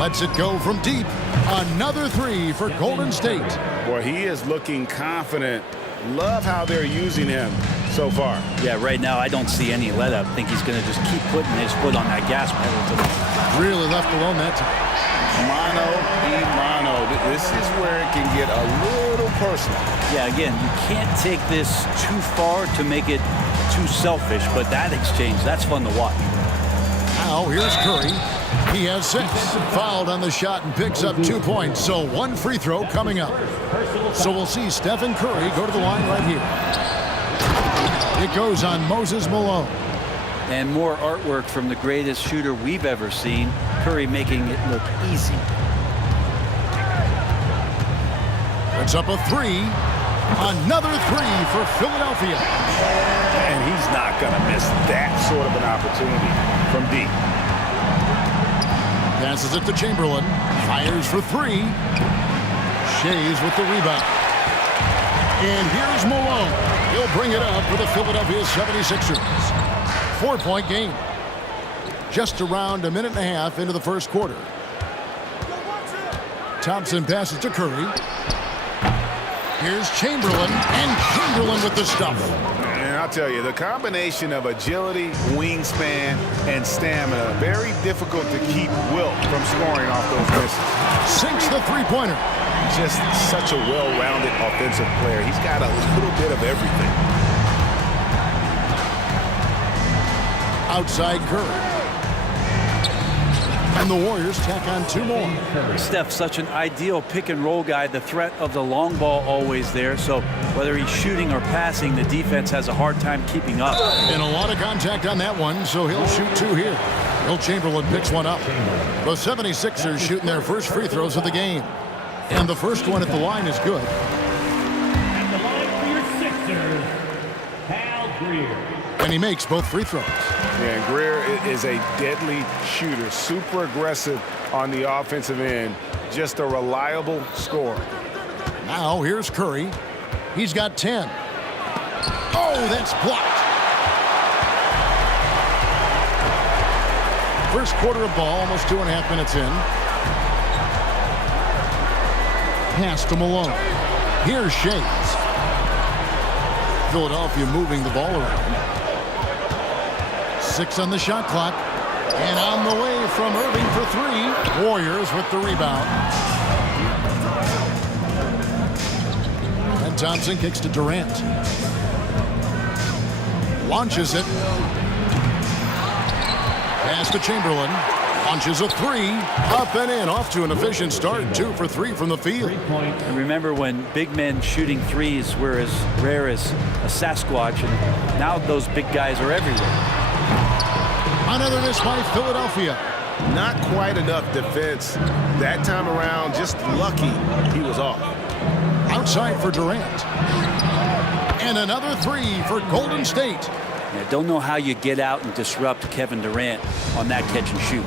Lets it go from deep. Another three for Golden State. Well, he is looking confident. Love how they're using him so far. Yeah, right now I don't see any let up. I think he's going to just keep putting his foot on that gas pedal today. Really left alone that time. Mano y mano. This is where it can get a little personal. Yeah, again, you can't take this too far to make it too selfish, but that exchange, that's fun to watch. Now here's Curry. He has 6. Fouled on the shot and picks up 2 points. So 1 free throw coming up. So we'll see Stephen Curry go to the line right here. It goes on Moses Malone. And more artwork from the greatest shooter we've ever seen. Curry making it look easy. Puts up a 3. Another 3 for Philadelphia. And he's not going to miss that sort of an opportunity from deep. Passes it to Chamberlain. Fires for 3. Shays with the rebound. And here's Malone. He'll bring it up for the Philadelphia 76ers. 4-point game. Just around a minute and a half into the first quarter. Thompson passes to Curry. Here's Chamberlain, and Chamberlain with the stuff. And I'll tell you, the combination of agility, wingspan, and stamina, very difficult to keep Wilt from scoring off those misses. Sinks the three-pointer. Just such a well-rounded offensive player. He's got a little bit of everything. Outside Curry. And the Warriors tack on 2 more. Steph's such an ideal pick-and-roll guy. The threat of the long ball always there. So whether he's shooting or passing, the defense has a hard time keeping up. And a lot of contact on that one, so he'll shoot 2 here. Wilt Chamberlain picks one up. The 76ers shooting their first free throws of the game. And the first one at the line is good. At the line for your Sixers, Hal Greer. And he makes both free throws. Yeah, and Greer is a deadly shooter, super aggressive on the offensive end, just a reliable scorer. Now here's Curry. He's got 10. Oh, that's blocked. First quarter of ball, almost 2.5 minutes in. Pass to Malone. Here's Shays. Philadelphia moving the ball around. 6 on the shot clock. And on the way from Irving for 3. Warriors with the rebound. And Thompson kicks to Durant. Launches it. Pass to Chamberlain. Launches a 3. Up and in. Off to an efficient start. 2 for 3 from the field. And remember when big men shooting threes were as rare as a Sasquatch, and now those big guys are everywhere. Another miss by Philadelphia. Not quite enough defense that time around. Just lucky he was off. Outside for Durant. And another 3 for Golden State. Yeah, don't know how you get out and disrupt Kevin Durant on that catch and shoot.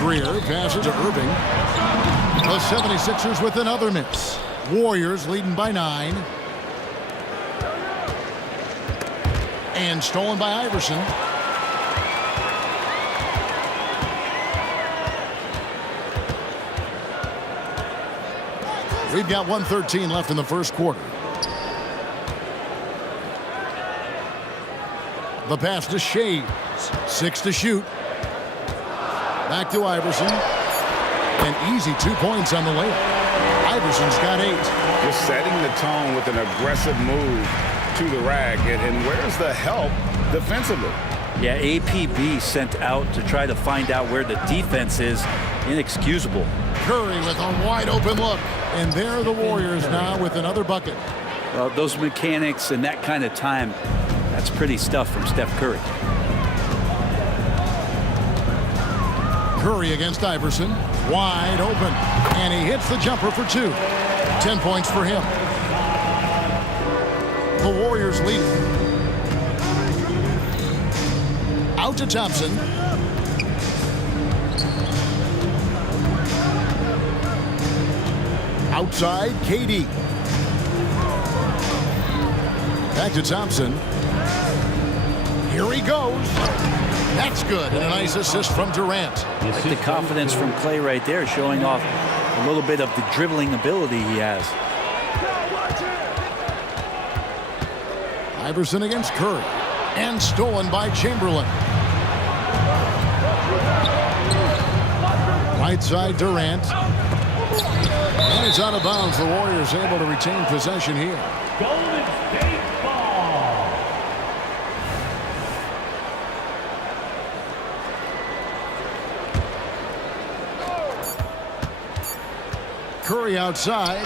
Greer passes to Irving. The 76ers with another miss. Warriors leading by 9. And stolen by Iverson. We've got 1:13 left in the first quarter. The pass to Shays. 6 to shoot. Back to Iverson. An easy 2 points on the layup. Iverson's got 8. Just setting the tone with an aggressive move to the rack. And where's the help defensively? Yeah, APB sent out to try to find out where the defense is. Inexcusable. Curry with a wide open look. And there are the Warriors now with another bucket. Well, those mechanics and that kind of time, that's pretty stuff from Steph Curry. Curry against Iverson. Wide open. And he hits the jumper for 2. 10 points for him. The Warriors lead. Out to Thompson. Outside, KD. Back to Thompson. Here he goes. That's good. And a nice assist from Durant. I like the confidence from Clay right there, showing off a little bit of the dribbling ability he has. Iverson against Curry. And stolen by Chamberlain. Right side, Durant. And it's out of bounds. The Warriors able to retain possession here. Golden State ball. Curry outside.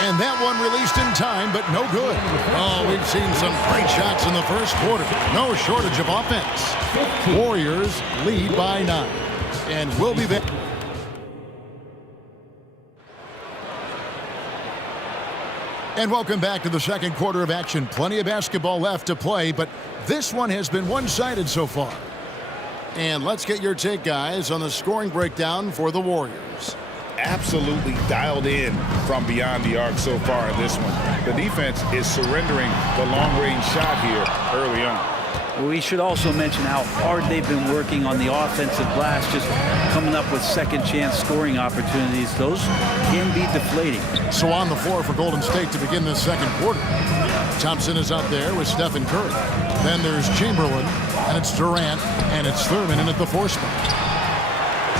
And that one released in time, but no good. Oh, we've seen some great shots in the first quarter. No shortage of offense. Warriors lead by 9. And we'll be back. And welcome back to the second quarter of action. Plenty of basketball left to play, but this one has been one-sided so far. And let's get your take, guys, on the scoring breakdown for the Warriors. Absolutely dialed in from beyond the arc so far in this one. The defense is surrendering the long-range shot here early on. We should also mention how hard they've been working on the offensive glass, just coming up with second-chance scoring opportunities. Those can be deflating. So on the floor for Golden State to begin this second quarter. Thompson is up there with Stephen Curry. Then there's Chamberlain, and it's Durant, and it's Thurman in at the 4 spot.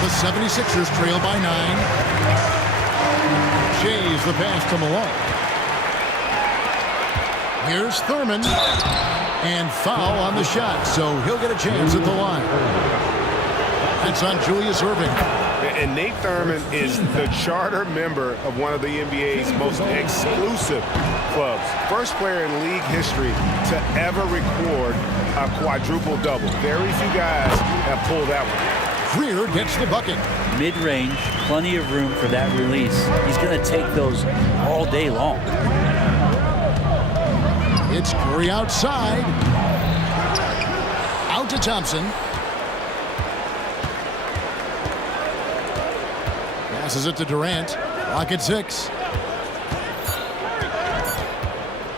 The 76ers trail by 9. Shays the pass to Malone. Here's Thurman. And foul on the shot, so he'll get a chance at the line. That's on Julius Erving. And Nate Thurman is the charter member of one of the NBA's most exclusive clubs. First player in league history to ever record a quadruple-double. Very few guys have pulled that one. Greer gets the bucket. Mid-range, plenty of room for that release. He's going to take those all day long. It's Curry outside. Out to Thompson. Passes it to Durant. Clock at 6.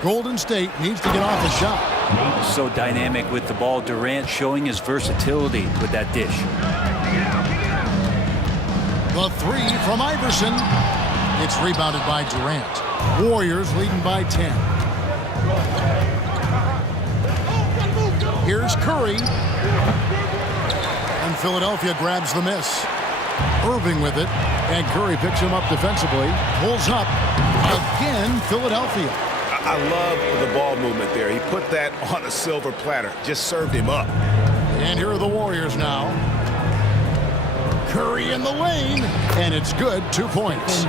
Golden State needs to get off the shot. So dynamic with the ball. Durant showing his versatility with that dish. The 3 from Iverson. It's rebounded by Durant. Warriors leading by 10. Here's Curry. And Philadelphia grabs the miss. Irving with it. And Curry picks him up defensively. Pulls up. Again, Philadelphia. I love the ball movement there. He put that on a silver platter. Just served him up. And here are the Warriors now. Curry in the lane. And it's good. 2 points.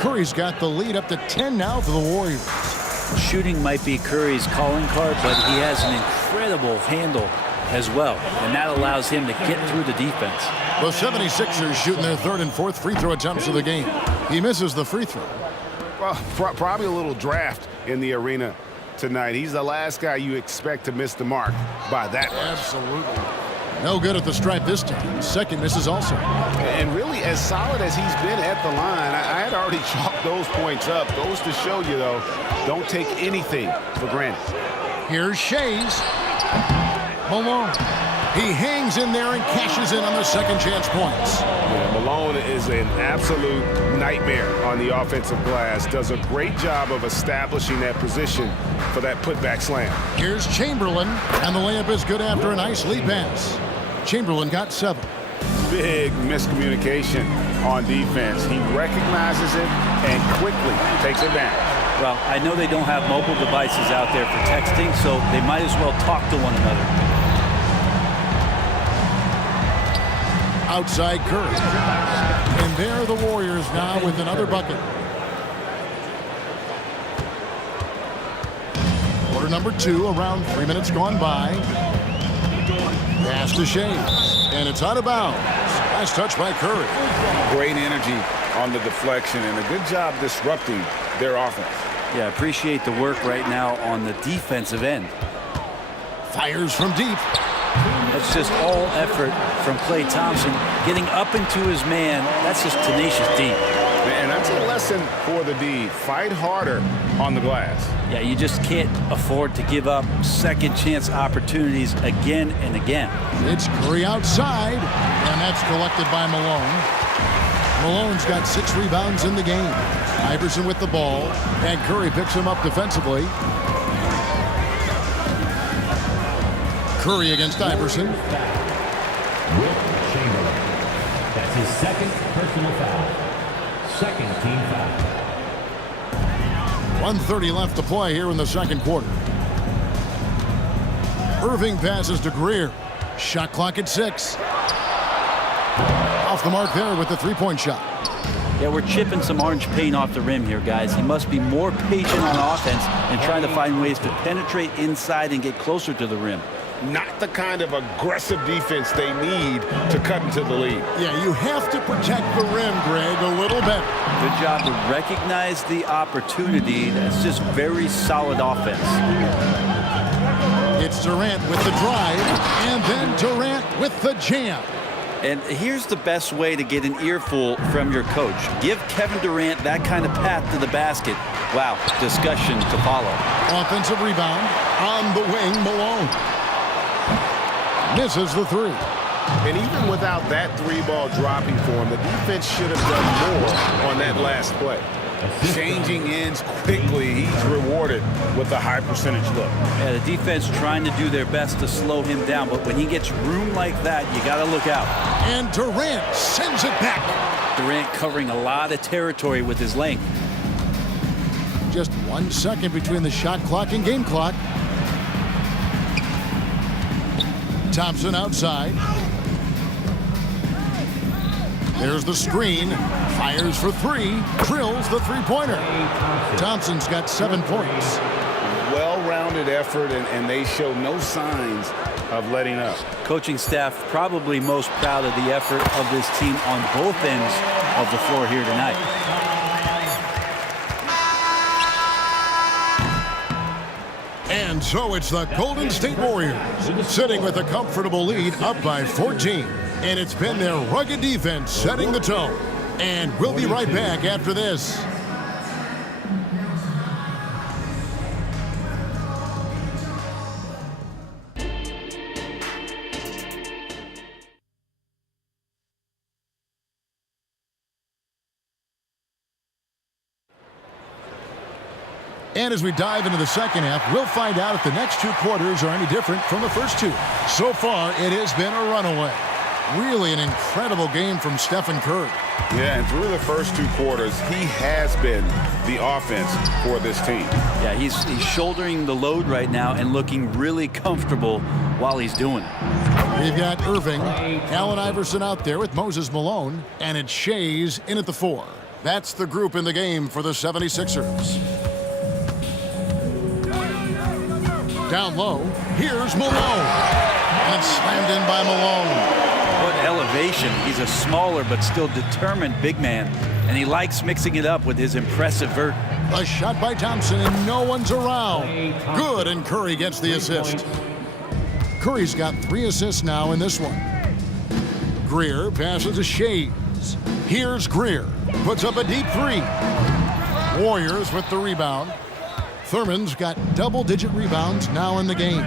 Curry's got the lead up to 10 now for the Warriors. Shooting might be Curry's calling card, but he has an incredible handle as well, and that allows him to get through the defense. The 76ers shooting their 3rd and 4th free throw attempts of the game. He misses the free throw. Well, probably a little draft in the arena tonight. He's the last guy you expect to miss the mark by that much. Absolutely. No good at the stripe this time. Second misses also. And really, as solid as he's been at the line, I had already chalked those points up. Goes to show you, though, don't take anything for granted. Here's Shays. Malone. He hangs in there and cashes in on the second chance points. Yeah, Malone is an absolute nightmare on the offensive glass. Does a great job of establishing that position for that putback slam. Here's Chamberlain, and the layup is good after a nice lead pass. Chamberlain got 7. Big miscommunication on defense. He recognizes it and quickly takes advantage. Well, I know they don't have mobile devices out there for texting, so they might as well talk to one another. Outside Curry. And there are the Warriors now with another bucket. Quarter number 2, around 3 minutes gone by. Pass to Shays. And it's out of bounds. Last touch by Curry. Great energy on the deflection and a good job disrupting their offense. Yeah, appreciate the work right now on the defensive end. Fires from deep. That's just all effort from Klay Thompson. Getting up into his man, that's just tenacious deep. And that's a lesson for the D. Fight harder on the glass. Yeah, you just can't afford to give up second chance opportunities again and again. It's Curry outside, and that's collected by Malone. Malone's got 6 rebounds in the game. Iverson with the ball, and Curry picks him up defensively. Curry against Iverson. Wilt Chamberlain. That's his second personal foul. Second team foul. 1:30 left to play here in the second quarter. Irving passes to Greer. Shot clock at 6. Off the mark there with the three-point shot. Yeah, we're chipping some orange paint off the rim here, guys. He must be more patient on offense and trying to find ways to penetrate inside and get closer to the rim. Not the kind of aggressive defense they need to cut into the lead. Yeah, you have to protect the rim, Greg, a little better. Good job to recognize the opportunity. That's just very solid offense. It's Durant with the drive, and then Durant with the jam. And here's the best way to get an earful from your coach. Give Kevin Durant that kind of path to the basket. Wow, discussion to follow. Offensive rebound on the wing, Malone. Misses the 3. And even without that 3-ball dropping for him, the defense should have done more on that last play. Changing ends quickly. He's rewarded with a high percentage look. Yeah, the defense trying to do their best to slow him down, but when he gets room like that, you got to look out. And Durant sends it back. Durant covering a lot of territory with his length. Just 1 second between the shot clock and game clock. Thompson outside. There's the screen. Fires for 3. Drills the three-pointer. Thompson's got 7 points. Well-rounded effort, and they show no signs of letting up. Coaching staff probably most proud of the effort of this team on both ends of the floor here tonight. And so it's the Golden State Warriors sitting with a comfortable lead up by 14. And it's been their rugged defense setting the tone. And we'll be right back after this. And as we dive into the second half, we'll find out if the next 2 quarters are any different from the first 2. So far, it has been a runaway. Really an incredible game from Stephen Curry. Yeah, and through the first 2 quarters, he has been the offense for this team. Yeah, he's shouldering the load right now and looking really comfortable while he's doing it. We've got Irving, Allen Iverson out there with Moses Malone, and it's Shays in at the 4. That's the group in the game for the 76ers. Down low, here's Malone. And it's slammed in by Malone. What elevation. He's a smaller but still determined big man, and he likes mixing it up with his impressive vert. A shot by Thompson, and no one's around. Good, and Curry gets the assist. Curry's got 3 assists now in this one. Greer passes to Shays. Here's Greer. Puts up a deep 3. Warriors with the rebound. Thurman's got double-digit rebounds now in the game.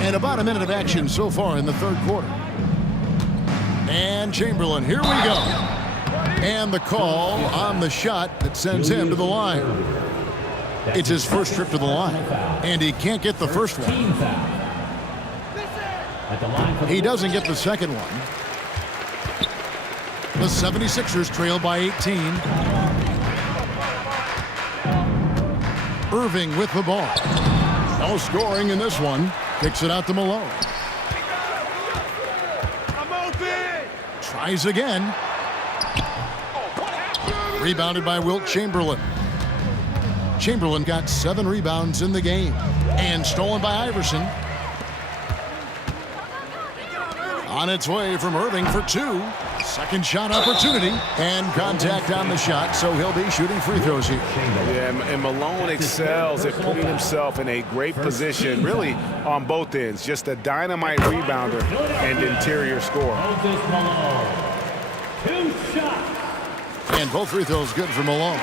And about a minute of action so far in the third quarter. And Chamberlain, here we go. And the call on the shot that sends him to the line. It's his first trip to the line, and he can't get the first one. He doesn't get the second one. The 76ers trail by 18. Irving with the ball. No scoring in this one. Kicks it out to Malone. Tries again. Rebounded by Wilt Chamberlain. Chamberlain got 7 rebounds in the game. And stolen by Iverson. On its way from Irving for two. Second shot opportunity and contact on the shot, so he'll be shooting free throws here. Yeah, and Malone excels at putting himself in a great position, really on both ends. Just a dynamite rebounder and interior scorer. And both free throws good for Malone.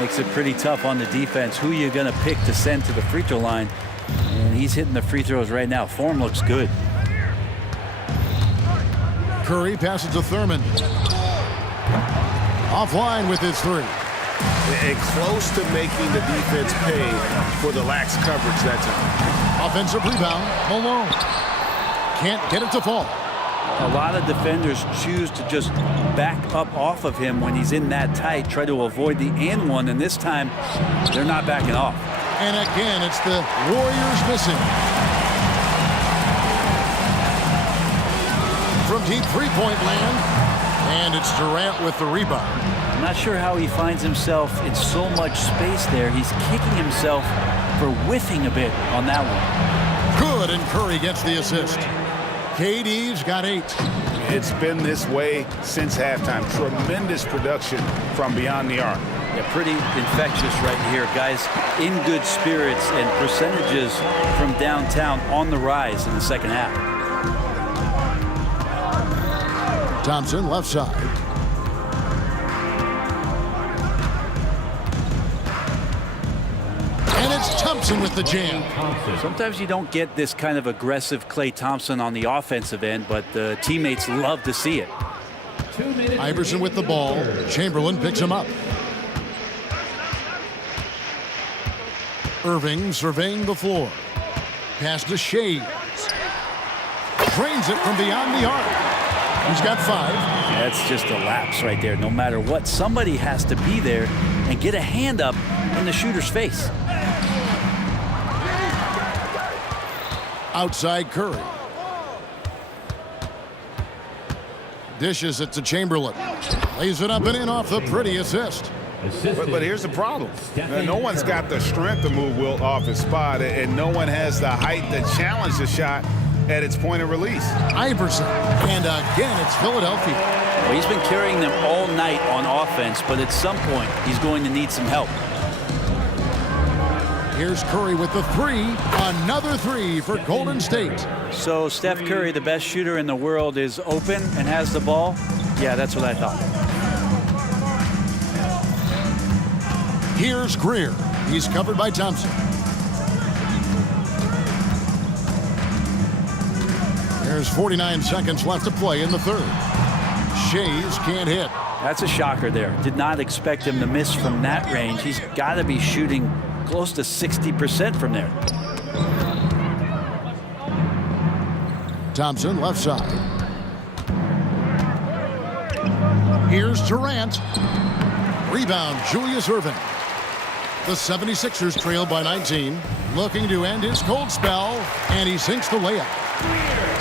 Makes it pretty tough on the defense. Who you going to pick to send to the free throw line? And he's hitting the free throws right now. Form looks good. Curry passes to Thurman. Offline with his three. And close to making the defense pay for the lax coverage that time. Offensive rebound, Malone. Can't get it to fall. A lot of defenders choose to just back up off of him when he's in that tight, try to avoid the and one, and this time they're not backing off. And again, it's the Warriors missing. From deep three-point land, and it's Durant with the rebound. I'm not sure how he finds himself in so much space there. He's kicking himself for whiffing a bit on that one. Good, and Curry gets the assist. KD's got 8. It's been this way since halftime. Tremendous production from beyond the arc. Yeah, pretty infectious right here. Guys in good spirits and percentages from downtown on the rise in the second half. Thompson, left side. And it's Thompson with the jam. Sometimes you don't get this kind of aggressive Klay Thompson on the offensive end, but the teammates love to see it. Iverson with the ball. Chamberlain picks him up. Irving surveying the floor. Pass to Shea. Drains it from beyond the arc. He's got 5. That's just a lapse right there. No matter what, somebody has to be there and get a hand up in the shooter's face. Outside Curry. Dishes it to Chamberlain. Lays it up and in off the pretty assist. But here's the problem. No one's got the strength to move Wilt off his spot, and no one has the height to challenge the shot at its point of release. Iverson. And again, it's Philadelphia. Well, he's been carrying them all night on offense, but at some point, he's going to need some help. Here's Curry with the 3. Another 3 for Golden State. So Steph Curry, the best shooter in the world, is open and has the ball? Yeah, that's what I thought. Here's Greer. He's covered by Thompson. There's 49 seconds left to play in the third. Shays can't hit. That's a shocker there. Did not expect him to miss from that range. He's got to be shooting close to 60% from there. Thompson, left side. Here's Durant. Rebound, Julius Irving. The 76ers trail by 19, looking to end his cold spell, and he sinks the layup.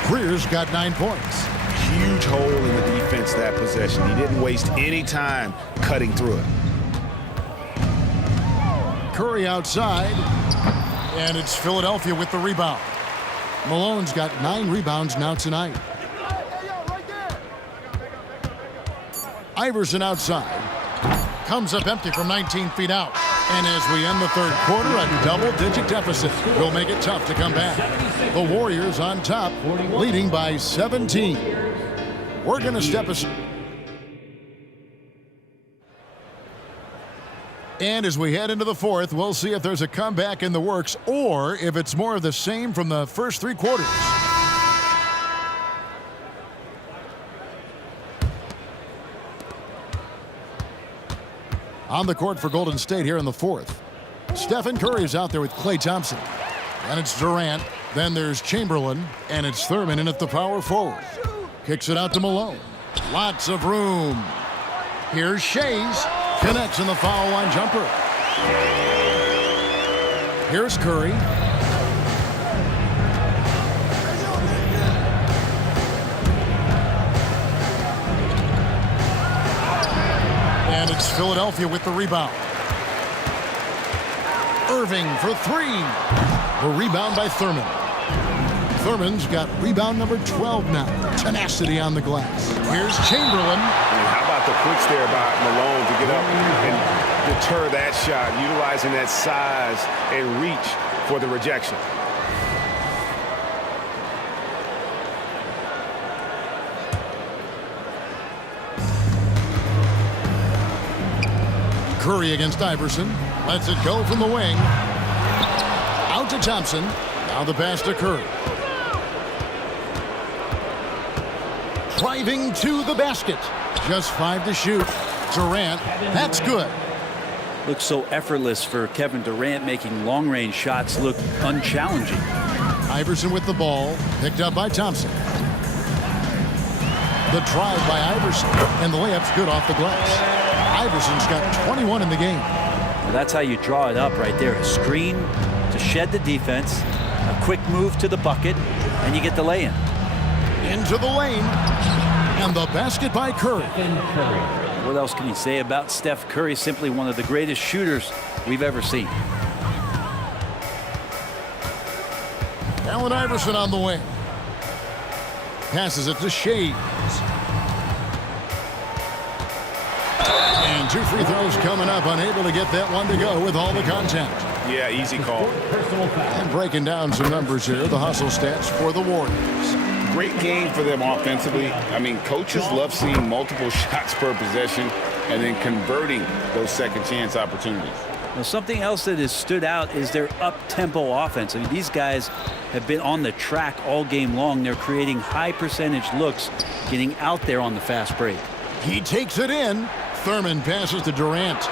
Greer's got 9 points. Huge hole in the defense that possession. He didn't waste any time cutting through it. Curry outside, and it's Philadelphia with the rebound. Malone's got 9 rebounds now tonight. Iverson outside. Comes up empty from 19 feet out. And as we end the third quarter, a double-digit deficit will make it tough to come back. The Warriors on top, leading by 17. We're going to step aside. And as we head into the fourth, we'll see if there's a comeback in the works or if it's more of the same from the first 3 quarters. On the court for Golden State here in the fourth. Stephen Curry's out there with Klay Thompson. And it's Durant. Then there's Chamberlain. And it's Thurman in at the power forward. Kicks it out to Malone. Lots of room. Here's Shays. Connects in the foul line jumper. Here's Curry. And it's Philadelphia with the rebound. Irving for 3. The rebound by Thurman. Thurman's got rebound number 12 now. Tenacity on the glass. Here's Chamberlain. And how about the quicks there by Malone to get up and deter that shot, utilizing that size and reach for the rejection. Curry against Iverson. Lets it go from the wing. Out to Thompson. Now the pass to Curry. Driving to the basket. Just 5 to shoot. Durant, that's good. Looks so effortless for Kevin Durant, making long-range shots look unchallenging. Iverson with the ball. Picked up by Thompson. The drive by Iverson. And the layup's good off the glass. Iverson's got 21 in the game. Well, that's how you draw it up right there. A screen to shed the defense, a quick move to the bucket, and you get the lay-in. Into the lane. And the basket by Curry. What else can you say about Steph Curry? Simply one of the greatest shooters we've ever seen. Allen Iverson on the wing. Passes it to Shea. And 2 free throws coming up. Unable to get that one to go with all the contact. Yeah, easy call. And breaking down some numbers here. The hustle stats for the Warriors. Great game for them offensively. I mean, coaches love seeing multiple shots per possession and then converting those second chance opportunities. Now, something else that has stood out is their up-tempo offense. I mean, these guys have been on the track all game long. They're creating high percentage looks, getting out there on the fast break. He takes it in. Thurman passes to Durant.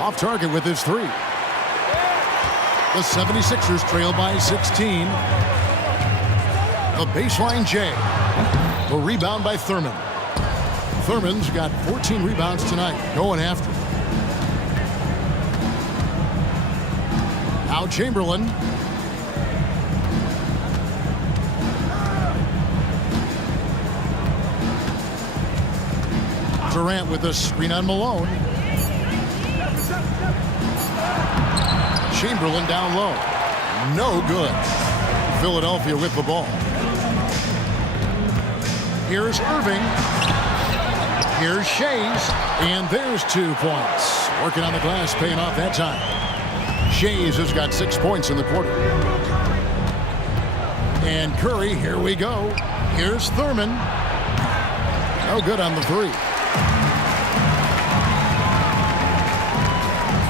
Off target with his 3. The 76ers trail by 16. The baseline J. The rebound by Thurman. Thurman's got 14 rebounds tonight. Going after. Now Chamberlain. Durant with a screen on Malone. Chamberlain down low. No good. Philadelphia with the ball. Here's Irving. Here's Shays. And there's 2 points. Working on the glass, paying off that time. Shays has got 6 points in the quarter. And Curry, here we go. Here's Thurman. No good on the 3.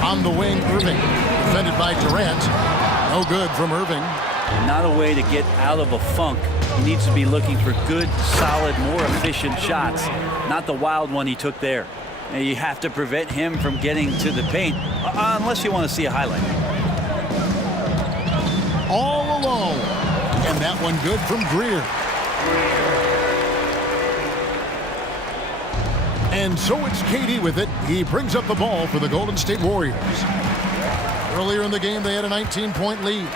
On the wing, Irving. Defended by Durant. No good from Irving. Not a way to get out of a funk. He needs to be looking for good, solid, more efficient shots. Not the wild one he took there. And you have to prevent him from getting to the paint, unless you want to see a highlight. All alone. And that one good from Greer. And so it's KD with it. He brings up the ball for the Golden State Warriors. Earlier in the game, they had a 19-point lead.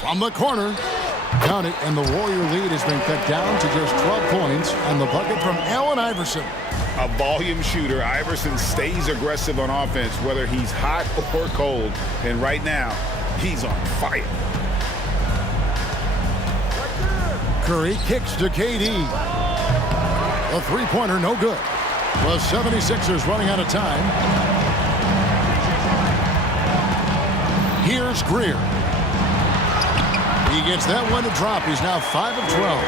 From the corner. Count it, and the Warrior lead has been cut down to just 12 points on the bucket from Allen Iverson. A volume shooter. Iverson stays aggressive on offense, whether he's hot or cold. And right now, he's on fire. Curry kicks to KD. A 3-pointer, no good. The 76ers running out of time. Here's Greer. He gets that one to drop. He's now 5 of 12.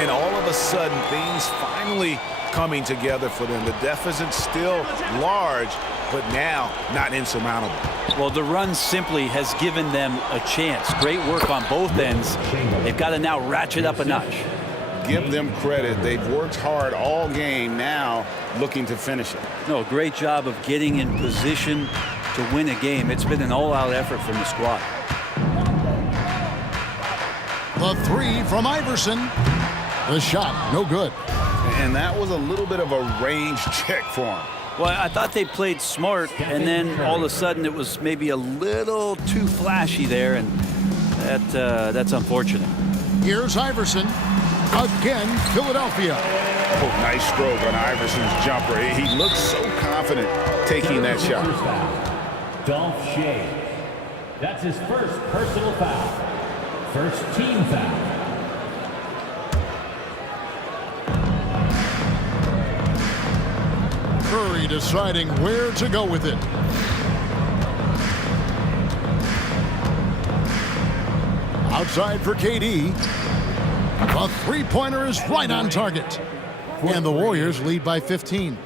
And all of a sudden, things finally coming together for them. The deficit's still large, but now not insurmountable. Well, the run simply has given them a chance. Great work on both ends. They've got to now ratchet up a notch. Give them credit. They've worked hard all game, now looking to finish it. No, great job of getting in position to win a game. It's been an all-out effort from the squad. The 3 from Iverson. The shot, no good. And that was a little bit of a range check for him. Well, I thought they played smart, and then all of a sudden it was maybe a little too flashy there, and that's unfortunate. Here's Iverson. Again, Philadelphia. Oh, nice stroke on Iverson's jumper. He looks so confident taking that shot. Dolph Schayes. That's his first personal foul. First team foul. Curry deciding where to go with it. Outside for KD. The three-pointer is right on target. And the Warriors lead by 15.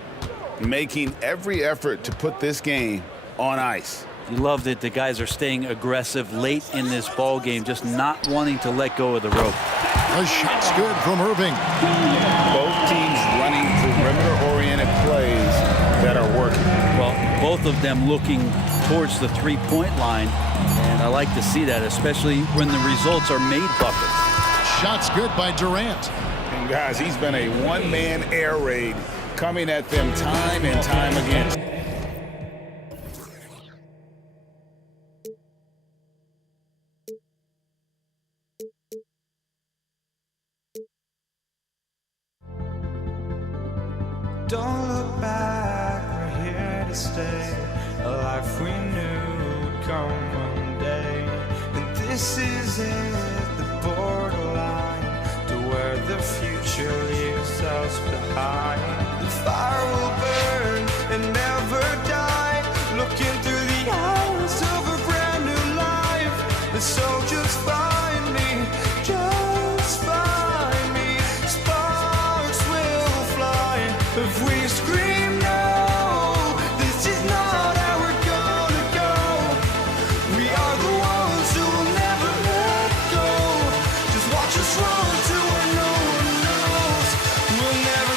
Making every effort to put this game on ice. You love that the guys are staying aggressive late in this ball game, just not wanting to let go of the rope. The shot's good from Irving. Both teams running perimeter-oriented plays that are working. Well, both of them looking towards the three-point line, and I like to see that, especially when the results are made buckets. Shot's good by Durant. And guys, he's been a one-man air raid coming at them time and time again. Don't look back, we're here to stay. A life we knew would come one day. And this is it, the borderline to where the future leaves us behind. The fire will burn and never die, looking through the eyes of a brand new life. And so just find me, just find me. Sparks will fly if we scream no. This is not how we're gonna go. We are the ones who will never let go. Just watch us run to where no one knows. We'll never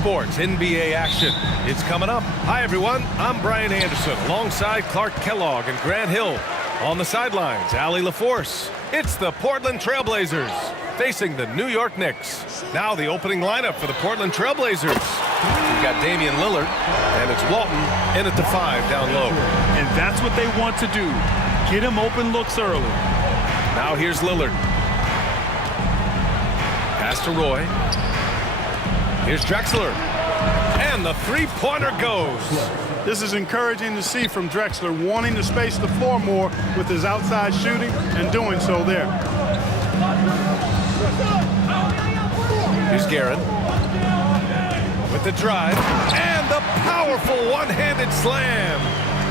Sports NBA action. It's coming up. Hi, everyone. I'm Brian Anderson alongside Clark Kellogg and Grant Hill. On the sidelines, Allie LaForce. It's the Portland Trailblazers facing the New York Knicks. Now the opening lineup for the Portland Trailblazers. We've got Damian Lillard, and it's Walton in at the 5 down low. And that's what they want to do. Get him open looks early. Now here's Lillard. Pass to Roy. Here's Drexler. And the three-pointer goes. This is encouraging to see from Drexler, wanting to space the floor more with his outside shooting and doing so there. Here's Guerin with the drive and the powerful one-handed slam.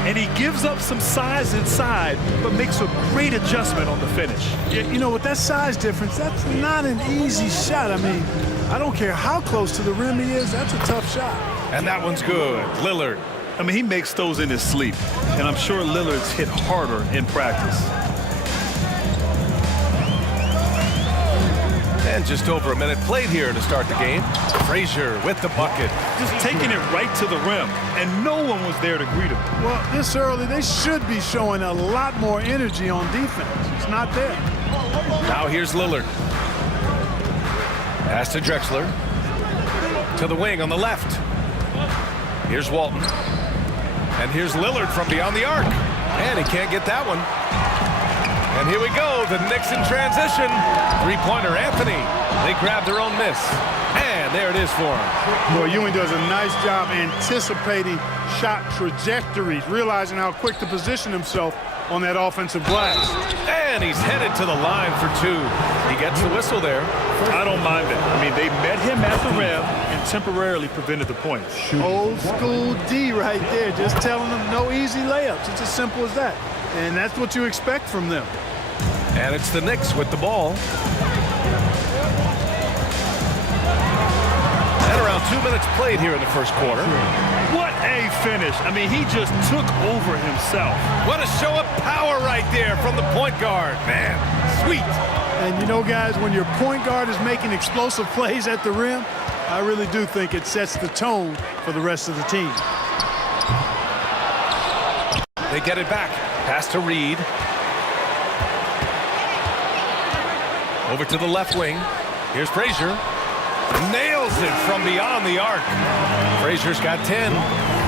And he gives up some size inside, but makes a great adjustment on the finish. You know, with that size difference, that's not an easy shot. I mean, I don't care how close to the rim he is, that's a tough shot. And that one's good. Lillard. I mean, he makes those in his sleep, and I'm sure Lillard's hit harder in practice. And just over a minute played here to start the game. Frazier with the bucket. Just taking it right to the rim, and no one was there to greet him. Well, this early, they should be showing a lot more energy on defense. It's not there. Now here's Lillard. Pass to Drexler. To the wing on the left. Here's Walton. And here's Lillard from beyond the arc. And he can't get that one. And here we go, the Knicks in transition. Three-pointer, Anthony. They grab their own miss. And there it is for him. Boy, Ewing does a nice job anticipating shot trajectories, realizing how quick to position himself on that offensive glass. And he's headed to the line for 2. He gets the whistle there. I don't mind it. I mean, they met him at the rim and temporarily prevented the points. Old school D right there, just telling them no easy layups. It's as simple as that. And that's what you expect from them. And it's the Knicks with the ball. And around 2 minutes played here in the first quarter. What a finish. I mean, he just took over himself. What a show of power right there from the point guard. Man, sweet. And you know, guys, when your point guard is making explosive plays at the rim, I really do think it sets the tone for the rest of the team. They get it back. Pass to Reed. Over to the left wing. Here's Frazier. Nails it from beyond the arc. Frazier's got 10.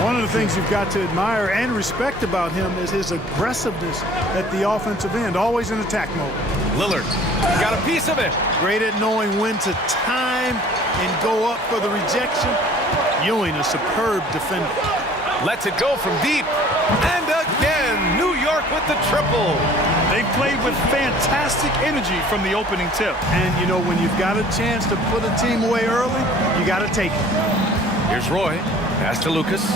One of the things you've got to admire and respect about him is his aggressiveness at the offensive end, always in attack mode. Lillard got a piece of it. Great at knowing when to time and go up for the rejection. Ewing, a superb defender. Lets it go from deep. And again, New York with the triple. They played with fantastic energy from the opening tip. And, you know, when you've got a chance to put a team away early, you got to take it. Here's Roy. Pass to Lucas. 2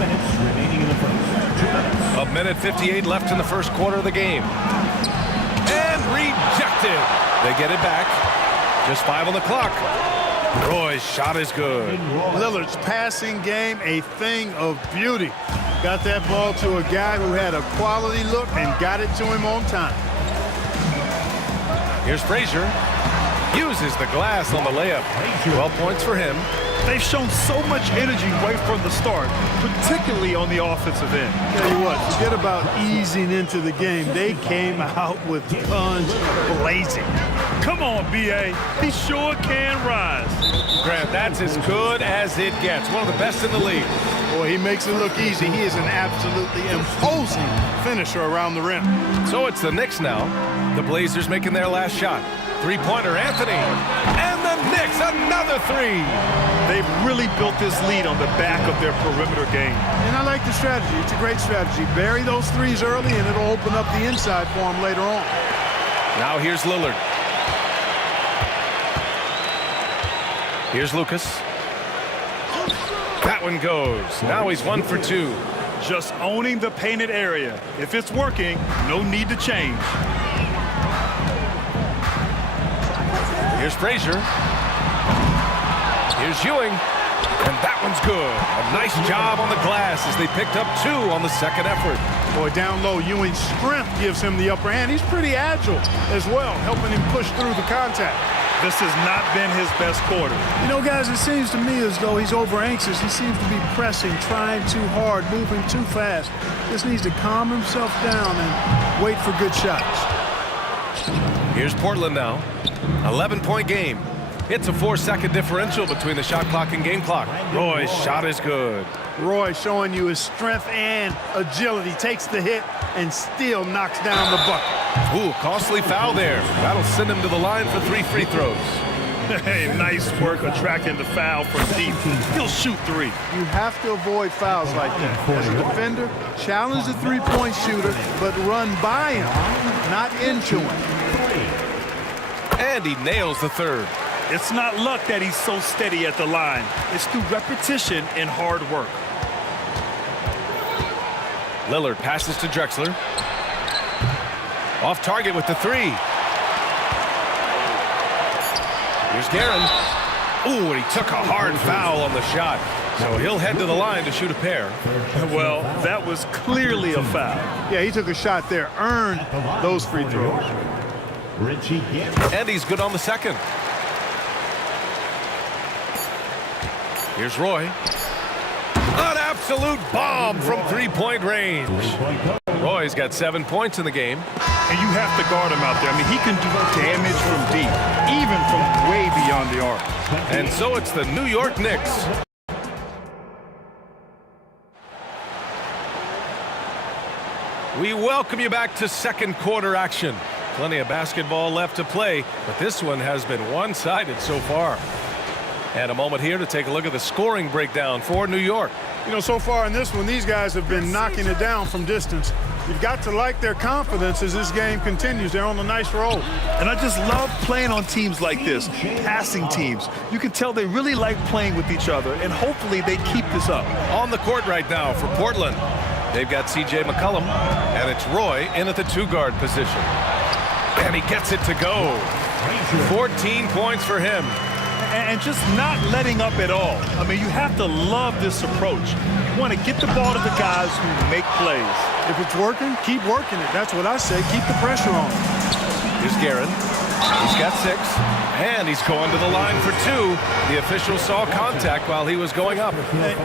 minutes remaining in the first. 2 minutes. A minute 58 left in the first quarter of the game. And rejected. They get it back. Just 5 on the clock. Roy's shot is good. Lillard's passing game, a thing of beauty. Got that ball to a guy who had a quality look and got it to him on time. Here's Frazier. Uses the glass on the layup. 12 points for him. They've shown so much energy right from the start, particularly on the offensive end. Tell you what, forget about easing into the game. They came out with guns blazing. Come on, B.A. He sure can rise. Grant, that's as good as it gets. One of the best in the league. Boy, he makes it look easy. He is an absolutely imposing finisher around the rim. So it's the Knicks now. The Blazers making their last shot. Three-pointer, Anthony. And the Knicks, another three. They've really built this lead on the back of their perimeter game. And I like the strategy. It's a great strategy. Bury those threes early, and it'll open up the inside for him later on. Now here's Lillard. Here's Lucas. That one goes. Now he's 1 for 2. Just owning the painted area. If it's working, no need to change. Here's Frazier. Here's Ewing. And that one's good. A nice job on the glass as they picked up 2 on the second effort. Boy, down low, Ewing's strength gives him the upper hand. He's pretty agile as well, helping him push through the contact. This has not been his best quarter. You know, guys, it seems to me as though he's over anxious. He seems to be pressing, trying too hard, moving too fast. Just needs to calm himself down and wait for good shots. Here's Portland now. 11-point game. It's a 4-second differential between the shot clock and game clock. Roy's shot is good. Roy showing you his strength and agility. Takes the hit and still knocks down the bucket. Ooh, costly foul there. That'll send him to the line for 3 free throws. Hey, nice work attracting the foul from deep. He'll shoot 3. You have to avoid fouls like that. As a defender, challenge the three-point shooter, but run by him, not into him. And he nails the third. It's not luck that he's so steady at the line. It's through repetition and hard work. Lillard passes to Drexler. Off target with the 3. Here's Guerin. Ooh, and he took a hard foul on the shot. So he'll head to the line to shoot a pair. Well, that was clearly a foul. Yeah, he took a shot there, earned those free throws. And he's good on the second. Here's Roy. An absolute bomb from three-point range. Roy's got 7 points in the game. And you have to guard him out there. I mean, he can do damage from deep, even from way beyond the arc. And so it's the New York Knicks. We welcome you back to second quarter action. Plenty of basketball left to play, but this one has been one-sided so far. And a moment here to take a look at the scoring breakdown for New York. You know, so far in this one, these guys have been knocking it down from distance. You've got to like their confidence as this game continues. They're on a nice roll. And I just love playing on teams like this, passing teams. You can tell they really like playing with each other, and hopefully they keep this up. On the court right now for Portland, they've got C.J. McCollum, and it's Roy in at the 2-guard position. And he gets it to go. 14 points for him. And just not letting up at all. I mean, you have to love this approach. You want to get the ball to the guys who make plays. If it's working, keep working it. That's what I say. Keep the pressure on. Here's Guerin. He's got 6. And he's going to the line for 2. The official saw contact while he was going up.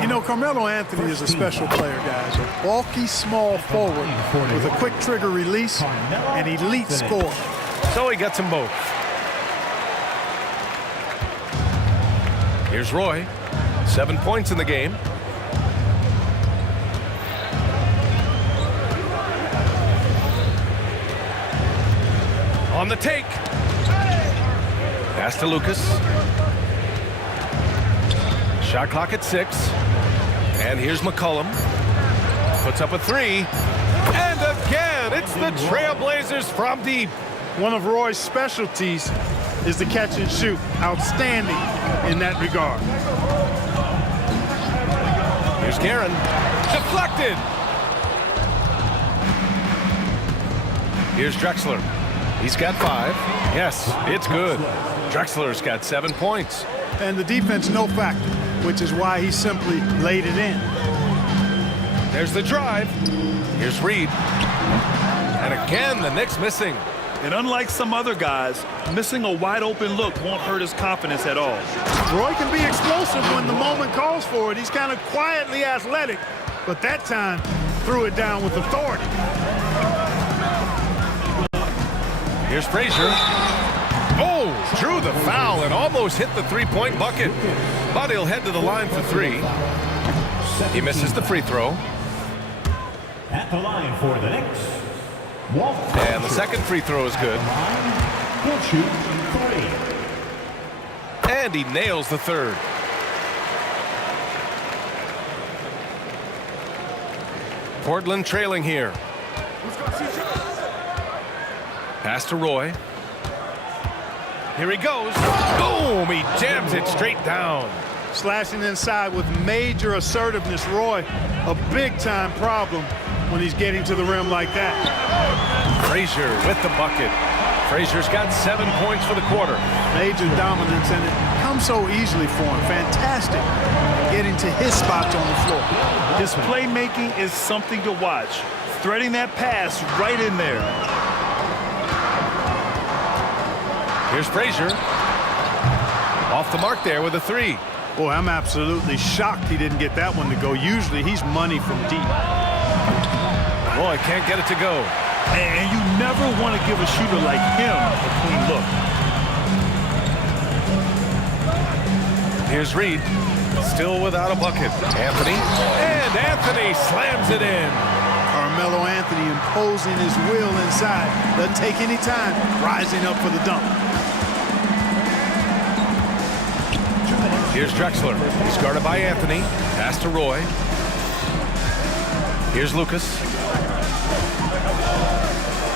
You know, Carmelo Anthony is a special player, guys. A bulky, small forward with a quick trigger release and elite score. So he gets them both. Here's Roy. 7 points in the game. On the take. Pass to Lucas. Shot clock at 6. And here's McCollum. Puts up a 3. And again, it's the Trailblazers from deep. One of Roy's specialties is the catch and shoot. Outstanding in that regard. Here's Guerin. Deflected. Here's Drexler. He's got 5. Yes, it's good. Drexler's got 7 points. And the defense no factor, which is why he simply laid it in. There's the drive. Here's Reed. And again, the Knicks missing. And unlike some other guys, missing a wide-open look won't hurt his confidence at all. Roy can be explosive when the moment calls for it. He's kind of quietly athletic, but that time threw it down with authority. Here's Frazier. Oh, drew the foul and almost hit the three-point bucket. But he'll head to the line for three. He misses the free throw. At the line for the Knicks, Walt And the second free throw is good. He'll shoot 3. And he nails the third. Portland trailing here. Pass to Roy. Here he goes. Boom! He jams it straight down. Slashing inside with major assertiveness. Roy, a big-time problem when he's getting to the rim like that. Frazier with the bucket. Frazier's got 7 points for the quarter. Major dominance, and it comes so easily for him. Fantastic getting to his spots on the floor. His playmaking is something to watch. Threading that pass right in there. Here's Frazier. Off the mark there with a three. Boy, I'm absolutely shocked he didn't get that one to go. Usually he's money from deep. Boy, can't get it to go. And you never want to give a shooter like him a clean look. Here's Reed. Still without a bucket. Anthony. And Anthony slams it in. Carmelo Anthony imposing his will inside. Doesn't take any time. Rising up for the dunk. Here's Drexler. He's guarded by Anthony. Pass to Roy. Here's Lucas.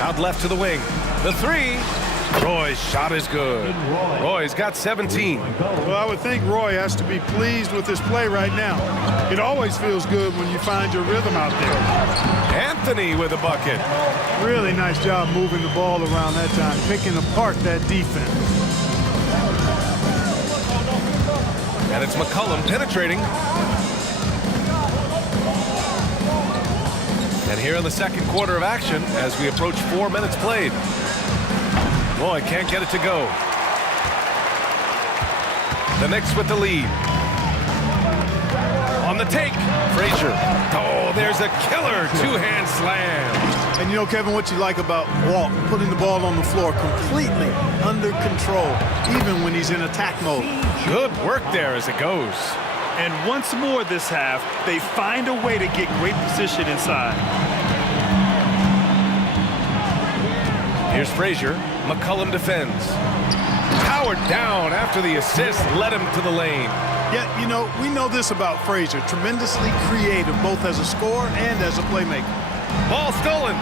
Out left to the wing. The three. Roy's shot is good. Roy's got 17. Well, I would think Roy has to be pleased with his play right now. It always feels good when you find your rhythm out there. Anthony with a bucket. Really nice job moving the ball around that time, picking apart that defense. And it's McCollum penetrating. And here in the second quarter of action as we approach 4 minutes played. Boy, can't get it to go. The Knicks with the lead. On the take, Frazier. Oh, there's a killer two-hand slam. And you know, Kevin, what you like about Walt, putting the ball on the floor completely under control, even when he's in attack mode. Good work there as it goes. And once more this half, they find a way to get great position inside. Here's Frazier. McCollum defends. Powered down after the assist led him to the lane. Yeah, you know, we know this about Frazier. Tremendously creative, both as a scorer and as a playmaker. Ball stolen.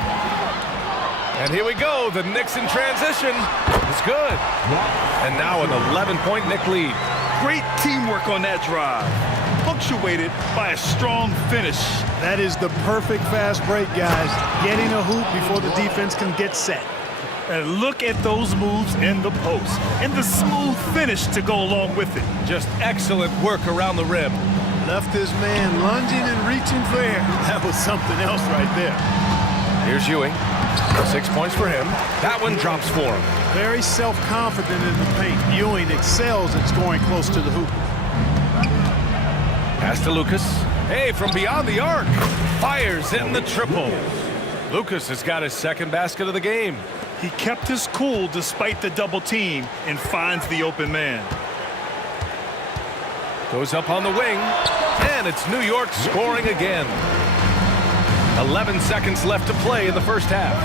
And here we go. The Knicks in transition. It's good. And now an 11-point Knick lead. Great teamwork on that drive. Punctuated by a strong finish. That is the perfect fast break, guys. Getting a hoop before the defense can get set. And look at those moves in the post. And the smooth finish to go along with it. Just excellent work around the rim. Left his man lunging and reaching for air. That was something else right there. Here's Ewing. 6 points for him. That one drops for him. Very self-confident in the paint. Ewing excels at scoring close to the hoop. Pass to Lucas. Hey, from beyond the arc. Fires in the triple. Lucas has got his second basket of the game. He kept his cool despite the double team and finds the open man. Goes up on the wing. And it's New York scoring again. 11 seconds left to play in the first half.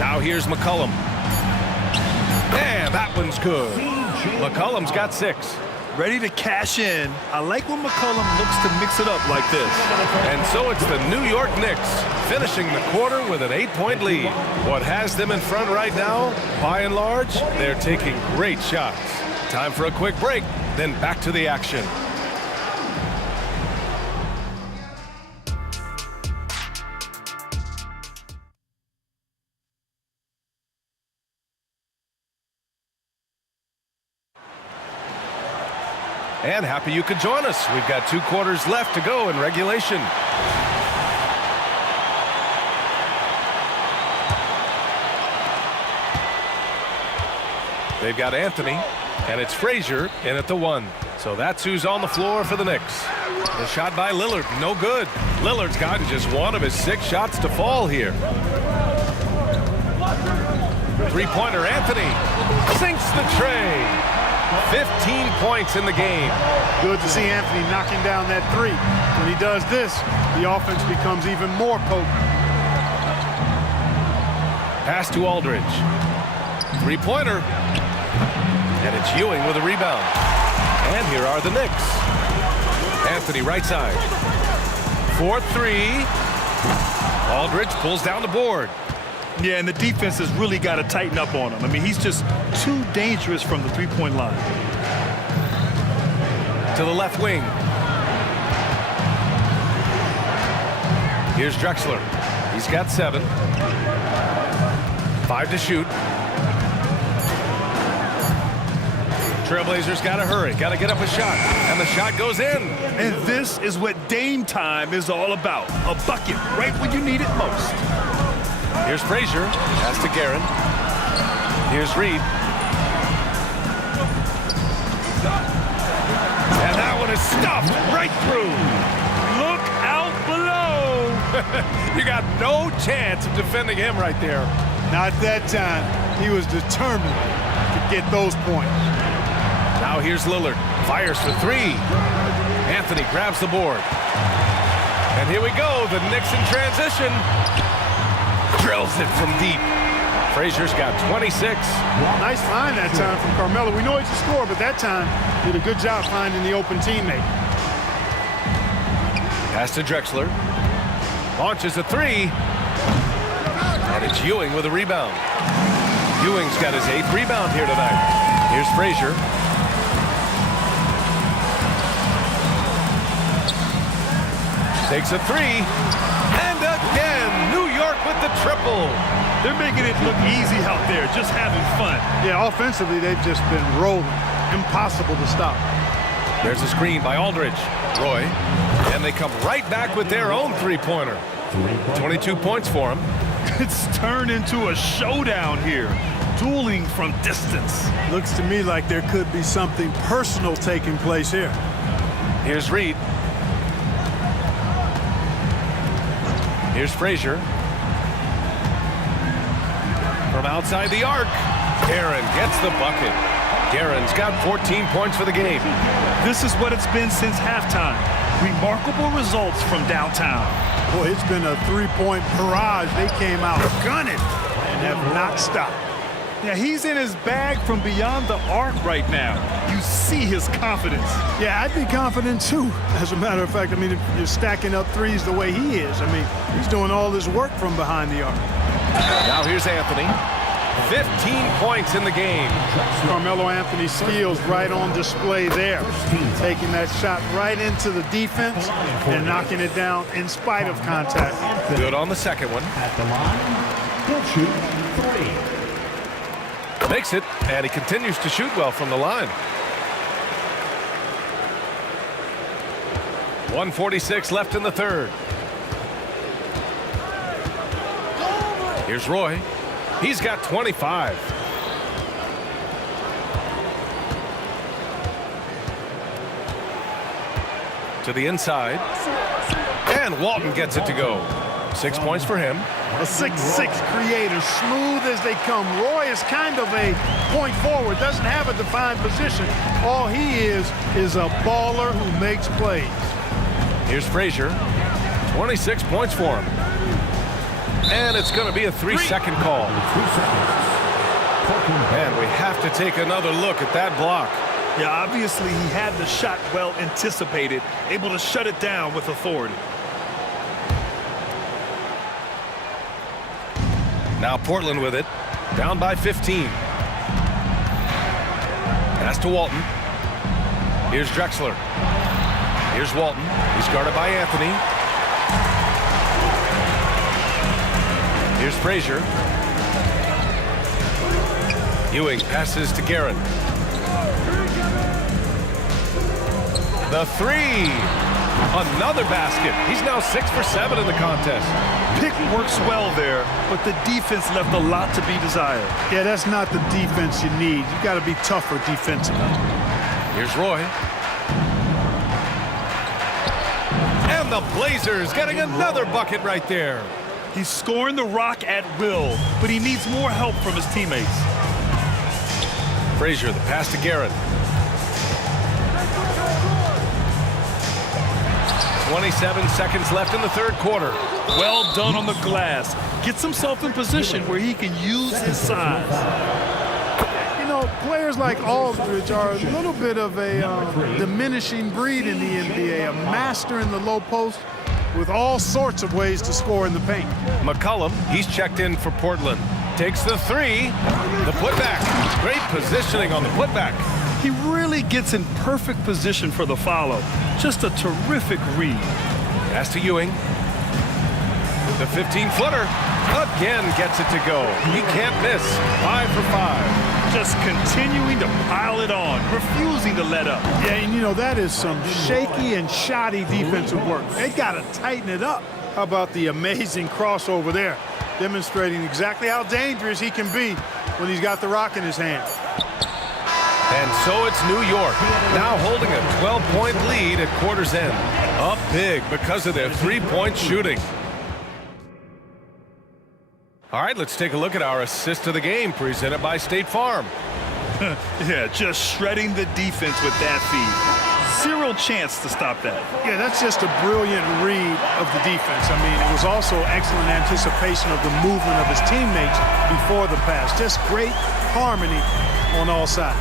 Now here's McCollum. And that one's good. McCollum's got 6. Ready to cash in. I like when McCollum looks to mix it up like this. And so it's the New York Knicks finishing the quarter with an 8-point lead. What has them in front right now? By and large, they're taking great shots. Time for a quick break, then back to the action. And happy you could join us. We've got 2 quarters left to go in regulation. They've got Anthony, and it's Frazier in at the 1. So that's who's on the floor for the Knicks. The shot by Lillard, no good. Lillard's gotten just 1 of his 6 shots to fall here. Three-pointer, Anthony sinks the tray. 15 points in the game. Good to see Anthony knocking down that three. When he does this, the offense becomes even more potent. Pass to Aldridge. Three-pointer. And it's Ewing with a rebound. And here are the Knicks. Anthony right side. 4-3. Aldridge pulls down the board. Yeah, and the defense has really got to tighten up on him. I mean, he's just too dangerous from the three-point line. To the left wing. Here's Drexler. He's got 7. 5 to shoot. Trailblazers got to hurry. Got to get up a shot. And the shot goes in. And this is what Dame time is all about. A bucket right when you need it most. Here's Frazier. Pass to Guerin. Here's Reed. And that one is stuffed right through. Look out below. You got no chance of defending him right there. Not that time. He was determined to get those points. Now here's Lillard. Fires for 3. Anthony grabs the board. And here we go. The Knicks in transition. Drills it from deep. Frazier's got 26. Nice find that time from Carmelo. We know he's a scorer, but that time did a good job finding the open teammate. Pass to Drexler. Launches a 3. And it's Ewing with a rebound. Ewing's got his 8th rebound here tonight. Here's Frazier. Takes a 3. And again, New York with the triple. They're making it look easy out there, just having fun. Yeah, offensively, they've just been rolling. Impossible to stop. There's a screen by Aldridge. Roy. And they come right back with their own three-pointer. 22 points for him. It's turned into a showdown here. Dueling from distance. Looks to me like there could be something personal taking place here. Here's Reed. Here's Frazier. From outside the arc, Guerin gets the bucket. Guerin's got 14 points for the game. This is what it's been since halftime. Remarkable results from downtown. Boy, it's been a three-point barrage. They came out gunning and have not stopped. Yeah, he's in his bag from beyond the arc right now. You see his confidence. Yeah, I'd be confident too. As a matter of fact, I mean, if you're stacking up threes the way he is, I mean, he's doing all this work from behind the arc. Now here's Anthony. 15 points in the game. Carmelo Anthony's skills right on display there. Taking that shot right into the defense and knocking it down in spite of contact. Good on the second one. At the line, he'll shoot 3. Makes it, and he continues to shoot well from the line. 1:46 left in the third. Here's Roy. He's got 25. To the inside. And Walton gets it to go. 6 points for him. A 6'6" creator, smooth as they come. Roy is kind of a point forward, doesn't have a defined position. All he is a baller who makes plays. Here's Frazier. 26 points for him. And it's going to be a 3-second call. And we have to take another look at that block. Yeah, obviously he had the shot well anticipated, able to shut it down with authority. Now Portland with it, down by 15. Pass to Walton. Here's Drexler. Here's Walton. He's guarded by Anthony. Here's Frazier. Ewing passes to Guerin. The three. Another basket. He's now 6 for 7 in the contest. Pick works well there, but the defense left a lot to be desired. Yeah, that's not the defense you need. You got to be tougher defensively. Here's Roy. And the Blazers getting another bucket right there. He's scoring the rock at will, but he needs more help from his teammates. Frazier, the pass to Garrett. 27 seconds left in the third quarter. Well done on the glass. Gets himself in position where he can use his size. You know, players like Aldridge are a little bit of a diminishing breed in the NBA, a master in the low post with all sorts of ways to score in the paint. McCollum, he's checked in for Portland. Takes the three. The putback. Great positioning on the putback. He really gets in perfect position for the follow. Just a terrific read. Pass to Ewing. The 15-footer. Again gets it to go. He can't miss. 5 for 5. Just continuing to pile it on, refusing to let up. Yeah, and you know, that is some shaky and shoddy defensive work. They got to tighten it up. How about the amazing crossover there, demonstrating exactly how dangerous he can be when he's got the rock in his hand. And so it's New York, now holding a 12-point lead at quarter's end. Up big because of their three-point shooting. All right, let's take a look at our assist of the game presented by State Farm. Yeah, just shredding the defense with that feed. Zero chance to stop that. Yeah, that's just a brilliant read of the defense. I mean, it was also excellent anticipation of the movement of his teammates before the pass. Just great harmony on all sides.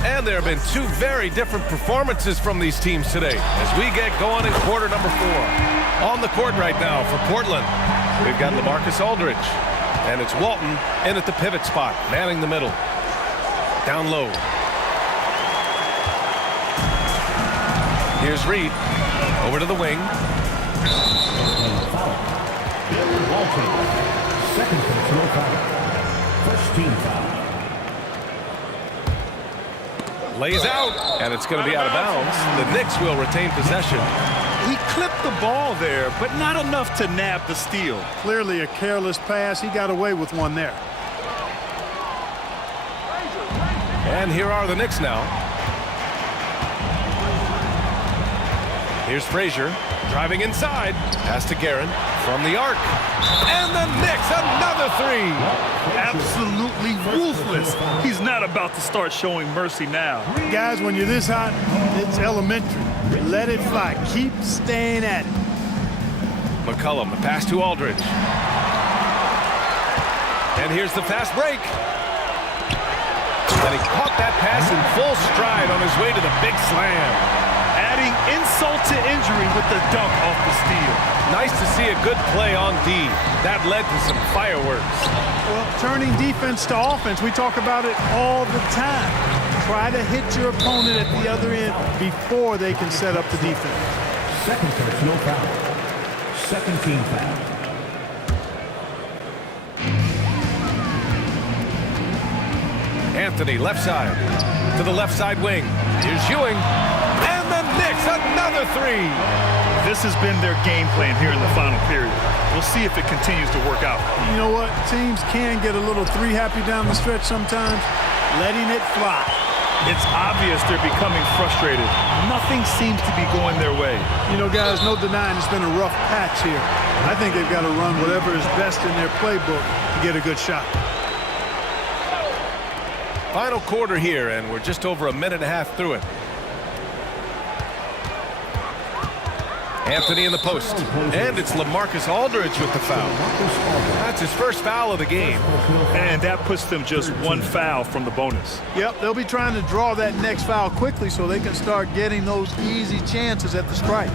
And there have been two very different performances from these teams today as we get going in quarter number 4. On the court right now for Portland, we've got LaMarcus Aldridge. And it's Walton in at the pivot spot, manning the middle. Down low. Here's Reed. Over to the wing. Walton, second personal foul. First team foul. Lays out, and it's going to be out of bounds. The Knicks will retain possession. He clipped the ball there, but not enough to nab the steal. Clearly a careless pass. He got away with one there. And here are the Knicks now. Here's Frazier driving inside. Pass to Guerin from the arc. And the Knicks, another three. Absolutely ruthless. He's not about to start showing mercy now. Guys, when you're this hot, it's elementary. Let it fly. Keep staying at it. McCollum, the pass to Aldridge. And here's the fast break. And he caught that pass in full stride on his way to the big slam. Adding insult to injury with the dunk off the steal. Nice to see a good play on D. That led to some fireworks. Well, turning defense to offense, we talk about it all the time. Try to hit your opponent at the other end before they can set up the defense. Second personal foul. Second team foul. Anthony, left side. To the left side wing. Here's Ewing. And the Knicks, another three. This has been their game plan here in the final period. We'll see if it continues to work out. You know what? Teams can get a little three happy down the stretch sometimes. Letting it fly. It's obvious they're becoming frustrated. Nothing seems to be going their way. You know, guys, no denying it's been a rough patch here. I think they've got to run whatever is best in their playbook to get a good shot. Final quarter here, and we're just over a minute and a half through it. Anthony in the post, and it's LaMarcus Aldridge with the foul. That's his first foul of the game. And that puts them just one foul from the bonus. Yep, they'll be trying to draw that next foul quickly so they can start getting those easy chances at the stripe.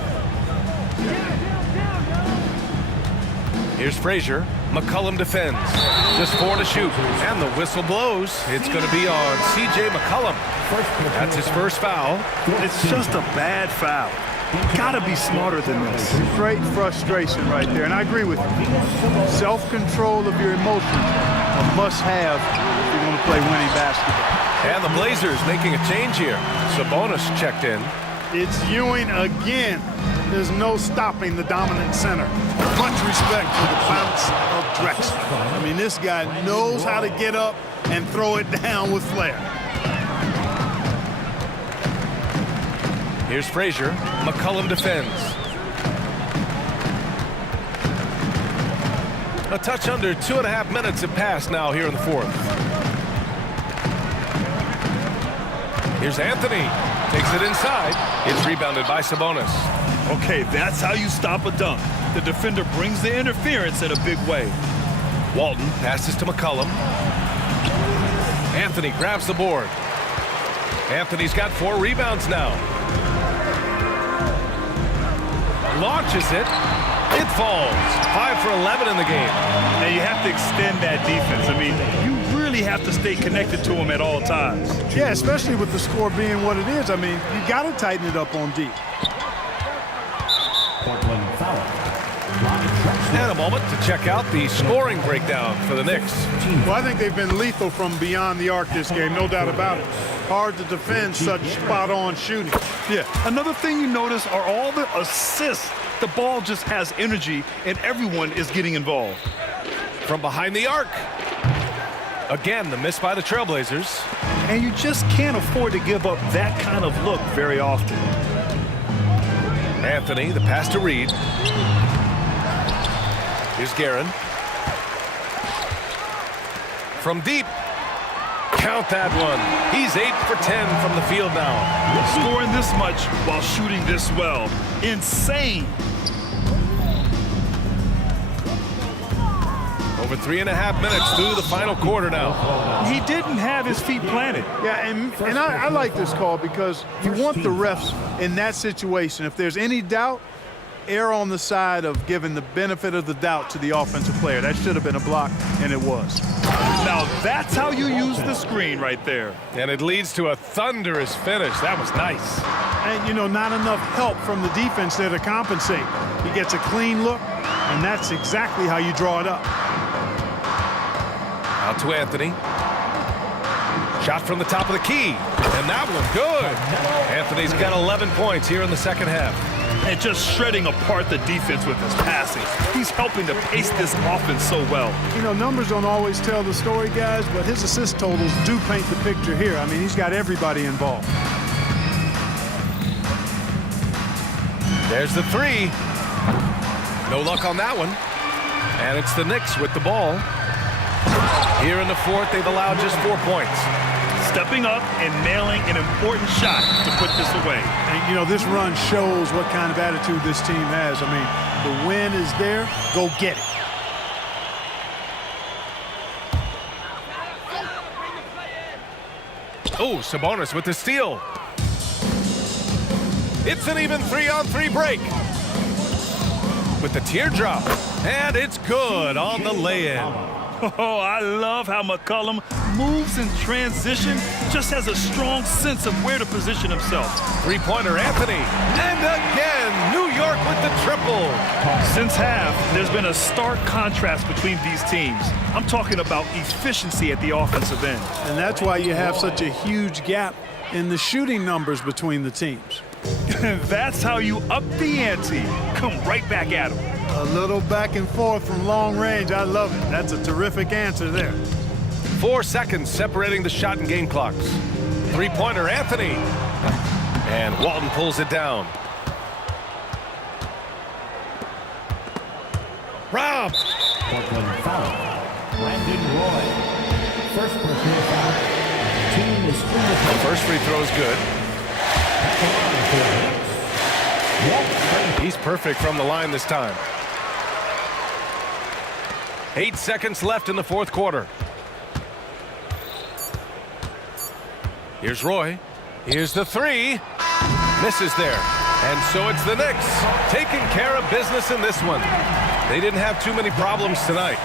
Here's Frazier. McCollum defends. Just 4 to shoot. And the whistle blows. It's going to be on C.J. McCollum. That's his first foul. It's just a bad foul. Gotta be smarter than this. Straight frustration right there, and I agree with you. Self-control of your emotions a must-have if you're going to play winning basketball. And the Blazers making a change here. Sabonis checked in. It's Ewing again. There's no stopping the dominant center. Much respect for the bounce of Drexler. I mean, this guy knows how to get up and throw it down with flair. Here's Frazier. McCollum defends. A touch under 2.5 minutes have passed now here in the fourth. Here's Anthony. Takes it inside. It's rebounded by Sabonis. Okay, that's how you stop a dunk. The defender brings the interference in a big way. Walton passes to McCollum. Anthony grabs the board. Anthony's got 4 rebounds now. Launches it. It falls. 5 for 11 in the game. Now you have to extend that defense. I mean, you really have to stay connected to them at all times. Yeah, especially with the score being what it is. I mean, you got to tighten it up on D. Portland foul. And a moment to check out the scoring breakdown for the Knicks. Well, I think they've been lethal from beyond the arc this game, no doubt about it. Hard to defend such spot-on shooting. Yeah, another thing you notice are all the assists. The ball just has energy, and everyone is getting involved. From behind the arc. Again, the miss by the Trailblazers. And you just can't afford to give up that kind of look very often. Anthony, the pass to Reed. Here's Guerin. From deep. Count that one. He's 8 for 10 from the field now. Scoring this much while shooting this well. Insane. Over 3.5 minutes through the final quarter now. He didn't have his feet planted. Yeah, and I like this call because you want the refs in that situation. If there's any doubt, err on the side of giving the benefit of the doubt to the offensive player. That should have been a block, and it was. Now that's how you use the screen right there. And it leads to a thunderous finish. That was nice. And, you know, not enough help from the defense there to compensate. He gets a clean look, and that's exactly how you draw it up. Out to Anthony. Shot from the top of the key. And that one good. Anthony's got 11 points here in the second half. And just shredding apart the defense with his passing. He's helping to pace this offense so well. You know, numbers don't always tell the story, guys, but his assist totals do paint the picture here. I mean, he's got everybody involved. There's the 3. No luck on that one. And it's the Knicks with the ball. Here in the fourth, they've allowed just 4 points. Stepping up and nailing an important shot to put this away. And, you know, this run shows what kind of attitude this team has. I mean, the win is there. Go get it. Oh, Sabonis with the steal. It's an even 3-on-3 break. With the teardrop. And it's good on the lay-in. Oh, I love how McCollum moves in transition, just has a strong sense of where to position himself. Three-pointer Anthony. And again, New York with the triple. Since half, there's been a stark contrast between these teams. I'm talking about efficiency at the offensive end. And that's why you have such a huge gap in the shooting numbers between the teams. That's how you up the ante. Come right back at him. A little back and forth from long range. I love it. That's a terrific answer there. 4 seconds separating the shot and game clocks. Three-pointer Anthony. And Walton pulls it down. Rob. Portland foul. Brandon Roy. First personal foul. Team is the first free throw is good. He's perfect from the line this time. 8 seconds left in the fourth quarter. Here's Roy. Here's the 3. Misses there. And so it's the Knicks taking care of business in this one. They didn't have too many problems tonight.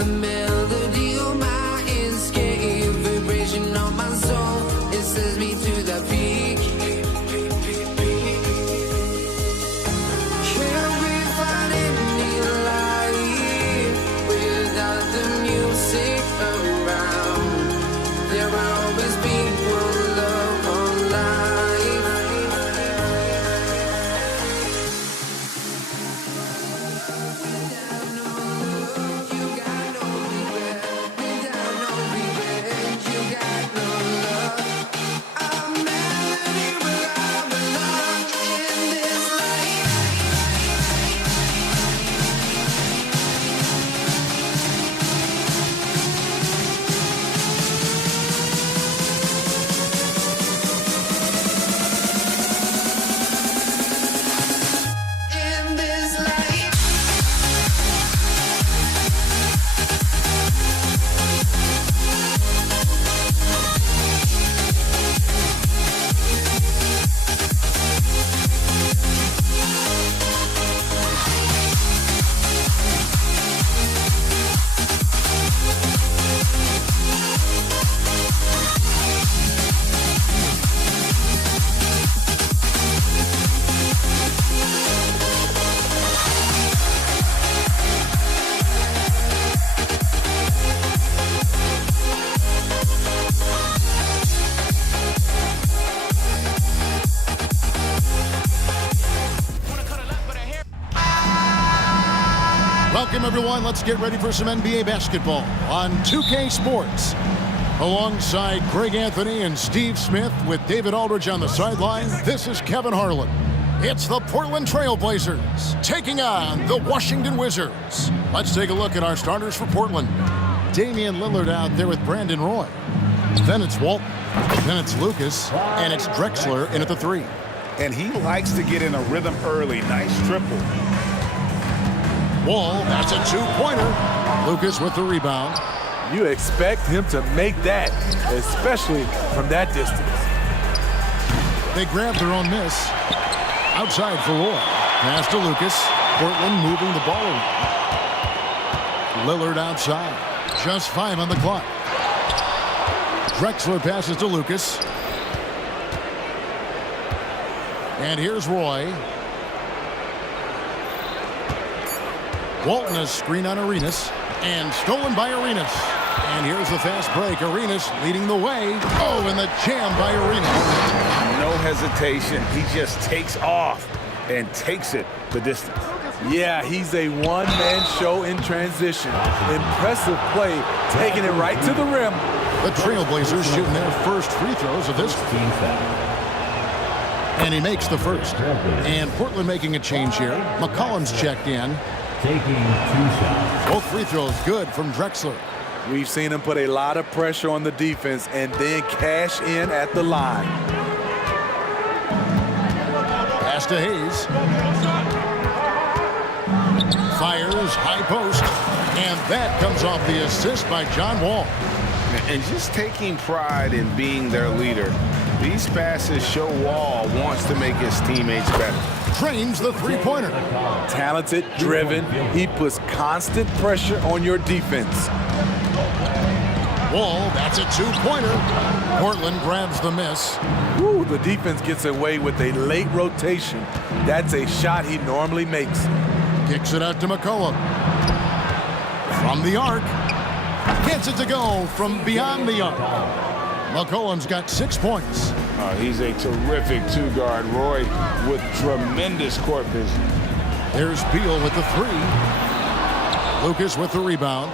the melody of my escape, vibration on my soul, it sends me to the peak. Can't we find any light without the music around? There will always be one love on life. You got no regret, without no regret, you got no love. I'm melody where I belong in this life. In this life. Welcome, everyone. Let's get ready for some NBA basketball on 2K Sports. Alongside Greg Anthony and Steve Smith with David Aldridge on the sideline, this is Kevin Harlan. It's the Portland Trail Blazers taking on the Washington Wizards. Let's take a look at our starters for Portland. Damian Lillard out there with Brandon Roy. Then it's Walton. Then it's Lucas. And it's Drexler in at the 3. And he likes to get in a rhythm early. Nice triple. Wall, that's a two-pointer. Lucas with the rebound. You expect him to make that, especially from that distance. They grab their own miss. Outside for Roy. Pass to Lucas. Portland moving the ball around. Lillard outside. Just 5 on the clock. Drexler passes to Lucas. And here's Roy. Walton has screen on Arenas. And stolen by Arenas. And here's the fast break. Arenas leading the way. Oh, and the jam by Arenas. No hesitation. He just takes off and takes it the distance. Yeah, he's a one-man show in transition. Impressive play, taking it right to the rim. The Trailblazers shooting their first free throws of this game. And he makes the first. And Portland making a change here. McCollum's checked in. Taking 2 shots. Both free throws good from Drexler. We've seen him put a lot of pressure on the defense and then cash in at the line. Pass to Hayes. Fires, high post. And that comes off the assist by John Wall. And just taking pride in being their leader. These passes show Wall wants to make his teammates better. Trains the three-pointer. Talented, driven. He puts constant pressure on your defense. Wall, that's a two-pointer. Portland grabs the miss. Ooh, the defense gets away with a late rotation. That's a shot he normally makes. Kicks it out to McCollum. From the arc. Gets it to go from beyond the arc. McCollum's got 6 points. He's a terrific two-guard. Roy with tremendous court vision. There's Beal with the 3. Lucas with the rebound.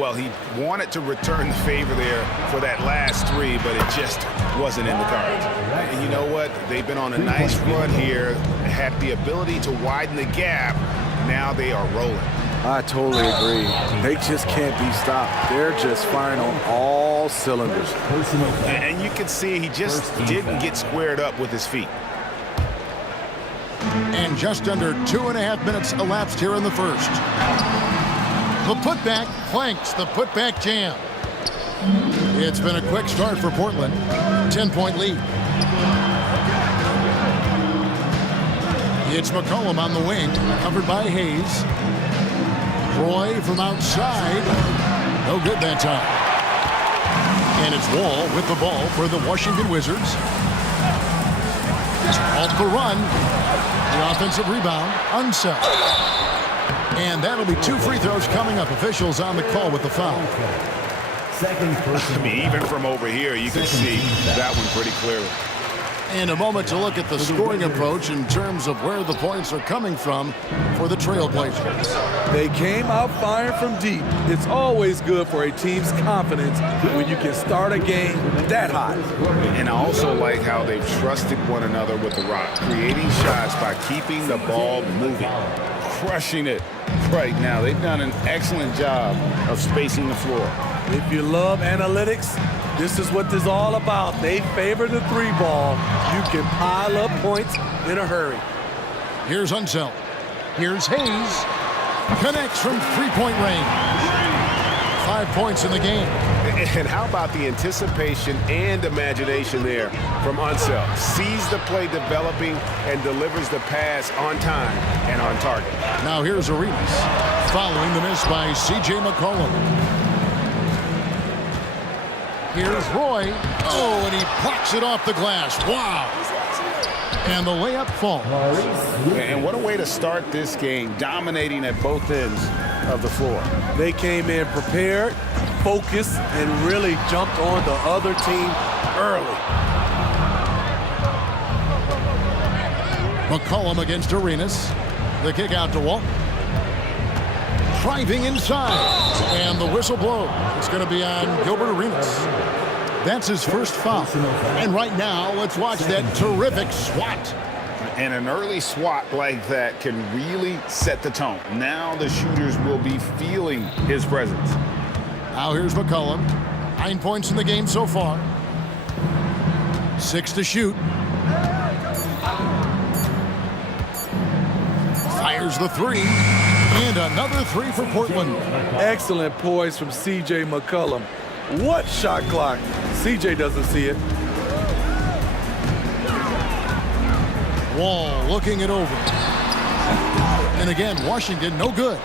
Well, he wanted to return the favor there for that last 3, but it just wasn't in the cards. And you know what? They've been on a nice run here, had the ability to widen the gap. Now they are rolling. I totally agree. They just can't be stopped. They're just firing on all cylinders. And you can see he just didn't get squared up with his feet. And just under 2.5 minutes elapsed here in the first. The putback clanks the putback jam. It's been a quick start for Portland. 10-point lead. It's McCollum on the wing, covered by Hayes. Roy from outside. No good that time. And it's Wall with the ball for the Washington Wizards. Off the run. The offensive rebound. Unseld. And that'll be 2 free throws coming up. Officials on the call with the foul. I mean, even from over here, you can see that one pretty clearly. And a moment to look at the scoring approach in terms of where the points are coming from for the Trailblazers. They came out firing from deep. It's always good for a team's confidence when you can start a game that hot. And I also like how they've trusted one another with the rock, creating shots by keeping the ball moving, crushing it right now. They've done an excellent job of spacing the floor. If you love analytics, this is what this is all about. They favor the 3-ball. You can pile up points in a hurry. Here's Unseld. Here's Hayes. Connects from 3-point range. 5 points in the game. And how about the anticipation and imagination there from Unseld? Sees the play developing and delivers the pass on time and on target. Now here's Arenas. Following the miss by C.J. McCollum. Here's Roy. Oh, and he plucks it off the glass. Wow. And the layup falls. And what a way to start this game, dominating at both ends of the floor. They came in prepared, focused, and really jumped on the other team early. McCollum against Arenas. The kick out to Walton. Driving inside. And the whistle blows. It's going to be on Gilbert Arenas. That's his first foul. And right now, let's watch that terrific swat. And an early swat like that can really set the tone. Now the shooters will be feeling his presence. Now here's McCollum. 9 points in the game so far. 6 to shoot. Fires the 3. And another 3 for Portland. Excellent poise from C.J. McCollum. What shot clock? C.J. doesn't see it. Wall looking it over. And again, Washington no good.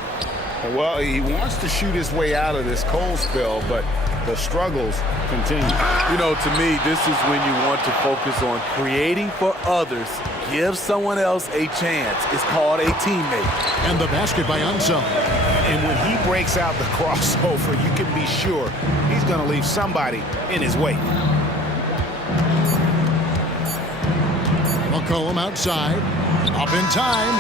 Well, he wants to shoot his way out of this cold spell, but the struggles continue. You know, to me, this is when you want to focus on creating for others. Give someone else a chance. It's called a teammate. And the basket by Unseld. And when he breaks out the crossover, you can be sure he's going to leave somebody in his wake. McCollum outside. Up in time.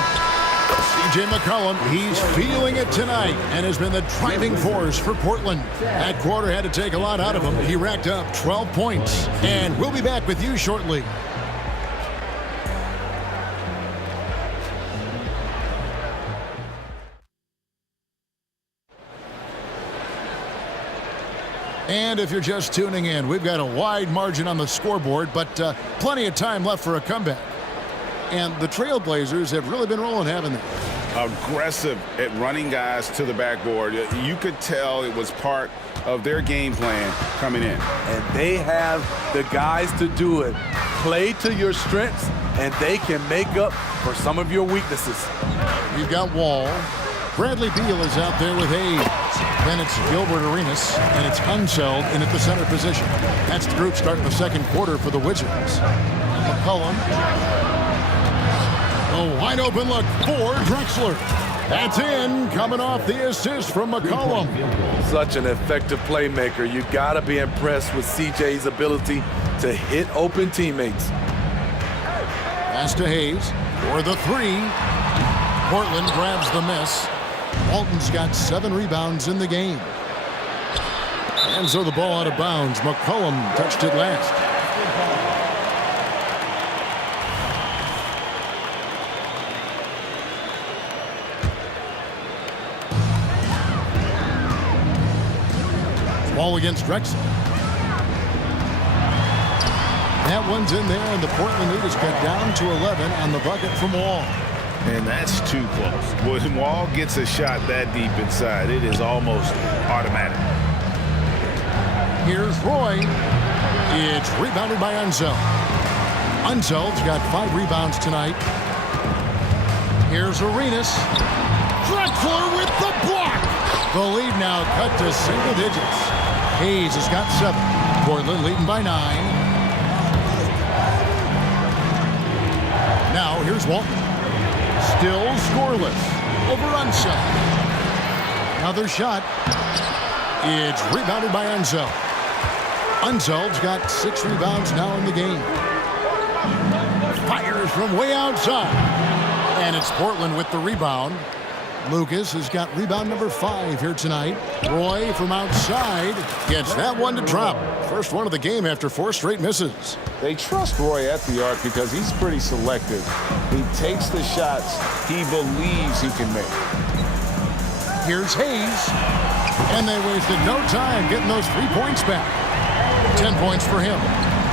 C.J. McCollum, he's feeling it tonight and has been the driving force for Portland. That quarter had to take a lot out of him. He racked up 12 points. And we'll be back with you shortly. And if you're just tuning in, we've got a wide margin on the scoreboard, but plenty of time left for a comeback. And the Trailblazers have really been rolling, haven't they? Aggressive at running guys to the backboard. You could tell it was part of their game plan coming in. And they have the guys to do it. Play to your strengths, and they can make up for some of your weaknesses. You've got Wall. Bradley Beal is out there with Hayes. Then it's Gilbert Arenas, and it's Unseld in at the center position. That's the group starting the second quarter for the Wizards. McCollum. A wide open look for Drexler. That's in, coming off the assist from McCollum. Such an effective playmaker. You got to be impressed with CJ's ability to hit open teammates. Pass to Hayes for the 3. Portland grabs the miss. Walton's got 7 rebounds in the game. And so the ball out of bounds. McCollum touched it last. Ball against Drexler. That one's in there, and the Portland lead is cut down to 11 on the bucket from Wall. And that's too close. When Wall gets a shot that deep inside, it is almost automatic. Here's Roy. It's rebounded by Unseld. Unseld's got 5 rebounds tonight. Here's Arenas. Drexler with the block. The lead now cut to single digits. Hayes has got 7. Portland leading by 9. Now here's Walton. Still scoreless over Unseld. Another shot. It's rebounded by Unseld. Unseld's got 6 rebounds now in the game. Fires from way outside. And it's Portland with the rebound. Lucas has got rebound number 5 here tonight. Roy from outside gets that one to drop. First one of the game after 4 straight misses. They trust Roy at the arc because he's pretty selective. He takes the shots he believes he can make. Here's Hayes. And they wasted no time getting those 3 points back. 10 points for him.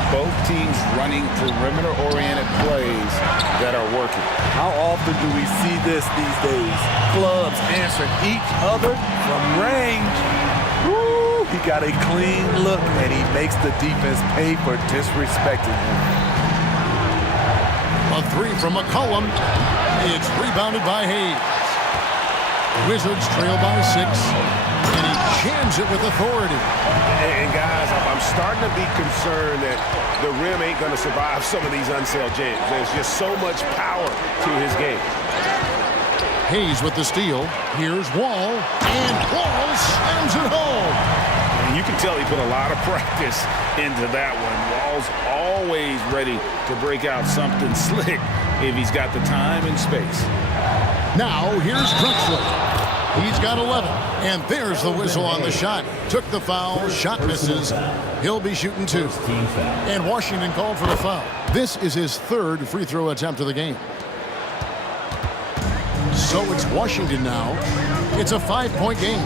Both teams running perimeter-oriented plays that are working. How often do we see this these days? Clubs answering each other from range. Woo! He got a clean look, and he makes the defense pay for disrespecting him. A 3 from McCollum. It's rebounded by Hayes. Wizards trail by 6, and he jams it with authority. And guys, I'm starting to be concerned that the rim ain't going to survive some of these Unseld jams. There's just so much power to his game. Hayes with the steal. Here's Wall, and Wall slams it home. And you can tell he put a lot of practice into that one. Wall's always ready to break out something slick if he's got the time and space. Now here's Drexler. He's got 11, and there's the whistle on the shot. Took the foul, shot misses. He'll be shooting 2. And Washington called for the foul. This is his 3rd free throw attempt of the game. So it's Washington now. It's a 5-point game.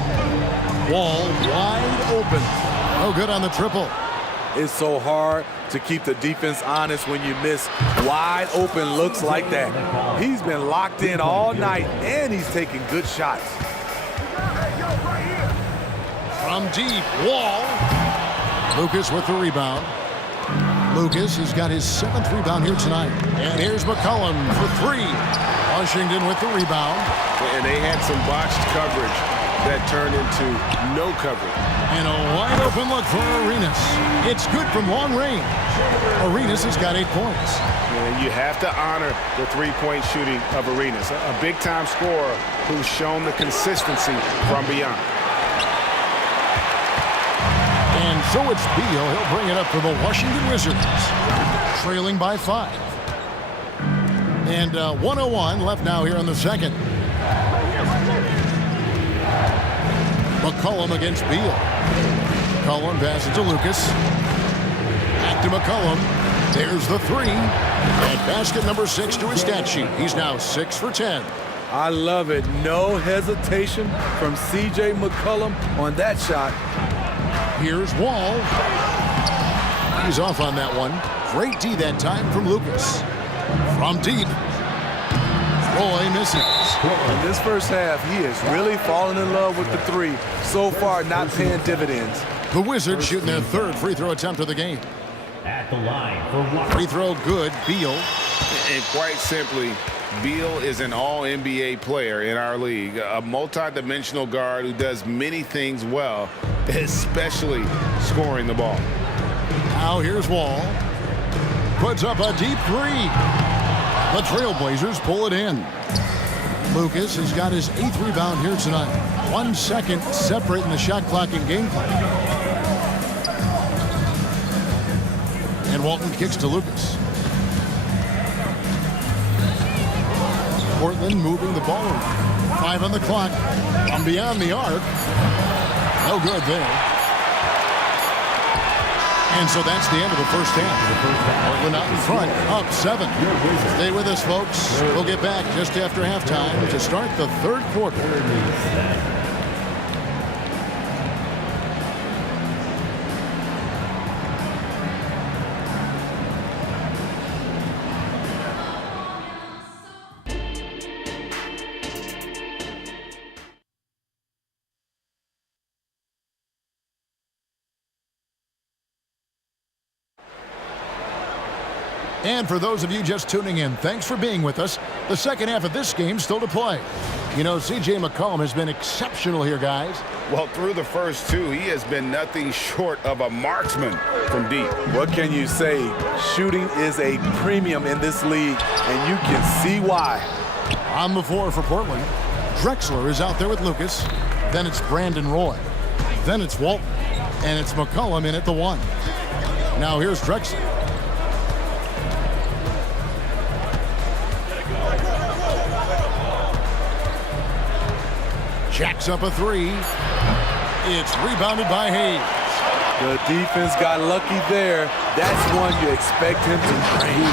Wall wide open. No good on the triple. It's so hard to keep the defense honest when you miss wide open looks like that. He's been locked in all night, and he's taking good shots. From deep, Wall. Lucas with the rebound. Lucas has got his 7th rebound here tonight. And here's McCollum for 3. Washington with the rebound. And they had some botched coverage that turned into no coverage. And a wide open look for Arenas. It's good from long range. Arenas has got 8 points. And you have to honor the 3-point shooting of Arenas, a big-time scorer who's shown the consistency from beyond. And so it's Beal. He'll bring it up for the Washington Wizards. Trailing by 5. And 1:01 left now here in the second. McCollum against Beal. McCollum passes to Lucas. Back to McCollum. There's the 3. And basket number 6 to his stat sheet. He's now 6 for 10. I love it. No hesitation from C.J. McCollum on that shot. Here's Wall. He's off on that one. Great D that time from Lucas. From deep. Roy misses. In this first half, he is really falling in love with the 3. So far, not paying dividends. The Wizards shooting their 3rd free throw attempt of the game. At the line for Free throw good. Beal. And quite simply, Beal is an all-NBA player in our league, a multi-dimensional guard who does many things well, especially scoring the ball. Now here's Wall. Puts up a deep 3. The Trailblazers pull it in. Lucas has got his 8th rebound here tonight. 1 second separating the shot clock and game clock. And Walton kicks to Lucas. Portland moving the ball around. 5 on the clock. From beyond the arc. No good there. And so that's the end of the first half. Portland out in front, up 7. Stay with us, folks. We'll get back just after halftime to start the 3rd quarter. And for those of you just tuning in, thanks for being with us. The second half of this game still to play. You know, C.J. McCollum has been exceptional here, guys. Well, through the first two, he has been nothing short of a marksman from deep. What can you say? Shooting is a premium in this league, and you can see why. On the floor for Portland, Drexler is out there with Lucas. Then it's Brandon Roy. Then it's Walton. And it's McCollum in at the 1. Now here's Drexler. Jacks up a 3. It's rebounded by Hayes. The defense got lucky there. That's one you expect him to drain.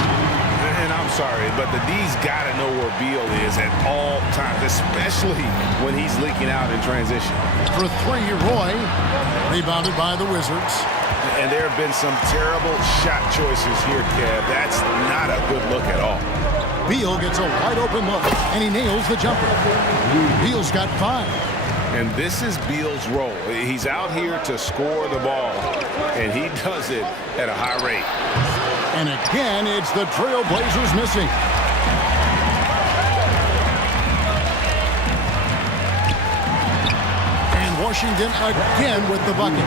And I'm sorry, but the D's got to know where Beal is at all times, especially when he's leaking out in transition. For 3, Roy. Rebounded by the Wizards. And there have been some terrible shot choices here, Kev. That's not a good look at all. Beal gets a wide open look, and he nails the jumper. Beal's got 5. And this is Beal's role. He's out here to score the ball, and he does it at a high rate. And again, it's the Trailblazers missing. And Washington again with the bucket.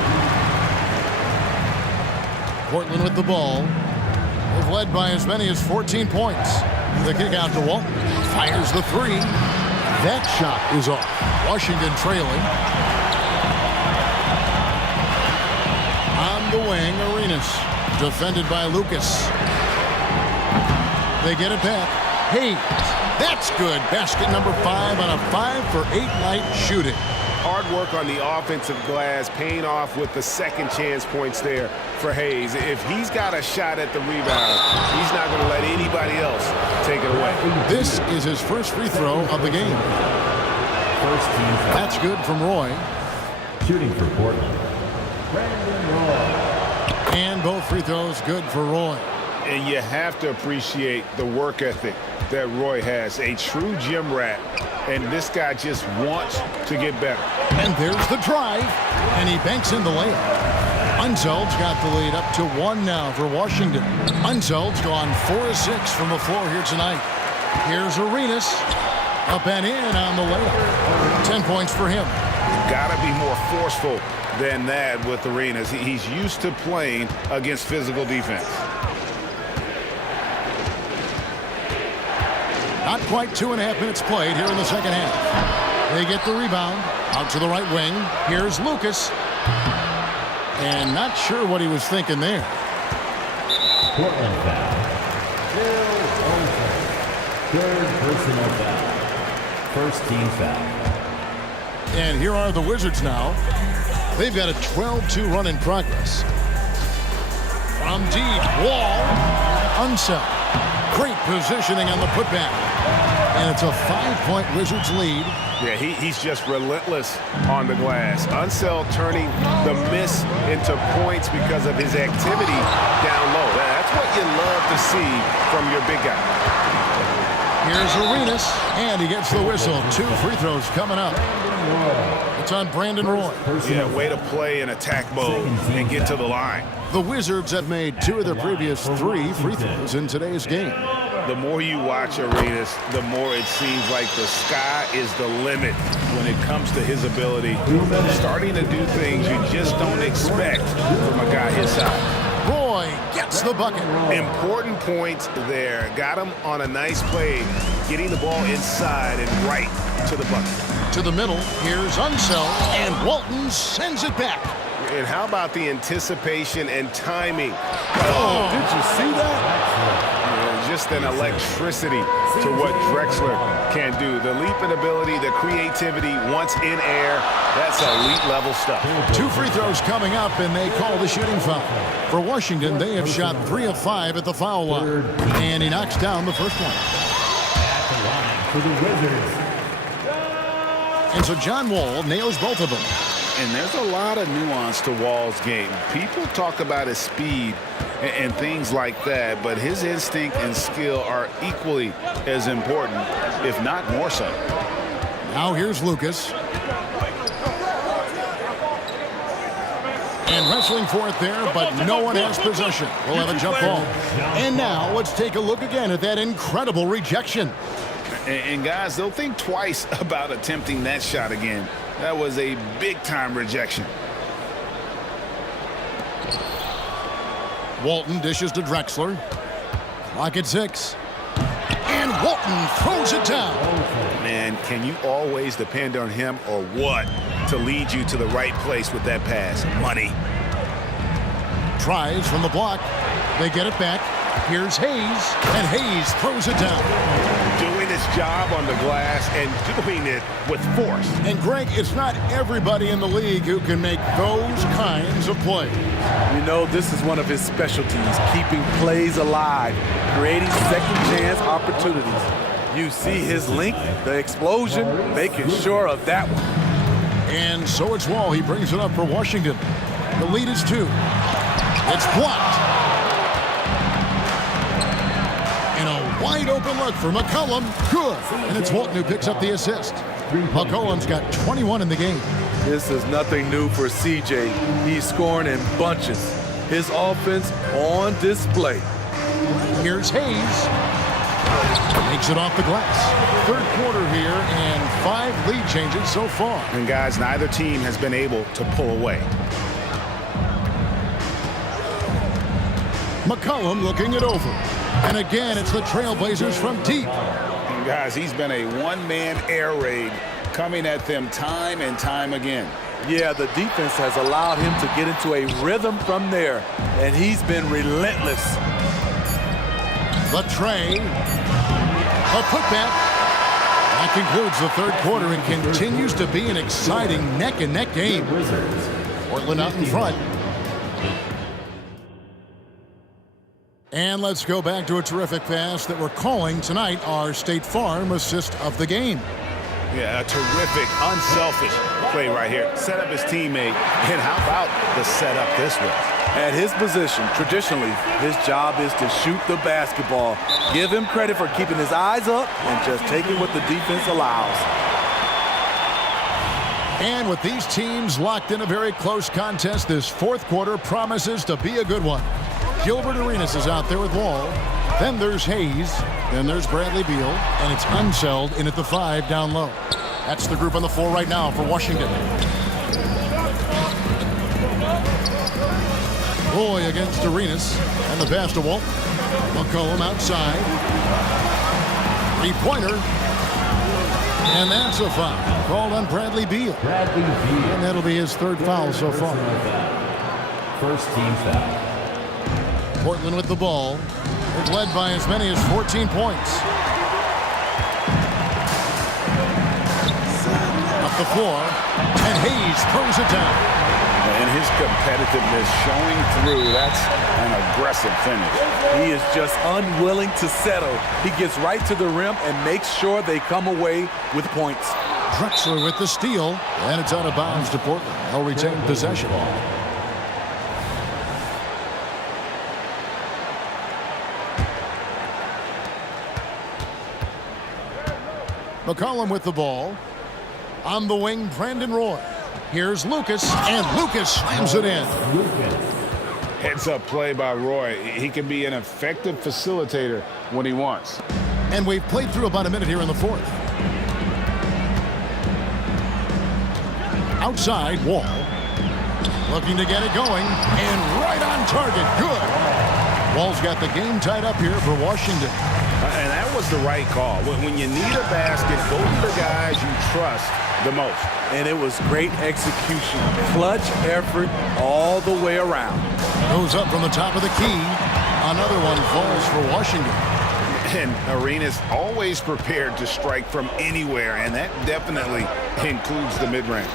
Portland with the ball. They've led by as many as 14 points. The kick out to Walton. Fires the 3. That shot is off. Washington trailing. On the wing, Arenas. Defended by Lucas. They get it back. Hayes. That's good. Basket number 5 on a 5-for-8 night shooting. Hard work on the offensive glass, paying off with the second chance points there for Hayes. If he's got a shot at the rebound, he's not going to let anybody else take it away. This is his first free throw of the game. First team foul. That's good from Roy. Shooting for Portland, Brandon Roy. And both free throws good for Roy. And you have to appreciate the work ethic that Roy has. A true gym rat. And this guy just wants to get better. And there's the drive. And he banks in the layup. Unseld's got the lead up to 1 now for Washington. Unseld's gone 4 of 6 from the floor here tonight. Here's Arenas. Up and in on the layup. 10 points for him. Got to be more forceful than that with Arenas. He's used to playing against physical defense. Not quite 2.5 minutes played here in the second half. They get the rebound. Out to the right wing. Here's Lucas. And not sure what he was thinking there. Portland foul. Bill Olsen. Third personal foul. First team foul. And here are the Wizards now. They've got a 12-2 run in progress. From deep, Wall. Unseld. Great positioning on the putback. And it's a 5-point Wizards lead. Yeah, he's just relentless on the glass. Unseld turning the miss into points because of his activity down low. That's what you love to see from your big guy. Here's Arenas, and he gets the whistle. 2 free throws coming up. It's on Brandon Roy. Yeah, way to play in attack mode and get to the line. The Wizards have made 2 of their previous 3 free throws in today's game. The more you watch Arenas, the more it seems like the sky is the limit when it comes to his ability. Starting to do things you just don't expect from a guy his size. Roy gets the bucket. Important points there. Got him on a nice play, getting the ball inside and right to the bucket. To the middle, here's Unseld, and Walton sends it back. And how about the anticipation and timing? Oh, did you see that? Just an electricity to what Drexler can do. The leaping ability, the creativity once in air, that's elite level stuff. 2 free throws coming up, and they call the shooting foul. For Washington, they have shot 3 of 5 at the foul line. And he knocks down the first one. At the line for the Wizards. And so John Wall nails both of them. And there's a lot of nuance to Wall's game. People talk about his speed and things like that, but his instinct and skill are equally as important, if not more so. Now here's Lucas. And wrestling for it there, but no one has possession. We'll have a jump ball. And now let's take a look again at that incredible rejection. And guys, they'll think twice about attempting that shot again. That was a big-time rejection. Walton dishes to Drexler. Clock at 6. And Walton throws it down. Man, can you always depend on him or what to lead you to the right place with that pass? Money. Tries from the block. They get it back. Here's Hayes, and Hayes throws it down. Doing his job on the glass and doing it with force. And Greg, it's not everybody in the league who can make those kinds of plays. You know, this is one of his specialties, keeping plays alive, creating second chance opportunities. You see his length, the explosion, making sure of that one. And so it's Wall. He brings it up for Washington. The lead is 2. It's blocked. And a wide open look for McCollum. Good. And it's Walton who picks up the assist. McCollum's got 21 in the game. This is nothing new for CJ. He's scoring in bunches. His offense on display. Here's Hayes. Makes it off the glass. Third quarter here and 5 lead changes so far. And guys, neither team has been able to pull away. McCollum looking it over. And again, it's the Trailblazers from deep. And guys, he's been a one-man air raid coming at them time and time again. Yeah, the defense has allowed him to get into a rhythm from there, and he's been relentless. The tray. A putback. That concludes the third quarter and continues to be an exciting neck-and-neck game. Portland out in front. And let's go back to a terrific pass that we're calling tonight our State Farm assist of the game. Yeah, a terrific, unselfish play right here. Set up his teammate, and how about the setup this was? At his position, traditionally, his job is to shoot the basketball. Give him credit for keeping his eyes up and just taking what the defense allows. And with these teams locked in a very close contest, this fourth quarter promises to be a good one. Gilbert Arenas is out there with Wall. Then there's Hayes. Then there's Bradley Beal. And it's Unseld in at the 5 down low. That's the group on the floor right now for Washington. Roy against Arenas. And the pass to Walt. McCollum outside. 3-pointer. And that's a foul called on Bradley Beal. And that'll be his 3rd foul so far. First team foul. Portland with the ball. They've led by as many as 14 points. Up the floor. And Hayes throws it down. And his competitiveness showing through. That's an aggressive finish. He is just unwilling to settle. He gets right to the rim and makes sure they come away with points. Drexler with the steal. And it's out of bounds to Portland. They'll retain possession. McCollum with the ball. On the wing, Brandon Roy. Here's Lucas, and Lucas slams it in. Heads-up play by Roy. He can be an effective facilitator when he wants. And we've played through about a minute here in the fourth. Outside, Wall. Looking to get it going, and right on target. Good. Wall's got the game tied up here for Washington. And that was the right call. When you need a basket, go to the guys you trust the most. And it was great execution. Clutch effort all the way around. Goes up from the top of the key. Another one falls for Washington. And Arenas always prepared to strike from anywhere, and that definitely includes the mid-range.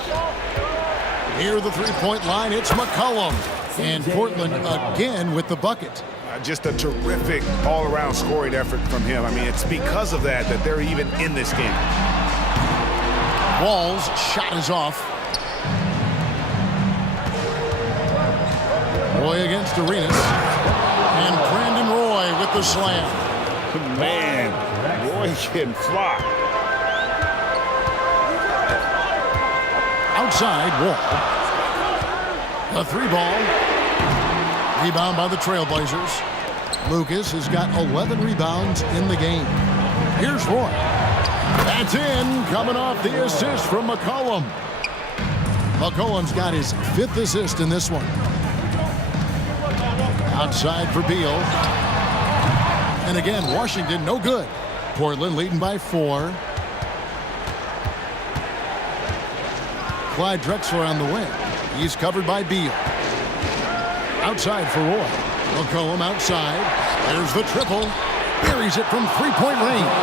Near the three-point line, it's McCollum. And Portland again with the bucket. Just a terrific all-around scoring effort from him. I mean, it's because of that they're even in this game. Wall's shot is off. Roy against Arenas. And Brandon Roy with the slam. Man, Roy can fly. Outside, Wall. A 3-ball. Rebound by the Trailblazers. Lucas has got 11 rebounds in the game. Here's Roy. That's in, coming off the assist from McCollum. McCollum's got his 5th assist in this one. Outside for Beal. And again, Washington no good. Portland leading by 4. Clyde Drexler on the wing. He's covered by Beal. Outside for Roy. McCollum outside. There's the triple. Buries it from three-point range.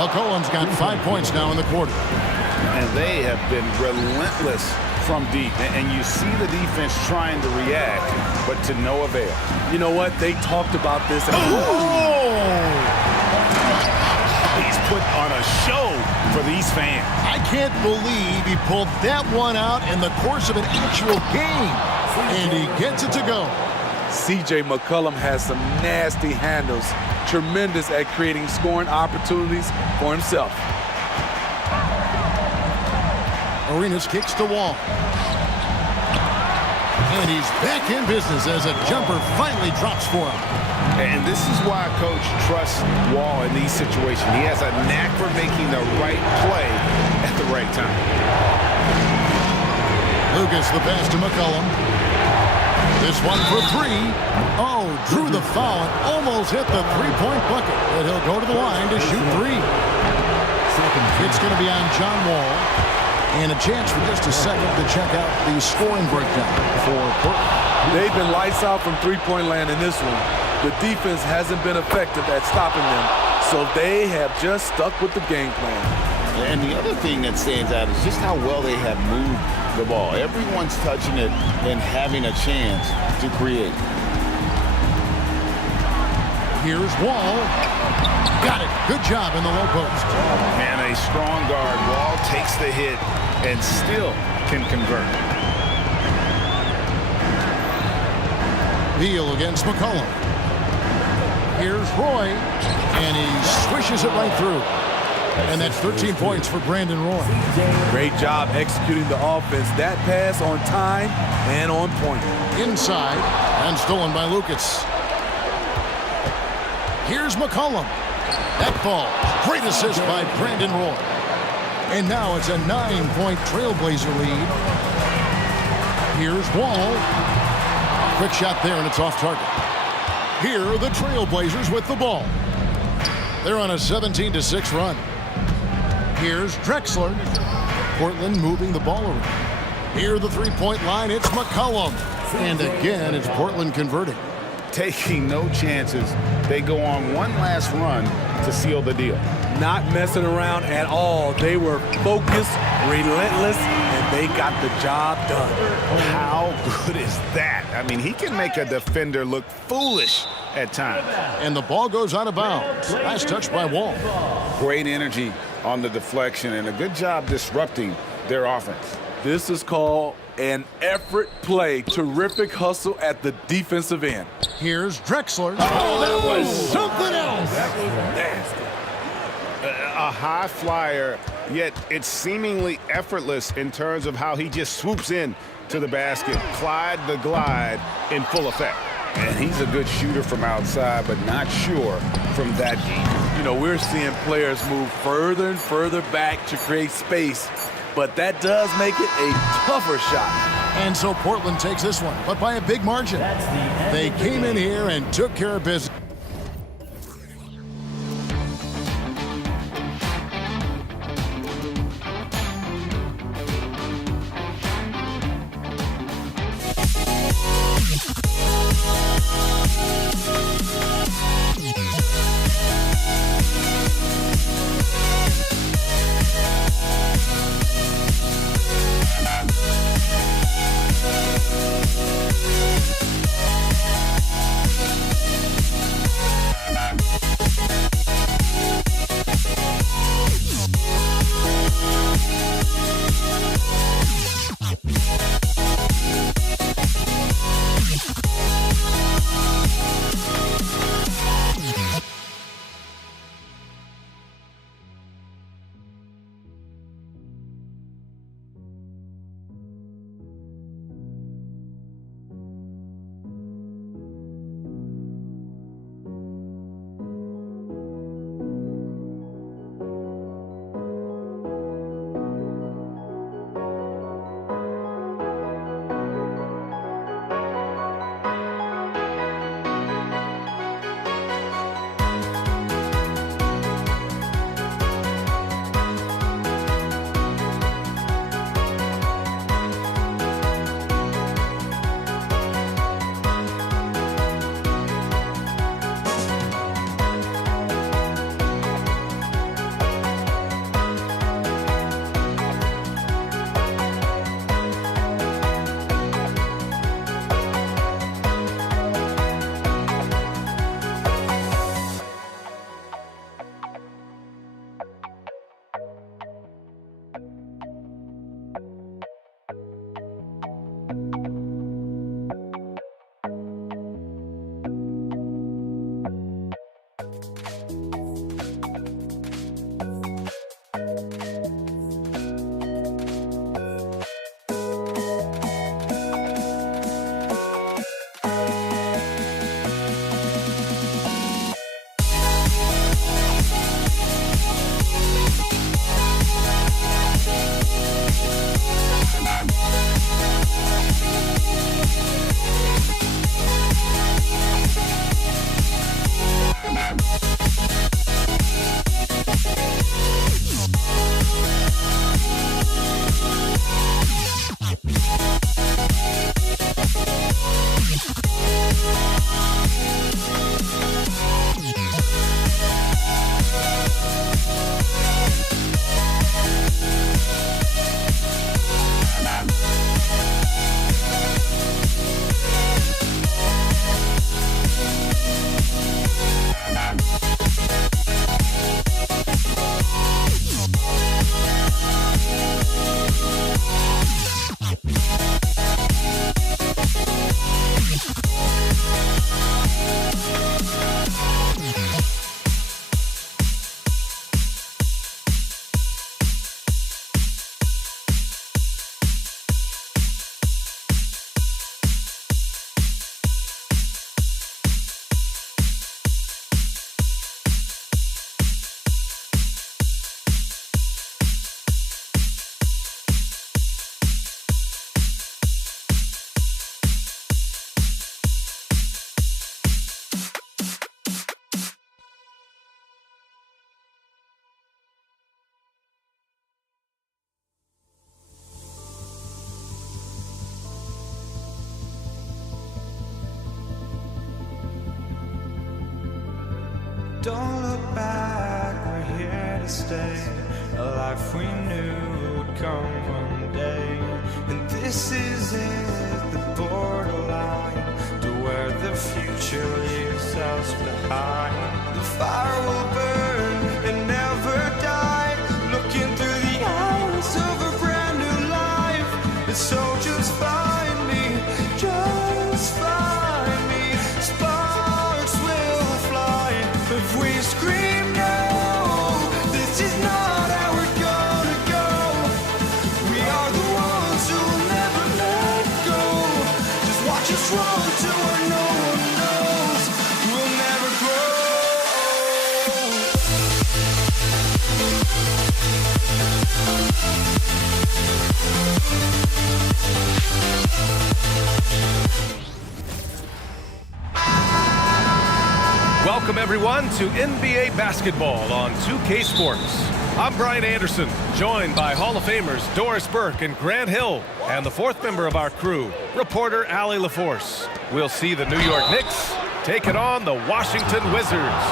McCollum's got 5 points now in the quarter. And they have been relentless from deep. And you see the defense trying to react, but to no avail. You know what? They talked about this. He's put on a show for these fans. I can't believe he pulled that one out in the course of an actual game. And he gets it to go. C.J. McCollum has some nasty handles. Tremendous at creating scoring opportunities for himself. Arenas kicks to Wall. And he's back in business as a jumper finally drops for him. And this is why Coach trusts Wall in these situations. He has a knack for making the right play at the right time. Lucas the pass to McCollum. This one for 3. Oh, drew the foul and almost hit the three-point bucket. But he'll go to the line to shoot 3. It's going to be on John Wall. And a chance for just a second to check out the scoring breakdown for Portland. They've been lights out from three-point land in this one. The defense hasn't been effective at stopping them, so they have just stuck with the game plan. And the other thing that stands out is just how well they have moved the ball. Everyone's touching it and having a chance to create. Here's Wall. Got it. Good job in the low post. And a strong guard. Wall takes the hit and still can convert. Beal against McCollum. Here's Roy. And he swishes it right through. And that's 13 points for Brandon Roy. Great job executing the offense. That pass on time and on point. Inside and stolen by Lucas. Here's McCollum. That ball. Great assist by Brandon Roy. And now it's a 9-point Trailblazer lead. Here's Wall. Quick shot there, and it's off target. Here are the Trailblazers with the ball. They're on a 17-6 run. Here's Drexler. Portland moving the ball around. Here the three-point line, it's McCollum. And again, it's Portland converting. Taking no chances. They go on one last run to seal the deal. Not messing around at all. They were focused, relentless, and they got the job done. How good is that? I mean, he can make a defender look foolish at times. And the ball goes out of bounds. Nice touch by Wall. Great energy on the deflection and a good job disrupting their offense. This is called an effort play. Terrific hustle at the defensive end. Here's Drexler. Oh, that was something else. That was nasty. A high flyer, yet it's seemingly effortless in terms of how he just swoops in to the basket. Clyde the glide in full effect. And he's a good shooter from outside, but not sure from that deep. You know, we're seeing players move further and further back to create space, but that does make it a tougher shot. And so Portland takes this one, but by a big margin. They came in here and took care of business. Don't look back, we're here to stay. A life we knew would come one day. And this is it, the borderline to where the future leaves us behind. The fire will burn and never die, looking through the eyes of a brand new life. And so just find me, just find me. Sparks will fly if we scream no. This is not how we're gonna go. We are the ones who'll never let go. Just watch us run to where no one knows. We'll never grow. Welcome, everyone, to NBA basketball on 2K Sports. I'm Brian Anderson, joined by Hall of Famers Doris Burke and Grant Hill, and the fourth member of our crew, reporter Allie LaForce. We'll see the New York Knicks take it on the Washington Wizards.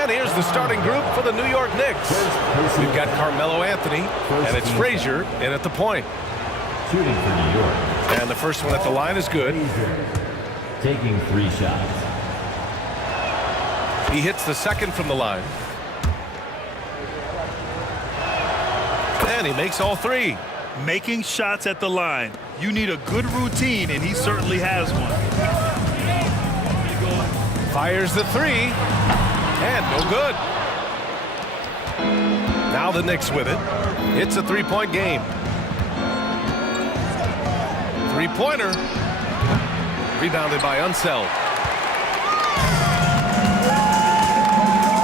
And here's the starting group for the New York Knicks. We've got Carmelo Anthony, and it's Frazier in at the point. Shooting for New York. And the first one at the line is good. Taking 3 shots. He hits the second from the line. And he makes all 3. Making shots at the line. You need a good routine, and he certainly has one. Fires the 3. And no good. Now the Knicks with it. It's a 3-point game. 3-pointer. Rebounded by Unseld.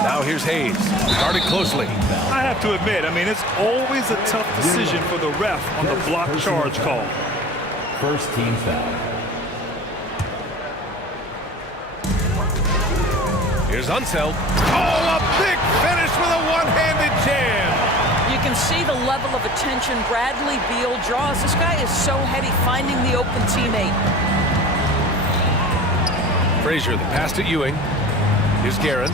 Now here's Hayes. Guarded closely. I have to admit, it's always a tough decision for the ref on the block charge call. First team foul. Here's Unseld. Oh, a big finish with a one-handed jam. You can see the level of attention Bradley Beal draws. This guy is so heady finding the open teammate. Frazier, the pass to Ewing. Here's Guerin.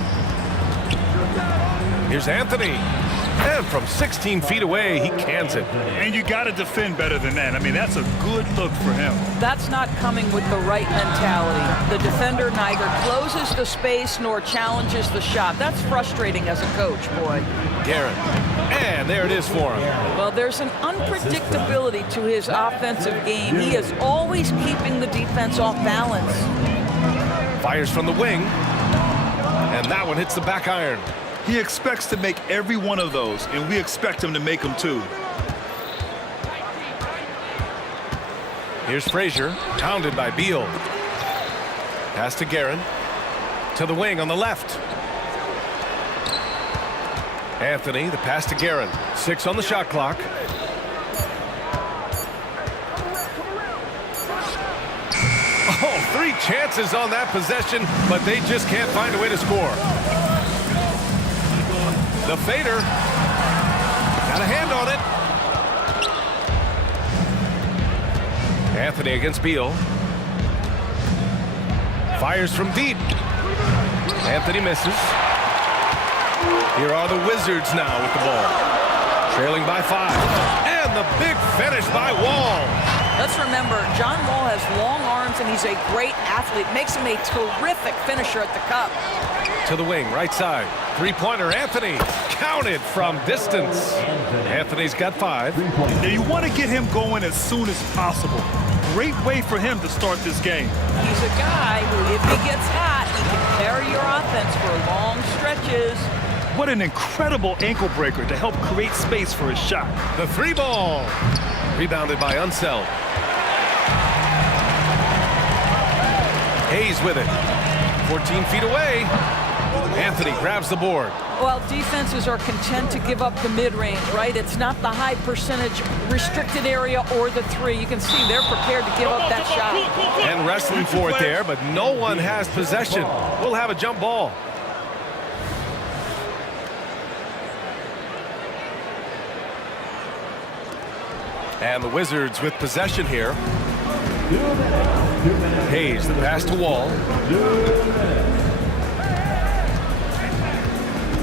Here's Anthony. And from 16 feet away, he cans it. And you got to defend better than that. That's a good look for him. That's not coming with the right mentality. The defender neither closes the space nor challenges the shot. That's frustrating as a coach, boy. Guerin. And there it is for him. Well, there's an unpredictability to his offensive game. He is always keeping the defense off balance. Fires from the wing. And that one hits the back iron. He expects to make every one of those, and we expect him to make them too. Here's Frazier, pounded by Beal. Pass to Guerin. To the wing on the left. Anthony, the pass to Guerin. 6 on the shot clock. Oh, 3 chances on that possession, but they just can't find a way to score. The fader. Got a hand on it. Anthony against Beal. Fires from deep. Anthony misses. Here are the Wizards now with the ball. Trailing by 5. And the big finish by Wall. Let's remember, John Wall has long arms and he's a great athlete. Makes him a terrific finisher at the cup. To the wing, right side. 3-pointer, Anthony. Counted from distance. Anthony's got 5. Now you want to get him going as soon as possible. Great way for him to start this game. He's a guy who, if he gets hot, he can carry your offense for long stretches. What an incredible ankle breaker to help create space for his shot. The 3 ball. Rebounded by Unseld. Hayes with it. 14 feet away. Anthony grabs the board. Well, defenses are content to give up the mid-range, right? It's not the high percentage restricted area or the 3. You can see they're prepared to give up that shot. And wrestling for it there, but no one has possession. We'll have a jump ball. And the Wizards with possession here. Hayes, the pass to Wall.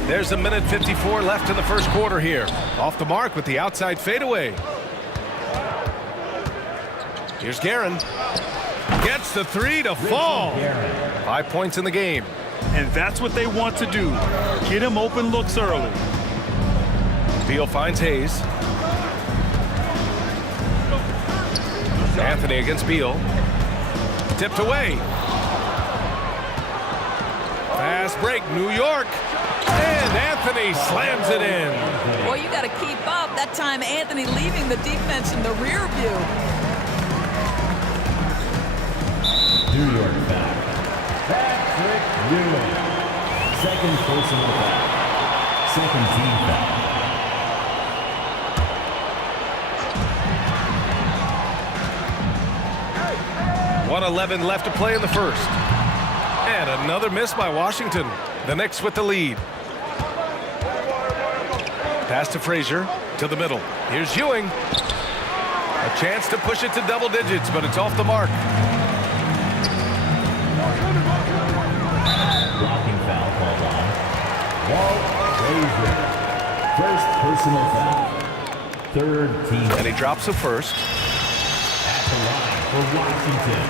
There's a minute 54 left in the first quarter here. Off the mark with the outside fadeaway. Here's Guerin. Gets the three to fall. 5 points in the game. And that's what they want to do. Get him open looks early. Beal finds Hayes. Anthony against Beal. Tipped away. Fast break, New York. And Anthony slams it in. Well, you got to keep up. That time, Anthony leaving the defense in the rear view. New York foul. Patrick Ewing. Second personal foul. Second team foul. 1:11 left to play in the first. And another miss by Washington. The Knicks with the lead. Pass to Frazier to the middle. Here's Ewing. A chance to push it to double digits, but it's off the mark. Blocking foul called on. Walt Frazier. First personal foul. Third team. And he drops the first. At the line for Washington.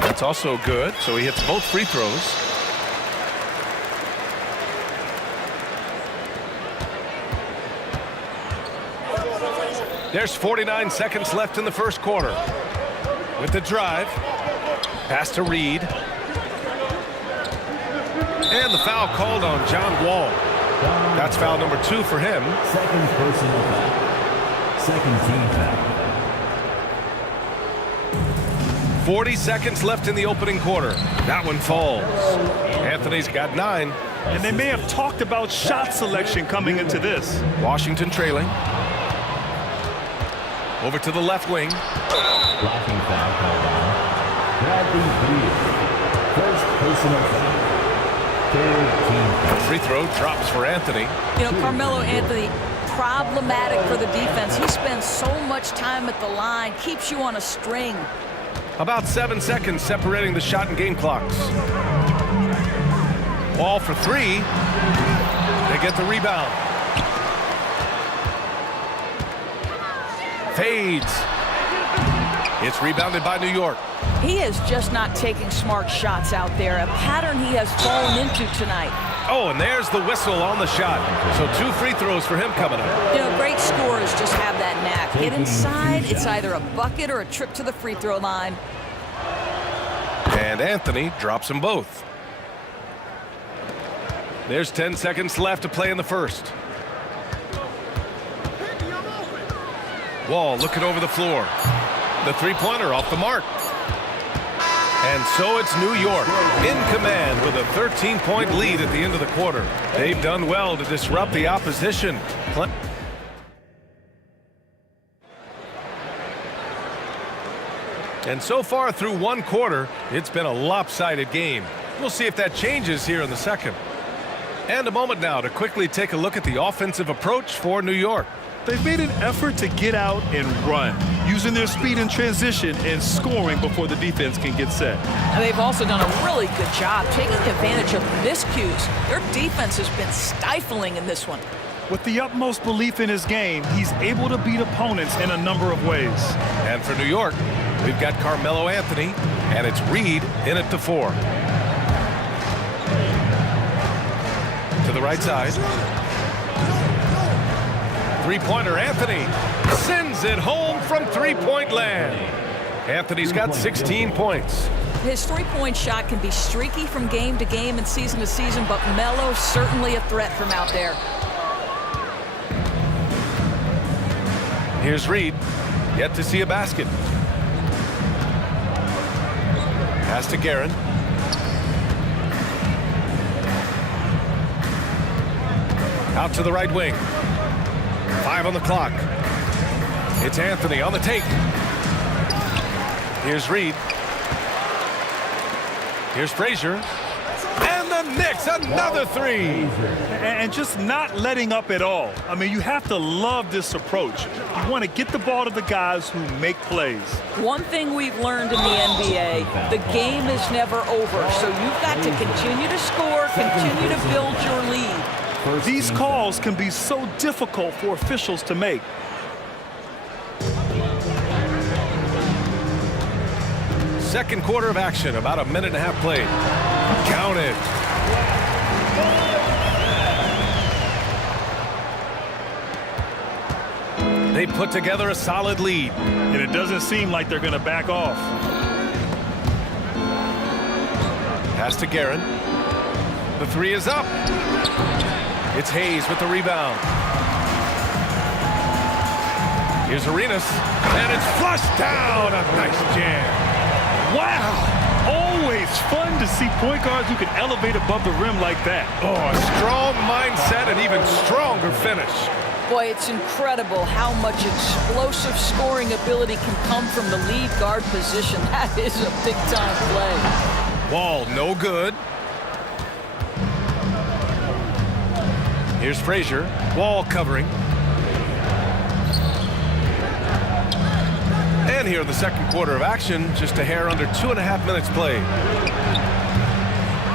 That's also good, so he hits both free throws. There's 49 seconds left in the first quarter. With the drive. Pass to Reed. And the foul called on John Wall. That's foul number 2 for him. Second personal foul. Second team foul. 40 seconds left in the opening quarter. That one falls. Anthony's got 9. And they may have talked about shot selection coming into this. Washington trailing. Over to the left wing. Blocking foul called on. Bradley Beal. First personal foul. Third team foul. Free throw drops for Anthony. You know, Carmelo Anthony, problematic for the defense. He spends so much time at the line, keeps you on a string. About 7 seconds separating the shot and game clocks. Wall for 3. They get the rebound. Fades. It's rebounded by New York. He is just not taking smart shots out there, a pattern he has fallen into tonight. Oh, and there's the whistle on the shot. So 2 free throws for him coming up. You know, great scorers just have that knack. Get inside, it's either a bucket or a trip to the free throw line. And Anthony drops them both. There's 10 seconds left to play in the first. Wall looking over the floor. The three-pointer off the mark. And so it's New York in command with a 13-point lead at the end of the quarter. They've done well to disrupt the opposition. And so far through one quarter, it's been a lopsided game. We'll see if that changes here in the second. And a moment now to quickly take a look at the offensive approach for New York. They've made an effort to get out and run, using their speed in transition and scoring before the defense can get set. And they've also done a really good job taking advantage of miscues. Their defense has been stifling in this one. With the utmost belief in his game, he's able to beat opponents in a number of ways. And for New York, we've got Carmelo Anthony, and it's Reed in at the 4. To the right side. Three-pointer, Anthony sends it home from three-point land. Anthony's got 16 points. His three-point shot can be streaky from game to game and season to season, but Melo's certainly a threat from out there. Here's Reed, yet to see a basket. Pass to Guerin. Out to the right wing. 5 on the clock. It's Anthony on the take. Here's Reed. Here's Frazier. And the the Knicks, another three. And just not letting up at all. I mean, you have to love this approach. You want to get the ball to the guys who make plays. One thing we've learned in the NBA, the game is never over. So you've got to continue to score, continue to build your lead. These calls can be so difficult for officials to make. Second quarter of action, about a minute and a half played. Counted. They put together a solid lead. And it doesn't seem like they're going to back off. Pass to Guerin. The three is up. It's Hayes with the rebound. Here's Arenas, and it's flushed down. A nice jam. Wow! Always fun to see point guards who can elevate above the rim like that. Oh, a strong mindset and even stronger finish. Boy, it's incredible how much explosive scoring ability can come from the lead guard position. That is a big-time play. Wall, no good. Here's Frazier. Wall covering. And here in the second quarter of action, just a hair under 2.5 minutes played.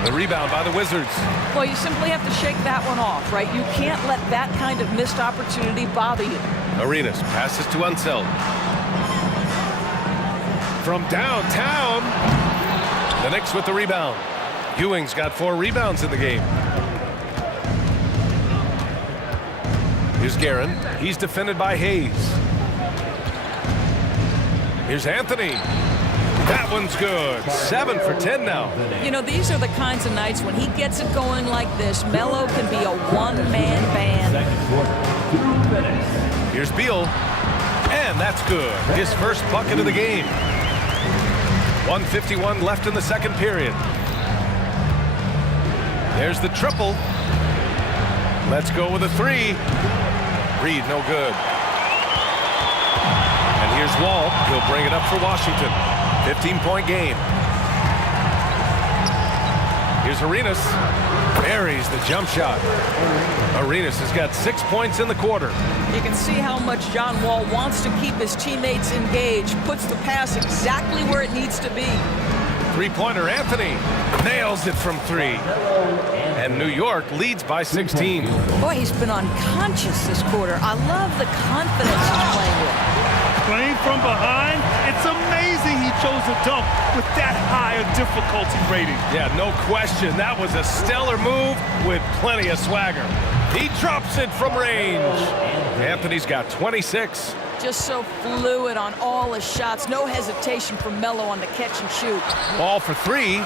The rebound by the Wizards. Well, you simply have to shake that one off, right? You can't let that kind of missed opportunity bother you. Arenas passes to Unseld. From downtown, the Knicks with the rebound. Ewing's got 4 rebounds in the game. Here's Guerin. He's defended by Hayes. Here's Anthony. That one's good. 7 for 10 now. You know, these are the kinds of nights when he gets it going like this, Melo can be a one-man band. Here's Beal. And that's good. His first bucket of the game. 1:51 left in the second period. There's the triple. Let's go with a 3. Reed, no good. And here's Wall. He'll bring it up for Washington. 15-point game. Here's Arenas. Buries the jump shot. Arenas has got 6 points in the quarter. You can see how much John Wall wants to keep his teammates engaged. Puts the pass exactly where it needs to be. Three-pointer Anthony nails it from 3. And New York leads by 16. Boy, he's been unconscious this quarter. I love the confidence he's playing with. Playing from behind, it's amazing he chose a dunk with that high a difficulty rating. Yeah, no question. That was a stellar move with plenty of swagger. He drops it from range. Anthony's got 26. Just so fluid on all his shots. No hesitation from Melo on the catch and shoot. Ball for 3.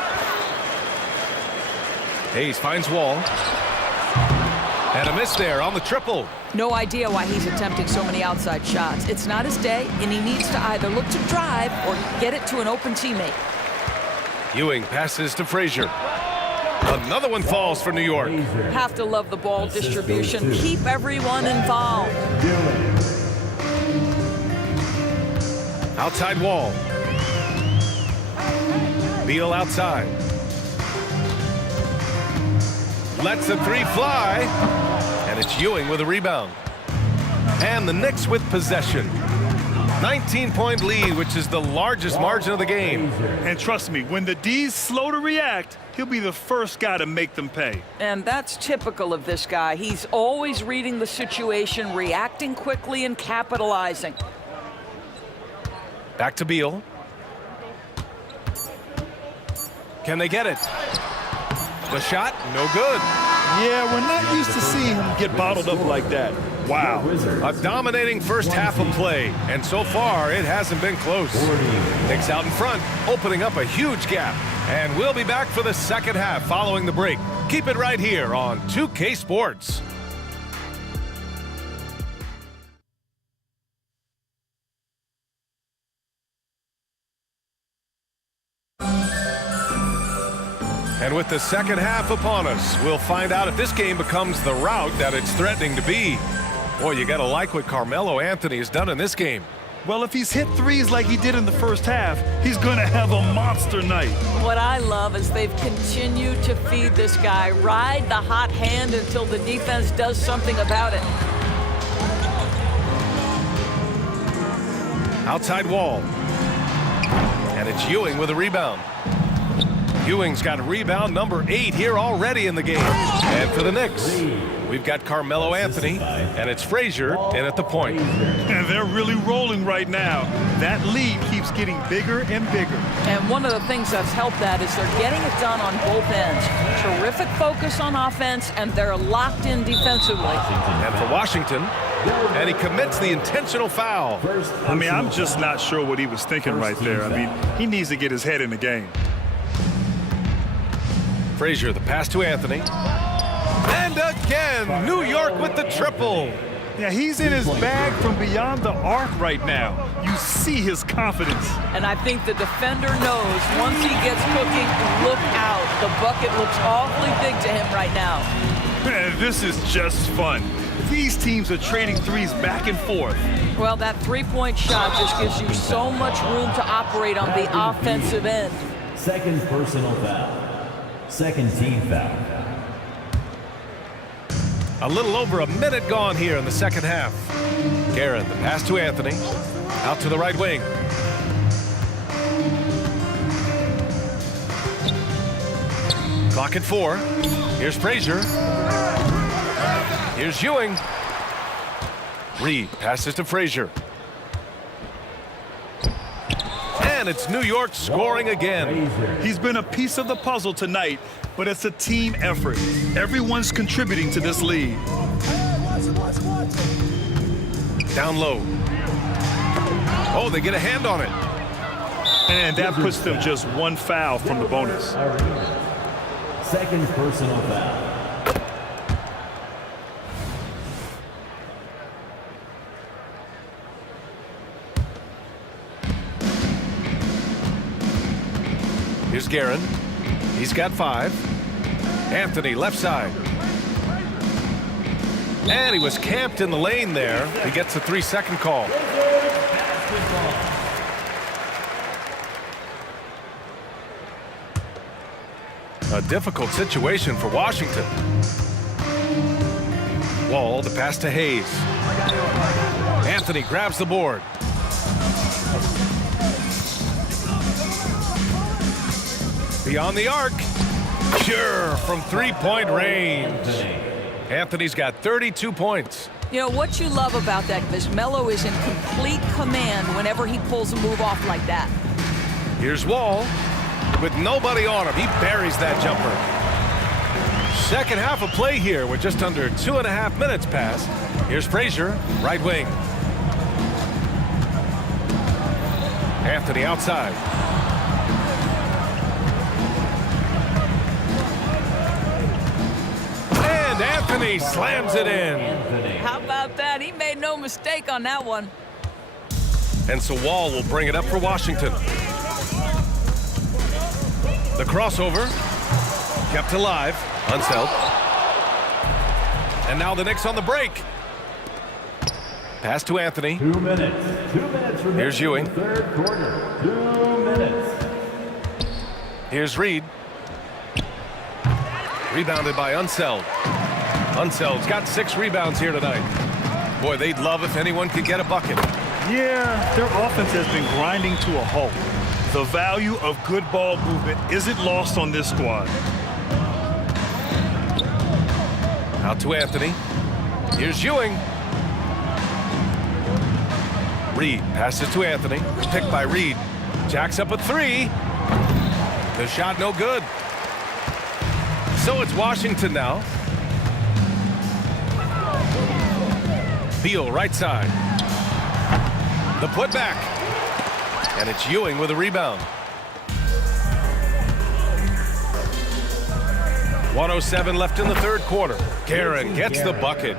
Hayes finds Wall. And a miss there on the triple. No idea why he's attempting so many outside shots. It's not his day, and he needs to either look to drive or get it to an open teammate. Ewing passes to Frazier. Another one falls for New York. Have to love the ball distribution. Keep everyone involved. Outside Wall. Beal outside. Lets the 3 fly. And it's Ewing with a rebound. And the Knicks with possession. 19-point lead, which is the largest margin of the game. And trust me, when the D's slow to react, he'll be the first guy to make them pay. And that's typical of this guy. He's always reading the situation, reacting quickly, and capitalizing. Back to Beal. Can they get it? The shot, no good. Yeah, we're not used to seeing him get bottled up like that. Wow. A dominating first half of play, and so far it hasn't been close. Knicks out in front, opening up a huge gap. And we'll be back for the second half following the break. Keep it right here on 2K Sports. And with the second half upon us, we'll find out if this game becomes the rout that it's threatening to be. Boy, you got to like what Carmelo Anthony has done in this game. Well, if he's hit threes like he did in the first half, he's going to have a monster night. What I love is they've continued to feed this guy, ride the hot hand until the defense does something about it. Outside Wall. And it's Ewing with a rebound. Ewing's got rebound number 8 here already in the game. And for the Knicks, we've got Carmelo Anthony, and it's Frazier in at the point. And they're really rolling right now. That lead keeps getting bigger and bigger. And one of the things that's helped that is they're getting it done on both ends. Terrific focus on offense, and they're locked in defensively. And for Washington, and he commits the intentional foul. I mean, I'm just not sure what he was thinking right there. I mean, he needs to get his head in the game. Frazier, the pass to Anthony. And again, New York with the triple. Yeah, he's in his bag from beyond the arc right now. You see his confidence. And I think the defender knows once he gets cooking, look out. The bucket looks awfully big to him right now. Man, this is just fun. These teams are trading threes back and forth. Well, that three-point shot just gives you so much room to operate on the offensive end. Second personal foul. Second team foul. A little over a minute gone here in the second half. Guerin, the pass to Anthony. Out to the right wing. Clock at 4. Here's Frazier. Here's Ewing. Reed passes to Frazier. And it's New York scoring again. He's been a piece of the puzzle tonight, but it's a team effort. Everyone's contributing to this lead. Down low. Oh, they get a hand on it. And that puts them just one foul from the bonus. Second personal foul. Here's Guerin. He's got 5. Anthony, left side. And he was camped in the lane there. He gets a 3-second call. A difficult situation for Washington. Wall, the pass to Hayes. Anthony grabs the board. Beyond the arc. Sure, from three-point range. Anthony's got 32 points. You know, what you love about that is Melo is in complete command whenever he pulls a move off like that. Here's Wall. With nobody on him, he buries that jumper. Second half of play here with just under 2.5 minutes passed. Here's Frazier, right wing. Anthony outside. And Anthony slams it in. How about that? He made no mistake on that one. And so Wall will bring it up for Washington. The crossover, kept alive, Unseld. And now the Knicks on the break. Pass to Anthony. 2 minutes. 2 minutes remaining. Here's Ewing. Third quarter. 2 minutes. Here's Reed. Rebounded by Unseld. Unseld's got 6 rebounds here tonight. Boy, they'd love if anyone could get a bucket. Yeah, their offense has been grinding to a halt. The value of good ball movement isn't lost on this squad. Out to Anthony. Here's Ewing. Reed passes to Anthony. Picked by Reed. Jacks up a 3. The shot no good. So it's Washington now. Beal right side. The putback. And it's Ewing with a rebound. 1:07 left in the third quarter. Guerin gets the bucket.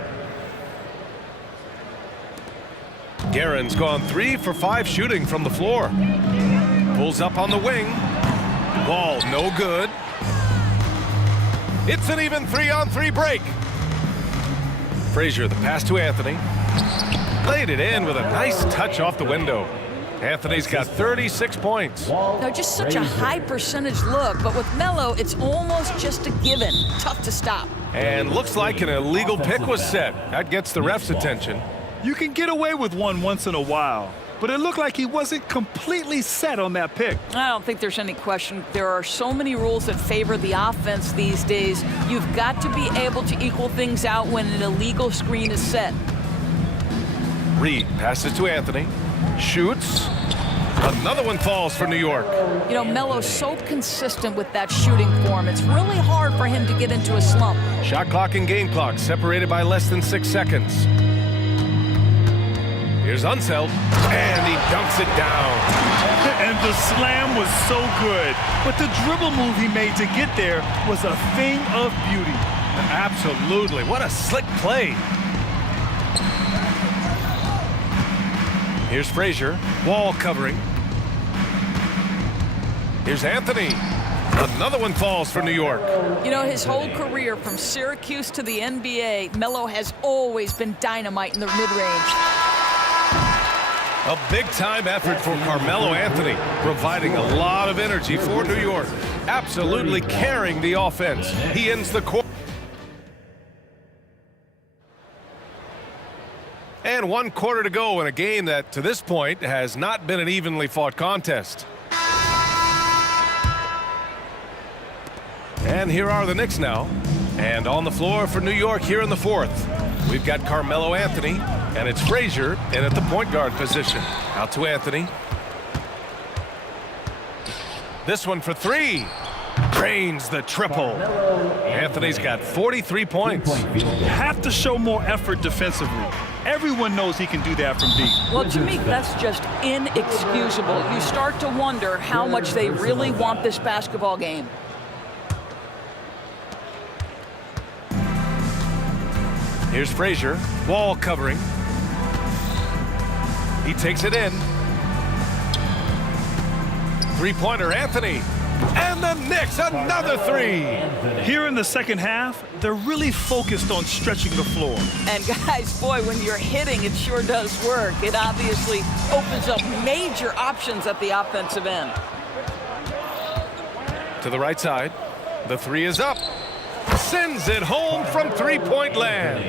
Guerin's gone 3 for 5 shooting from the floor. Pulls up on the wing. Ball no good. It's an even 3-on-3 break. Frazier, the pass to Anthony. Laid it in with a nice touch off the window. Anthony's got 36 points. Now, just such a high percentage look, but with Melo, it's almost just a given. Tough to stop. And looks like an illegal pick was set. That gets the ref's attention. You can get away with one once in a while, but it looked like he wasn't completely set on that pick. I don't think there's any question. There are so many rules that favor the offense these days. You've got to be able to equal things out when an illegal screen is set. Reed passes to Anthony. Shoots. Another one falls for New York. You know, Melo's so consistent with that shooting form. It's really hard for him to get into a slump. Shot clock and game clock separated by less than 6 seconds. Here's Unseld, and he dunks it down. And the slam was so good, but the dribble move he made to get there was a thing of beauty. Absolutely. What a slick play. Here's Frazier, wall covering. Here's Anthony. Another one falls for New York. You know, his whole career from Syracuse to the NBA, Melo has always been dynamite in the mid-range. A big-time effort for Carmelo Anthony, providing a lot of energy for New York. Absolutely carrying the offense. He ends the quarter. And 1 quarter to go in a game that, to this point, has not been an evenly fought contest. And here are the Knicks now. And on the floor for New York here in the fourth. We've got Carmelo Anthony, and it's Frazier in at the point guard position. Out to Anthony. This one for three. Drains the triple. Anthony's got 43 points. Have to show more effort defensively. Everyone knows he can do that from deep. Well, to me, that's just inexcusable. You start to wonder how much they really want this basketball game. Here's Frazier, wall covering. He takes it in. Three-pointer, Anthony. And the Knicks, another three. Here in the second half, they're really focused on stretching the floor. And guys, boy, when you're hitting, it sure does work. It obviously opens up major options at the offensive end. To the right side, the three is up. Sends it home from three-point land.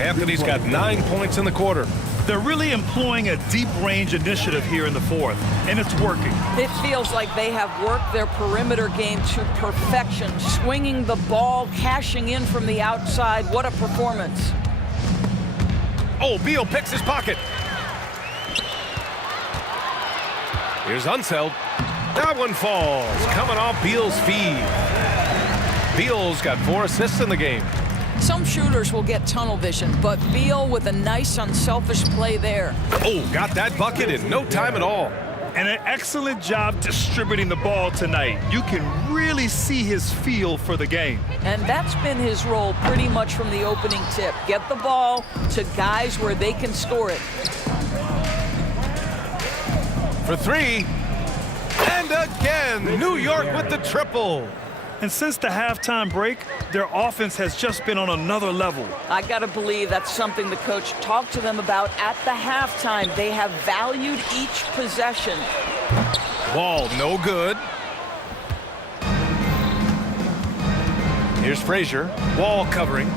Anthony's got 9 points in the quarter. They're really employing a deep-range initiative here in the fourth, and it's working. It feels like they have worked their perimeter game to perfection, swinging the ball, cashing in from the outside. What a performance. Oh, Beal picks his pocket. Here's Unseld. That one falls, coming off Beal's feed. Beal's got 4 assists in the game. Some shooters will get tunnel vision, but Beal with a nice unselfish play there. Oh, got that bucket in no time at all. And an excellent job distributing the ball tonight. You can really see his feel for the game. And that's been his role pretty much from the opening tip. Get the ball to guys where they can score it. For three. And again, New York with the triple. And since the halftime break, their offense has just been on another level. I got to believe that's something the coach talked to them about at the halftime. They have valued each possession. Ball no good. Here's Frazier, wall covering.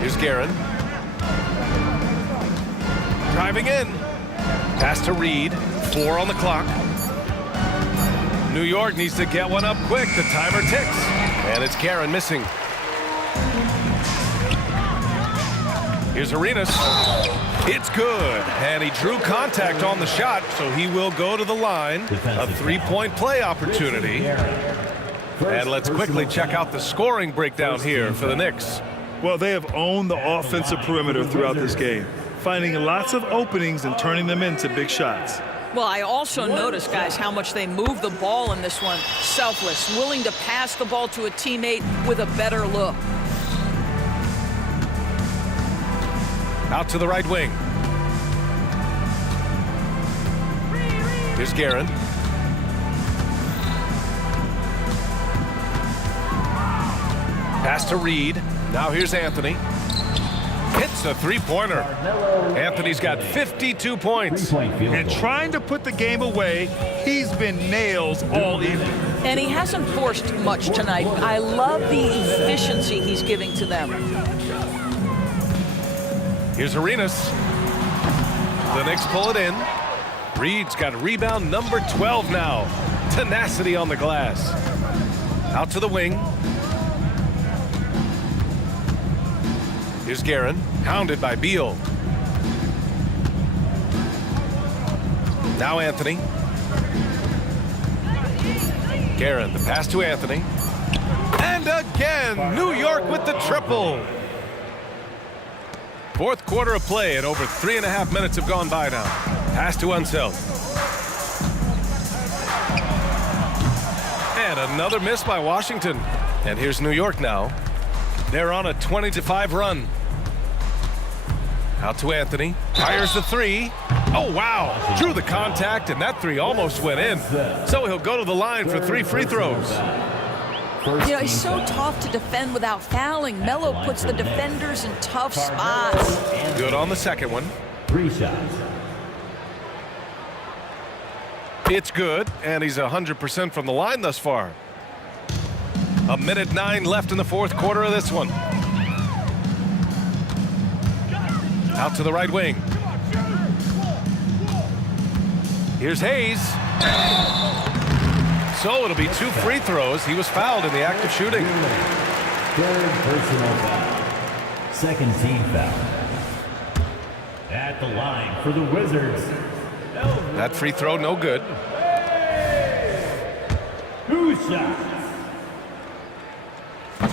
Here's Guerin. Driving in. Pass to Reed. 4 on the clock. New York needs to get one up quick. The timer ticks. And it's Guerin missing. Here's Arenas. It's good. And he drew contact on the shot, so he will go to the line. A 3-point play opportunity. And let's quickly check out the scoring breakdown here for the Knicks. Well, they have owned the offensive perimeter throughout this game, finding lots of openings and turning them into big shots. Well, I also noticed, guys, how much they move the ball in this one. Selfless, willing to pass the ball to a teammate with a better look. Out to the right wing. Here's Guerin. Pass to Reed. Now here's Anthony. Hits a three-pointer. Anthony's got 52 points. And trying to put the game away, he's been nails all evening. And he hasn't forced much tonight. I love the efficiency he's giving to them. Here's Arenas. The Knicks pull it in. Reed's got rebound number 12 now. Tenacity on the glass. Out to the wing. Here's Guerin, hounded by Beal. Now Anthony. Guerin, the pass to Anthony. And again, New York with the triple. Fourth quarter of play, and over 3.5 minutes have gone by now. Pass to Unseld. And another miss by Washington. And here's New York now. They're on a 20-5 run. Out to Anthony. Fires the three. Oh, wow. Drew the contact, and that three almost went in. So he'll go to the line for 3 free throws. You know, he's so tough to defend without fouling. Melo puts the defenders in tough spots. Good on the second one. 3 shots. It's good, and he's 100% from the line thus far. 1:09 left in the fourth quarter of this one. Out to the right wing. Here's Hayes. So it'll be 2 free throws. He was fouled in the act of shooting. Third personal foul. Second team foul. At the line for the Wizards. That free throw, no good. 2 shots.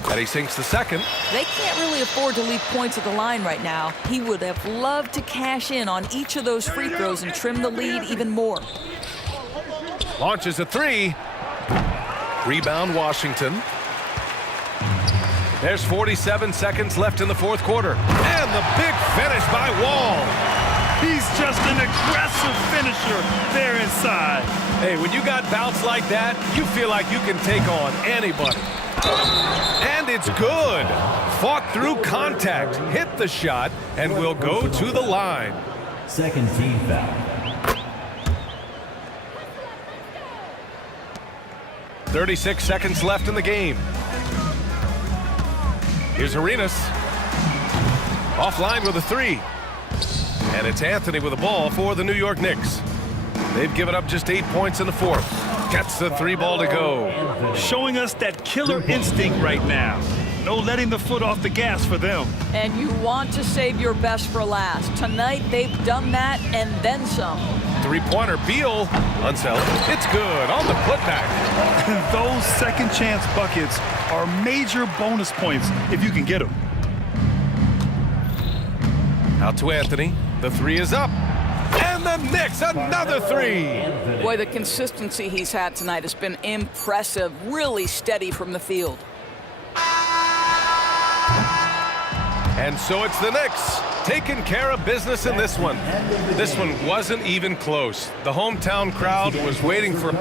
And he sinks the second. They can't really afford to leave points at the line right now. He would have loved to cash in on each of those free throws and trim the lead even more. Launches a three. Rebound Washington. There's 47 seconds left in the fourth quarter. And the big finish by Wall. He's just an aggressive finisher there inside. Hey, when you got bounce like that, you feel like you can take on anybody. And it's good. Fought through contact, hit the shot, and will go to the line. Second team foul. 36 seconds left in the game. Here's Arenas. Offline with a three. And it's Anthony with the ball for the New York Knicks. They've given up just 8 points in the fourth. Gets the 3 ball to go. Showing us that killer instinct right now. No letting the foot off the gas for them. And you want to save your best for last. Tonight, they've done that and then some. 3-pointer, Beal. Unseld. It's good on the putback. Those second chance buckets are major bonus points if you can get them. Out to Anthony. The 3 is up. And the Knicks, another 3. Boy, the consistency he's had tonight has been impressive. Really steady from the field. And so it's the Knicks taking care of business in this one. This one wasn't even close. The hometown crowd was waiting for...